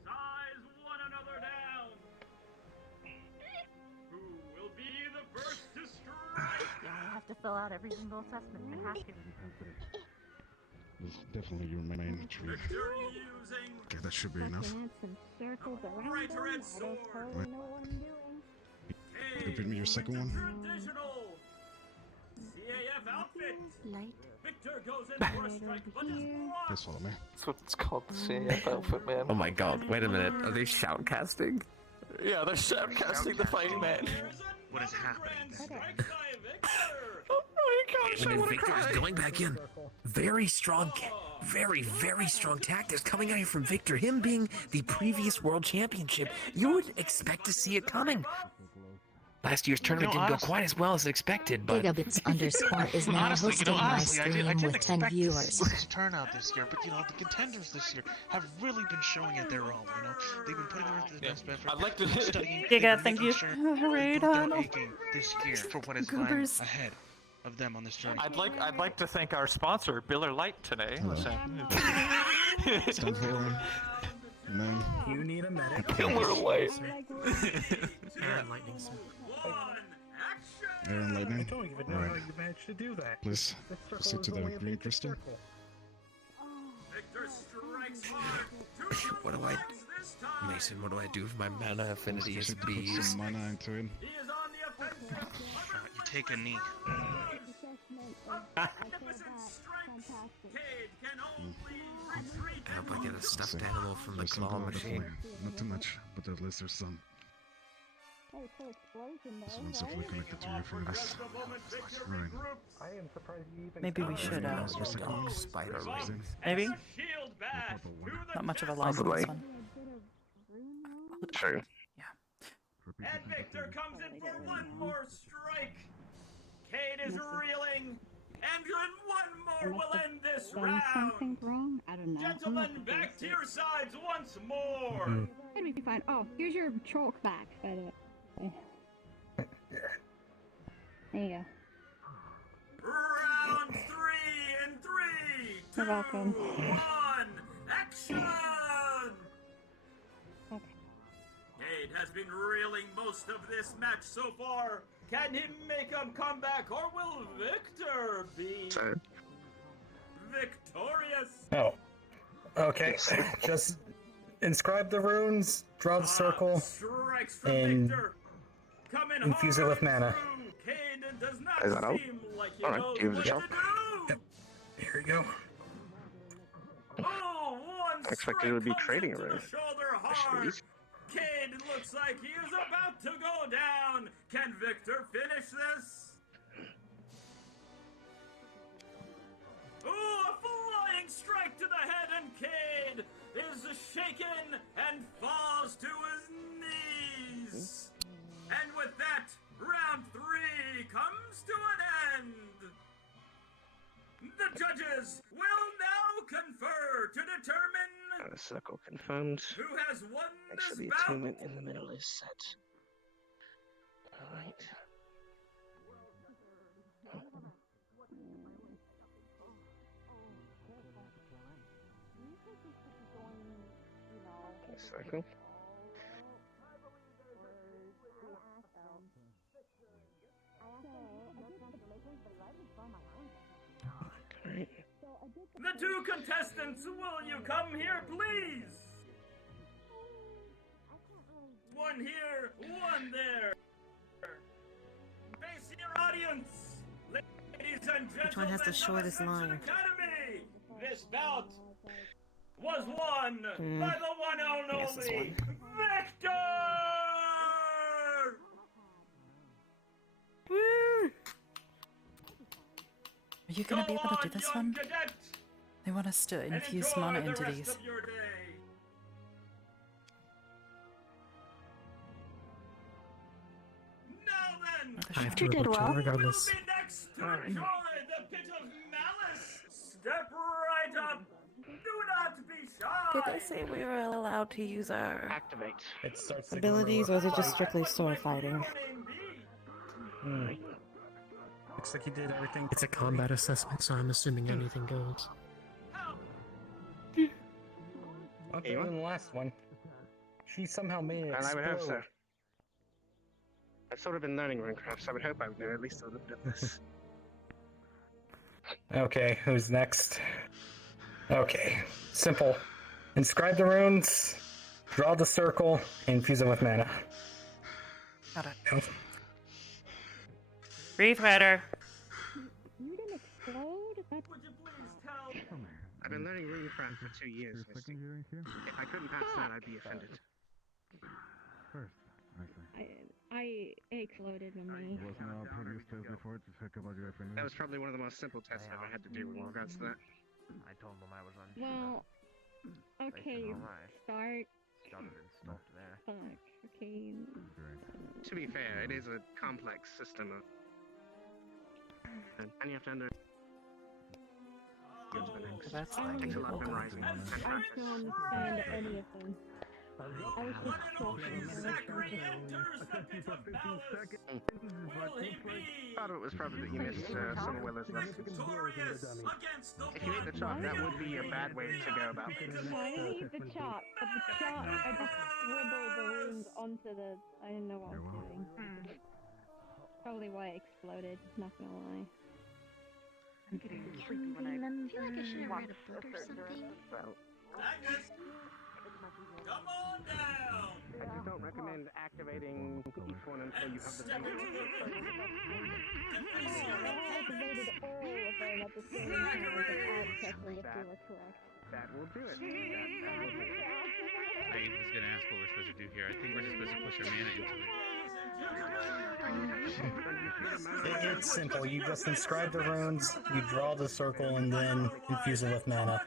size one another down. Who will be the first to strike? Yeah, I have to fill out every single assessment. I have to. This is definitely your main tree. Okay, that should be enough. Right red sword. Give me your second one. Traditional CAF outfit. Light. Victor goes in for a strike, but is blocked. Just follow me. That's what it's called, the CAF outfit, man. Oh my god, wait a minute. Are they shoutcasting? Yeah, they're shoutcasting the fighting man. What is happening? Oh my gosh, I And wanna Victor cry. is going back in. Very strong, very strong tactics coming out here from Victor. Him being the previous world championship, you would expect to see it coming. Last year's tournament didn't go quite as well as expected, but Gigabits underscore is now hosting my stream with 10 viewers. This turnout this year, but the contenders this year have really been showing it their all. They've been putting their best effort. I'd like to studying. Giga, thank you. Right on. This year for what is lying Goobers. ahead of them on this journey. I'd like to thank our sponsor, Biller Light, today. Stand forward. And then... You need a medic. Biller Light. Aaron Lightning. Aaron Lightning. I don't even know how you managed to do that. Please, proceed to the green crystal. Victor strikes hard. What do I... Mason, what do I do if my mana affinity is Put bees? some mana into it. He is on the offensive. You take a knee. Magnificent strikes. Cade can only retreat. I hope I get a stuffed animal from the There's some claw gold, machine. definitely. Not too much, but at least there's some. This one's definitely connected to you for this. Right. Maybe we should, Is there a second one? Spider legs. Maybe? Shield bash. Not much of a line for Possibly. this one. True. And Victor comes in for one more strike. Cade is reeling. And one more will end this round. Something wrong? I don't know. Gentlemen, back to your sides once more. It'll be fine. Oh, here's your chalk back, by the way. There you go. Round 3 in 3, 2, You're welcome. 1, action! Okay. Cade has been reeling most of this match so far. Can he make a comeback, or will Victor be victorious? Oh, okay. inscribe the runes, draw the circle, Strikes from and Victor. Coming infuse it with mana. Cade does not Is that out? seem like he Alright, knows give it a what shot. to do. Here we go. Oh, one I expected it would be strike trading comes into already. the shoulder Actually, hard. these- Cade looks like he is about to go down. Can Victor finish this? Ooh, a flying strike to the head, and Cade is shaken and falls to his knees. And with that, round 3 comes to an end. The judges will now confer to determine A circle confirmed. who has won Make sure this the bout. attunement in the middle is set. Alright. Circle. Okay. The 2 contestants, will you come here, please? One here, one there. Face your audience, ladies and gentlemen. Which one has the of shortest Ascension line? Academy. This bout was won by the one and Yes, this only one. Victor. Woo! Are you gonna be able to do this one? Cadet, They want us to and infuse enjoy mana the into rest these. of your day. Now then, I have to You did report well. regardless. be next to enjoy the pit of malice. Step right up. Do not be shy. Did they say we were allowed to use our Activate. It starts abilities, or is it just strictly sword fighting? Looks like you did everything. It's a combat assessment, so I'm assuming anything goes. Okay, than the last one. She somehow made it And I would hope so. explode. I've sort of been learning runecraft, so I would hope I would know at least a little bit of this. Okay, who's next? Okay, simple. Inscribe the runes, draw the circle, and infuse them with mana. Got it. Breathe, Ryder. You didn't explode? Would you please tell? I've been learning runecraft for 2 years, Misty. If I couldn't pass that, I'd be offended. I exploded on me. That was probably one of the most simple tests I've ever had to do in regards to that. I told them I was on. Well, okay, start. Started and stopped there. Fuck, okay. To be fair, it is a complex system of... And you have to under... That's Takes a lot of memorizing. I don't understand any of them. I was just Part of it was probably that you missed some Willer's lessons. If you ate the chalk, that would be a bad way to go about it. No, I didn't eat the chalk, but the chalk, I just scribbled the runes onto the... I didn't know what I was doing. Probably why it exploded, not gonna lie. I feel like I should have read a book or something. Agnes, come on down. I just don't recommend activating each one until you have the I activated all of them at the same time with an ad checking if they were correct. That will do it. I was gonna ask what we're supposed to do here. I think we're just supposed to push our mana into it. It's simple. You just inscribe the runes, you draw the circle, and then infuse it with mana.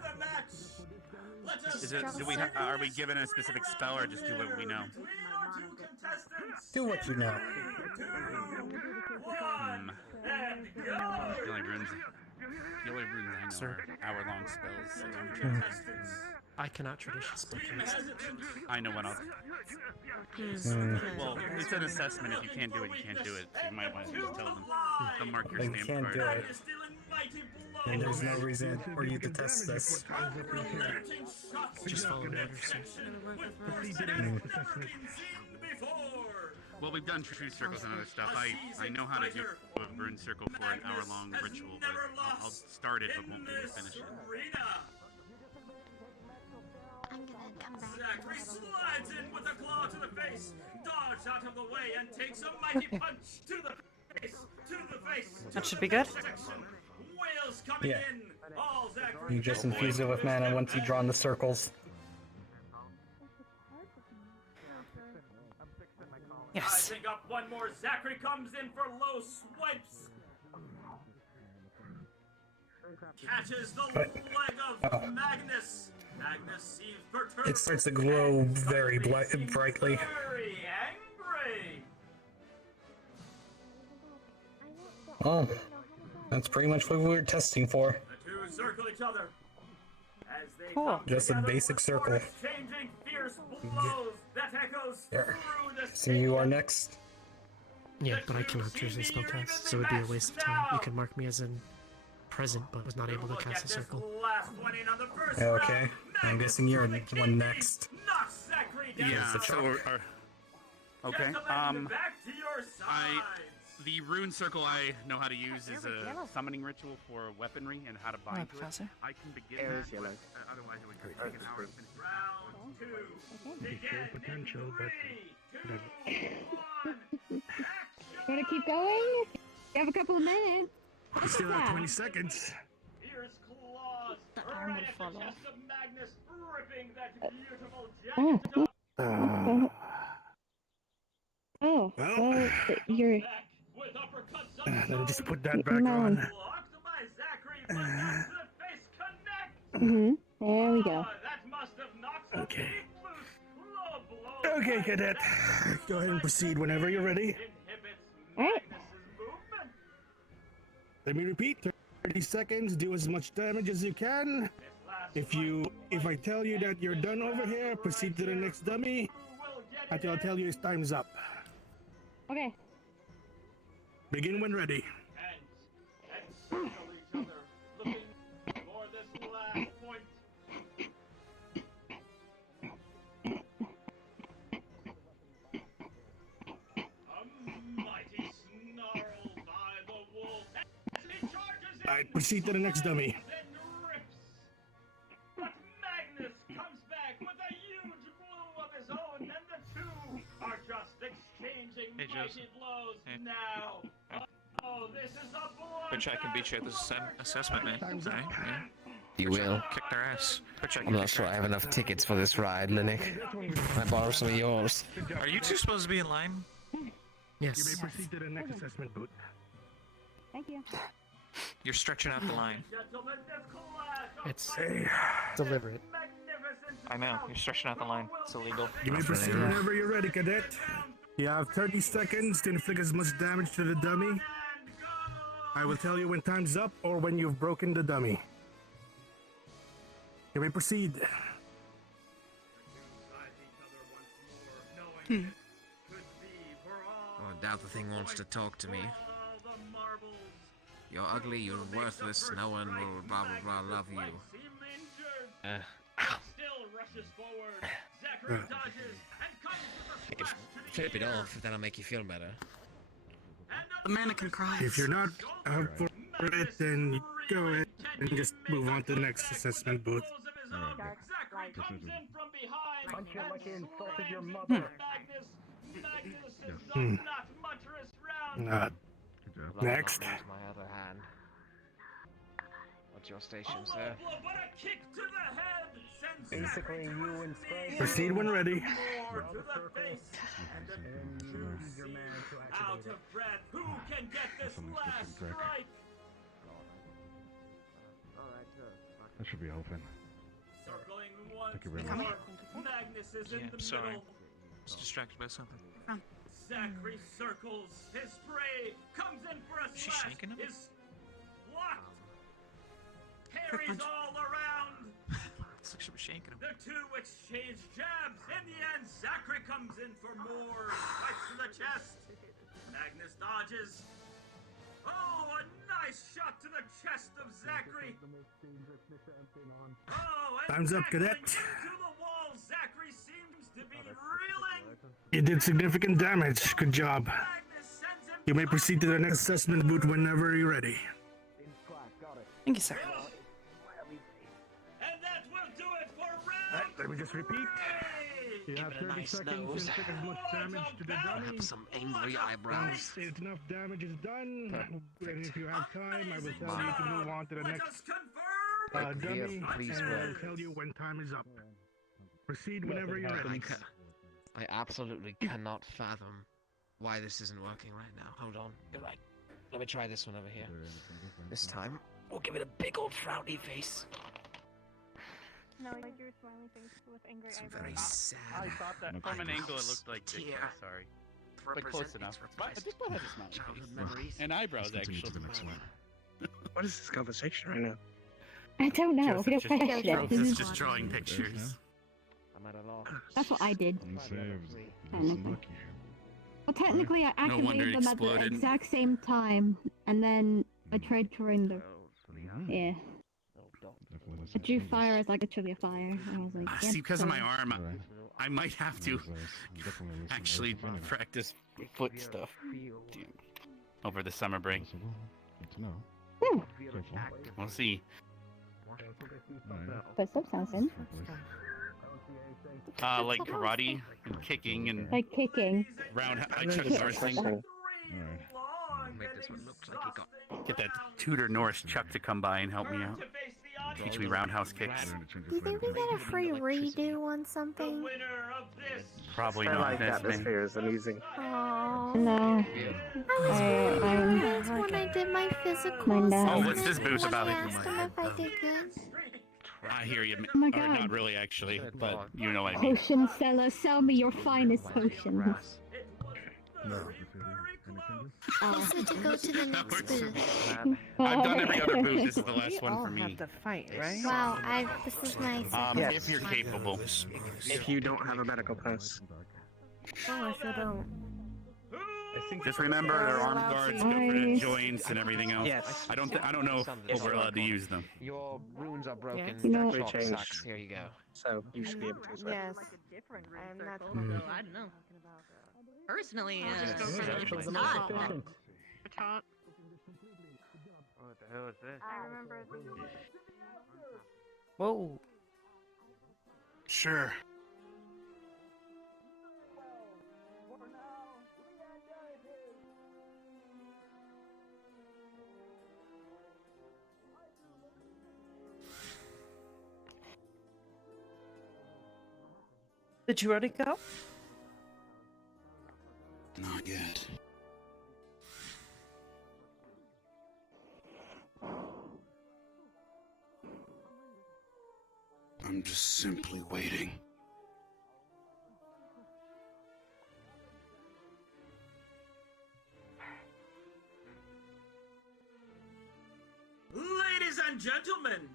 Is it? Are we given a specific spell, or just do what we know? Do what you know. The only runes I know are hour-long spells. I cannot tradition split cast. I know what I'll do. Well, it's an assessment. If you can't do it, you can't do it. So you might want to just tell them. They'll mark your But you stamp can't card. do it. And there's no reason for you to test this. Just follow orders. Well, we've done true circles and other stuff. I know how to do a rune circle for an hour-long ritual, but I'll start it, but won't be able to finish it. I'm gonna come Zachary slides in with a claw to the face, dodges out of the way, and takes a mighty punch to the face, to the face. That should be good. Whales coming Yeah. in. All Zachary You just infuse it with mana once you've drawn the circles. Yes. Rising up one more, Zachary comes in for low swipes. Catches the leg of Magnus. Magnus seems perturbed. It starts to glow very brightly. Very angry. Oh, that's pretty much what we were testing for. The two circle each other. As they Cool. come Just a together, basic circle. exchanging fierce blows that echoes There. through the So you are next. Yeah, but I cannot choose a spellcast, so it would be a waste of time. You can mark me as in present, but was not able to cast a circle. Okay, I'm guessing you're one next. Yeah. So, okay. The rune circle I know how to use is a summoning ritual for weaponry and how to bind to it. Professor. I can begin that, but otherwise it would take an hour to finish. Round two. Begin. Potential, but Want to keep going? You have a couple of minutes. we still have 20 seconds. Fierce claws. The arm would Right at fall the off. chest of Magnus, ripping that beautiful Oh, jacket. well, you're. With uppercuts Let me just put that back Come on. on. blocked by Zachary, but not to the face connect. There we go. That must have knocked some Okay. teeth loose. Low blow. Okay, cadet. Go ahead and proceed whenever you're ready. All right. Let me repeat. 30 seconds. Do as much damage as you can. If I tell you that you're done over here, proceed to the next dummy until I tell you it's time's up. Okay. Begin when ready. And circle each other, looking for this last point. A mighty snarl by the wolf as he charges in. Alright, proceed to the next dummy. Then rips. But Magnus comes back with a huge blow of his own, and the two are just exchanging mighty blows now. Oh, this is a blood. Which I can beat you at this assessment, man. Time's up. Right? Yeah. You will. Kick their ass. Which I can I'm not kick sure their I have enough tickets for this ride, Linux. I borrow some of yours. ass. Are you two supposed to be in line? You Yes. may proceed to the next assessment booth. Thank you. You're stretching out the line. Gentlemen, this clash of It's Hey, deliberate. magnificent I know. You're stretching out the line. It's illegal. you may proceed whenever you're ready, cadet. You have 30 seconds to inflict as much damage to the dummy. I will tell you when time's up or when you've broken the dummy. You may proceed. Oh, I doubt the thing wants to talk to me. You're ugly, you're worthless, no one will blah blah blah love you. Still rushes forward. Zachary dodges and comes with a slash to the Flip it ear. off if that'll make you feel better. The mannequin cries. If you're not up for it, then go ahead and just move on to the next assessment booth. Zachary comes in from behind. Punch you like you insulted your mother. Magnus. Magnus has done not much this round. Next. My other hand. What's your station, A sir? low blow, but a kick to the head sends Basically, Zachary to you his and Scribe. knees. Proceed when ready. More to the face. And then you see out of breath. Who can get this last strike? That should be open. Circling once Thank you very more. much. Magnus is in Yeah, the I'm sorry. middle. I was distracted by something. Zachary circles. His spray comes in for a She slash. shaking him? Is blocked. Parries all around. It's like she was shaking him. The two exchange jabs. In the end, Zachary comes in for more. Strikes to the chest. Magnus dodges. Oh, a nice shot to the chest of Zachary. Oh, and Time's up, cadet. tackling into the wall. Zachary seems to be reeling. You did significant damage. Good job. Magnus sends him You may proceed to the next assessment booth whenever you're ready. Thank you, sir. And that will do it for round Let me just repeat. You Give have it a 30 nice seconds nose. to inflict as much damage to the dummy. Have some angry eyebrows. If enough damage is done, and if you have time, I will tell you to move on to the next dummy, please and I'll work. tell you when time is up. Proceed whenever you're ready. I absolutely cannot fathom why this isn't working right now. Hold on. You're right. Let me try this one over here. This time, we'll give it a big old frowny face. No, like your smiley face with angry Some eyebrows. very sad. I thought that from an angle it looked like Dick. Tear. Sorry, To but close represent enough. its But Dick has a smile childhood face memories. and eyebrows actually. What is this conversation right now? I don't know. We don't Just, question it. This is just drawing pictures. I'm at a loss. That's what I did. Technically. Well, technically, I No wonder activated it them at the exploded. exact same time, and then I tried drawing the. Yeah. I drew fire as like a trivia fire. I was like, See, because of my so- arm, I might have to actually practice foot stuff over the summer break. We'll see. But stuff sounds good. Like karate, and kicking, and Like kicking. like Chuck Norris thing. Make this one look like it got. Get that Tudor Norris Chuck to come by and help me out. Teach me roundhouse kicks. Do you think we get a free redo on something? Probably I not like this atmosphere is amusing. Oh. No. That's when I did my physical. Oh, what's this booth about? I asked him if I did good. I hear you. Oh my Or God. not really, actually, but you know what I mean. Potion seller, sell me your finest potions. No. He said to go to the next booth. I've done every other booth. This is the last one for me. have to fight, right? Wow, this is my second If you're capable. If you don't have a medical pass. Oh, if I don't. Just remember, they're armed guards, go for the joints and everything else. Yes. I don't know if we're allowed to use them. Your runes are broken. You know- Chalk Changed. sucks. Here you go. So you should be able to as well. Yes. I'm not. I don't know. Personally, it's not. What the hell is this? I remember. Whoa. Sure. Did you already go? Not yet. I'm just simply waiting. Ladies and gentlemen,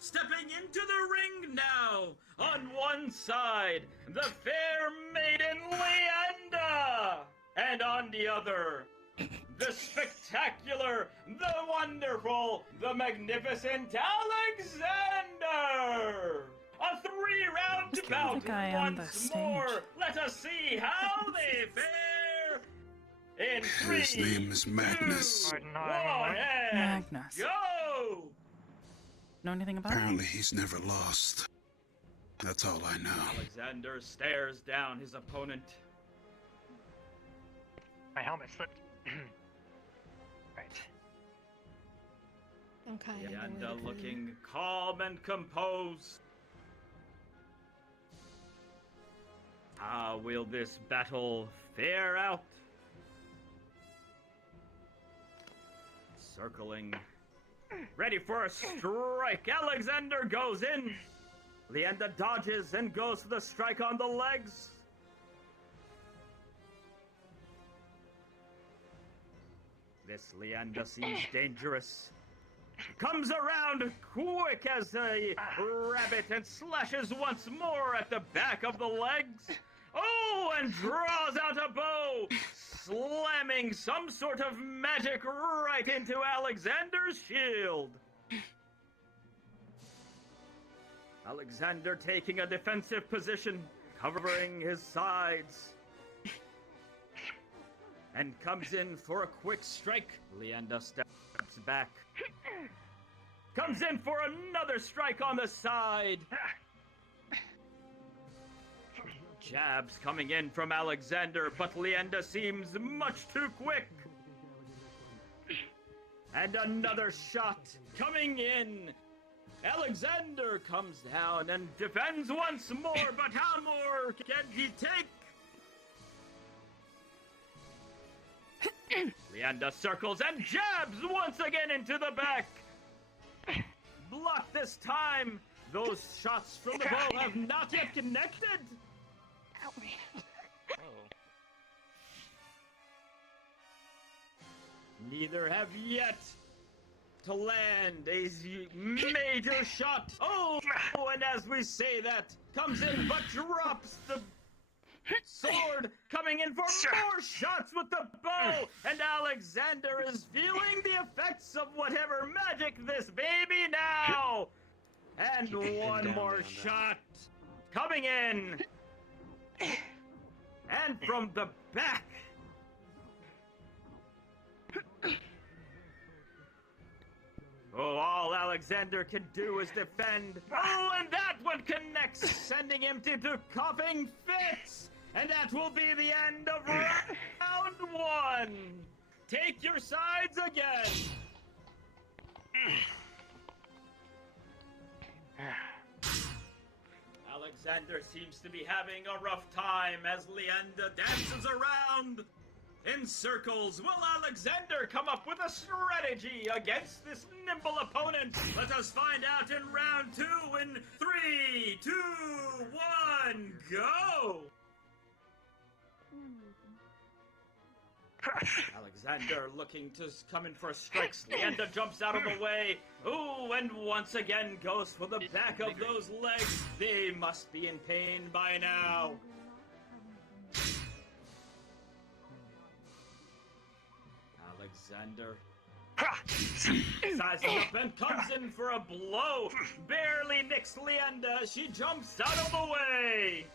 stepping into the ring now, on one side, the fair maiden Leanda, and on the other, the spectacular, the wonderful, the magnificent Alexander! A 3-round bout guy on the once more. Let us see how they fare. In 3, His name is Magnus. 2, 1, Magnus. go! Know anything about it? Apparently he's never lost. That's all I know. Alexander stares down his opponent. My helmet slipped. Right. Okay. Leanda looking calm and composed. How will this battle fare out? Circling. Ready for a strike. Alexander goes in. Leanda dodges and goes for the strike on the legs. This Leanda seems dangerous. Comes around quick as a rabbit and slashes once more at the back of the legs. Oh, and draws out a bow, slamming some sort of magic right into Alexander's shield. Alexander taking a defensive position, covering his sides. And comes in for a quick strike. Leanda steps back. Comes in for another strike on the side. jabs coming in from Alexander, but Leanda seems much too quick. And another shot coming in. Alexander comes down and defends once more, but how more can he take? Leanda circles and jabs once again into the back. Blocked this time. Those shots from the bow have not yet connected. Neither have yet to land a major shot. Oh, and as we say that, comes in but drops the sword, coming in for more shots with the bow, and Alexander is feeling the effects of whatever magic this baby now. And one more shot coming in, and from the back. Oh, all Alexander can do is defend. Oh, and that one connects, sending him into coughing fits. And that will be the end of round one. Take your sides again. Alexander seems to be having a rough time as Leanda dances around in circles. Will Alexander come up with a strategy against this nimble opponent? Let us find out in round two in 3, 2, 1, go! Alexander looking to come in for strikes. Leanda jumps out of the way. Ooh, and once again goes for the back of those legs. They must be in pain by now. Alexander sizes up and comes in for a blow. Barely nicks Leanda. She jumps out of the way.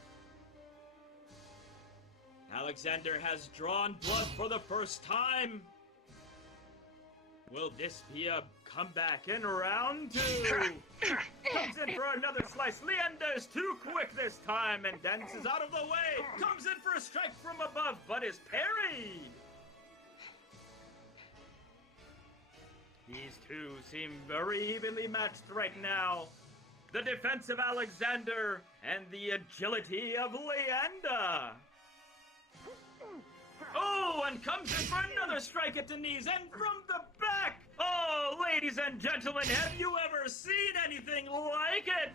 Alexander has drawn blood for the first time. Will this be a comeback in round two? Comes in for another slice. Leanda is too quick this time and dances out of the way. Comes in for a strike from above, but is parried. These two seem very evenly matched right now. The defense of Alexander and the agility of Leanda. Oh, and comes in for another strike at the knees, and from the back! Oh, ladies and gentlemen, have you ever seen anything like it?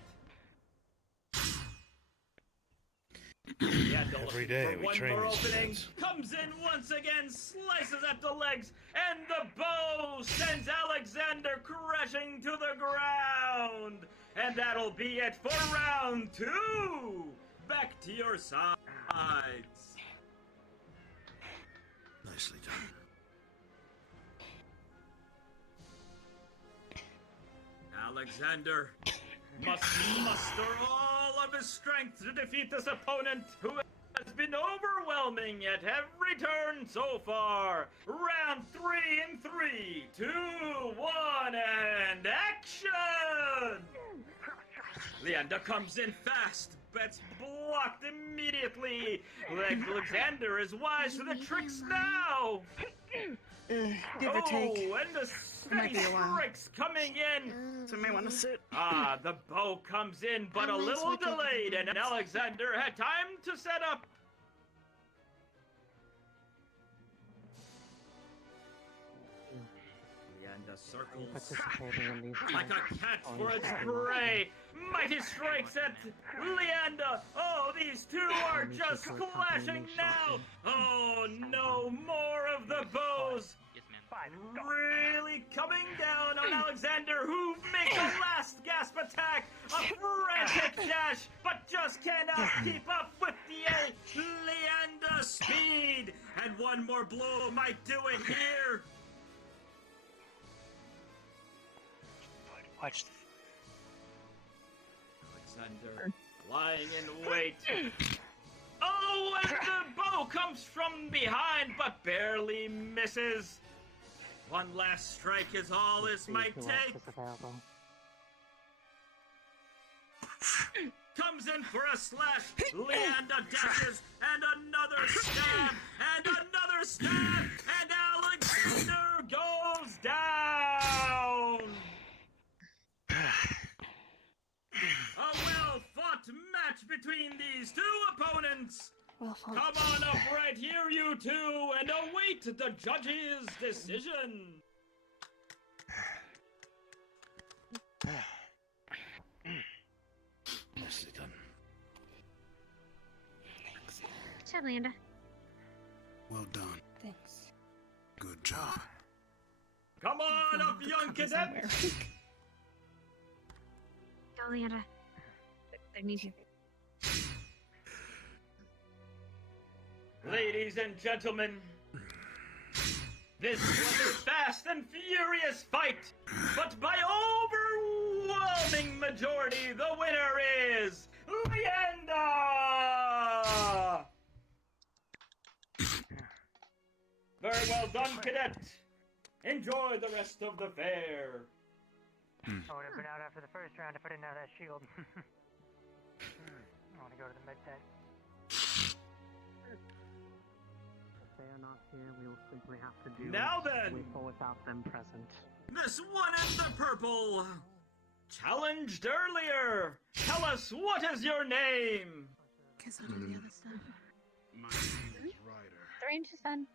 Every day we train One more these opening, things. comes in once again, slices at the legs, and the bow sends Alexander crashing to the ground. And that'll be it for round two. Back to your sides. Nicely done. Alexander must muster all of his strength to defeat this opponent who has been overwhelming at every turn so far. Round 3 in 3, 2, 1, and action! Leanda comes in fast, but blocked immediately. Alexander is wise to the tricks now. Give or take. Oh, and the Might be steady a while. strikes coming in. So I may want to sit. Ah, the bow comes in, but a little delayed, and Alexander had time to set up. Leanda circles Participating in these like a cat for its prey. Mighty strikes at Leanda. Oh, these two are just clashing now. Oh, no more of the bows. Really coming down on Alexander, who makes a last gasp attack, a frantic dash, but just cannot keep up with the Leanda speed. And one more blow might do it here. Watch Alexander lying in wait. Oh, and the bow comes from behind, but barely misses. One last strike is all this might take. comes in for a slash. Leander dashes, and another stab, and another stab, and Alexander goes down. A well-fought match between these two opponents. Come on up right here, you two, and await the judge's decision. Nicely done. Good job, Leander. Well done. Thanks. Good job. Come on up, young cadet. Go, Leander. They need you. Ladies and gentlemen, this was a fast and furious fight, but by overwhelming majority, the winner is Leander! Very well done, cadet. Enjoy the rest of the fair. I would have been out after the first round if I didn't have that shield. I want to go to the med tech. If they are not here, we will simply have to do Now it then. with or without them present. This one in the purple, challenged earlier. Tell us, what is your name? Guess I'll do the other stuff. My name is Ryder. The range is fun.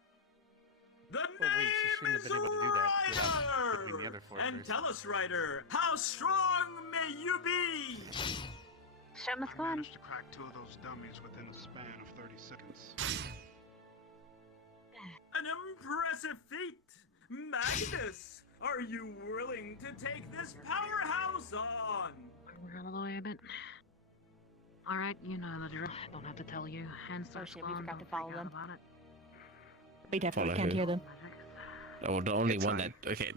The Well, wait, she shouldn't have name is been able to do that without hitting the Ryder. other four And first. tell us, Ryder, how strong may you be? Show must go I on. managed to crack 2 of those dummies within a span of 30 seconds. An impressive feat. Magnus, are you willing to take this powerhouse on? We're out of the way a bit. Alright, you know the drill. Don't have to tell you. Hands start shit, we flowing, forgot don't to follow freak out them. about it. We definitely Follow can't who? hear them. Oh, the only one that. Okay,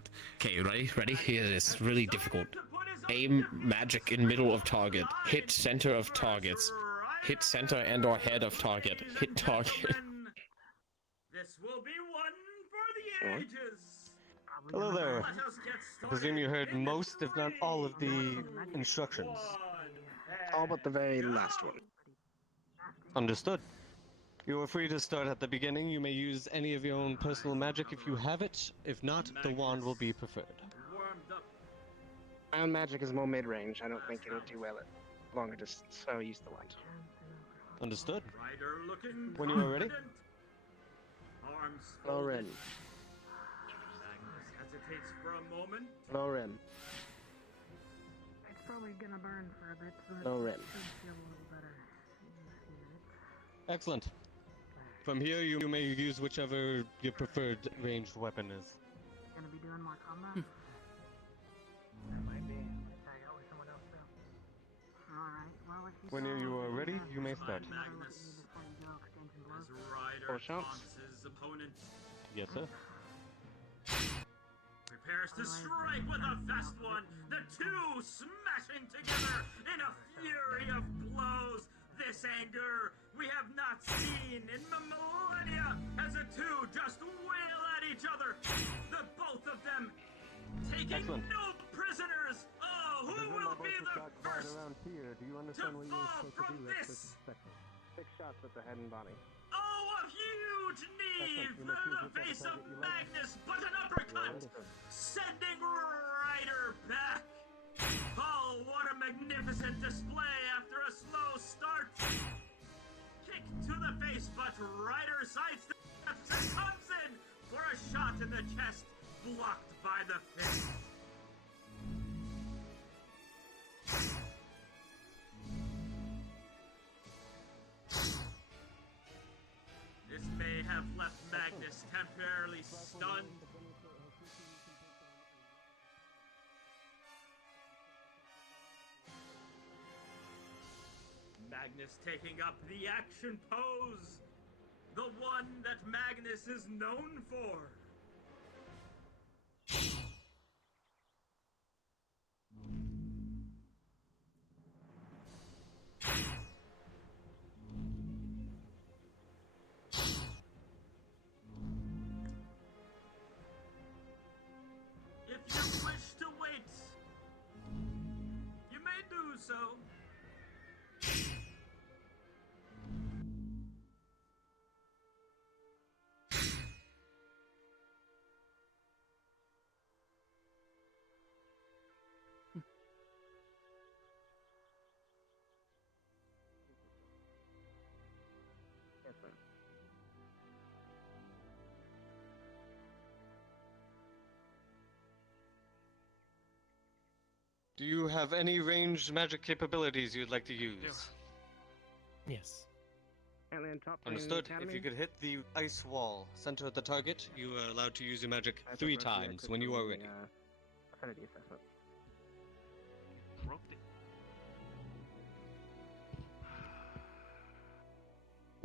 ready? Here it is. Really difficult. Aim magic in middle of target. Hit center of targets. Hit center and/or head of target. Hit target. This will be one for the ages. Hello there. Let us get I presume you heard started in most, if not all, of the instructions. All but the very last one. Understood. You are free to start at the beginning. You may use any of your own personal magic if you have it. If not, the wand will be preferred. warmed up. My own magic is more mid-range. I don't think it'll do well at longer distance, so I use the wand. Understood. Ryder looking When you are ready. confident. Arms Low folded. rim. Magnus hesitates for a moment. Low rim. It's probably gonna burn for a bit, but Low rim. it should feel a little better in a few minutes. Excellent. From here, you may use whichever your preferred ranged weapon is. Gonna be doing more combat? That might be. Tag out with someone else though. Alright, well if you When you are ready, you may start. Magnus, as Ryder Four shots. taunts his opponent, Yes, sir. prepares to strike with a fast one. The two smashing together in a fury of blows. This anger we have not seen in millennia as the two just wail at each other. The both of them taking Excellent. no prisoners. Oh, who will be the first around here. Do you to fall from this? 6 shots at the head and body. Oh, a huge knee to the face of Magnus, but an uppercut, sending Ryder back. Oh, what a magnificent display after a slow start. Kick to the face, but Ryder sidesteps and comes in for a shot in the chest, blocked by the fist. This may have left Magnus temporarily stunned. Magnus taking up the action pose, the one that Magnus is known for. If you wish to wait, you may do so. Do you have any ranged magic capabilities you'd like to use? Yes. Alien top Understood. If you could hit the ice wall, center of the target, you are allowed to use your magic 3 times when you are ready. Affinity assessment.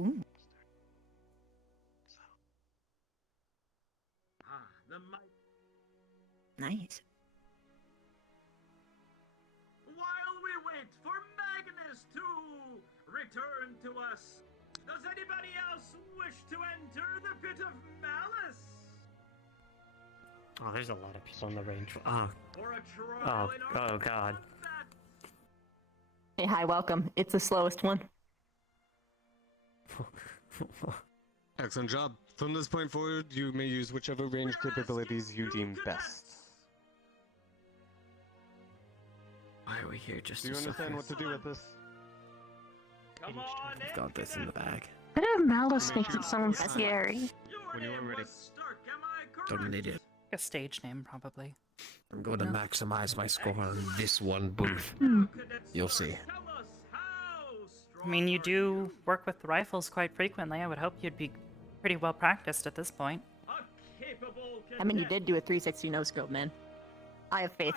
Ooh. The Nice. While we wait for Magnus to return to us, does anybody else wish to enter the pit of malice? Oh, there's a lot of people in the range. Oh, For a trial in our oh God. Hey, hi, welcome. It's the slowest one. Excellent job. From this point forward, you may use whichever range capabilities you deem best. Why are we here just Do you to understand what to do with this? Come on I've got this in the bag. Bit of malice makes it sound scary. When you are ready. Don't an idiot. A stage name, probably. I'm going to maximize my score on this one booth. You'll see. I mean, you do work with rifles quite frequently. I would hope you'd be pretty well practiced at this point. I mean, you did do a 360 no scope, man. I have faith.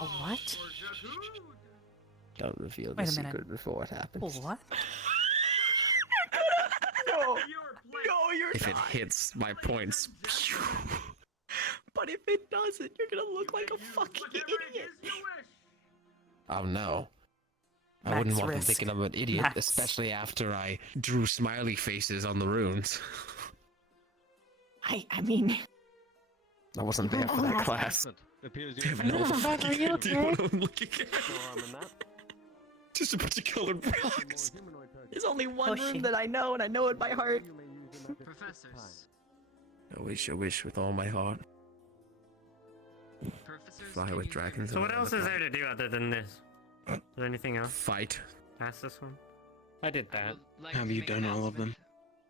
A what? Don't reveal the Wait a minute. secret before it happens. What? No, you're If it hits my points, But if it doesn't, you're gonna look like a fucking idiot. oh no. I Max wouldn't want them risk. thinking I'm an idiot, Max. especially after I drew smiley faces on the runes. I mean, I wasn't there for that class. Appears I you have no fucking are you idea okay? what I'm looking at. no harm in that. Just a bunch of colored rocks. there's only one Pushing. room that I know, and I know it by heart. Professors. I wish with all my heart. Professors. Fly with dragons. So what else is there to do other than this? Is there anything else Fight. past this one? I did that. Have you done all of them?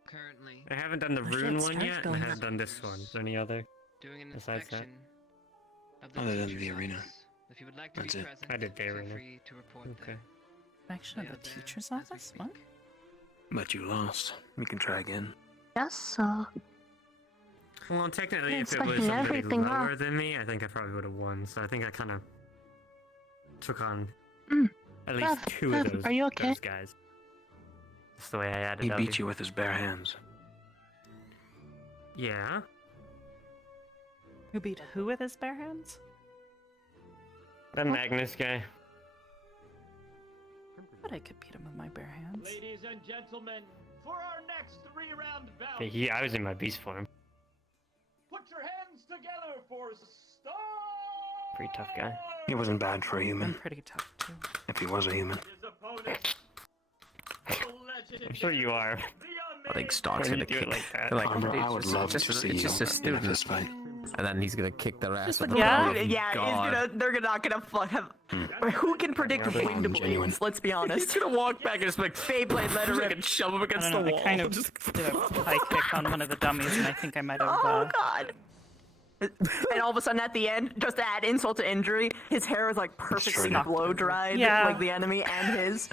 Currently I haven't done the Where's rune that one start yet, and I going? haven't done this one. Is there any other? doing an Besides that? inspection of the Other than teacher's the arena. office. If you would like to That's be it. present, I did the feel arena. free to report Okay. there. Action of They the are there teacher's as we office? What? speak. But you lost. We can try again. Yes, so. Well, technically, Yeah, if it it's was fucking somebody everything, huh? lower than me, I think I probably would have won. So I think I kind of took on at least Beth, two Beth, of those, are you okay? those guys. That's the way I added He up. beat you with his bare hands. Yeah. Who beat who with his bare hands? The Magnus guy. But I could beat him with my bare hands. Ladies and gentlemen, for our next 3-round bout, Okay, I was in my beast form. put your hands together for Star. Pretty tough guy. He wasn't bad for a I'm human. pretty tough too. If he was a human. His opponent, the legendary, I'm sure you are. I think Stark's When gonna you do it kick. like that. Like, Arbor, I would love to it's see just you a student. in this fight. And then he's gonna kick their ass with the Yeah, power of yeah, God. they're not gonna have. Who can predict I'm wind genuine. blades? Let's be honest. He's gonna walk back and just like Feyblade, let her rip. and shove him I against don't the know, wall. I kind of Just- did a high kick on one of the dummies, and I think I might have. Oh God! And all of a sudden, at the end, just to add insult to injury, his hair is like perfectly Destroyed. blow dried, Yeah. like the enemy and his.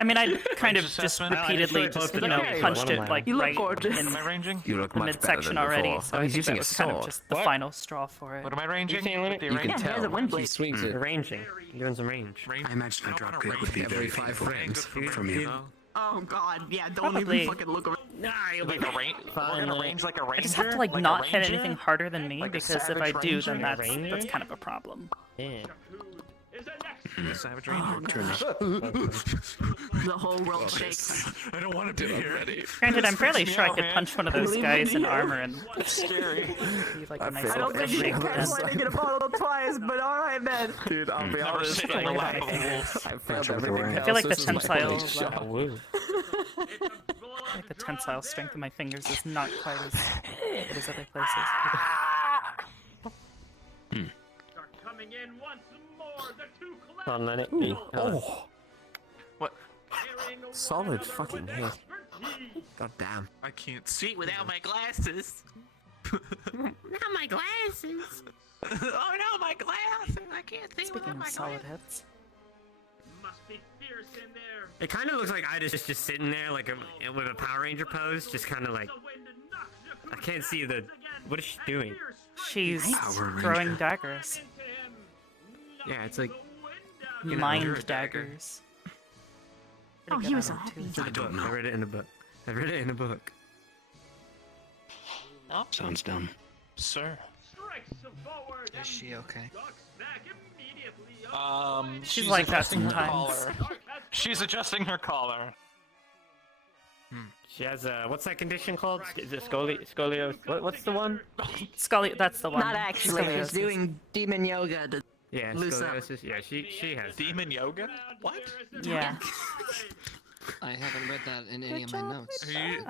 I mean, I kind of Range just assessment? repeatedly No, I just, didn't you know, say it. punched What it am I? like You look right gorgeous. in What am I ranging? You look the much better midsection than already, before. so Oh, I he's think using that a was kind of sword. just the What? final straw for it. What am I ranging? saying, Lynette? With the You can arena? Yeah, he has a tell. wind He blade. swings it. Ranging. You're doing some range. Range? I imagine a don't drop wanna kick would be range very every painful frames from you. Oh God, yeah! Don't Probably. even fucking look around. Nah, you'll be Like a range? We're gonna range like a ranger? I just have to like a not hit ranger? anything harder than me, Like a because if I savage do, ranger? then Like a that's ranger? kind of a problem. Yeah. The Savage Ranger. Turn this. The whole world shakes. I don't want to be here. Ready. Granted, I'm fairly sure I could man. punch one of those guys in armor and It's scary. be like a I nice feel I don't little think you shake can then. catch lightning in a bottle twice, but all right then. Dude, I'll be Never honest. sit on the lap of a wolf. I failed with everything the ring. else. I feel like the This is my tensile, only shot. Woo. like the tensile strength of my fingers is not quite as good as other places. Start coming in once more. The two On let it be. Oh, What? carrying one solid another fucking with hit. expertise. God damn. I can't see without my glasses. Not my glasses. Oh no, my glasses! I can't see Speaking without of my solid glasses. hits. Must be fierce in there. It kind of looks like Ida's just sitting there, like with a Power Ranger pose, just kind of like. I can't see the. What is she doing? She's Power throwing Ranger. daggers. Yeah, it's like. Mind daggers. Oh, Pretty he good was at a it, too. It's in the book. I read it in the book. I read it in the book. Sounds dumb. Sir. Is she okay? She's like that adjusting her sometimes. collar. She's adjusting her collar. She has a. What's that condition called? Is it scoliosis? What's the one? That's the one. Not actually. She's Scoliosis. doing demon yoga to Yeah, loose up. scoliosis. Yeah, she has. Demon yoga? What? Yeah. I haven't read that in any of my notes.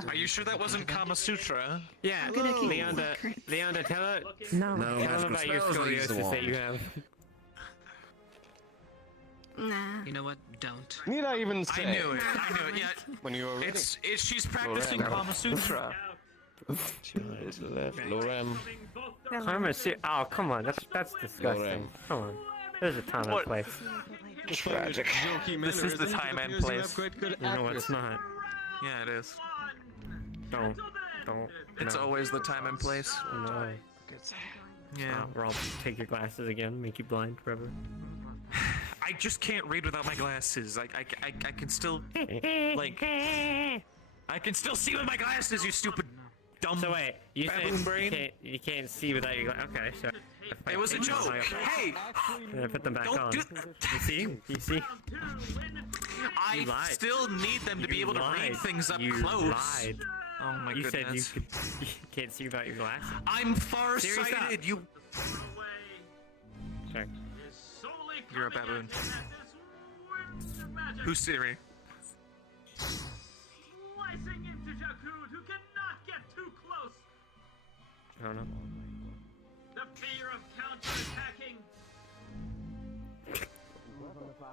Are you sure that wasn't Kama Sutra? Yeah, Leonda, tell her. No. Tell her about your spells, I'll use the scoliosis that wand. you have. Nah. You know what? Don't. Need I even say? I knew it. Yeah. When you were ready. She's practicing Kama Sutra. Karma, oh come on, that's disgusting. Come on, there's a time and What? place. Tragic. This is the time and place. No, it's not. Yeah, it is. Don't. It's no. always the time and place. No. Yeah. Or I'll take your glasses again, make you blind forever. I just can't read without my glasses. I can still like I can still see with my glasses. You stupid dumb. So wait, you baboon said brain. you can't see without your glasses. Okay, so. It was a joke. Hey, I put them back don't on. do. You see? I lied. still need them to be able to read things up you close. Lied. Oh my You goodness. said you can't see without your glasses. I'm Siri, stop. farsighted. You. Sorry. You're a baboon. Who's Siri? Slicing into Jakud, who cannot get too close. I don't know. The fear of counterattacking.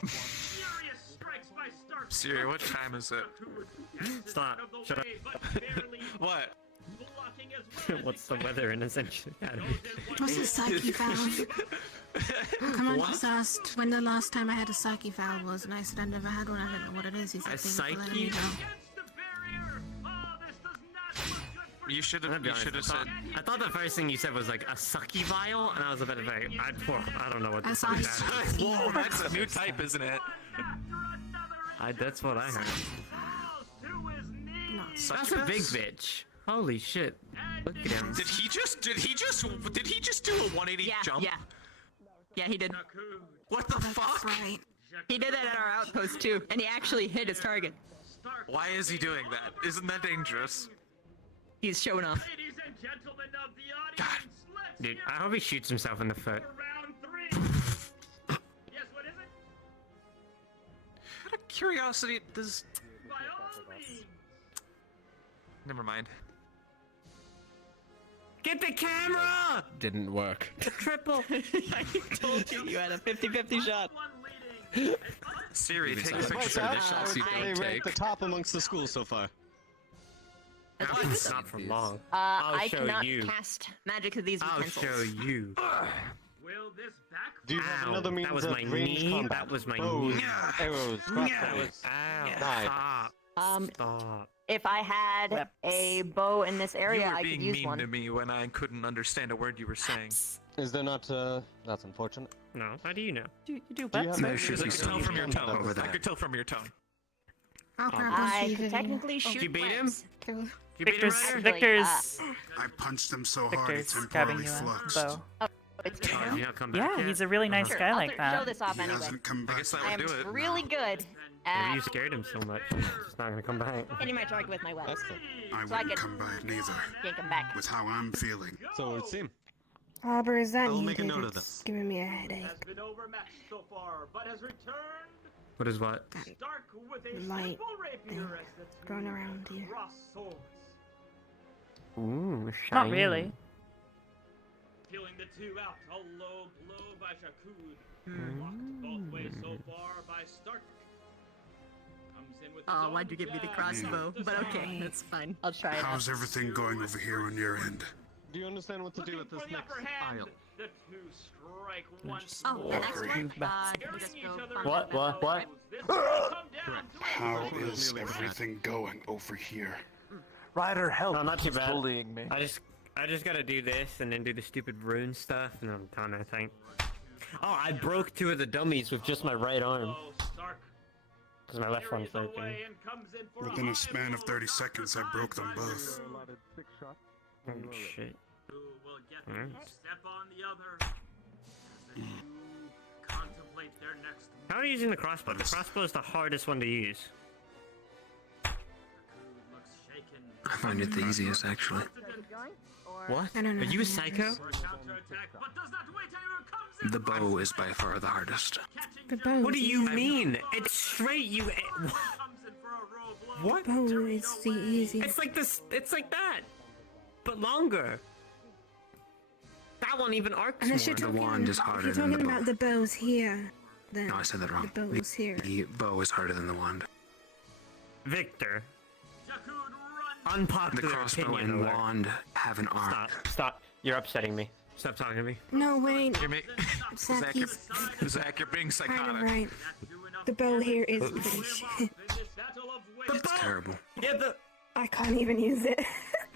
Furious strikes by Stark. Siri, what time is it? Stop. Shut up. What? What's the weather in Ascension Academy? What's a psyche valve? Come on, just asked when the last time I had a psyche valve was, and I said I never had one. I don't know what it is. He said A thank you for letting me psyche? know. You should have. You should have said. I thought the first thing you said was like a sucky vial, and I was a bit like, I don't know what this I is. saw Whoa, that's a new type, isn't it? That's what I heard. Such That's a big bitch. Holy shit! Look at him. Did he just do a 180 jump? Yeah, he did. What the fuck? Right. He did that at our outpost too, and he actually hit his target. Why is he doing that? Isn't that dangerous? He's showing off. Ladies and gentlemen of the audience, let's Dude, I hope he shoots himself in the foot. round 3. Yes, what is it? Out of curiosity, does. By all means. Never mind. Get the camera! Didn't work. The triple. I told you you had a 50-50 shot. Siri, take a What's picture that? of this. I would say they rank the top amongst the schools so far. Not for long. I I'll show cannot you. cast magic with these I'll utensils. show you. Will this back? Do you have Ow, another means that was of my ranged knee. combat? That was my Bows, knee. arrows, That crossbows, was. Ow! knives. Stop! Stop! If I had a bow in this area, You were I could being use mean one. to me when I couldn't understand a word you were saying. Is there not? That's unfortunate. No, how do you know? You do Do you what? have I any could tell from your combat tone. with I that? could tell from your tone. I'll grab I one for could you, technically shoot Did you beat him? webs. Did you beat him, Ryder? Victor's I punched him so hard he Victor's stabbing temporarily you a fluxed. bow. It's Oh, good. did you not come back Yeah, yet? he's a really nice Sure, guy I'll like show that. this off He anyway. hasn't come I back. guess that I am would do it. really good Maybe you at scared him so much, he's just not gonna come back. hitting my target with my webs. Excellent. I So I wouldn't could come back neither. yank him back. With how I'm feeling. So it would seem. Arbor, is that I'll you? make a Dude? note of It's this. giving me a headache. Has been overmatched so far, but has returned What is what? Stark with a Light simple rapier as the going around here. cross swords. Ooh, Not shiny. really. Killing the two out, a low blow by Jakud. Blocked both ways so far by Stark. Comes in with his Oh, own why'd you give me the jab. crossbow? But okay, that's fine. I'll try it out. How's everything going over here on your end? Do you understand what to do with this next aisle? The two strike once Oh, the next one? Tearing You just each go other find What? that What? What? This will come down to How is everything going over here? Ryder, help! No, not too bad. Bullying me. I just gotta do this and then do the stupid rune stuff, and I'm done, I think. Oh, I broke 2 of the dummies with just my right arm. Because my left one's broken. Within a span of 30 seconds, I broke them both. Oh, shit. Alright. step on the other as the two contemplate their next How are you using the crossbow? The crossbow is the hardest one to use. I find it the easiest, actually. What? I don't know. Are you a psycho? The bow is by far the hardest. The bow. What do you mean? It's straight, you. What? The bow is the easy. It's like this. It's like that, but longer. That one even arcs Unless more. you're The wand is if harder you're than the talking bow. about the bows here, then No, I said that wrong. the bows here. The bow is harder than the wand. Victor. The Unpopular crossbow opinion and alert. wand have an arc. Stop. You're upsetting me. Stop talking to me. No, wait. Jimmy, Zach, Zach, he's Zach, you're being kind of psychotic. right. The bow here is pretty shit. It's terrible. Yeah, I can't even use it.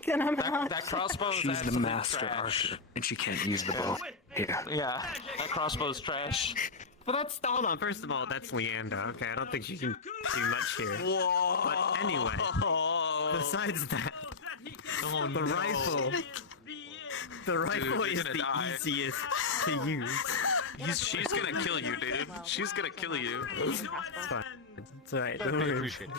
Then I'm out. That crossbow is She's the absolute master trash. archer, and she can't use the bow. Here. Yeah, that crossbow's trash. Well, that's hold on. First of all, that's Leanda. Okay, I don't think she can do much here. Whoa. But anyway, besides that, the rifle. The rifle you're is gonna the die. easiest to use. She's gonna kill you, dude. She's gonna kill you. It's fine. It's alright. That'd Don't be worry. appreciated.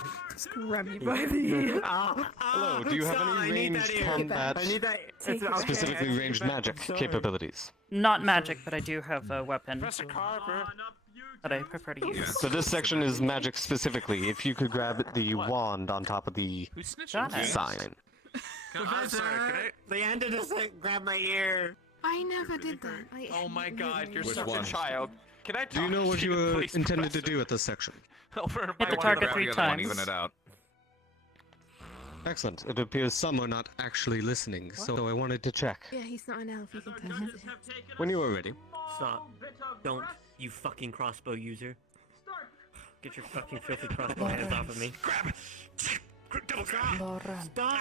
Grab me by the ear. Hello, do you have Stop, any I need that ranged ear. combat, I need that. Take it back. specifically ranged magic capabilities? Not magic, but I do have a weapon Professor Carver. that I prefer to use. So this section is magic specifically. If you could grab the wand on top of the Who's snitching? Got it. sign. I'm sorry, Leanda doesn't grab my ear. I never did that. Oh my god, you're Which such one? a child. Can I talk Do you know what to you were please, intended to Professor? do at this section? Over Hit my the one target around 3 the other one, times. even it out. Excellent. It appears some are not actually listening, so I wanted to check. Yeah, he's not an elf. You can tell. When you are ready. Stop. Don't, you fucking crossbow user. Get your fucking filthy crossbow hands off of me. Grab it! Double grab! Stop!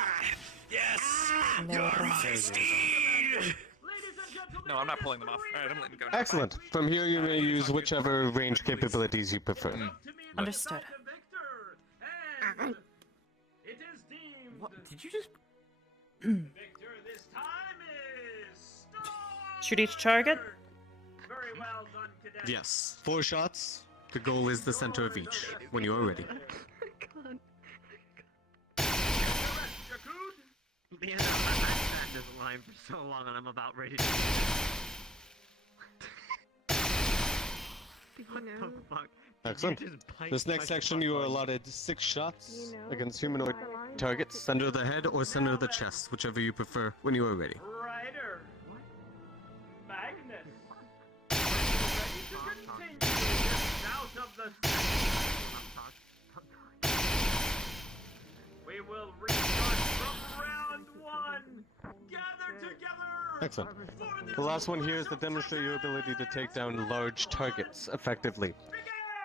Yes! You're my steed! No, I'm not pulling them off. Alright, I'm letting go. Excellent. From here you may use whichever range capabilities you prefer. Understood. It is deemed What? Did you just? victor this time is Shoot each target. very well done, cadet. Yes. 4 shots. The goal is the center of each. When you are ready. Leanda, I've had this line for so long, and I'm about ready to. What the fuck? Excellent. You just bite This next my section you are crossbow. allotted 6 shots against humanoid targets, center of the head or center of the chest, whichever you prefer when you are ready. Ryder. Magnus. Ready to continue this bout of the We will restart from round 1. Gather together. Excellent. The last one here is to demonstrate your ability to take down large targets effectively.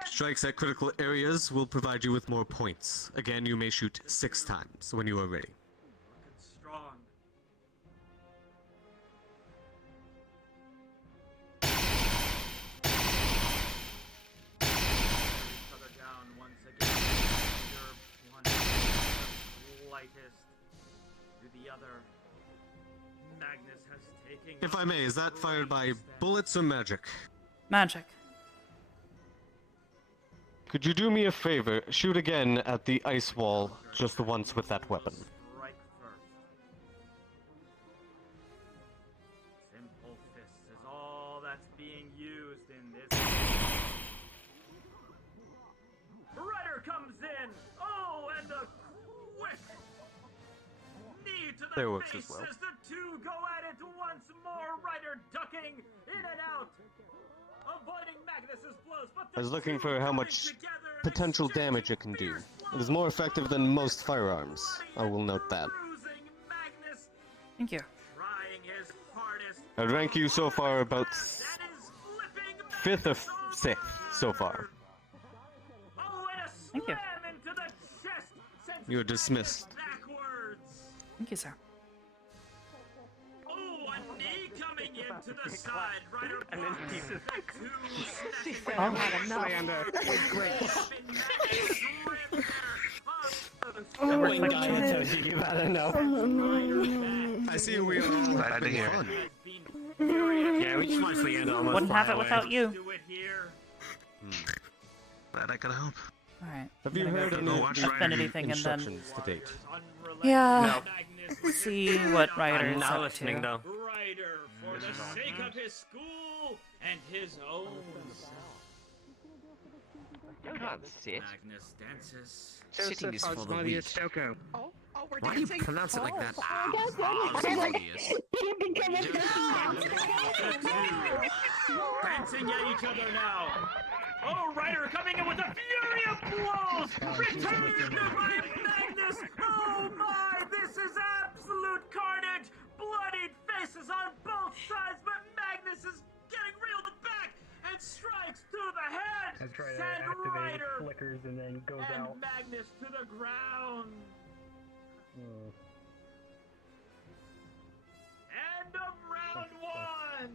Strikes at critical areas will provide you with more points. Again, you may shoot 6 times when you are ready. Strong. Each other down once again. Your one the lightest to the other. Magnus has taken. If I may, is that fired by bullets or magic? Magic. Could you do me a favor? Shoot again at the ice wall just once with that weapon. Strike first. Simple fists is all that's being used in this. Ryder comes in. Oh, and a quick knee to the There works face as well. as the two go at it once more. Ryder ducking in and out, avoiding Magnus's blows. But I was looking for how much potential damage it can do. It is more effective than most firearms. I will note that. Thank you. trying I'd rank you so far about 5th or 6th so far. Thank you. You're dismissed. Thank you, sir. Oh, a knee coming into the side, right And then pieces. Oh. That one guy tells you you've had enough. I see we are all Glad to hear. fun. Yeah, we just mostly end almost Wouldn't have fly it away. without you. Glad I could help. Alright. Have you heard any Affinity thing and then. instructions to date? Yeah. See what Ryder I'm is not up listening to. though. Ryder, for the sake of his school and his own. You can't sit. Magnus dances. Sitting is for the weak. Oh, we're Why do you pronounce it like that? Dancing at each other now. Oh, Ryder coming in with a fury of blows. Returned by Magnus. Oh my, this is absolute carnage. Bloodied faces on both sides, but Magnus is getting reeled back and strikes to the head. That's right, Send it activates, Ryder flickers, and then goes and out. Magnus to the ground. End of round one.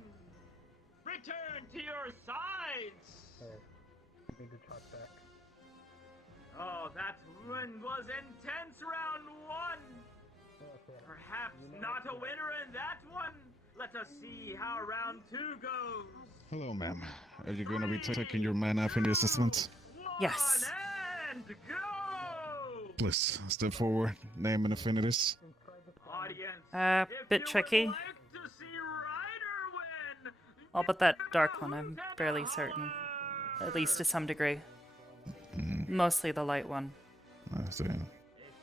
Return to your sides. Need to talk back. Oh, that one was intense, round one. Perhaps not a winner in that one. Let us see how round two goes. Hello, ma'am. Are you going to be taking your mana in the assessment? Yes. And go! Please, step forward. Name and affinities. Audience, Bit tricky. to see Ryder win. All but that dark one, I'm fairly certain. At least to some degree. Mostly the light one. I see. If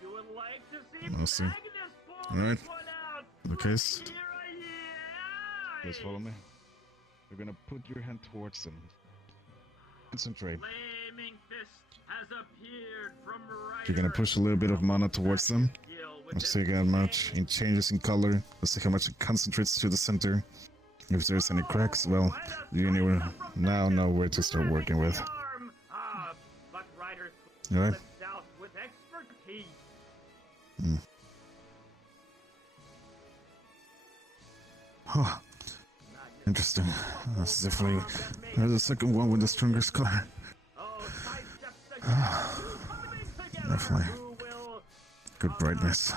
you would like to see I see. Magnus pull Alright. this one out, The case. here Please follow me. You're gonna put your hand towards them. Concentrate. Flaming fist has appeared from Ryder. You're gonna push a little bit of mana towards them. Let's see how much it changes in color. Let's see how much it concentrates to the center. If there's any cracks, well, you now know where to start working with. But Ryder Alright. slipped out with expertise. Huh. Interesting. That's definitely the second one with the strongest color. Definitely. Good brightness.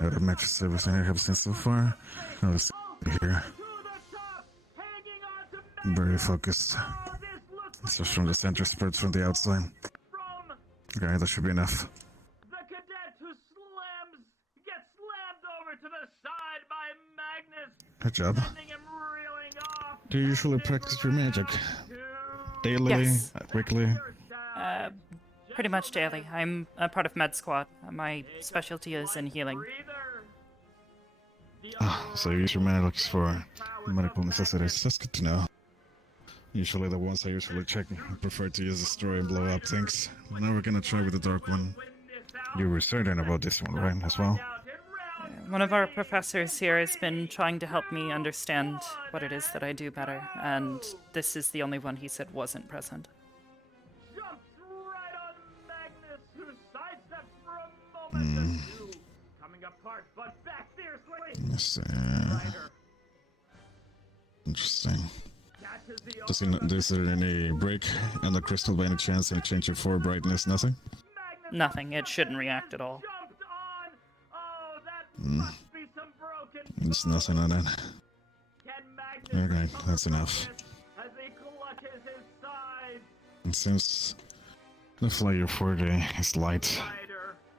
Out of matches everything I have seen so far. Let's see here. Very focused. So from the center spreads from the outside. Okay, that should be enough. The cadet who gets slammed over to the side by Magnus, Good job. sending him reeling off. Do you usually practice your magic? Daily? Yes. Weekly? Pretty much daily. I'm a part of Med Squad. My specialty is in healing. Ah, so you use your magic for medical necessities. That's good to know. Usually the ones I usually check prefer to use destroy and blow up things. Now we're gonna try with the dark one. You were certain about this one, right, as well? One of our professors here has been trying to help me understand what it is that I do better, and this is the only one he said wasn't present. Jumps right on Magnus, who sidesteps for a moment or two. Coming apart, but back fiercely. Let's see. Interesting. Is there any break in the crystal by any chance? Any change of 4 brightness? Nothing? Nothing. It shouldn't react at all. There's nothing on it. Okay, that's enough. As he clutches his side. It seems the flare for the is light.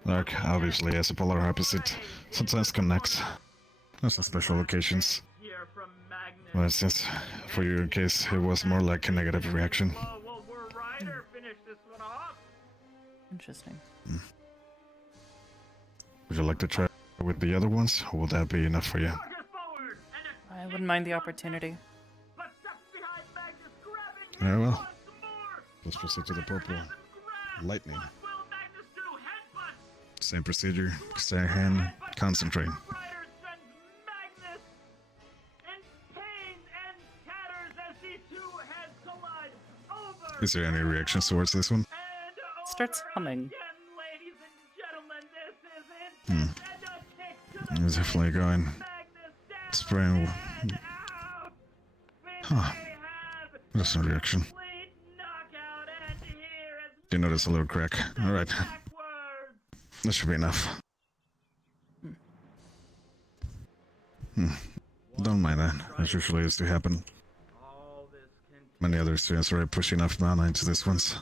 Dark obviously has a polar opposite. Sometimes connects. There's some special occasions. But since for your case it was more like a negative reaction. Interesting. Would you like to try with the other ones, or will that be enough for you? I wouldn't mind the opportunity. Very well. Let's proceed to the purple. Lightning. Same procedure. Stay hand. Concentrate. Is there any reaction towards this one? Starts humming. It's definitely going. Spraying. Huh. That's no reaction. Do notice a little crack. Alright. That should be enough. Don't mind that. That usually used to happen. Many other students are pushing enough mana into this ones.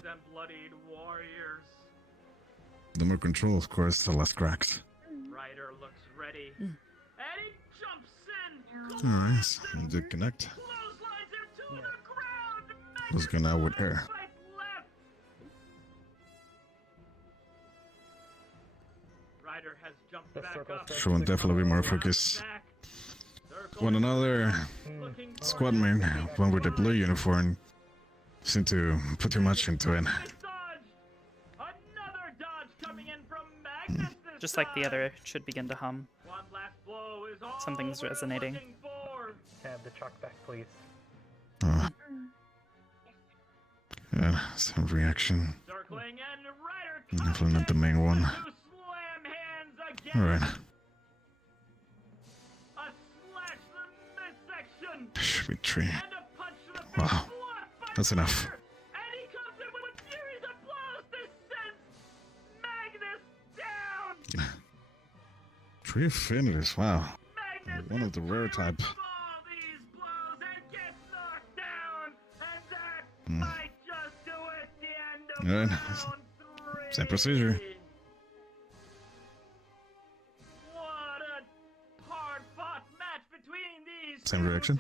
The more control, of course, the less cracks. Ryder looks ready. And he jumps in. Alright, so I did connect. Let's go now with air. Ryder has jumped back up. Should definitely be more focus. One another squad mate, one with the blue uniform, seem to put too much into it. Just like the other, it should begin to hum. Something's resonating. Have the chalk back, please. Yeah, some reaction. Definitely not the main one. Alright. Should be 3. Wow. That's enough. 3 affinities, wow. One of the rare type. Alright. Same procedure. Same reaction.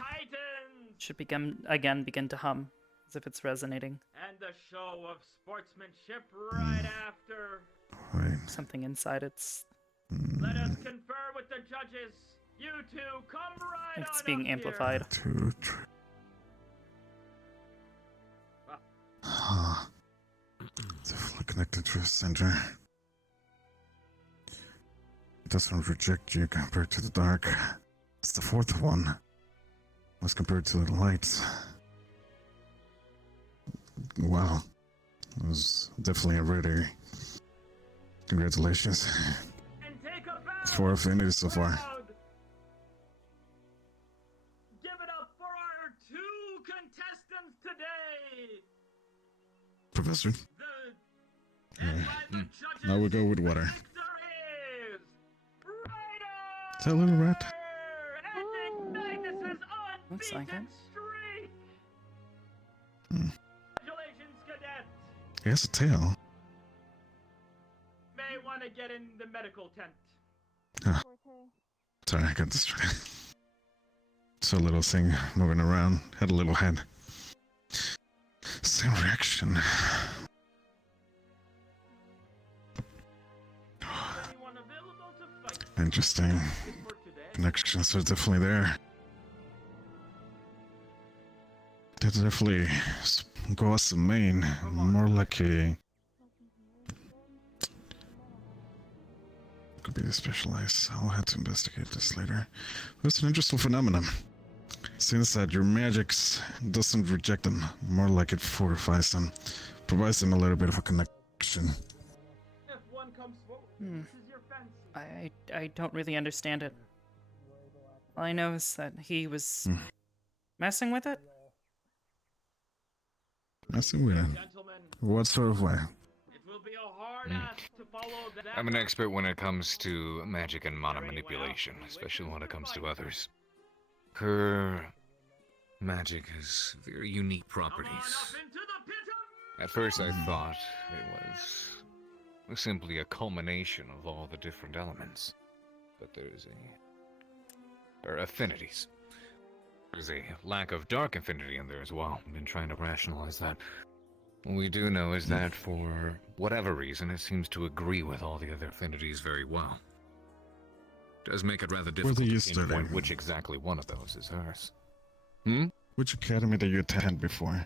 Should begin to hum, as if it's resonating. And the show of sportsmanship right after. Something inside it's. Let us confer with the judges. You two come right It's on being up amplified. 2, 3. Huh. Definitely connected to a center. It doesn't reject you compared to the dark. It's the 4th one. As compared to the lights. Wow. It was definitely a reader. Congratulations. It's 4 affinities so far. Give it up for our 2 contestants today. Professor. Now we go with water. Is that a little rat? Looks like it. Congratulations, cadet. He has a tail. May want to get in the medical tent. Sorry, I got distracted. Saw a little thing moving around. Had a little head. Same reaction. Interesting. Connections are definitely there. They definitely go as the main, more like a. Could be the specialized. I'll have to investigate this later. It's an interesting phenomenon. Since that your magics doesn't reject them, more like it fortifies them, provides them a little bit of a connection. If one comes forward, this is your fancy. I don't really understand it. All I know is that he was messing with it. Messing with it? What sort of way? I'm an expert when it comes to magic and mana manipulation, especially when it comes to others. Her magic has very unique properties. At first I thought it was simply a culmination of all the different elements. But there's her affinities. There's a lack of dark affinity in there as well. I've been trying to rationalize that. What we do know is that for whatever reason, it seems to agree with all the other affinities very well. Does make it rather difficult to pinpoint which exactly one of those is hers. Which academy did you attend before?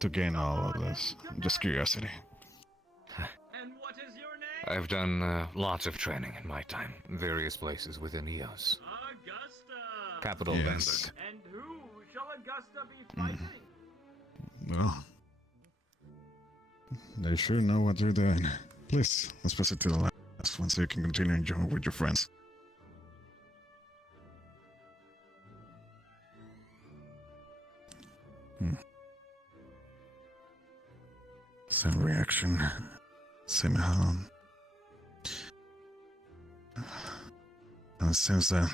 To gain all of this? Just curiosity. I've done lots of training in my time, in various places within EOS. Capital Lambert. And who shall Augusta be fighting? Well, they sure know what they're doing. Please, let's pass it to the last one so you can continue enjoying with your friends. Same reaction. Same harm. And it seems that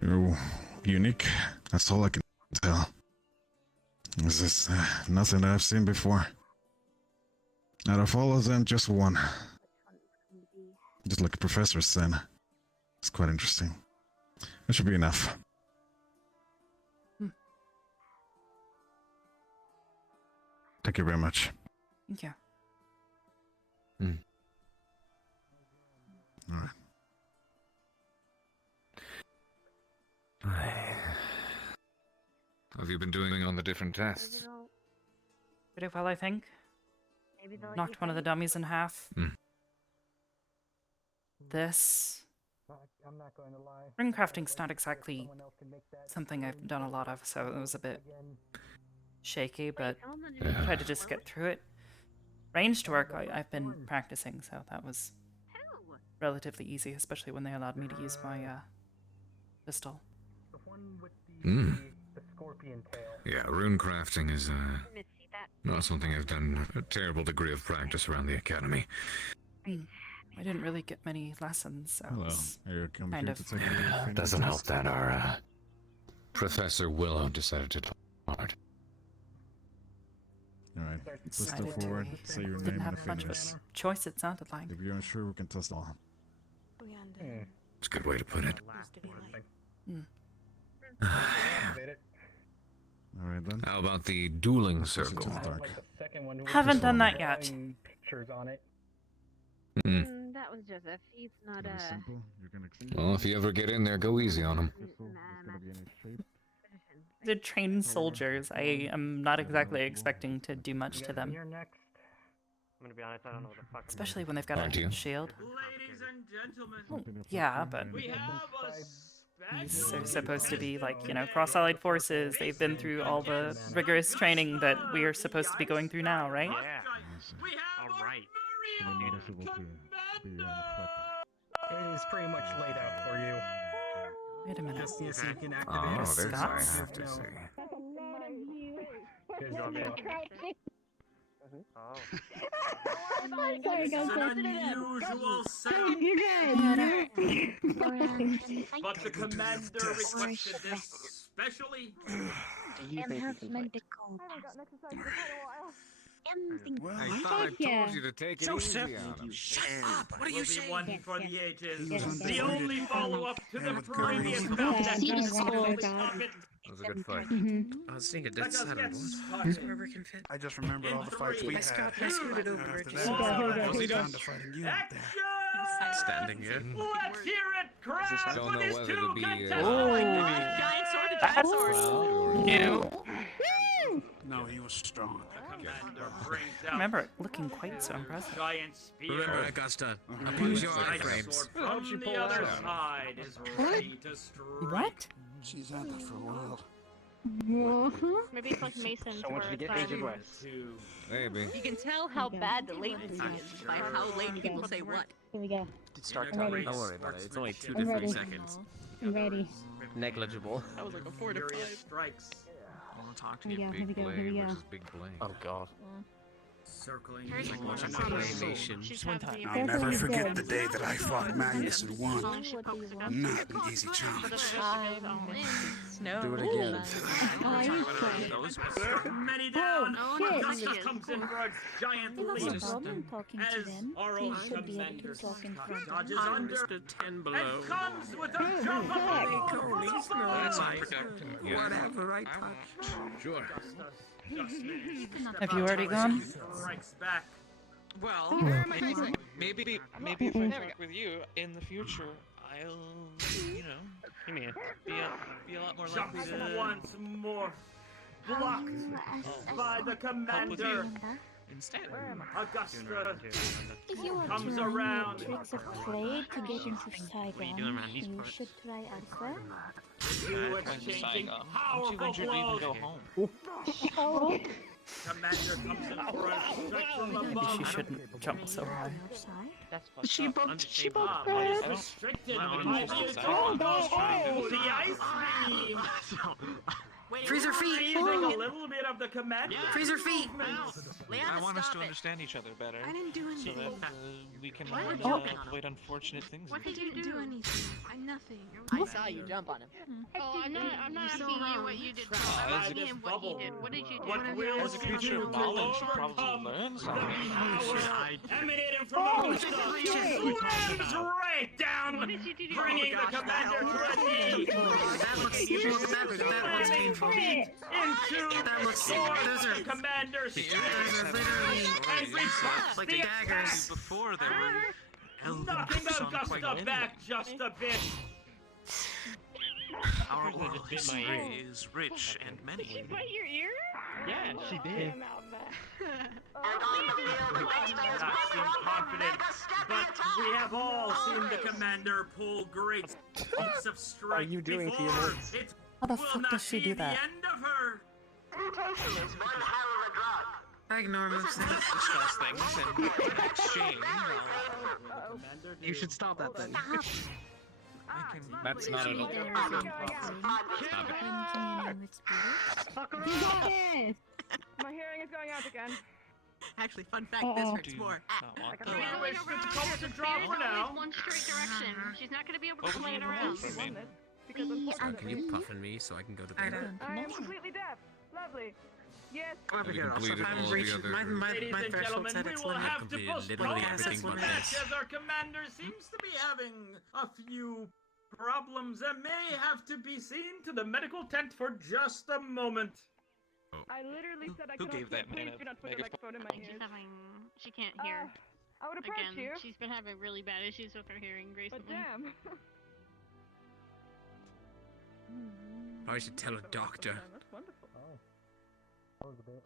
you're unique. That's all I can tell. This is nothing that I've seen before. Out of all of them, just one. Just like Professor said. It's quite interesting. That should be enough. Thank you very much. Thank you. Alright. How have you been doing on the different tests? Pretty well, I think. Knocked one of the dummies in half. This... I'm not going to lie. Ring crafting's not exactly something I've done a lot of, so it was a bit shaky, but tried to just get through it. Ranged work, I've been practicing, so that was relatively easy, especially when they allowed me to use my pistol. Yeah, rune crafting is not something I've done a terrible degree of practice around the academy. I didn't really get many lessons, so Hello. it's Are you coming kind here of... to take the Doesn't help that our Professor Willow decided to talk hard. Alright, let's step Decided to. forward, say your Didn't name and have much of fingers. a choice, it sounded like. If you're unsure, we can test all. It's a good way to put it. Alright then. How about the dueling circle? Haven't done that yet. Pictures on it. That was just a feat, not a... Simple. You're gonna Well, if you ever get in there, go easy on them. They're trained soldiers. I am not exactly expecting to do much to them. I'm gonna be honest, I don't know what the fuck. Especially when they've got Aren't a you? shield. Ladies and gentlemen, Well, yeah, but we have a these are supposed to be like, you know, cross-allied forces. They've been through all the rigorous training that we are supposed to be going through now, right? Yeah. Alright. It is pretty much laid out for you. Wait a minute. Just need to see if you can Oh, activate it. there's I Scots? have to say. Oh. Sorry, guys. an unusual setup, You guys. but the commander requested this specially. Enhancement code. Well, I thought I told you to take it easy on him. Shut up! What are you saying? One for the ages. Yes. The only follow-up to the Yes. previous Yes. bout Yes. that Yes. completely Yes. target. That was a good fight. I was thinking Let dead us side get of started. whoever can fit. I just remembered all the fights we had. I scooted over. After Just that, Hold it was on. down to fighting you up there. standing here. Let's hear it, crowd, Don't for know these whether two to be, contestants. Giant sword to giant sword. New. No, he was strong. Commander brings out Remember it looking quite so impressive. giant spear. Remember, I got done. Abuse your Giant iframes. sword from the other side is ready to strike. What? She's had that for a while. Maybe it's like Mason. So once you get Agent West. Maybe. You can tell how bad the latency is by how late people say what. Here we go. Start I'm ready. Don't worry about it. It's only 2 I'm to 3 ready. seconds. I'm ready. Negligible. That was like a 4 to 5. Strikes. I want to talk to Here we you. go. Here we go. Here we go. Big blade. Oh god. Circling. Here's Like one watching from a the claymation. She's one time. I'll never forget the day that I fought Magnus and won. Not an easy challenge. No. Do it again. Many down. Oh, Augustus shit. comes in for a giant You have leap. no problem talking to As them. our You own should be able commander to talk in front of dodges them. under Mr. 10 below. and comes with a jump up That's unproductive. Whatever I touch. Sure. Have you already gone? Strikes back. Well, maybe if I work with you in the future, I'll, you know, be a lot more likely Jumps to once more. Blocked by the help with commander. you. instead. Augusta If you want comes to learn around. the tricks of trade to get into Saigon, you should try Alpha. You exchanging powerful Once you leave and go blows. home. Commander comes in for a strike from above. Maybe she shouldn't jump so high. She bumped What is restricted by the the ice beam. Freeze her feet! Freezing a little bit of the commander. Freeze her feet! I want us to understand each other better. I didn't do So anything. that we can What? avoid unfortunate things. What did you do? Anything? I'm nothing. I saw you jump on him. Oh, I'm not asking you what you did. Oh, I'm as asking a- him what he did. What did you do? What will As a creature of knowledge, you probably learn something. emanating from Augusta slams right down, bringing the commander to a knee. That looks painful. Those are commander literally like daggers. Before there were knocking Augusta back just a bit. Our world is rich and many. Did you bite your ear? Yeah, she did. Not seem confident, but we have all seen the commander pull great feats of strike. Are you doing to your before. notes? It How the will fuck not does she be do the that? end of her. I ignore moves. Discuss things and exchange. You should stop that then. That's not at all. Yes! My hearing is going out again. Actually, fun fact, this hurts more. Wish to call to draw for now. One straight direction. She's not going to be able to Over play it the around. Can you puffin me so I can go to bed? I am completely deaf. Lovely. Yes. Have you completed all I'm the reaching other- my Ladies and threshold's gentlemen, at we its will limit. have to Completed postpone literally this everything match but as our commander seems to be having a few problems and may have to be seen to the medical tent for just a moment. I literally said I Who could gave that man please a do not put the megaphone? microphone in my She's ears. having. She can't hear. I would approach Again, you. she's been having really bad issues with her hearing recently. But damn. I should tell a doctor. That's wonderful.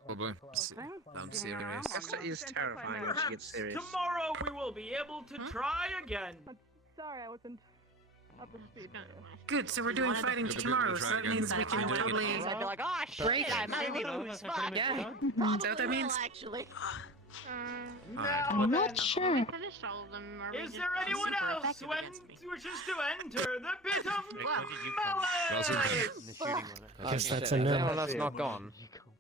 Probably. I'm serious. Augusta is terrifying when she gets serious. Tomorrow we will be able to try again. Sorry, I wasn't up to speed. Good, so we're doing fighting You'll be tomorrow, able to so try that again. means we can You'll do it totally again. I'd be like, oh break. shit, I might lose. Yeah. Probably Is that what that means? will, actually. I'm not sure. We finished all of them. Or we Is just there anyone super else effective who against me? wishes to enter the pit of Also, melee? Guess that's a no. Everyone else not gone.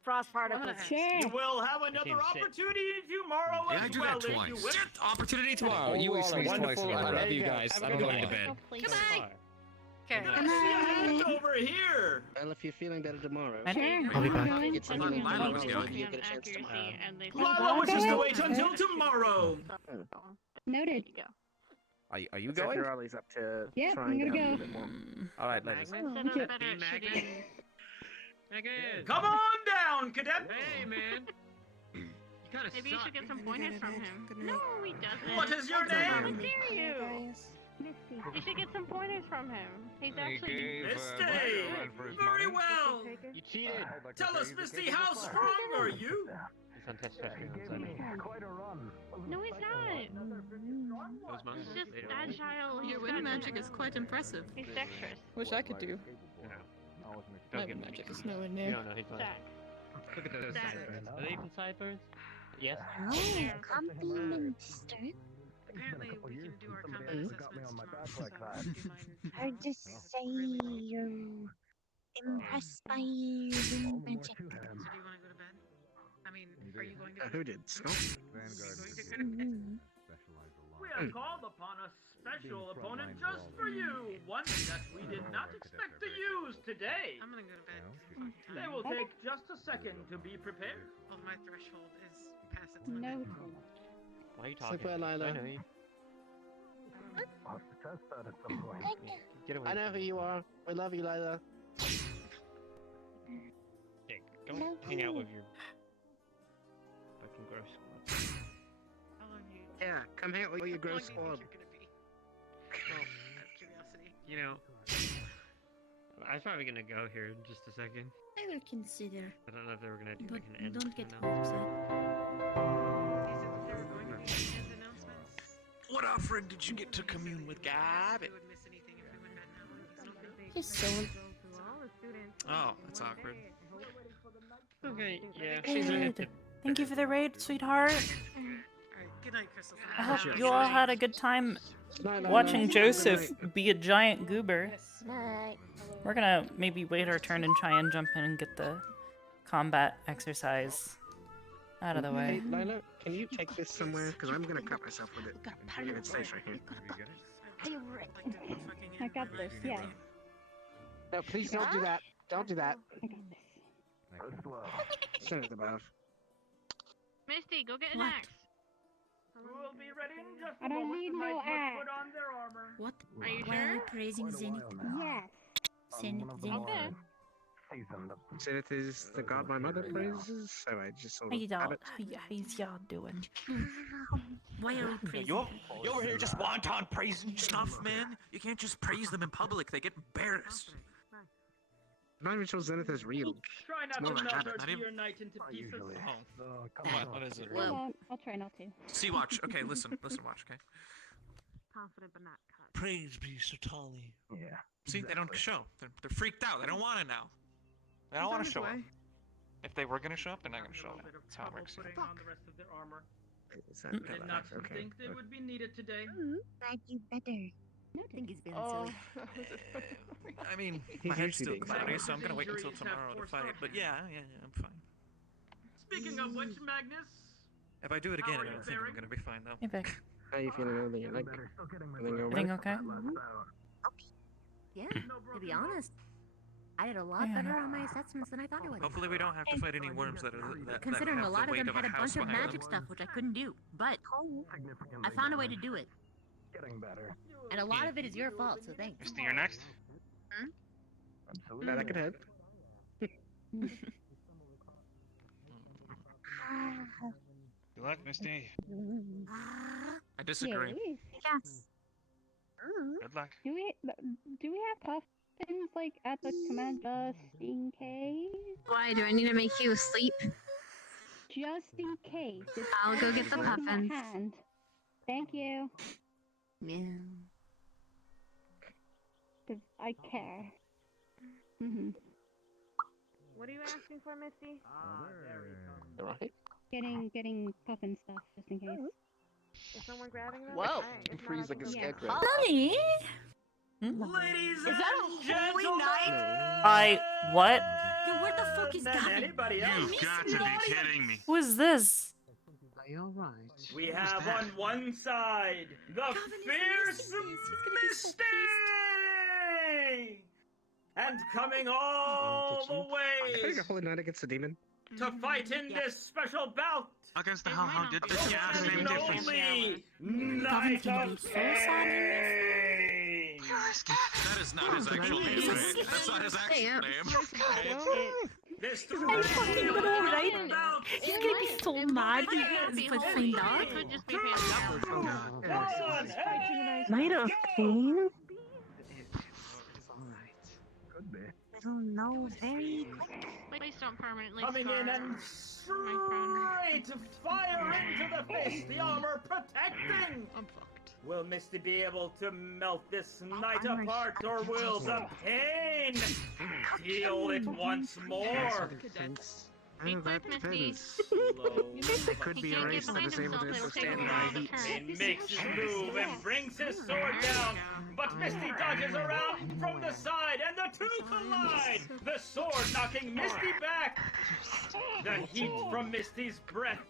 Frost particles. You will have another opportunity tomorrow Yeah, I as do well that if twice. you wish. Opportunity Tomorrow, you all are wonderful. I love you guys. I'm going to bed. Goodbye. Okay. It's over here. Well, if you're feeling better tomorrow. Sure. I'll be back. Going. It's Lila was you going. get a chance to. Lila wishes to wait until tomorrow. Noted. Are you It's like going? you're always up to Yep, trying I'm to gonna help go. you a bit more. All right, ladies. Set up better at shooting. Come on down, cadet. Hey, man. You kinda Maybe you should get some pointers from him. No, he doesn't. What is your How name? dare you? You should get some pointers from him. He's actually. Misty. Very well. You cheated. Tell us, Misty, how strong are you? He's on testosterone. Quite a run. No, he's not. He's just agile. Your wind magic is quite impressive. He's dexterous. Wish I could do. Don't My get wind magic. magic is nowhere near. No, he's not. Zach. Look at those Zach. ciphers. Are they even ciphers? Yes. Compliment. Apparently, we can do our combat assessments tomorrow. Hard to say you're impressed by wind magic. So do you want to go to bed? I mean, are you going to bed? Who did? Scott? We have called upon a special opponent just for you. One that we did not expect to use today. I'm gonna go to bed. 'cause it's fucking They time. will take just a second to be prepared. Well, my threshold is past its No. limit. Why are you Sleep talking? well, Lila. I know you. I'll have to test that at some point. Get away. I know who you are. We love you, Lila. Hey, go hang out with your fucking gross squad. How long you? Yeah, come hang out with your How long gross do you squad. think you're gonna be? Well, out of curiosity. You know, I was probably gonna go here in just a second. I will consider, I don't know if they were gonna do but like an end. don't get you know? upset. frig did you get to commune with God? His soul. Oh, that's awkward. Okay, yeah. Good. Thank you for the raid, sweetheart. Good night, Crystal. I hope you all had a good time watching Joseph be a giant goober. Night. We're gonna maybe wait our turn and try and jump in and get the combat exercise out of the way. Hey, Lila, can you take this somewhere? Because I'm gonna cut myself with it. And it stays right here. I got this, yeah. No, please don't do that. Don't do that. I got this. Send it above. Misty, go get an axe. We'll be ready in just I don't need no axe. put on their armor. What? Are you Why are sure? you praising Zenith? Yes. Zenith. Okay. Zenith is the god my mother praises, so I just sort How of y'all, have it. how's y'all doing? Why are we praising? You over here just wanton praising stuff, man. You can't just praise them in public. They get embarrassed. I'm not even sure Zenith is real. Try not It's more to of a melt habit. our Not even- dear knight into pieces. Oh, what is it? Well, I'll try not to. See, watch. Okay, listen, watch. Okay. Confident but not cut. Praise be Sotali. Yeah. See, they don't show. They're freaked out. They don't want it now. They don't want to show up. If they were gonna show up, they're not gonna show up. That's how it works. Putting on the rest of their armor. Is that Did not okay. think they would be needed today. Glad you better. No, I think he's been Oh. silly. I mean, He's my head's usually still being cloudy, silent. so I'm gonna wait until Injuries have tomorrow to forced fight. our But yeah, I'm fine. Speaking of which, Magnus, If I do it again, How I are you don't think I'm faring? gonna be fine though. Hey, Vic. How you feeling other than your leg? Everything Everything okay? Yeah, to be honest, I did a lot Yeah. better on my assessments than I thought I would. Hopefully, we don't have to fight any worms that Considering have a lot the of weight them had a house bunch of behind magic them. stuff, which I couldn't do. But I found a way to do it. Getting better. And a lot of it is your fault, so thanks. Misty, you're next. That could help. Good luck, Misty. I disagree. Yes. Good luck. Do we have puffins like at the command just in case? Why do I need to make you asleep? Just in case. It's I'll go get the in my puffins. hand. Thank you. Yeah. Cause I care. Mhm. What are you asking for, Misty? Right? Getting puffin stuff just in case. Is someone grabbing them? Whoa! Hey, it's Freeze not like a up to me. scarecrow. Honey! ladies Is that a and holy gentlemen, I what? Yo, where the fuck is than Gavin? anybody else. You've got to be kidding me. Who is this? Are you alright? We have on one side the fierce Misty, and coming all the I way think a holy knight against a demon. to fight in this special bout. Against the how did The the gas one name and difference? only Knight of Pain. That is not his actual name, right? That's not his actual name. This I'm fucking good, alright? He's gonna be so mad. He's gonna find out. It could just be fancy. Knight of Pain? I don't know. Very quick. Please don't permanently Coming scar in and my straight fire into the face, the armor protecting. I'm fucked. Will Misty be able to melt this knight apart, or will the pain heal it once more? Be That quick, Misty. depends. It could He be a can't race get that is behind able to himself, it'll take withstand him my a while to heat. turn. He makes his move and brings his sword down, but Misty dodges around from the side, and the two collide. The sword knocking Misty back. The heat from Misty's breath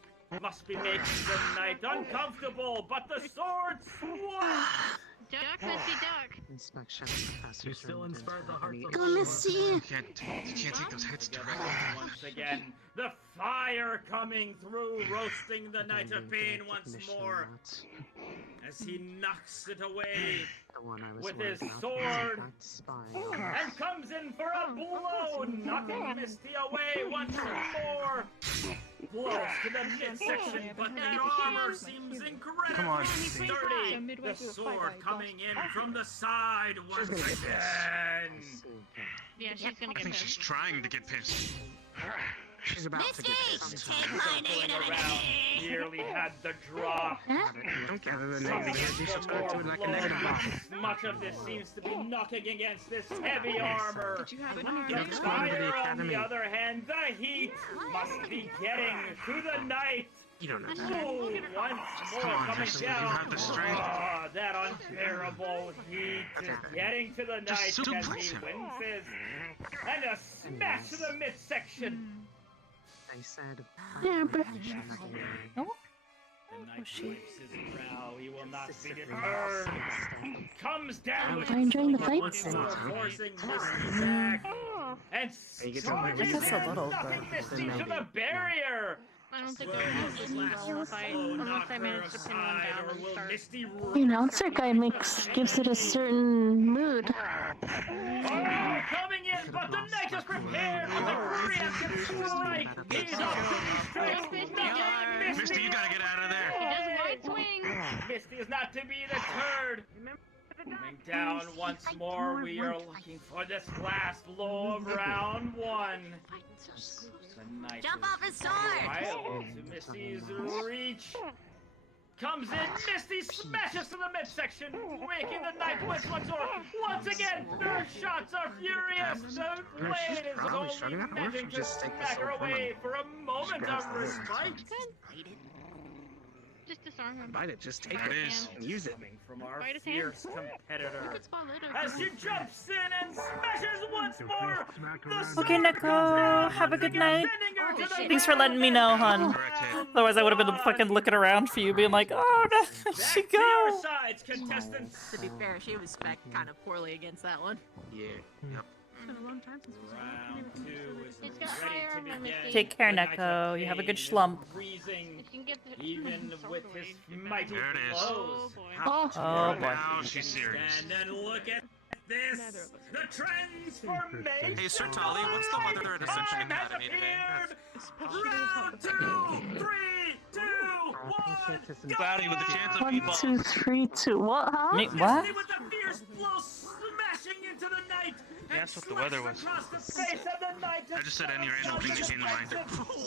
must be making the knight uncomfortable, but the sword swats. Duck, Misty, duck. Inspection. You still inspired the hearts of Go, Misty. You can't take those hits directly. Once again, the fire coming through, roasting the Knight of Pain once more, as he knocks it away with his sword, and comes in for a blow, knocking Misty away once more. Blows to the midsection, but their armor seems incredibly sturdy. The sword coming in from the side once again. Yeah, she's gonna I get think she's pissed. trying to get pissed. She's about to get this. Nearly had the draw. Don't gather the negative. You subscribe to it like a negative box. Much of this seems to be knocking against this heavy armor. The to fire, the on academy. the other hand, the heat must be getting to the knight. You don't know Ooh, once more coming down. Oh, that unbearable heat is getting to the knight as he winces. And a smash to the midsection. They said. Yeah, but. The knight wipes his brow. He will not be deterred. Comes down with Are you enjoying the forcing fight? Misty back. And Just a little, nothing but Misty to the barrier. I don't think I will this well if unless I manage to pin one down and start. The announcer guy gives it a certain mood. Oh, coming in, but the knight is prepared with a preemptive strike. He's up to the strike. Misty, you gotta get out of there. He does wide swing. Misty is not to be deterred. Coming down once more, we are looking for this last blow of round one. The knight Jump off his sword! wild to Misty's reach. Comes in, Misty smashes to the midsection, making the knight wince once more. Once again, their shots are furious. The blade is only managing to smack her away for a moment of respite. Just disarm him. Bite it, just take There it it is. and use it. From our Bite his hand. fierce competitor. You could spotlight her. As she jumps in and smashes once more. Okay, Neko, have a good night. Thanks for letting me know, hon. Otherwise, I would have been fucking looking around for you, being like, oh, no, she To your go. sides, contestants. To be fair, she was spec kind of poorly against that one. Yeah. Yep. It's been a long time since we Round two is It's got ready fire to on my begin. Misty. Take care, The knight Neko. of You have a good pain is schlump. Freezing, You can get the even sword with away. his mighty There it is. blows. Oh, Oh, boy. Now she's serious. And then look at this. The transformation. Hey, Sir Tali, what's the weather at Ascension Time has Academy today? appeared. Round 2, 3, 2, 1. Cloudy with a chance of 1, meatballs. 2, 3, 2. What? Huh? Me, what? Misty with a fierce blow smashing into the knight. That's what the weather was. Across the face of the knight. I just said any random thing that came to mind.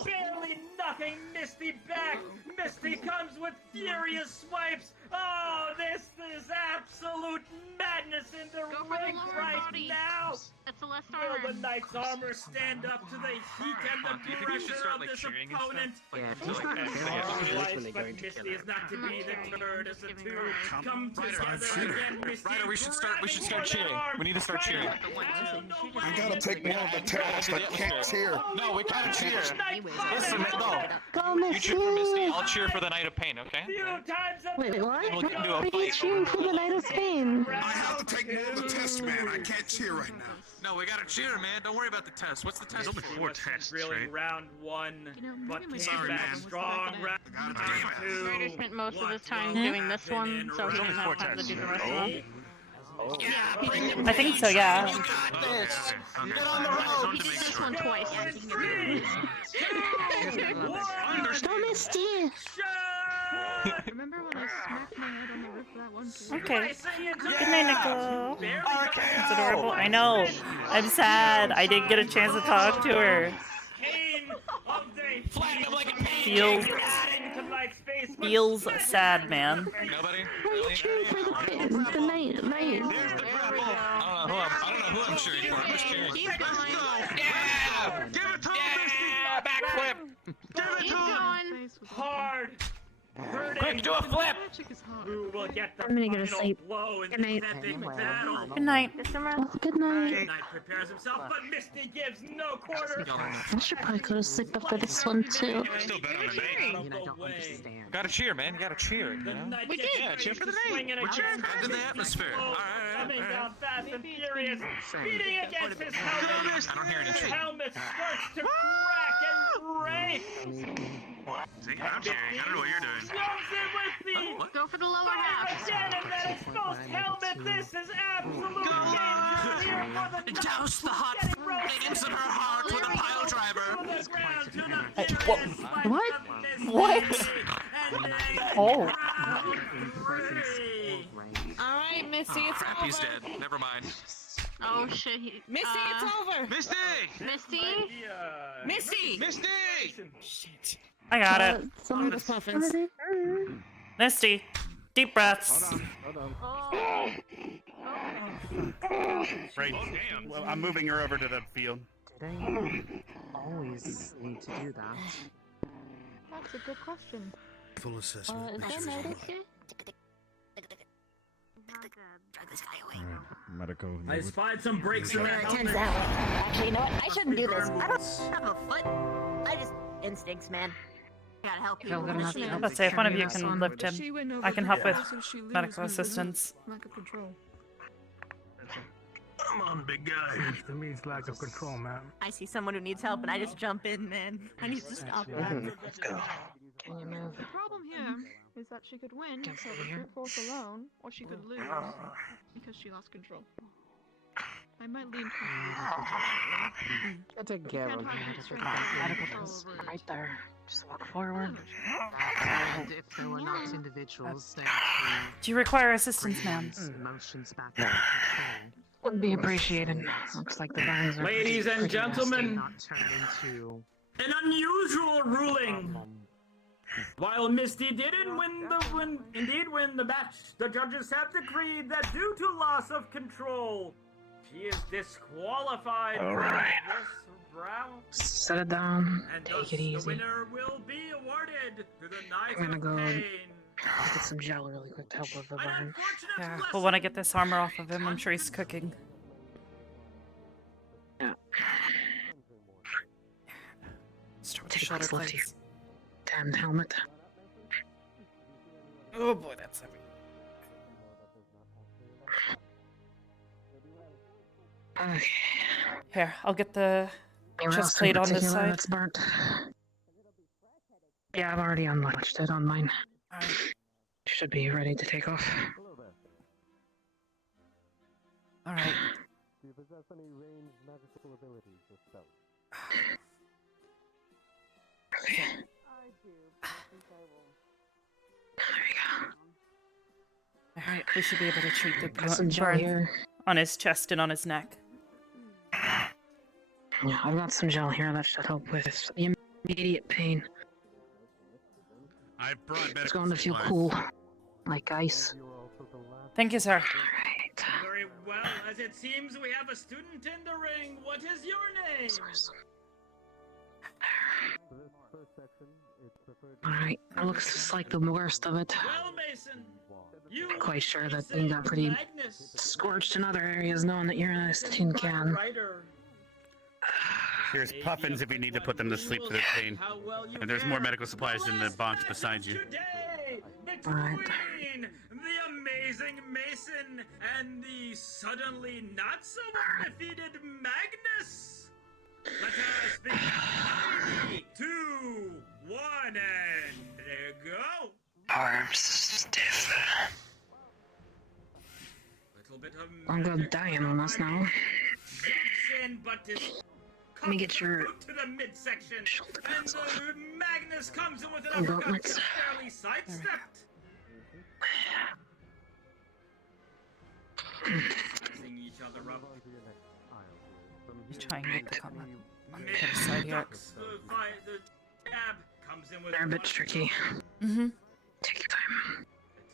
Barely knocking Misty back. Misty comes with furious swipes. Oh, this is absolute madness in the Go for the ring lower right body. now. That's the last Will the arm. knight's armor stand up to the heat and the Do you think we should pressure start, of like, this cheering and opponent? stuff? Yeah, if he's not And killing her, he's Twice, literally but going to Misty kill is her. not to be deterred as the two come together again. Misty Ryder, we should start grabbing cheering. for the arm, We need to start trying cheering. You gotta take more of the test. I can't cheer. No, we gotta cheer. Listen, no. Go, You cheer for Misty, Misty! I'll cheer for the Knight of Pain, okay? Wait, what? We'll get into a Why are you fight. cheering for the Knight of Pain? I have to take more of the test, man. I can't cheer right now. No, we gotta cheer, man. Don't worry about the test. What's the test? There's only 4 tests, really right? round one, but came Sorry, back man. strong round two. Ryder spent most of his time doing this one, so he didn't have time to do the rest of them. I think so, yeah. You got this. Get on the road. Oh, he did this one twice. Go, Misty! Remember when I smacked my head on the roof of that one too? Okay. Good night, Neko. That's adorable. I know. I'm sad. I didn't get a chance to talk to her. Feels sad, man. Nobody? Why are you cheering for the pin? The Knight. I don't know who I'm cheering for. I'm just cheering. Keep going. Yeah! Give it to him, Misty! Backflip! Keep going. Hard. Quick, do a flip! Who will get the I'm gonna go to final sleep. blow in Good night. this epic battle? Good night. Oh, good night. Knight prepares himself, but Misty gives no quarter. I should probably go to sleep after this one, too. Still bet on the night. Gotta cheer, man. You gotta cheer, you know? We did. Yeah, cheer for the Swinging night. again. Into the atmosphere. All right. Coming down fast and furious, beating against his helmet. I don't hear any His cheering. helmet starts to crack and break. See, I'm cheering. I don't know what you're doing. Jumps in with the Go for the lower fire half. again and that exposed helmet. This is absolute danger here for the Douse the hot flame into her heart with a pile driver. What? Oh. Alright, Missy, it's Crap, he's over. dead. Never mind. Oh shit, Misty, it's over! Misty! Misty? Misty! Misty! Shit. I got it. Some of the muffins. Misty, deep breaths. Hold on. Oh. Right. Well, I'm moving her over to the field. Did I always need to do that? That's a good question. Full assessment. Is there notice yet? Medical. I spied some breaks in that Turns helmet. out, actually, you know what? I shouldn't do this. I don't have a foot. I just instincts, man. Gotta help people. Let's say if one of you can lift him, I can help with medical assistance. Lack of control. Come on, big guy. To me, it's lack of control, man. I see someone who needs help and I just jump in, man. I need to stop that. Let's go. Can you move? The problem here is that she could win Get so over with here. brute force alone, or she could lose because she lost control. I might lean Get together. Right there. Just look forward. And if there were not individuals there Do you require assistance, ma'am? to motions back into control, Would be appreciated. Looks like the burns are Ladies and pretty nasty. gentlemen, not turned into an unusual ruling. While Misty didn't win the match, the judges have decreed that due to loss of control, she is disqualified All from right. this round. Set it down. And Take thus, it easy. the winner will be awarded to the Knight I'm gonna of go Pain. get some gel really quick to help with the burn. Yeah, well, when I get this armor off of him, I'm sure he's cooking. Yeah. Start with the Take shoulder what's left of your blades. damned helmet. Oh boy, that's heavy. Okay. Here, I'll get the Anywhere chest else in plate on this particular side. that's burnt? Yeah, I've already unlatched it on mine. Should be ready to take off. Alright. Do you possess any ranged magical abilities or spells? Okay. Alright, we should be able to treat the Got some gel burn here. on his chest and on his neck. Yeah, I've got some gel here that should help with the immediate pain. I brought medical It's going to feel supplies. cool. Like ice. Thank you, sir. Alright. Very well, as it seems we have a student in the ring. What is your name? Alright, it looks just like the worst of it. Well, Mason, you Quite sure that you got pretty scorched in other areas knowing that you're a tin can. writer. Here's puffins if you need to put them to sleep for their pain. And there's more medical supplies in the box beside you. Today, Alright. between the amazing Mason and the suddenly not so defeated Magnus. Let us begin. 3, 2, 1, and there go. Arms stiff. Little bit of I'm gonna die on us now. jumps in, but is Let me get your to the midsection, and the Magnus comes in with an Oh, uppercut, gauntlets. barely sidestepped. Sizing each other up. Let's try and get the combat on the other side here. The jab comes in with They're a bit tricky. Mm-hmm. Take your time.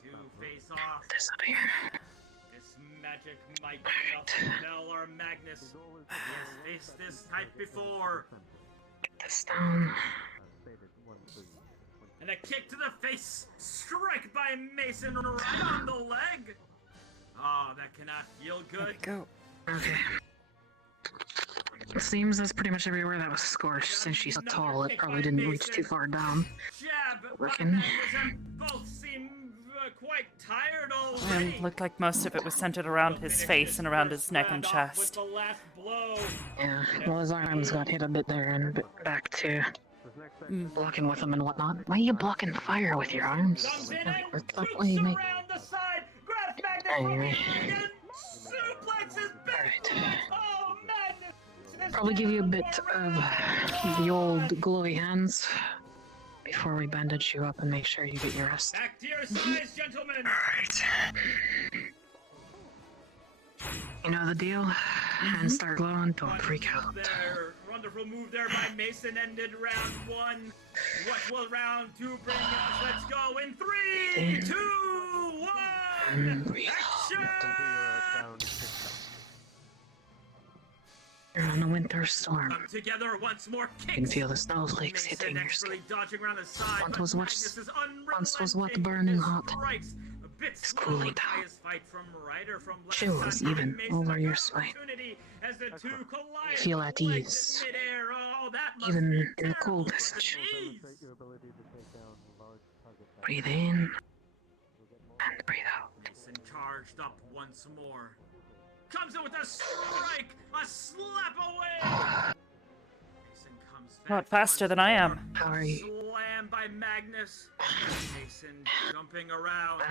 the two face off. This up here. This magic might be enough to fell our Magnus. He has faced this type before. Get this down. And a kick to the face, strike by Mason right on the leg. Ah, that cannot feel good. Go. Okay. It seems that's pretty much everywhere that was scorched. Since she's so tall, it probably didn't reach too far down. Jab, Working. and both seem quite tired already. And looked like most of it was centered around his face and around his neck and With chest. the last blow. Yeah, well, his arms got hit a bit there and a bit back too. Blocking with them and whatnot. Why are you blocking fire with your arms? Comes in Like, and what the shoots way you make? around the side, grabs Magnus Anyway. and suplexes back. Oh, Magnus! Probably give you a bit of the old glowy hands before we bandage you up and make sure you get your rest. Back to your size, gentlemen. Alright. You know the deal? Hands start glowing, don't freak out. There, wonderful move there by Mason ended round 1. What will round 2 bring us? Let's go in 3, 2, 1. Action! You're on a winter storm. Come together once more. You can feel the snowflakes hitting your skin. Dodging around the side, Once was what burning hot. It's cooling down. Chills even over your spine. You feel at ease, even in the cold passage. Breathe in and breathe out. Mason charged up once more. Comes in with a strike, a slap away. Mason comes back. Not faster than I am. How are you? Slam by Magnus. Mason jumping around.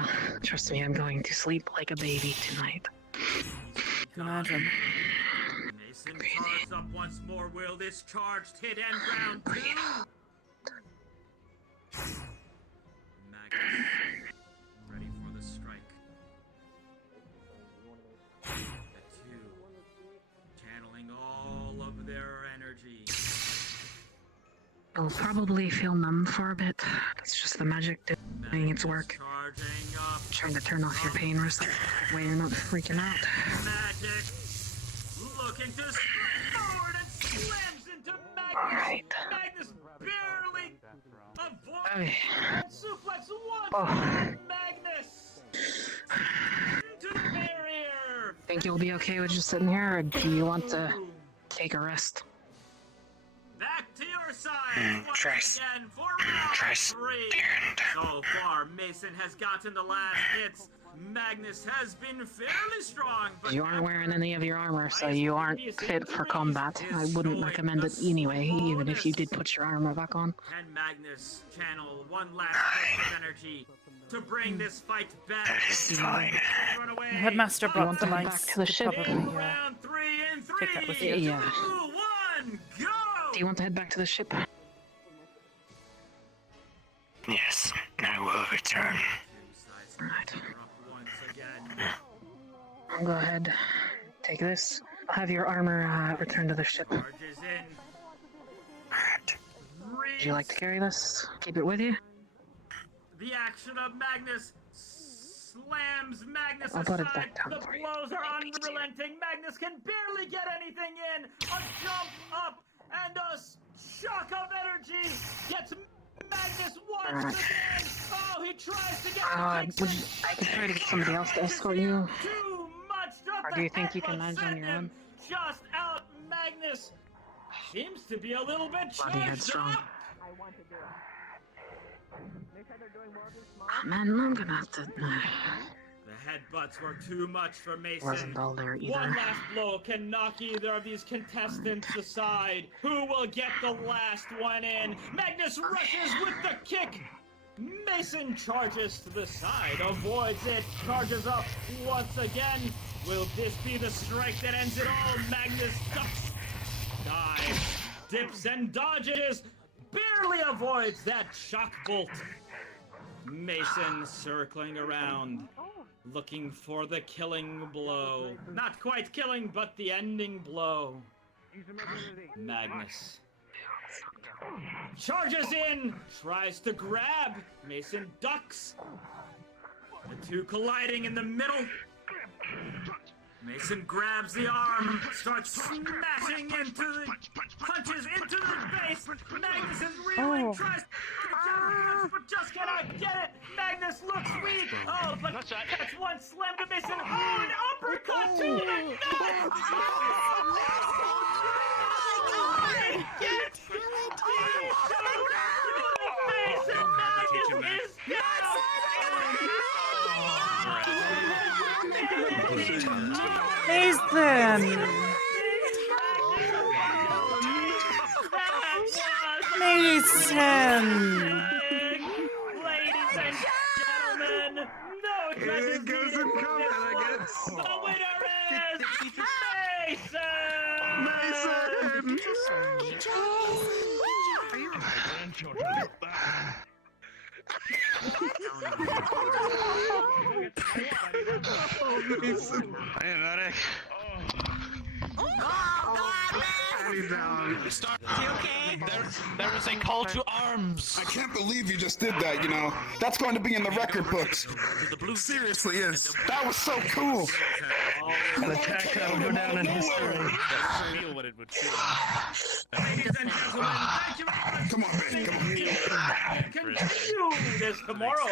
Trust me, I'm going to sleep like a baby tonight. Imagine. Mason charged up once more. Will this charged hit end round 2? Magnus ready for the strike. The two channeling all of their energy. You'll probably feel numb for a bit. That's just the magic doing its work. Trying to turn off your pain receptor way you're not freaking out. Magic looking to strike forward and slams into Magnus. Alright. Magnus barely avoids Okay. and suplex one. Magnus into the barrier. Think you'll be okay with just sitting here, or do you want to take a rest? Back to your side. Once Trace. again for round Trace. 3. So far, Mason has gotten the last hits. Magnus has been fairly strong, but You aren't wearing any of your armor, so you aren't fit for combat. I wouldn't recommend it anyway, even if you did put your armor back on. can Magnus channel one last burst of energy to bring this fight back? That is fine. The headmaster brought the lights. back to the ship? Probably, Round 3 in 3. take that with you. Yeah. 2, 1, go! Do you want to head back to the ship? Yes, I will return. Alright. I'll go ahead. Take this. I'll have your armor returned to the ship. Charges in. Would you like to carry this? Keep it with you? The action of Magnus slams Magnus I'll aside. put it back down The for you. blows are unrelenting. Magnus can barely get anything in. A jump up and a shock of energy gets Magnus once Alright. again. Oh, he tries to get I can try to get somebody else to escort you. too much. Or do you think you can manage on your own? Just out Magnus. Seems to be a little bit Bloody charged headstrong. up. Man, I'm gonna have to. The headbutts were too much for Mason. Wasn't all there either. One last blow can knock either of these contestants aside. Who will get the last one in? Magnus rushes with the kick. Mason charges to the side, avoids it, charges up once again. Will this be the strike that ends it all? Magnus ducks, dives, dips and dodges, barely avoids that shock bolt. Mason circling around, looking for the killing blow. Not quite killing, but the ending blow. Magnus charges in, tries to grab. Mason ducks. The two colliding in the middle. Mason grabs the arm, starts smashing into the punches into the face. Magnus is reeling, tries to punch, but just cannot get it. Magnus looks weak. Oh, but that's one slam to Mason. Oh, an uppercut to the nuts. Nathan! Mason! Ladies and gentlemen, no judges needed for this one. The winner is Mason! Hey, medic. There is a call to arms. I can't believe you just did that, you know. That's going to be in the record books. Seriously is. That was so cool. An attack that will go down in history. Feel what it would feel. Ladies and gentlemen, thank you very much. Come on, man. Come on. Continue this tomorrow.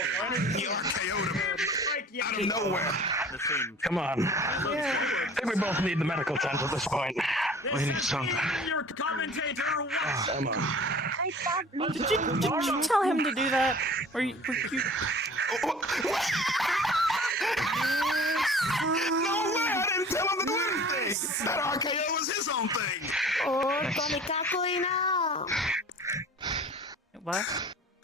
He RKO'd him out of nowhere. Come on. I think we both need the medical tent at this point. We need something. Your commentator Come on. Did you tell him to do that? Were you... No way! I didn't tell him to do anything! That RKO was his own thing! What?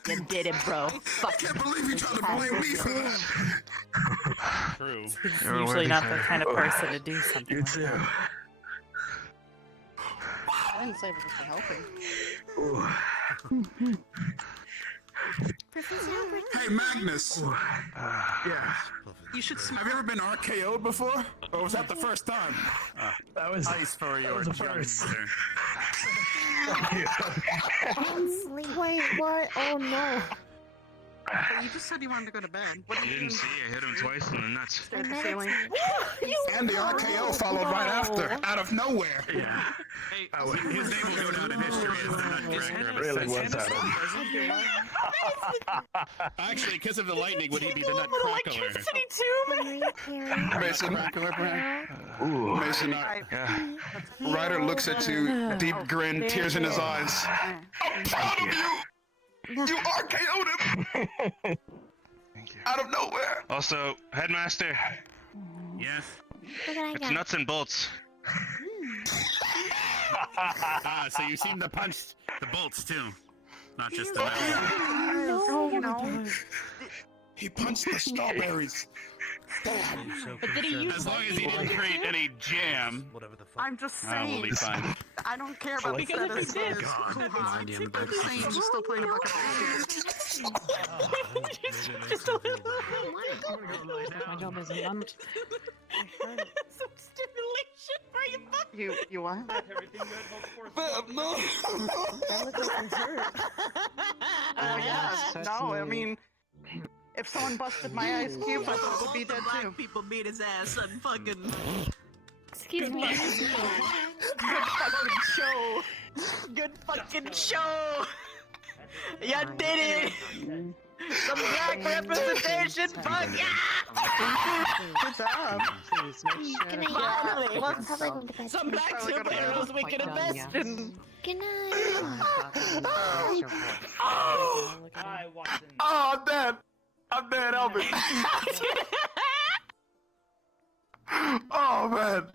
You did it, bro. I can't believe you tried to blame me for that! True. He's usually not the kind of person to do something like that. I didn't say it was for helping. Hey, Magnus! Yeah. You should Have you ever been RKO'd before? Or was that the first time? That was ice for your first. Wait, what? Oh no. But you just said you wanted to go to bed. What You didn't see, I hit him twice in the nuts. Stare at the ceiling. And the RKO followed right after, out of nowhere. Yeah. Hey, his name will go down in history as the Nutcracker. Really was that. Actually, because of the lightning, would he be the Nutcracker? Mason. Mason, Ryder looks at you, deep grin, tears in his eyes. I'm proud of you! You RKO'd him! Thank you. Out of nowhere! Also, Headmaster, Yes. it's nuts and bolts. So you seem to punch the bolts too, not just the metal. He punched the strawberries. Damn. But did he use As long as he didn't create any jam, I'm just we'll saying. be fine. I don't care about the Because if status he did, I'm just saying, you're still playing a bucket of just a little. My job is done. Some stimulation for your butt. You what? No. That looks like he's hurt. Yeah. No, I mean, if someone busted my ice cube, I thought it would be dead too. People beat his ass and fucking. Excuse me. Good fucking show. Good fucking show. Ya did it. Some black representation. Fuck yeah. Good job. Good night. Finally. Some black superheroes we can invest in. Good night. Oh, I'm dead. I'm dead, help me. Oh, man.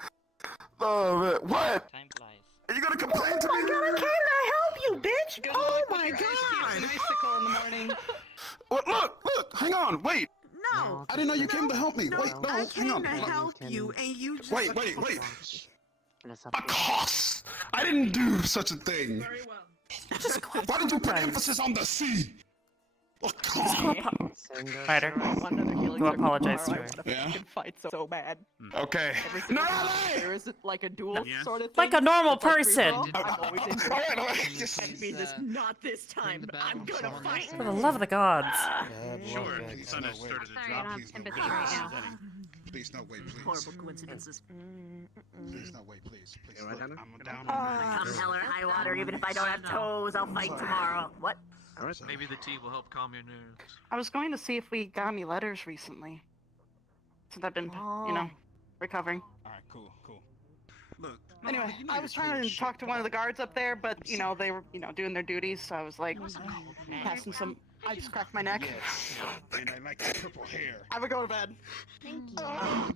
Oh, man. What? Are you gonna complain to me? Can I help you, bitch? Good Oh luck with my your ice cubes god. and icicle in the morning. What? Look, hang on, wait. No. I didn't know you came to help me. Wait, no, I hang came on. to help you, and you just. Wait. A cost. I didn't do such a thing. Very well. Why did you put emphasis on the C? A cost. Ryder, go apologize to her. Yeah? Fight so bad. Okay. No! There isn't like a duel sort of thing. Like a normal It's like person. I'm always in. All right. Just... Not this time. I'm gonna fight. For the love of the gods. Sure. Son has started a Sorry, I job. don't have sympathy right now. Please, no, wait, please. Horrible coincidences. Please, no, wait, please. Look, I'm down Come hell or high water, even if I don't have toes, I'll fight tomorrow. What? Maybe the tea will help calm your nerves. I was going to see if we got any letters recently. Since I've been, recovering. Alright, cool. Look. Anyway, I was trying to talk to one of the guards up there, but, they were, doing their duties, so I was like, passing some. I just cracked my neck. And I like the purple hair. I would go to bed. Thank you.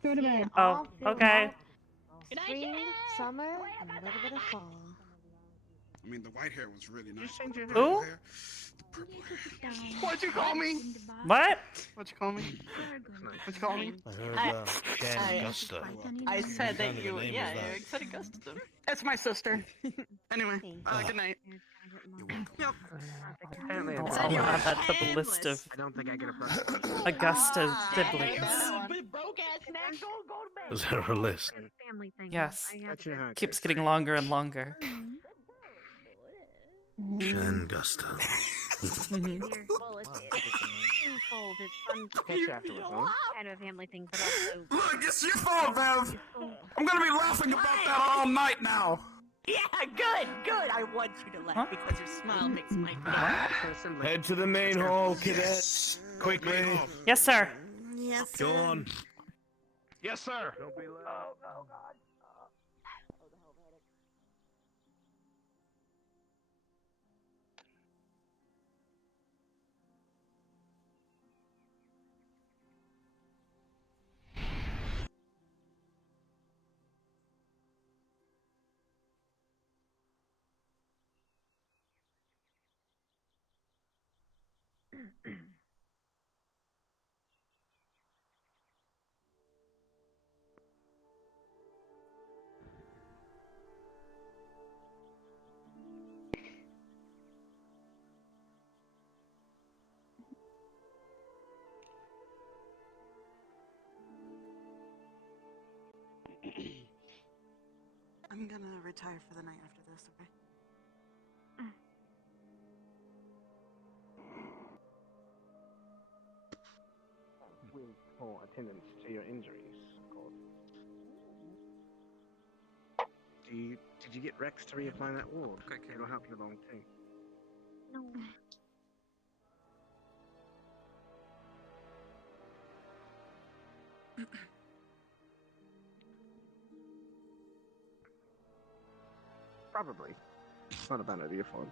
Go to bed. Oh, okay. Spring, summer, and a little bit of fall. I mean, the white hair was really nice. Who? The purple hair. What'd you call me? What? What'd you call me? What'd you call me? I heard Jan Augusta. I said that you. Yeah, you said Augusta. That's my sister. Anyway, good night. Yep. I'll add that to the list of I don't think I get a Augusta's siblings. Broke ass neck. Go to bed. Is there a list? family thing. Yes. I have Got your hair Keeps getting longer and longer. Shangusta. Well, it's twofold. It's fun. Catch you afterwards, huh? Kind of a family thing, but also. Look, it's your fault, Bev. I'm gonna be laughing about that all night now. Yeah, good. I want you to laugh because your smile makes my day. Head to the main hall, cadets. Quickly. Yes, sir. Yes, Go on. Yes, sir. Oh, God. I'm gonna retire for the night after this, okay? With poor attendance to your injuries, of course. Did you get Rex to reapply that ward? It'll help you along too. No. Probably. It's not a bad idea for him.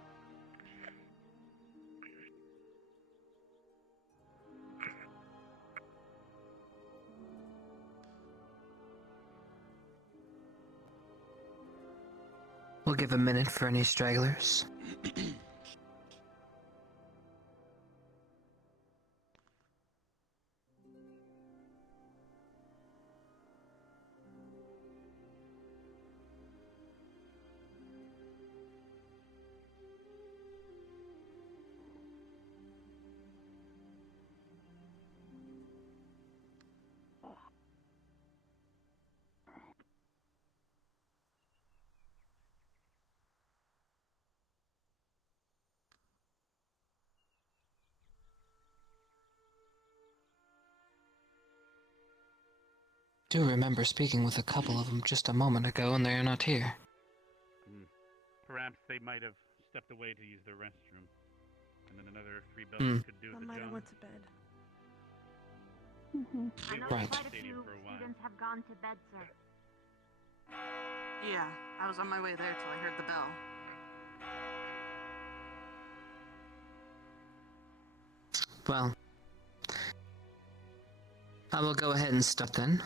We'll give a minute for any stragglers. Do remember speaking with a couple of them just a moment ago, and they are not here. Perhaps they might have stepped away to use the restroom, and then another 3 bells could do the Might have job. went to bed. I know Right. quite a few students have gone to bed, sir. Yeah, I was on my way there till I heard the bell. Well, I will go ahead and start then.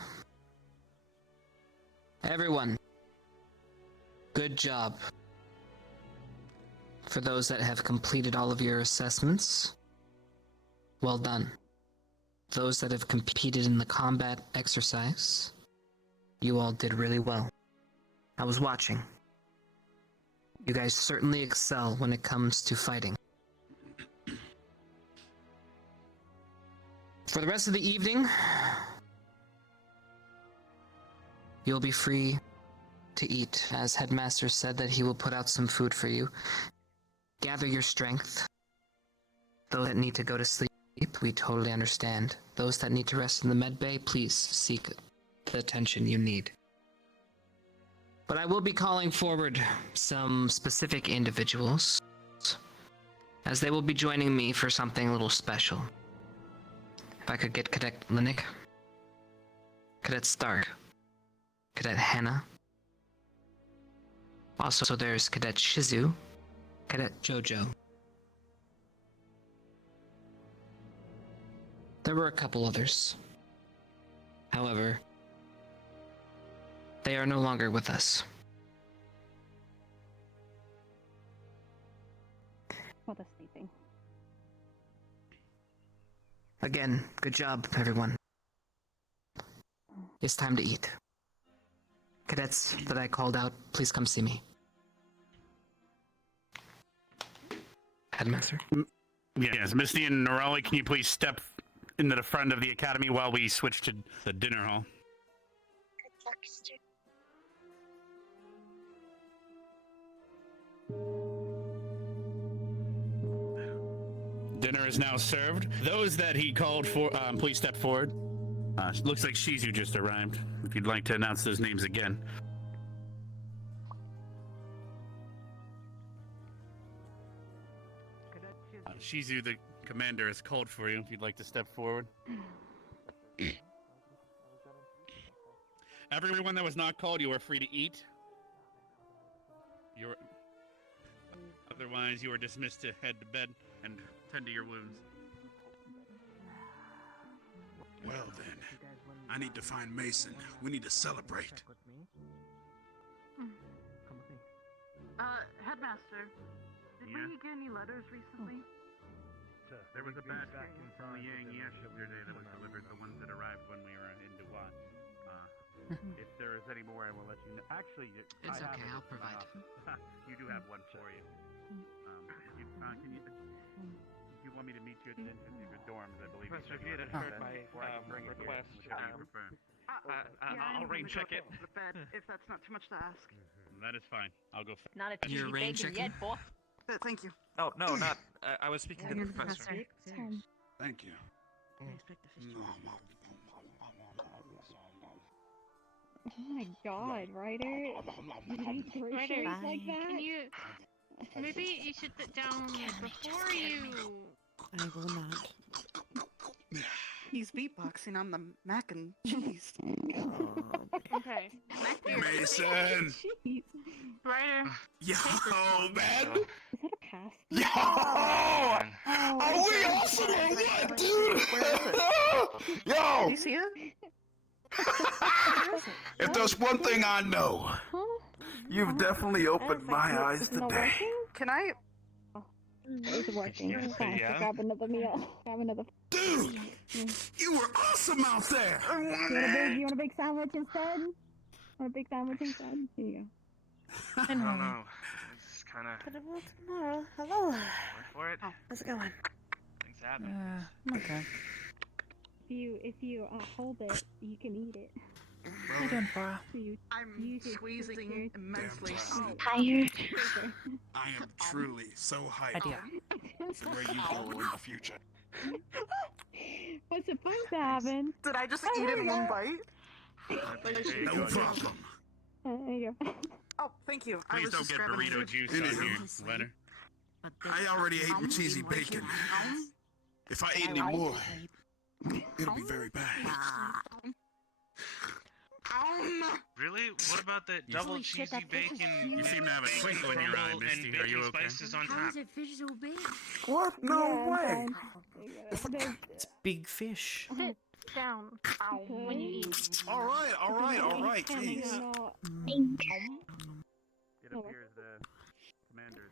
Everyone, good job. For those that have completed all of your assessments, well done. Those that have competed in the combat exercise, you all did really well. I was watching. You guys certainly excel when it comes to fighting. For the rest of the evening, you'll be free to eat, as Headmaster said that he will put out some food for you. Gather your strength. Those that need to go to sleep, we totally understand. Those that need to rest in the med bay, please seek the attention you need. But I will be calling forward some specific individuals, as they will be joining me for something a little special. If I could get Cadet Linnick, Cadet Stark, Cadet Hannah. Also, there's Cadet Shizu, Cadet Jojo. There were a couple others. However, they are no longer with us. For the sleeping. Again, good job, everyone. It's time to eat. Cadets that I called out, please come see me. Headmaster? Yes, Misty and Norelli, can you please step into the front of the academy while we switch to the dinner hall? Dinner is now served. Those that he called for, please step forward. Looks like Shizu just arrived. If you'd like to announce those names again. Shizu, the commander, has called for you. If you'd like to step forward. Everyone that was not called, you are free to eat. Otherwise, you are dismissed to head to bed and tend to your wounds. Well then, I need to find Mason. We need to celebrate. Headmaster, did we get any letters recently? There was a batch from Liang yesterday that was delivered, the ones that arrived when we were in Duat. If there is any more, I will let you know. Actually, It's okay, I'll provide. You do have one for you. If you want me to meet you at the entrance of your dorms, I believe Professor, if you you had heard my request, I'll rain check it. The bed, if that's not too much to ask. That is fine. I'll go. Not a Your cheesy rain bacon chicken? yet, boy. Thank you. Oh, no, not. I was speaking to the professor. Thank you. Oh my god, Ryder. You eat groceries Ryder, like that? can you... Maybe you should sit down before you... I will not. He's beatboxing on the mac and cheese. Okay. Mason! Ryder. Yo, man! Is that a pass? Yo! Are we awesome or what, dude? Yo! Do you see it? If there's one thing I know, you've definitely opened my eyes today. Can I? It's working. Fine, so grab another meal. Grab another. Dude! You were awesome out there! You want a big sandwich instead? Want a big sandwich instead? Here you go. I don't know. It's kind of. But about tomorrow. Hello. Wait for it. How's it going? Things happen. Okay. If you hold it, you can eat it. How you doing, Flora? I'm squeezing immensely. Tired. I am truly so hyped Idea. for where you go in the future. What's supposed to happen? Did I just eat it in one bite? No problem. There you go. Oh, thank you. Please don't get burrito juice on your letter. I already ate the cheesy bacon. If I eat any more, it'll be very bad. Really? What about that double cheesy bacon? You seem to have a twinkle in your eye, Misty. And Are you bacon okay? spices on top. visual big? What? No way! It's big fish. Sit down when you eat. All right, jeez. It appears the commander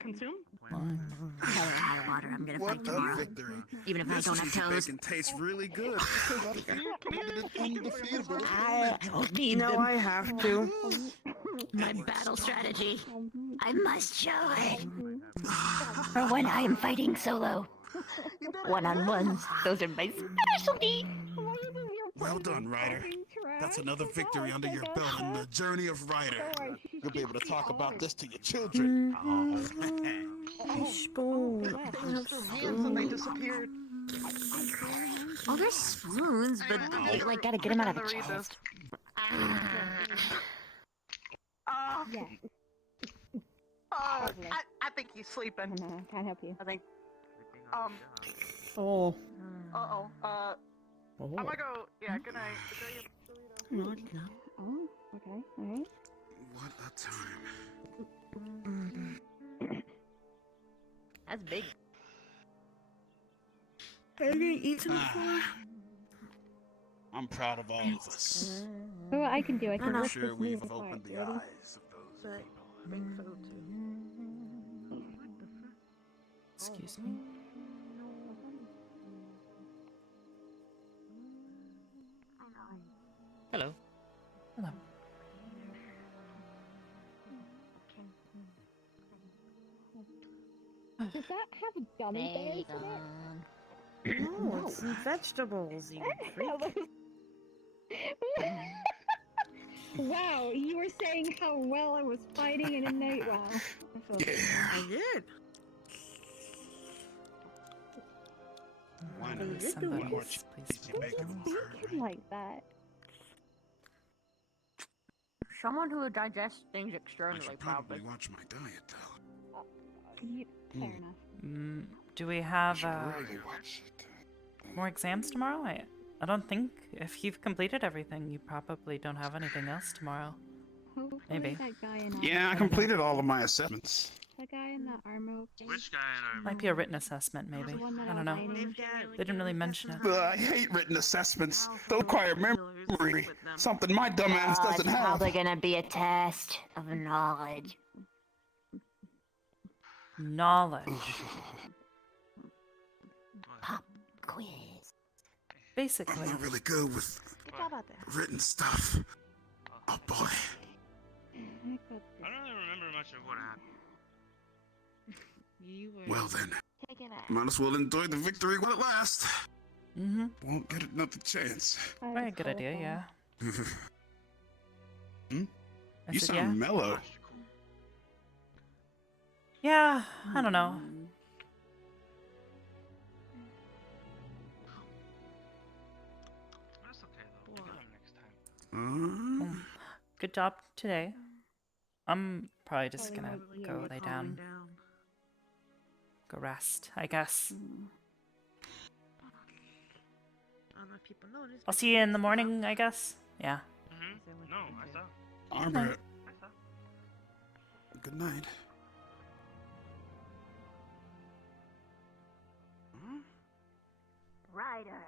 Consume? Tell her how to water. I'm gonna What fight a tomorrow. victory. Even if I This don't have cheesy toes. bacon tastes really good. I don't need No, them. I have to. My battle strategy. I must show it. For when I am fighting solo. One-on-ones. Those are my specialty. Well done, Ryder. That's another victory under your belt in the journey of Ryder. You'll be able to talk about this to your children. Spoon. Hands and they disappeared. Oh, they're spoons, but you like gotta get them out of the chest. Yeah. I think he's sleeping. No, can't help you. I think. Oh. Uh-oh. I'm gonna go. Yeah, good night. No, it's not. Oh, okay, alright. What a time. That's big. Are you gonna eat some before? I'm proud of all of us. Oh, I can do. I can I'm lift sure this we've meal. opened the Ready? eyes of those people. Big food too. Excuse me. Hello. Hello. Does that have gummy bears in it? No, it's some vegetables, you freak. Wow, you were saying how well I was fighting in a night. Wow. I did. Somebody's Speaking like that. Someone who digests things I externally, should probably watch my diet, though. Fair enough. Do we have Really watch it. more exams tomorrow? I don't think if you've completed everything, you probably don't have anything else tomorrow. Hopefully Maybe. that guy in Yeah, I completed all of my assessments. That guy in that armor. Which guy in Might be a written assessment, maybe. I don't know. They didn't really mention it. I hate written assessments. They require memory. Something my dumbass doesn't It's have. probably gonna be a test of knowledge. Knowledge. Pop quiz. Basically. I'm not really good with Good job out there. written stuff. Oh boy. I don't really remember much of what happened. Well then, Take it back. might as well enjoy the victory while it lasts. Mm-hmm. Won't get another chance. Very good idea, yeah. Hmm? I You said, sound yeah. mellow. Yeah, I don't know. That's okay though. We'll get him next time. Well, good job today. I'm probably just gonna go lay down. Go rest, I guess. I'll see you in the morning, I guess. Yeah. No, I saw. Arbor. Good night. Ryder.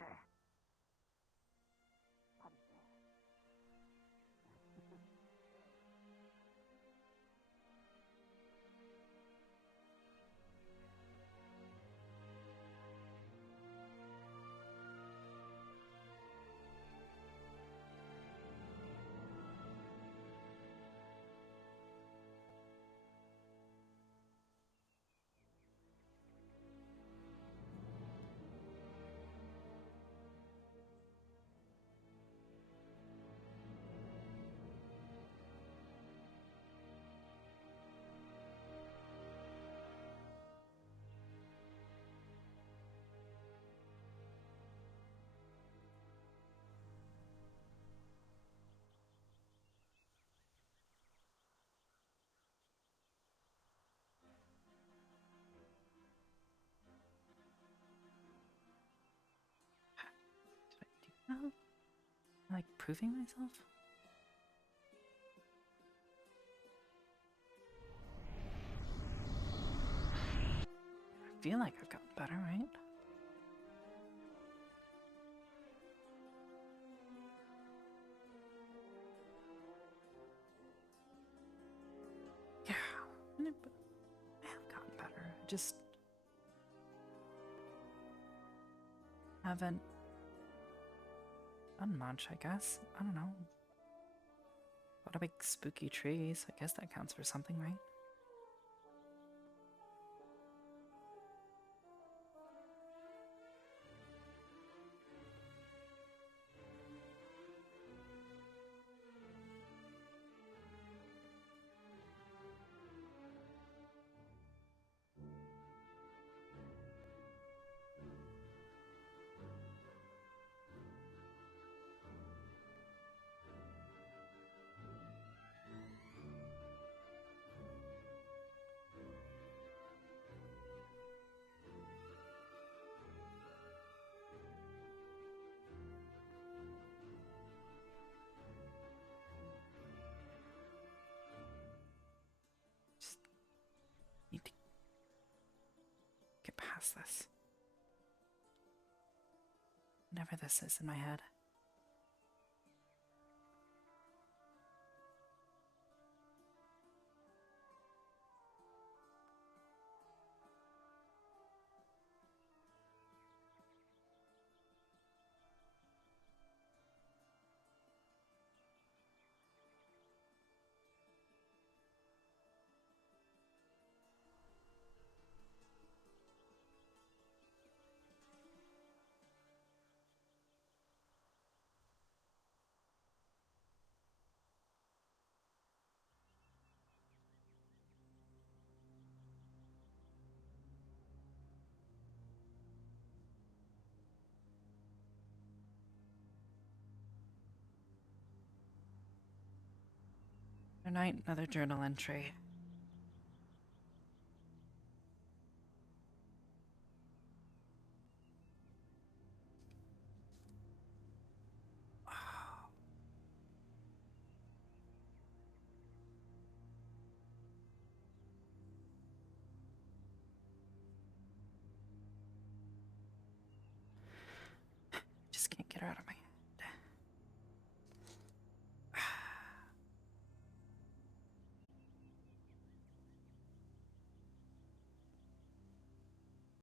Well, like proving myself? I feel like I've gotten better, right? Yeah, I have gotten better. I just haven't done much, I guess. I don't know. A lot of big spooky trees. I guess that counts for something, right? Need to get past this. Whatever this is in my head. night, another journal entry.